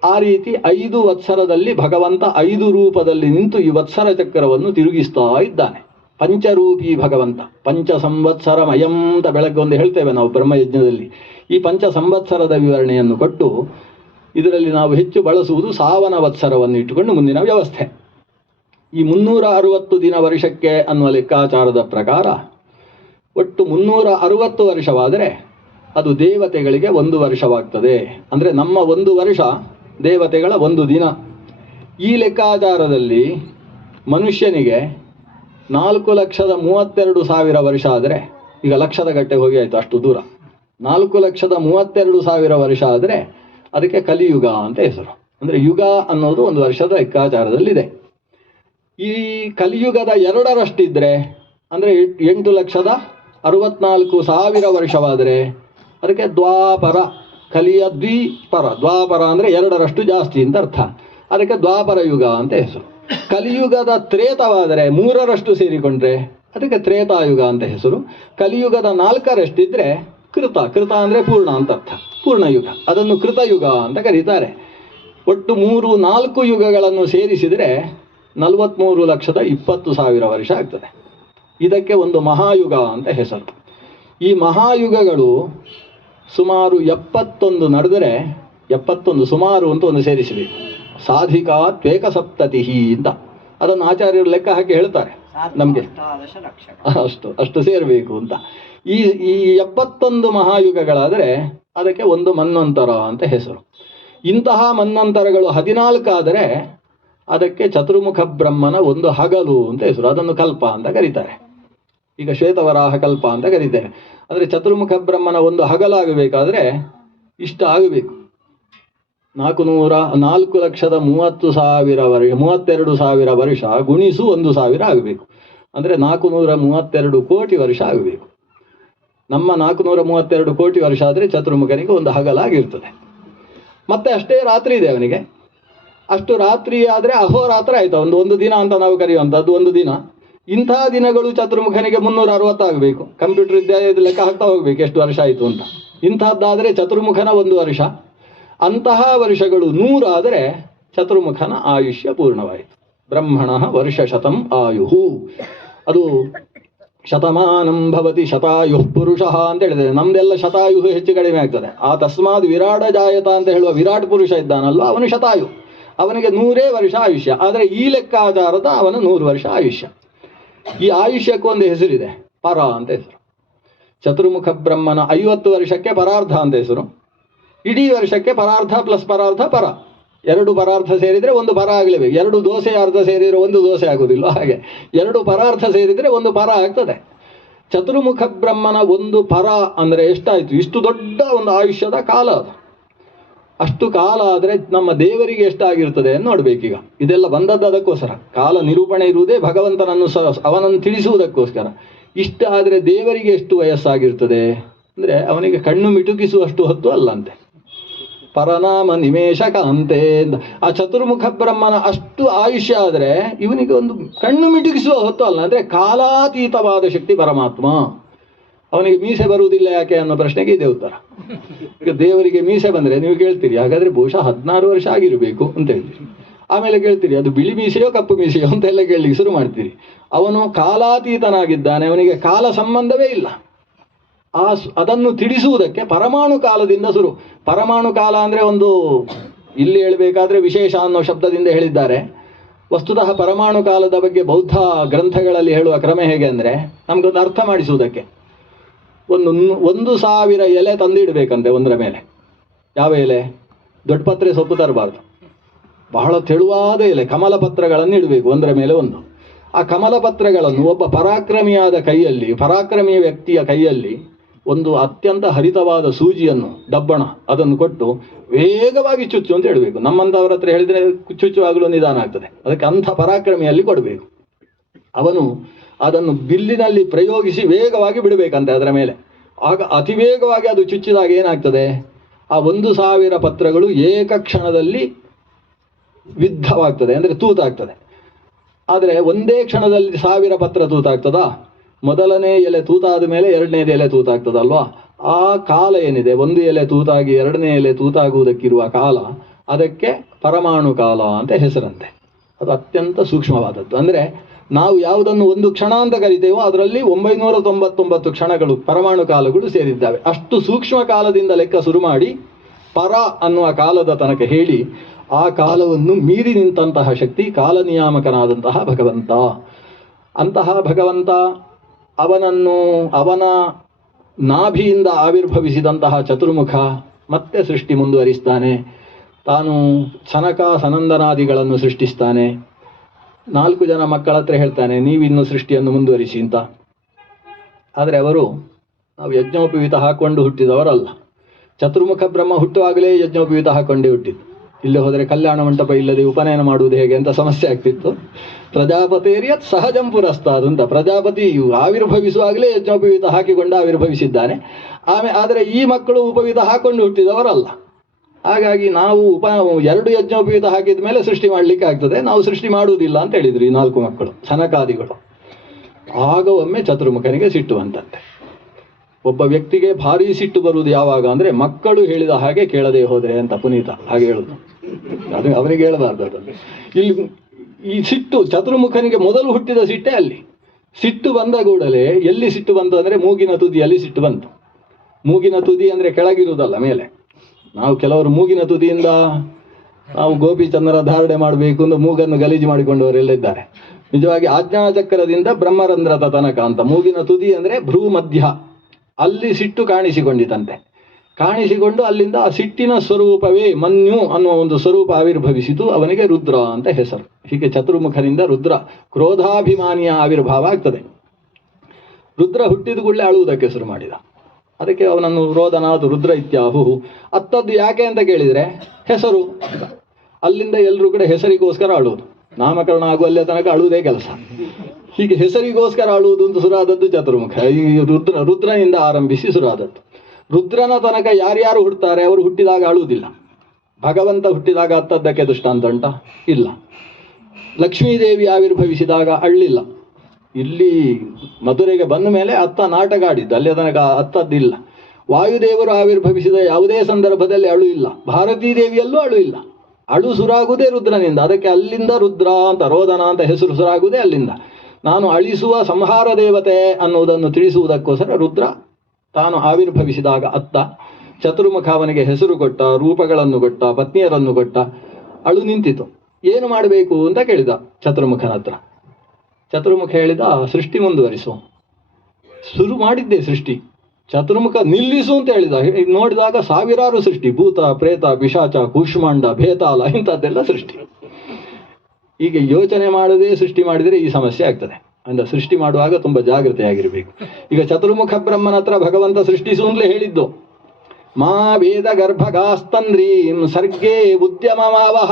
ಆ ರೀತಿ 5 ವತ್ಸರದಲ್ಲಿ ಭಗವಂತ 5 ರೂಪದಲ್ಲಿ ನಿಂತು ಈ ವತ್ಸರ ಚಕ್ರವನ್ನು ತಿರುಗಿಸ್ತಾ ಇದ್ದಾನೆ. ಪಂಚರೂಪಿ ಭಗವಂತ. ಪಂಚ ಸಂವತ್ಸರ ಮಯಂ ಅಂತ ಬೆಳಗ್ಗೆ ಒಂದು ಹೇಳ್ತೇವೆ ನಾವು ಬ್ರಹ್ಮಯಜ್ಞದಲ್ಲಿ. ಈ ಪಂಚ ಸಂವತ್ಸರದ ವಿವರಣೆಯನ್ನು ಕೊಟ್ಟು ಇದರಲ್ಲಿ ನಾವು ಹೆಚ್ಚು ಬಳಸುವುದು ಸಾವನ ವತ್ಸರವನ್ನು ಇಟ್ಟುಕೊಂಡು ಮುಂದಿನ ವ್ಯವಸ್ಥೆ. ಈ 360 ದಿನ ವರ್ಷಕ್ಕೆ ಅನ್ನುವ ಲೆಕ್ಕಾಚಾರದ ಪ್ರಕಾರ ಒಟ್ಟು 360 ವರ್ಷವಾದರೆ ಅದು ದೇವತೆಗಳಿಗೆ 1 ವರ್ಷವಾಗ್ತದೆ. ಅಂದರೆ ನಮ್ಮ 1 ವರ್ಷ ದೇವತೆಗಳ 1 ದಿನ. ಈ ಲೆಕ್ಕಾಚಾರದಲ್ಲಿ ಮನುಷ್ಯನಿಗೆ 4,32,000 ವರ್ಷ ಆದರೆ, ಈಗ ಲಕ್ಷದ ಗಟ್ಟೆ ಹೋಗಿ ಆಯಿತು ಅಷ್ಟು ದೂರ, 4,32,000 ವರ್ಷ ಆದರೆ ಅದಕ್ಕೆ ಕಲಿಯುಗ ಅಂತ ಹೆಸರು. ಅಂದರೆ ಯುಗ ಅನ್ನೋದು 1 ವರ್ಷದ ಲೆಕ್ಕಾಚಾರದಲ್ಲಿದೆ. ಈ ಕಲಿಯುಗದ 2ರಷ್ಟಿದ್ರೆ ಅಂದರೆ 8,64,000 ವರ್ಷವಾದರೆ ಅದಕ್ಕೆ ದ್ವಾಪರ. ಕಲಿಯ ದ್ವಿಪರ, ದ್ವಾಪರ ಅಂದರೆ 2ರಷ್ಟು ಜಾಸ್ತಿ ಅಂತ ಅರ್ಥ. ಅದಕ್ಕೆ ದ್ವಾಪರ ಯುಗ ಅಂತ ಹೆಸರು. ಕಲಿಯುಗದ ತ್ರೇತವಾದರೆ 3ರಷ್ಟು ಸೇರಿಕೊಂಡ್ರೆ ಅದಕ್ಕೆ ತ್ರೇತಾಯುಗ ಅಂತ ಹೆಸರು. ಕಲಿಯುಗದ 4ರಷ್ಟಿದ್ರೆ ಕೃತ, ಕೃತ ಅಂದರೆ ಪೂರ್ಣ ಅಂತ ಅರ್ಥ, ಪೂರ್ಣಯುಗ, ಅದನ್ನು ಕೃತಯುಗ ಅಂತ ಕರೀತಾರೆ. ಒಟ್ಟು 3-4 ಯುಗಗಳನ್ನು ಸೇರಿಸಿದರೆ 43,20,000 ವರ್ಷ ಆಗ್ತದೆ. ಇದಕ್ಕೆ ಒಂದು ಮಹಾಯುಗ ಅಂತ ಹೆಸರು. ಈ ಮಹಾಯುಗಗಳು ಸುಮಾರು 71 ನಡೆದರೆ, 71 ಸುಮಾರು ಅಂತ ಒಂದು ಸೇರಿಸಬೇಕು. ಸಾಧಿಕಾ ತ್ವೇಕಸಪ್ತತಿ ಅಂತ ಅದನ್ನು ಆಚಾರ್ಯರು ಲೆಕ್ಕ ಹಾಕಿ ಹೇಳ್ತಾರೆ ನಮಗೆ, ಅಷ್ಟು ಸೇರಬೇಕು ಅಂತ. ಈ 71 ಮಹಾಯುಗಗಳಾದರೆ ಅದಕ್ಕೆ ಒಂದು ಮನ್ವಂತರ ಅಂತ ಹೆಸರು. ಇಂತಹ ಮನ್ವಂತರಗಳು 14 ಆದರೆ ಅದಕ್ಕೆ ಚತುರ್ಮುಖ ಬ್ರಹ್ಮನ ಒಂದು ಹಗಲು ಅಂತ ಹೆಸರು. ಅದನ್ನು ಕಲ್ಪ ಅಂತ ಕರೀತಾರೆ. ಈಗ ಶ್ವೇತವರಾಹ ಕಲ್ಪ ಅಂತ ಕರೀತೇವೆ. ಅಂದರೆ ಚತುರ್ಮುಖ ಬ್ರಹ್ಮನ ಒಂದು ಹಗಲಾಗಬೇಕಾದ್ರೆ ಇಷ್ಟ ಆಗಬೇಕು. 4,30,000 ವರ್ಷ ಗುಣಿಸು 1,000 ಆಗಬೇಕು. ಅಂದರೆ 432 ಕೋಟಿ ವರ್ಷ ಆಗಬೇಕು. ನಮ್ಮ 432 ಕೋಟಿ ವರ್ಷ ಆದರೆ ಚತುರ್ಮುಖನಿಗೆ ಒಂದು ಹಗಲಾಗಿರ್ತದೆ. ಮತ್ತೆ ಅಷ್ಟೇ ರಾತ್ರಿ ಇದೆ ಅವನಿಗೆ. ಅಷ್ಟು ರಾತ್ರಿ ಆದರೆ ಅಹೋರಾತ್ರ ಆಯಿತು. ಒಂದು ದಿನ ಅಂತ ನಾವು ಕರೆಯುವಂಥದ್ದು 1 ದಿನ. ಇಂಥ ದಿನಗಳು ಚತುರ್ಮುಖನಿಗೆ 360 ಆಗಬೇಕು. ಕಂಪ್ಯೂಟರ್ ವಿದ್ಯಾಲಯದ ಲೆಕ್ಕ ಹಾಕ್ತಾ ಹೋಗ್ಬೇಕು ಎಷ್ಟು ವರ್ಷ ಆಯಿತು ಅಂತ. ಇಂಥದ್ದಾದರೆ ಚತುರ್ಮುಖನ 1 ವರ್ಷ. ಅಂತಹ ವರ್ಷಗಳು 100 ಆದರೆ ಚತುರ್ಮುಖನ ಆಯುಷ್ಯ ಪೂರ್ಣವಾಯಿತು. ಬ್ರಹ್ಮಣ ವರ್ಷ ಶತಂ ಆಯುಹು. ಅದು ಶತಮಾನಂ ಭವತಿ ಶತಾಯು ಪುರುಷ ಅಂತ ಹೇಳಿದರೆ ನಮ್ದೆಲ್ಲ ಶತಾಯು ಹೆಚ್ಚು ಕಡಿಮೆ ಆಗ್ತದೆ. ಆ ತಸ್ಮಾತ್ ವಿರಾಟ ಜಾಯತ ಅಂತ ಹೇಳುವ ವಿರಾಟ್ ಪುರುಷ ಇದ್ದಾನಲ್ವ, ಅವನು ಶತಾಯು, ಅವನಿಗೆ 100 ವರ್ಷ ಆಯುಷ್ಯ. ಆದರೆ ಈ ಲೆಕ್ಕಾಚಾರದ ಅವನು 100 ವರ್ಷ ಆಯುಷ್ಯ. ಈ ಆಯುಷ್ಯಕ್ಕೂ ಒಂದು ಹೆಸರಿದೆ, ಪರ ಅಂತ ಹೆಸರು. ಚತುರ್ಮುಖ ಬ್ರಹ್ಮನ 50 ವರ್ಷಕ್ಕೆ ಪರಾರ್ಧ ಅಂತ ಹೆಸರು. ಇಡೀ ವರ್ಷಕ್ಕೆ ಪರಾರ್ಧ ಪ್ಲಸ್ ಪರಾರ್ಧ ಪರ, 2 ಪರಾರ್ಥ ಸೇರಿದರೆ 1 ಪರ ಆಗಲೇಬೇಕು. 2 ದೋಸೆ ಅರ್ಧ ಸೇರಿದರೆ 1 ದೋಸೆ ಆಗುವುದಿಲ್ಲ. ಹಾಗೆ 2 ಪರಾರ್ಥ ಸೇರಿದರೆ 1 ಪರ ಆಗ್ತದೆ. ಚತುರ್ಮುಖ ಬ್ರಹ್ಮನ 1 ಪರ ಅಂದರೆ ಎಷ್ಟಾಯಿತು? ಇಷ್ಟು ದೊಡ್ಡ ಒಂದು ಆಯುಷ್ಯದ ಕಾಲ ಅದು. ಅಷ್ಟು ಕಾಲ ಆದರೆ ನಮ್ಮ ದೇವರಿಗೆ ಎಷ್ಟಾಗಿರ್ತದೆ ಅಂತ ನೋಡ್ಬೇಕೀಗ. ಇದೆಲ್ಲ ಬಂದದ್ದು ಅದಕ್ಕೋಸ್ಕರ. ಕಾಲ ನಿರೂಪಣೆ ಇರುವುದೇ ಭಗವಂತನನ್ನು ಅವನನ್ನು ತಿಳಿಸುವುದಕ್ಕೋಸ್ಕರ. ಇಷ್ಟ ಆದರೆ ದೇವರಿಗೆ ಎಷ್ಟು ವಯಸ್ಸಾಗಿರ್ತದೆ ಅಂದರೆ ಅವನಿಗೆ ಕಣ್ಣು ಮಿಟುಕಿಸುವಷ್ಟು ಹೊತ್ತು ಅಲ್ಲಂತೆ. ಪರನಾಮ ನಿಮೇಶಕ ಅಂತೆ. ಆ ಚತುರ್ಮುಖ ಬ್ರಹ್ಮನ ಅಷ್ಟು ಆಯುಷ್ಯ ಆದರೆ ಇವನಿಗೆ ಒಂದು ಕಣ್ಣು ಮಿಟುಕಿಸುವ ಹೊತ್ತು ಅಲ್ಲ. ಅಂದರೆ ಕಾಲಾತೀತವಾದ ಶಕ್ತಿ ಪರಮಾತ್ಮ. ಅವನಿಗೆ ಮೀಸೆ ಬರುವುದಿಲ್ಲ ಯಾಕೆ ಅನ್ನೋ ಪ್ರಶ್ನೆಗೆ ಇದೆ ಉತ್ತರ. ಈಗ ದೇವರಿಗೆ ಮೀಸೆ ಬಂದರೆ ನೀವು ಕೇಳ್ತೀರಿ ಹಾಗಾದರೆ ಬಹುಶಃ 16 ವರ್ಷ ಆಗಿರಬೇಕು ಅಂತ ಹೇಳ್ತೀರಿ. ಆಮೇಲೆ ಕೇಳ್ತೀರಿ ಅದು ಬಿಳಿ ಮೀಸೆಯೋ ಕಪ್ಪು ಮೀಸೆಯೋ ಅಂತೆಲ್ಲ ಕೇಳಲಿಕ್ಕೆ ಶುರು ಮಾಡ್ತೀರಿ. ಅವನು ಕಾಲಾತೀತನಾಗಿದ್ದಾನೆ, ಅವನಿಗೆ ಕಾಲ ಸಂಬಂಧವೇ ಇಲ್ಲ. ಅದನ್ನು ತಿಳಿಸುವುದಕ್ಕೆ ಪರಮಾಣು ಕಾಲದಿಂದ ಶುರು. ಪರಮಾಣು ಕಾಲ ಅಂದರೆ ಒಂದು ಇಲ್ಲಿ ಹೇಳಬೇಕಾದ್ರೆ ವಿಶೇಷ ಅನ್ನೋ ಶಬ್ದದಿಂದ ಹೇಳಿದ್ದಾರೆ. ವಸ್ತುತಃ ಪರಮಾಣು ಕಾಲದ ಬಗ್ಗೆ ಬೌದ್ಧ ಗ್ರಂಥಗಳಲ್ಲಿ ಹೇಳುವ ಕ್ರಮ ಹೇಗೆ ಅಂದರೆ ನಮಗೊಂದು ಅರ್ಥ ಮಾಡಿಸುವುದಕ್ಕೆ 1,000 ಎಲೆ ತಂದಿಡಬೇಕಂತೆ ಒಂದರ ಮೇಲೆ. ಯಾವ ಎಲೆ? ದೊಡ್ಡ ಪತ್ರೆ ಸೊಪ್ಪು ತರಬಾರ್ದು, ಬಹಳ ತೆಳುವಾದ ಎಲೆ ಕಮಲ ಪತ್ರಗಳನ್ನು ಇಡಬೇಕು ಒಂದರ ಮೇಲೆ ಒಂದು. ಆ ಕಮಲ ಪತ್ರಗಳನ್ನು ಒಬ್ಬ ಪರಾಕ್ರಮಿಯಾದ ಕೈಯಲ್ಲಿ, ಪರಾಕ್ರಮಿಯ ವ್ಯಕ್ತಿಯ ಕೈಯಲ್ಲಿ ಒಂದು ಅತ್ಯಂತ ಹರಿತವಾದ ಸೂಜಿಯನ್ನು, ಡಬ್ಬಣ ಅದನ್ನು ಕೊಟ್ಟು ವೇಗವಾಗಿ ಚುಚ್ಚು ಅಂತ ಹೇಳಬೇಕು. ನಮ್ಮಂಥವ್ರ ಹತ್ರ ಹೇಳಿದರೆ ಚುಚ್ಚುವಾಗಲೂ ನಿಧಾನ ಆಗ್ತದೆ. ಅದಕ್ಕೆ ಅಂಥ ಪರಾಕ್ರಮಿಯಲ್ಲಿ ಕೊಡಬೇಕು. ಅವನು ಅದನ್ನು ಬಿಲ್ಲಿನಲ್ಲಿ ಪ್ರಯೋಗಿಸಿ ವೇಗವಾಗಿ ಬಿಡಬೇಕಂತೆ ಅದರ ಮೇಲೆ. ಆಗ ಅತಿ ವೇಗವಾಗಿ ಅದು ಚುಚ್ಚಿದಾಗ ಏನಾಗ್ತದೆ, ಆ 1,000 ಪತ್ರಗಳು ಏಕಕ್ಷಣದಲ್ಲಿ ವಿದ್ಧವಾಗ್ತದೆ, ಅಂದರೆ ತೂತಾಗ್ತದೆ. ಆದರೆ ಒಂದೇ ಕ್ಷಣದಲ್ಲಿ 1000 ಪತ್ರ ತೂತಾಗ್ತದಾ? ಮೊದಲನೇ ಎಲೆ ತೂತಾದ ಮೇಲೆ ಎರಡನೇದು ಎಲೆ ತೂತಾಗ್ತದಲ್ವಾ? ಆ ಕಾಲ ಏನಿದೆ, ಒಂದು ಎಲೆ ತೂತಾಗಿ ಎರಡನೇ ಎಲೆ ತೂತಾಗುವುದಕ್ಕಿರುವ ಕಾಲ, ಅದಕ್ಕೆ ಪರಮಾಣು ಕಾಲ ಅಂತ ಹೆಸರಂತೆ. ಅದು ಅತ್ಯಂತ ಸೂಕ್ಷ್ಮವಾದದ್ದು. ಅಂದರೆ ನಾವು ಯಾವುದನ್ನು ಒಂದು ಕ್ಷಣ ಅಂತ ಕರಿತೇವೋ ಅದರಲ್ಲಿ 999 ಕ್ಷಣಗಳು ಪರಮಾಣು ಕಾಲಗಳು ಸೇರಿದ್ದಾವೆ. ಅಷ್ಟು ಸೂಕ್ಷ್ಮ ಕಾಲದಿಂದ ಲೆಕ್ಕ ಶುರು ಮಾಡಿ ಪರ ಅನ್ನುವ ಕಾಲದ ತನಕ ಹೇಳಿ ಆ ಕಾಲವನ್ನು ಮೀರಿ ನಿಂತಹ ಶಕ್ತಿ ಕಾಲನಿಯಾಮಕನಾದಂತಹ ಭಗವಂತ. ಅಂತಹ ಭಗವಂತ ಅವನ ನಾಭಿಯಿಂದ ಆವಿರ್ಭವಿಸಿದಂತಹ ಚತುರ್ಮುಖ ಮತ್ತೆ ಸೃಷ್ಟಿ ಮುಂದುವರಿಸ್ತಾನೆ. ತಾನು ಸನಕ ಸನಂದನಾದಿಗಳನ್ನು ಸೃಷ್ಟಿಸ್ತಾನೆ. 4 ಜನ ಮಕ್ಕಳ ಹತ್ರ ಹೇಳ್ತಾನೆ ನೀವಿನ್ನು ಸೃಷ್ಟಿಯನ್ನು ಮುಂದುವರಿಸಿ ಅಂತ. ಆದರೆ ನಾವು ಯಜ್ಞೋಪವೀತ ಹಾಕೊಂಡು ಹುಟ್ಟಿದವರಲ್ಲ. ಚತುರ್ಮುಖ ಬ್ರಹ್ಮ ಹುಟ್ಟುವಾಗಲೇ ಯಜ್ಞೋಪವೀತ ಹಾಕೊಂಡೇ ಹುಟ್ಟಿದ್ದು. ಇಲ್ಲಿ ಹೋದರೆ ಕಲ್ಯಾಣ ಮಂಟಪ ಇಲ್ಲದೆ ಉಪನಯನ ಮಾಡುವುದು ಹೇಗೆ ಅಂತ ಸಮಸ್ಯೆ ಆಗ್ತಿತ್ತು. ಪ್ರಜಾಪತಿಯತ್ ಸಹಜಂ ಪುರಸ್ತಾದ್ ಅಂತ. ಪ್ರಜಾಪತಿ ಆವಿರ್ಭವಿಸುವಾಗಲೇ ಯಜ್ಞೋಪವೀತ ಹಾಕಿಕೊಂಡು ಆವಿರ್ಭವಿಸಿದ್ದಾನೆ. ಆದರೆ ಈ ಮಕ್ಕಳು ಉಪವೀತ ಹಾಕೊಂಡು ಹುಟ್ಟಿದವರಲ್ಲ. ಹಾಗಾಗಿ ನಾವು 2 ಯಜ್ಞೋಪವೀತ ಹಾಕಿದ ಮೇಲೆ ಸೃಷ್ಟಿ ಮಾಡಲಿಕ್ಕೆ ಆಗ್ತದೆ, ನಾವು ಸೃಷ್ಟಿ ಮಾಡುವುದಿಲ್ಲ ಅಂತ ಹೇಳಿದ್ರು ಈ 4 ಮಕ್ಕಳು ಸನಕಾದಿಗಳು. ಆಗ ಒಮ್ಮೆ ಚತುರ್ಮುಖನಿಗೆ ಸಿಟ್ಟು ಬಂತಂತೆ. ಒಬ್ಬ ವ್ಯಕ್ತಿಗೆ ಭಾರಿ ಸಿಟ್ಟು ಬರುವುದು ಯಾವಾಗ ಅಂದರೆ ಮಕ್ಕಳು ಹೇಳಿದ ಹಾಗೆ ಕೇಳದೆ ಹೋದರೆ ಅಂತ ಪುನೀತ ಹಾಗೆ ಹೇಳುದು. ಅದು ಅವರಿಗೆ ಹೇಳಬಾರ್ದು. ಅದನ್ನು ಇಲ್ಲಿ ಈ ಸಿಟ್ಟು ಚತುರ್ಮುಖನಿಗೆ ಮೊದಲು ಹುಟ್ಟಿದ ಸಿಟ್ಟೆ ಅಲ್ಲಿ. ಸಿಟ್ಟು ಬಂದ ಕೂಡಲೇ ಎಲ್ಲಿ ಸಿಟ್ಟು ಬಂತು ಅಂದರೆ ಮೂಗಿನ ತುದಿಯಲ್ಲಿ ಸಿಟ್ಟು ಬಂತು. ಮೂಗಿನ ತುದಿ ಅಂದರೆ ಕೆಳಗಿರುವುದಲ್ಲ, ಮೇಲೆ. ನಾವು ಕೆಲವರು ಮೂಗಿನ ತುದಿಯಿಂದ ನಾವು ಗೋಪಿಚಂದ್ರ ಧಾರಣೆ ಮಾಡಬೇಕು ಅಂತ ಮೂಗನ್ನು ಗಲೀಜು ಮಾಡಿಕೊಂಡವರೆಲ್ಲ ಇದ್ದಾರೆ. ನಿಜವಾಗಿ ಆಜ್ಞಾಚಕ್ರದಿಂದ ಬ್ರಹ್ಮರಂಧ್ರದ ತನಕ ಅಂತ ಮೂಗಿನ ತುದಿ ಅಂದರೆ ಭ್ರೂ ಮಧ್ಯ, ಅಲ್ಲಿ ಸಿಟ್ಟು ಕಾಣಿಸಿಕೊಂಡಿತಂತೆ. ಕಾಣಿಸಿಕೊಂಡು ಅಲ್ಲಿಂದ ಆ ಸಿಟ್ಟಿನ ಸ್ವರೂಪವೇ ಮನ್ಯು ಅನ್ನುವ ಒಂದು ಸ್ವರೂಪ ಆವಿರ್ಭವಿಸಿತು. ಅವನಿಗೆ ರುದ್ರ ಅಂತ ಹೆಸರು. ಹೀಗೆ ಚತುರ್ಮುಖನಿಂದ ರುದ್ರ ಕ್ರೋಧಾಭಿಮಾನಿಯ ಆವಿರ್ಭಾವ ಆಗ್ತದೆ. ರುದ್ರ ಹುಟ್ಟಿದ ಕೂಡಲೇ ಅಳುವುದಕ್ಕೆ ಶುರು ಮಾಡಿದ. ಅದಕ್ಕೆ ಅವನನ್ನು ರೋದನಾದು ರುದ್ರ ಇತ್ಯಾಹು. ಅತ್ತದ್ದು ಯಾಕೆ ಅಂತ ಕೇಳಿದರೆ ಹೆಸರು. ಅಲ್ಲಿಂದ ಎಲ್ಲರೂ ಕೂಡ ಹೆಸರಿಗೋಸ್ಕರ ಅಳುವುದು. ನಾಮಕರಣ ಆಗುವಲ್ಲೇ ತನಕ ಅಳುವುದೇ ಕೆಲಸ. ಹೀಗೆ ಹೆಸರಿಗೋಸ್ಕರ ಅಳುವುದು ಅಂತ ಶುರುವಾದದ್ದು ಚತುರ್ಮುಖ. ಈ ರುದ್ರನಿಂದ ಆರಂಭಿಸಿ ಶುರುವಾದದ್ದು. ರುದ್ರನ ತನಕ ಯಾರ್ಯಾರು ಹುಡ್ತಾರೆ ಅವರು ಹುಟ್ಟಿದಾಗ ಅಳುವುದಿಲ್ಲ. ಭಗವಂತ ಹುಟ್ಟಿದಾಗ ಅತ್ತದ್ದಕ್ಕೆ ದೃಷ್ಟಾಂತ ಉಂಟ? ಇಲ್ಲ. ಲಕ್ಷ್ಮೀದೇವಿ ಆವಿರ್ಭವಿಸಿದಾಗ ಅಳ್ಳಿಲ್ಲ. ಇಲ್ಲಿ ಮಧುರೆಗೆ ಬಂದ ಮೇಲೆ ಅತ್ತ ನಾಟಕ ಆಡಿದ್ದು, ಅಲ್ಲಿ ತನಕ ಅತ್ತದ್ದಿಲ್ಲ. ವಾಯುದೇವರು ಆವಿರ್ಭವಿಸಿದ ಯಾವುದೇ ಸಂದರ್ಭದಲ್ಲಿ ಅಳು ಇಲ್ಲ. ಭಾರತೀ ದೇವಿಯಲ್ಲೂ ಅಳು ಇಲ್ಲ. ಅಳು ಸುರಾಗುವುದೇ ರುದ್ರನಿಂದ. ಅದಕ್ಕೆ ಅಲ್ಲಿಂದ ರುದ್ರ ಅಂತ, ರೋದನ ಅಂತ ಹೆಸರು ಸುರಾಗುವುದೇ ಅಲ್ಲಿಂದ. ನಾನು ಅಳಿಸುವ ಸಂಹಾರ ದೇವತೆ ಅನ್ನುವುದನ್ನು ತಿಳಿಸುವುದಕ್ಕೋಸ್ಕರ ರುದ್ರ ತಾನು ಆವಿರ್ಭವಿಸಿದಾಗ ಅತ್ತ. ಚತುರ್ಮುಖ ಅವನಿಗೆ ಹೆಸರು ಕೊಟ್ಟ, ರೂಪಗಳನ್ನು ಕೊಟ್ಟ, ಪತ್ನಿಯರನ್ನು ಕೊಟ್ಟ. ಅಳು ನಿಂತಿತು. ಏನು ಮಾಡಬೇಕು ಅಂತ ಕೇಳಿದ ಚತುರ್ಮುಖನ ಹತ್ರ. ಚತುರ್ಮುಖ ಹೇಳಿದ ಸೃಷ್ಟಿ ಮುಂದುವರಿಸು. ಶುರು ಮಾಡಿದ್ದೆ ಸೃಷ್ಟಿ. ಚತುರ್ಮುಖ ನಿಲ್ಲಿಸು ಅಂತ ಹೇಳಿದ. ನೋಡಿದಾಗ ಸಾವಿರಾರು ಸೃಷ್ಟಿ, ಭೂತ ಪ್ರೇತ ಪಿಶಾಚ ಕೂಷ್ಮಾಂಡ ಭೇತಾಲ ಇಂಥದ್ದೆಲ್ಲ ಸೃಷ್ಟಿ. ಹೀಗೆ ಯೋಚನೆ ಮಾಡದೇ ಸೃಷ್ಟಿ ಮಾಡಿದರೆ ಈ ಸಮಸ್ಯೆ ಆಗ್ತದೆ. ಅಂದ್ರೆ ಸೃಷ್ಟಿ ಮಾಡುವಾಗ ತುಂಬ ಜಾಗೃತೆಯಾಗಿರಬೇಕು. ಈಗ ಚತುರ್ಮುಖ ಬ್ರಹ್ಮನ ಹತ್ರ ಭಗವಂತ ಸೃಷ್ಟಿಸು ಅಂತಲೇ ಹೇಳಿದ್ದು. ಮಾ ವೇದ ಗರ್ಭಗಾಸ್ತಂದ್ರೀಂ ಸರ್ಗೇ ಉದ್ಯಮಮಾವಹ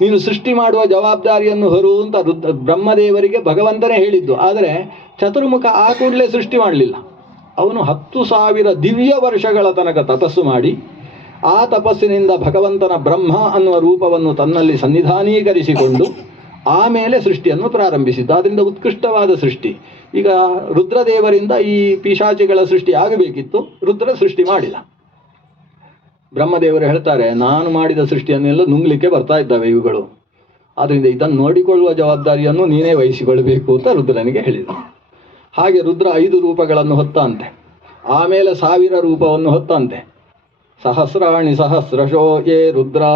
ನೀನು ಸೃಷ್ಟಿ ಮಾಡುವ ಜವಾಬ್ದಾರಿಯನ್ನು ಹೊರು ಅಂತ ಬ್ರಹ್ಮದೇವರಿಗೆ ಭಗವಂತನೇ ಹೇಳಿದ್ದು. ಆದರೆ ಚತುರ್ಮುಖ ಆ ಕೂಡಲೇ ಸೃಷ್ಟಿ ಮಾಡಲಿಲ್ಲ. ಅವನು 10,000 ದಿವ್ಯ ವರ್ಷಗಳ ತನಕ ತಪಸ್ಸು ಮಾಡಿ ಆ ತಪಸ್ಸಿನಿಂದ ಭಗವಂತನ ಬ್ರಹ್ಮ ಅನ್ನುವ ರೂಪವನ್ನು ತನ್ನಲ್ಲಿ ಸನ್ನಿಧಾನೀಕರಿಸಿಕೊಂಡು ಆಮೇಲೆ ಸೃಷ್ಟಿಯನ್ನು ಪ್ರಾರಂಭಿಸಿದ್ದು. ಆದ್ದರಿಂದ ಉತ್ಕೃಷ್ಟವಾದ ಸೃಷ್ಟಿ. ಈಗ ರುದ್ರದೇವರಿಂದ ಈ ಪಿಶಾಚಿಗಳ ಸೃಷ್ಟಿ ಆಗಬೇಕಿತ್ತು, ರುದ್ರ ಸೃಷ್ಟಿ ಮಾಡಿಲ್ಲ. ಬ್ರಹ್ಮದೇವರು ಹೇಳ್ತಾರೆ, ನಾನು ಮಾಡಿದ ಸೃಷ್ಟಿಯನ್ನೆಲ್ಲ ನುಂಗ್ಲಿಕ್ಕೆ ಬರ್ತಾ ಇದ್ದಾವೆ ಇವುಗಳು, ಆದ್ದರಿಂದ ಇದನ್ನು ನೋಡಿಕೊಳ್ಳುವ ಜವಾಬ್ದಾರಿಯನ್ನು ನೀನೇ ವಹಿಸಿಕೊಳ್ಳಬೇಕು ಅಂತ ರುದ್ರನಿಗೆ ಹೇಳಿದರು. ಹಾಗೆ ರುದ್ರ 5 ರೂಪಗಳನ್ನು ಹೊತ್ತಂತೆ, ಆಮೇಲೆ 1000 ರೂಪವನ್ನು ಹೊತ್ತಂತೆ. ಸಹಸ್ರಾಣಿ ಸಹಸ್ರಶೋ ಯೇ ರುದ್ರಾ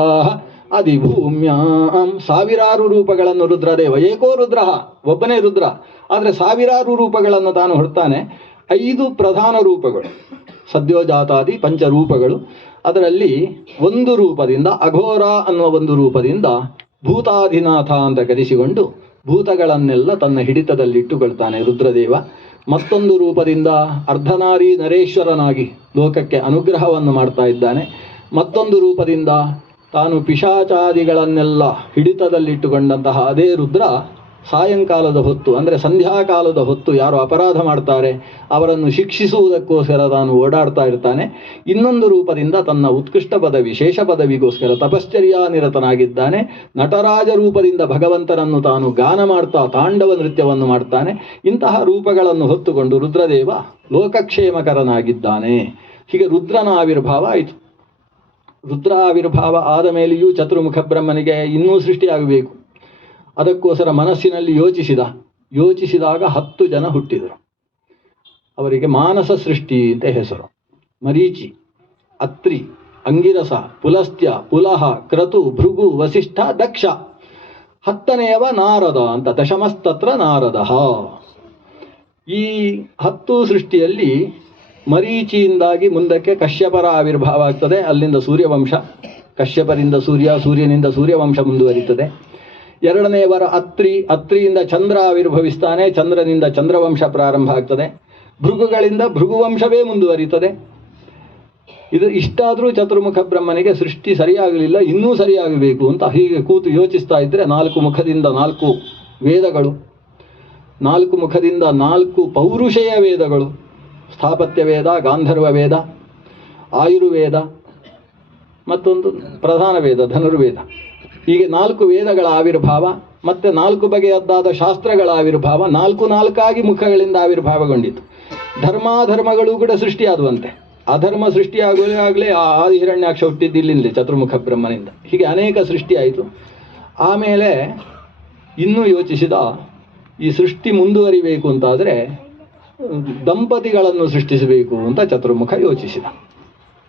ಅಧಿಭೂಮ್ಯಾಂ. 1000 ರೂಪಗಳನ್ನು ರುದ್ರದೇವ, ಏಕೋ ರುದ್ರ, ಒಬ್ಬನೇ ರುದ್ರ, ಆದರೆ 1000 ರೂಪಗಳನ್ನು ತಾನು ಹೊಡ್ತಾನೆ. 5 ಪ್ರಧಾನ ರೂಪಗಳು, ಸದ್ಯೋಜಾತಾದಿ ಪಂಚರೂಪಗಳು. ಅದರಲ್ಲಿ ಒಂದು ರೂಪದಿಂದ, ಅಘೋರ ಅನ್ನುವ ಒಂದು ರೂಪದಿಂದ ಭೂತಾಧಿನಾಥ ಅಂತ ಕರೆಸಿಕೊಂಡು ಭೂತಗಳನ್ನೆಲ್ಲ ತನ್ನ ಹಿಡಿತದಲ್ಲಿಟ್ಟುಕೊಳ್ತಾನೆ ರುದ್ರದೇವ. ಮತ್ತೊಂದು ರೂಪದಿಂದ ಅರ್ಧನಾರಿ ನರೇಶ್ವರನಾಗಿ ಲೋಕಕ್ಕೆ ಅನುಗ್ರಹವನ್ನು ಮಾಡ್ತಾ ಇದ್ದಾನೆ. ಮತ್ತೊಂದು ರೂಪದಿಂದ ತಾನು ಪಿಶಾಚಾದಿಗಳನ್ನೆಲ್ಲ ಹಿಡಿತದಲ್ಲಿಟ್ಟುಕೊಂಡಂತಹ ಅದೇ ರುದ್ರ ಸಾಯಂಕಾಲದ ಹೊತ್ತು, ಅಂದರೆ ಸಂಧ್ಯಾಕಾಲದ ಹೊತ್ತು ಯಾರು ಅಪರಾಧ ಮಾಡ್ತಾರೆ ಅವರನ್ನು ಶಿಕ್ಷಿಸುವುದಕ್ಕೋಸ್ಕರ ತಾನು ಓಡಾಡ್ತಾ ಇರ್ತಾನೆ. ಇನ್ನೊಂದು ರೂಪದಿಂದ ತನ್ನ ಉತ್ಕೃಷ್ಟ ಪದವಿ, ಶೇಷ ಪದವಿಗೋಸ್ಕರ ತಪಶ್ಚರ್ಯಾ ನಿರತನಾಗಿದ್ದಾನೆ. ನಟರಾಜ ರೂಪದಿಂದ ಭಗವಂತನನ್ನು ತಾನು ಗಾನ ಮಾಡ್ತಾ ತಾಂಡವ ನೃತ್ಯವನ್ನು ಮಾಡ್ತಾನೆ. ಇಂತಹ ರೂಪಗಳನ್ನು ಹೊತ್ತುಕೊಂಡು ರುದ್ರದೇವ ಲೋಕಕ್ಷೇಮಕರನಾಗಿದ್ದಾನೆ. ಹೀಗೆ ರುದ್ರನ ಆವಿರ್ಭಾವ ಆಯಿತು. ರುದ್ರ ಆವಿರ್ಭಾವ ಆದ ಮೇಲೆಯೂ ಚತುರ್ಮುಖ ಬ್ರಹ್ಮನಿಗೆ ಇನ್ನೂ ಸೃಷ್ಟಿಯಾಗಬೇಕು. ಅದಕ್ಕೋಸ್ಕರ ಮನಸ್ಸಿನಲ್ಲಿ ಯೋಚಿಸಿದಾಗ 10 ಜನ ಹುಟ್ಟಿದರು. ಅವರಿಗೆ ಮಾನಸ ಸೃಷ್ಟಿ ಅಂತ ಹೆಸರು. ಮರೀಚಿ, ಅತ್ರಿ, ಅಂಗಿರಸ, ಪುಲಸ್ತ್ಯ, ಪುಲಹ, ಕ್ರತು, ಭೃಗು, ವಸಿಷ್ಠ, ದಕ್ಷ. 10ನೆಯವ ನಾರದ ಅಂತ, ದಶಮಸ್ತತ್ರ ನಾರದ. ಈ 10 ಸೃಷ್ಟಿಯಲ್ಲಿ ಮರೀಚಿಯಿಂದಾಗಿ ಮುಂದಕ್ಕೆ ಕಶ್ಯಪರ ಆವಿರ್ಭಾವ ಆಗ್ತದೆ. ಅಲ್ಲಿಂದ ಸೂರ್ಯವಂಶ, ಕಶ್ಯಪರಿಂದ ಸೂರ್ಯ, ಸೂರ್ಯನಿಂದ ಸೂರ್ಯವಂಶ ಮುಂದುವರಿತದೆ. 2ನೆಯವರ ಅತ್ರಿಯಿಂದ ಚಂದ್ರ ಆವಿರ್ಭವಿಸ್ತಾನೆ, ಚಂದ್ರನಿಂದ ಚಂದ್ರವಂಶ ಪ್ರಾರಂಭ ಆಗ್ತದೆ. ಭೃಗುಗಳಿಂದ ಭೃಗುವಂಶವೇ ಮುಂದುವರಿತದೆ. ಇದು ಇಷ್ಟಾದರೂ ಚತುರ್ಮುಖ ಬ್ರಹ್ಮನಿಗೆ ಸೃಷ್ಟಿ ಸರಿಯಾಗಲಿಲ್ಲ, ಇನ್ನೂ ಸರಿಯಾಗಬೇಕು ಅಂತ ಹೀಗೆ ಕೂತು ಯೋಚಿಸ್ತಾ ಇದ್ದರೆ 4 ಮುಖದಿಂದ 4 ವೇದಗಳು, 4 ಮುಖದಿಂದ 4 ಪೌರುಷೇಯ ವೇದಗಳು, ಸ್ಥಾಪತ್ಯ ವೇದ, ಗಾಂಧರ್ವ ವೇದ, ಆಯುರ್ವೇದ, ಮತ್ತೊಂದು ಪ್ರಧಾನ ವೇದ ಧನುರ್ವೇದ. ಹೀಗೆ 4 ವೇದಗಳ ಆವಿರ್ಭಾವ, ಮತ್ತು 4 ಬಗೆಯದ್ದಾದ ಶಾಸ್ತ್ರಗಳ ಆವಿರ್ಭಾವ, 4 ಮುಖಗಳಿಂದ ಆವಿರ್ಭಾವಗೊಂಡಿತು. ಧರ್ಮಾಧರ್ಮಗಳು ಕೂಡ ಸೃಷ್ಟಿಯಾದುವಂತೆ. ಅಧರ್ಮ ಸೃಷ್ಟಿಯಾಗಲೇ ಆ ಆದಿಹಿರಣ್ಯಾಕ್ಷ ಹುಟ್ಟಿದ್ದಿಲ್ಲಿಂದಲೇ ಚತುರ್ಮುಖ ಬ್ರಹ್ಮನಿಂದ. ಹೀಗೆ ಅನೇಕ ಸೃಷ್ಟಿಯಾಯಿತು. ಆಮೇಲೆ ಇನ್ನೂ ಯೋಚಿಸಿದ, ಈ ಸೃಷ್ಟಿ ಮುಂದುವರಿಬೇಕು ಅಂತಾದರೆ ದಂಪತಿಗಳನ್ನು ಸೃಷ್ಟಿಸಬೇಕು ಅಂತ ಚತುರ್ಮುಖ ಯೋಚಿಸಿದ.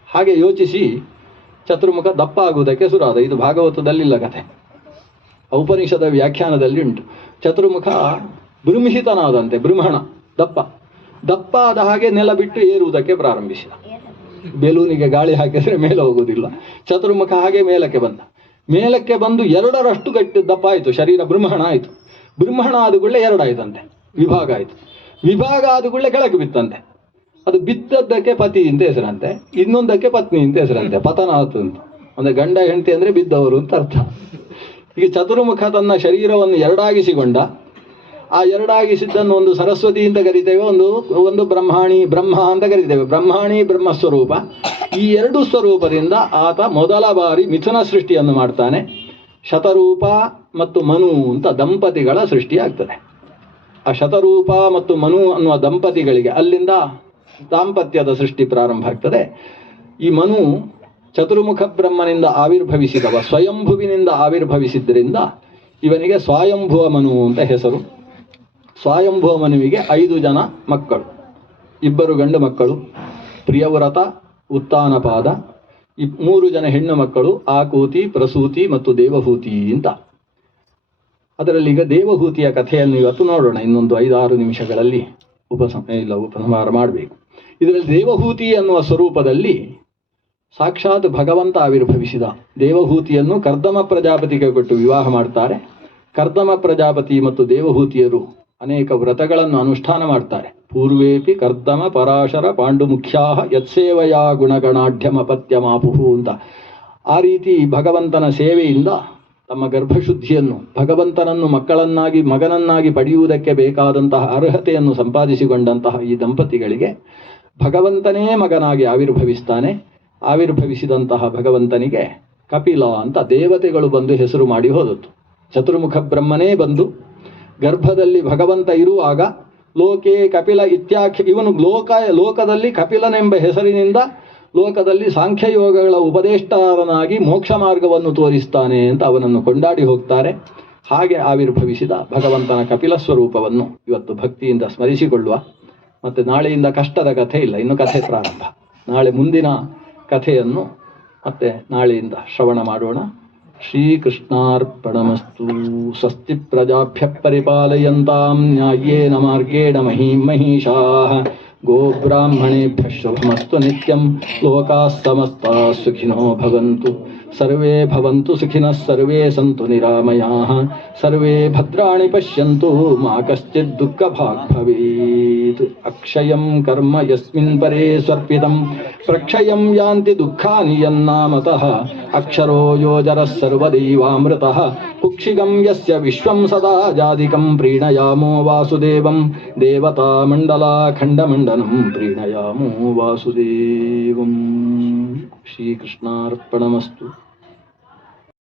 ಹಾಗೆ ಯೋಚಿಸಿ ಚತುರ್ಮುಖ ದಪ್ಪ ಆಗುವುದಕ್ಕೆ ಶುರುವಾದ. ಇದು ಭಾಗವತದಲ್ಲಿಲ್ಲ ಕಥೆ, ಔಪನಿಷದ ವ್ಯಾಖ್ಯಾನದಲ್ಲಿ ಉಂಟು. ಚತುರ್ಮುಖ ಬೃಂಹಿತನಾದಂತೆ, ಬೃಂಹಣ ದಪ್ಪ ಆದ ಹಾಗೆ ನೆಲ ಬಿಟ್ಟು ಏರುವುದಕ್ಕೆ ಪ್ರಾರಂಭಿಸಿದ. ಬೆಲೂನಿಗೆ ಗಾಳಿ ಹಾಕಿದರೆ ಮೇಲೆ ಹೋಗುವುದಿಲ್ಲ. ಚತುರ್ಮುಖ ಹಾಗೆ ಮೇಲಕ್ಕೆ ಬಂದು 2ರಷ್ಟು ಗಟ್ಟಿ ದಪ್ಪ ಆಯಿತು. ಶರೀರ ಬೃಂಹಣ ಆಯಿತು. ಬೃಂಹಣ ಆದಗುಳ್ಳೆ 2 ಆಯ್ತಂತೆ, ವಿಭಾಗ ಆಯಿತು. ವಿಭಾಗ ಆದಗುಳ್ಳೆ ಕೆಳಗೆ ಬಿತ್ತಂತೆ. ಅದು ಬಿದ್ದದ್ದಕ್ಕೆ ಪತಿ ಅಂತ ಹೆಸರಂತೆ, ಇನ್ನೊಂದಕ್ಕೆ ಪತ್ನಿ ಅಂತ ಹೆಸರಂತೆ. ಪತನಾತು ಅಂತ, ಅಂದರೆ ಗಂಡ ಹೆಂಡತಿ ಅಂದರೆ ಬಿದ್ದವರು ಅಂತ ಅರ್ಥ. ಈಗ ಚತುರ್ಮುಖ ತನ್ನ ಶರೀರವನ್ನು 2ಆಗಿಸಿಕೊಂಡ. ಆ 2ಆಗಿಸಿದ್ದನ್ನು ಒಂದು ಸರಸ್ವತಿ ಅಂತ ಕರಿತೇವೆ, ಒಂದು ಬ್ರಹ್ಮ ಅಂತ ಕರಿತೇವೆ. ಬ್ರಹ್ಮಾಣಿ ಬ್ರಹ್ಮಸ್ವರೂಪ. ಈ 2 ಸ್ವರೂಪದಿಂದ ಆತ ಮೊದಲ ಬಾರಿ ಮಿಥುನ ಸೃಷ್ಟಿಯನ್ನು ಮಾಡ್ತಾನೆ. ಶತರೂಪ ಮತ್ತು ಮನು ಅಂತ ದಂಪತಿಗಳ ಸೃಷ್ಟಿಯಾಗ್ತದೆ. ಆ ಶತರೂಪ ಮತ್ತು ಮನು ಅನ್ನುವ ದಂಪತಿಗಳಿಗೆ ಅಲ್ಲಿಂದ ದಾಂಪತ್ಯದ ಸೃಷ್ಟಿ ಪ್ರಾರಂಭ ಆಗ್ತದೆ. ಈ ಮನು ಚತುರ್ಮುಖ ಬ್ರಹ್ಮನಿಂದ ಆವಿರ್ಭವಿಸಿದವ, ಸ್ವಯಂಭುವಿನಿಂದ ಆವಿರ್ಭವಿಸಿದ್ದರಿಂದ ಇವನಿಗೆ ಸ್ವಯಂಭುವ ಮನು ಅಂತ ಹೆಸರು. ಸ್ವಯಂಭುವ ಮನುವಿಗೆ 5 ಜನ ಮಕ್ಕಳು, 2 ಗಂಡು ಮಕ್ಕಳು, ಪ್ರಿಯವ್ರತ, ಉತ್ತಾನಪಾದ, 3 ಜನ ಹೆಣ್ಣು ಮಕ್ಕಳು, ಆಕೂತಿ, ಪ್ರಸೂತಿ ಮತ್ತು ದೇವಹೂತಿ ಅಂತ. ಅದರಲ್ಲಿ ಈಗ ದೇವಹೂತಿಯ ಕಥೆಯನ್ನು ಇವತ್ತು ನೋಡೋಣ. ಇನ್ನೊಂದು 5-6 ನಿಮಿಷಗಳಲ್ಲಿ ಉಪಸಂಹಾರ ಮಾಡಬೇಕು. ಇದರಲ್ಲಿ ದೇವಹೂತಿ ಅನ್ನುವ ಸ್ವರೂಪದಲ್ಲಿ ಸಾಕ್ಷಾತ್ ಭಗವಂತ ಆವಿರ್ಭವಿಸಿದ. ದೇವಹೂತಿಯನ್ನು ಕರ್ದಮ ಪ್ರಜಾಪತಿಗೆ ಕೊಟ್ಟು ವಿವಾಹ ಮಾಡ್ತಾರೆ. ಕರ್ದಮ ಪ್ರಜಾಪತಿ ಮತ್ತು ದೇವಹೂತಿಯರು ಅನೇಕ ವ್ರತಗಳನ್ನು ಅನುಷ್ಠಾನ ಮಾಡ್ತಾರೆ. ಪೂರ್ವೇಪಿ ಕರ್ದಮ ಪರಾಶರ ಪಾಂಡುಮುಖ್ಯಾ ಯತ್ಸೇವಯಾ ಗುಣಗಣಾಢ್ಯಮಪತ್ಯಮಾಪುಹು ಅಂತ. ಆ ರೀತಿ ಭಗವಂತನ ಸೇವೆಯಿಂದ ತಮ್ಮ ಗರ್ಭಶುದ್ಧಿಯನ್ನು, ಭಗವಂತನನ್ನು ಮಗನನ್ನಾಗಿ ಪಡೆಯುವುದಕ್ಕೆ ಬೇಕಾದಂತಹ ಅರ್ಹತೆಯನ್ನು ಸಂಪಾದಿಸಿಕೊಂಡಂತಹ ಈ ದಂಪತಿಗಳಿಗೆ ಭಗವಂತನೇ ಮಗನಾಗಿ ಆವಿರ್ಭವಿಸ್ತಾನೆ. ಆವಿರ್ಭವಿಸಿದಂತಹ ಭಗವಂತನಿಗೆ ಕಪಿಲ ಅಂತ ದೇವತೆಗಳು ಬಂದು ಹೆಸರು ಮಾಡಿ ಹೋದದ್ದು. ಚತುರ್ಮುಖ ಬ್ರಹ್ಮನೇ ಬಂದು ಗರ್ಭದಲ್ಲಿ ಭಗವಂತ ಇರುವಾಗ ಲೋಕೆ ಕಪಿಲ ಇತ್ಯಾಖ್ಯ, ಇವನು ಲೋಕದಲ್ಲಿ ಕಪಿಲನೆಂಬ ಹೆಸರಿನಿಂದ ಲೋಕದಲ್ಲಿ ಸಾಂಖ್ಯಯೋಗಗಳ ಉಪದೇಷ್ಟಾರನಾಗಿ ಮೋಕ್ಷ ಮಾರ್ಗವನ್ನು ತೋರಿಸ್ತಾನೆ ಅಂತ ಅವನನ್ನು ಕೊಂಡಾಡಿ ಹೋಗ್ತಾರೆ. ಹಾಗೆ ಆವಿರ್ಭವಿಸಿದ ಭಗವಂತನ ಕಪಿಲ ಸ್ವರೂಪವನ್ನು ಇವತ್ತು ಭಕ್ತಿಯಿಂದ ಸ್ಮರಿಸಿಕೊಳ್ಳುವ. ಮತ್ತು ನಾಳೆಯಿಂದ ಕಷ್ಟದ ಕಥೆ ಇಲ್ಲ, ಇನ್ನು ಕಥೆ ಪ್ರಾರಂಭ. ನಾಳೆ ಮುಂದಿನ ಕಥೆಯನ್ನು ಮತ್ತೆ ನಾಳೆಯಿಂದ ಶ್ರವಣ ಮಾಡೋಣ. ಶ್ರೀಕೃಷ್ಣಾರ್ಪಣಮಸ್ತು. ಸ್ವಸ್ತಿ ಪ್ರಜಾಭ್ಯ ಪರಿಪಾಲಯಂತಾಂ ನ್ಯಾಯೇನ ಮಾರ್ಗೇಣ ಮಹಿಷಾಃ. ಗೋಬ್ರಾಹ್ಮಣೇಭ್ಯಃ ಶುಭಮಸ್ತು ನಿತ್ಯಂ. ಲೋಕಾಃ ಸಮಸ್ತಾಃ ಸುಖಿನೋ ಭವಂತು. ಸರ್ವೇ ಭವಂತು ಸುಖಿನಃ, ಸರ್ವೇ ಸಂತು ನಿರಾಮಯಾಃ, ಸರ್ವೇ ಭದ್ರಾಣಿ ಪಶ್ಯಂತು, ಮಾ ಕಶ್ಚಿತ್ ದುಃಖಭಾಗ್ ಭವೇತ್. ಅಕ್ಷಯಂ ಕರ್ಮ ಯಸ್ಮಿನ್ ಪರೇ ಸ್ವರ್ಪಿತಂ ಪ್ರಕ್ಷಯಂ ಯಾಂತಿ ದುಃಖಾನಿ ಯನ್ನಾಮತಃ. ಅಕ್ಷರೋ ಯೋಜರಃ ಸರ್ವದೈವಾಮೃತಃ. ಕುಕ್ಷಿಗಂ ಯಸ್ಯ ವಿಶ್ವಂ ಸದಾ ಜಾದಿಕಂ. ಪ್ರೀಣಯಾಮೋ ವಾಸುದೇವಂ ದೇವತಾ ಮಂಡಲಾಖಂಡಮಂಡನಂ. ಪ್ರೀಣಯಾಮೋ ವಾಸುದೇವಂ. ಶ್ರೀಕೃಷ್ಣಾರ್ಪಣಮಸ್ತು.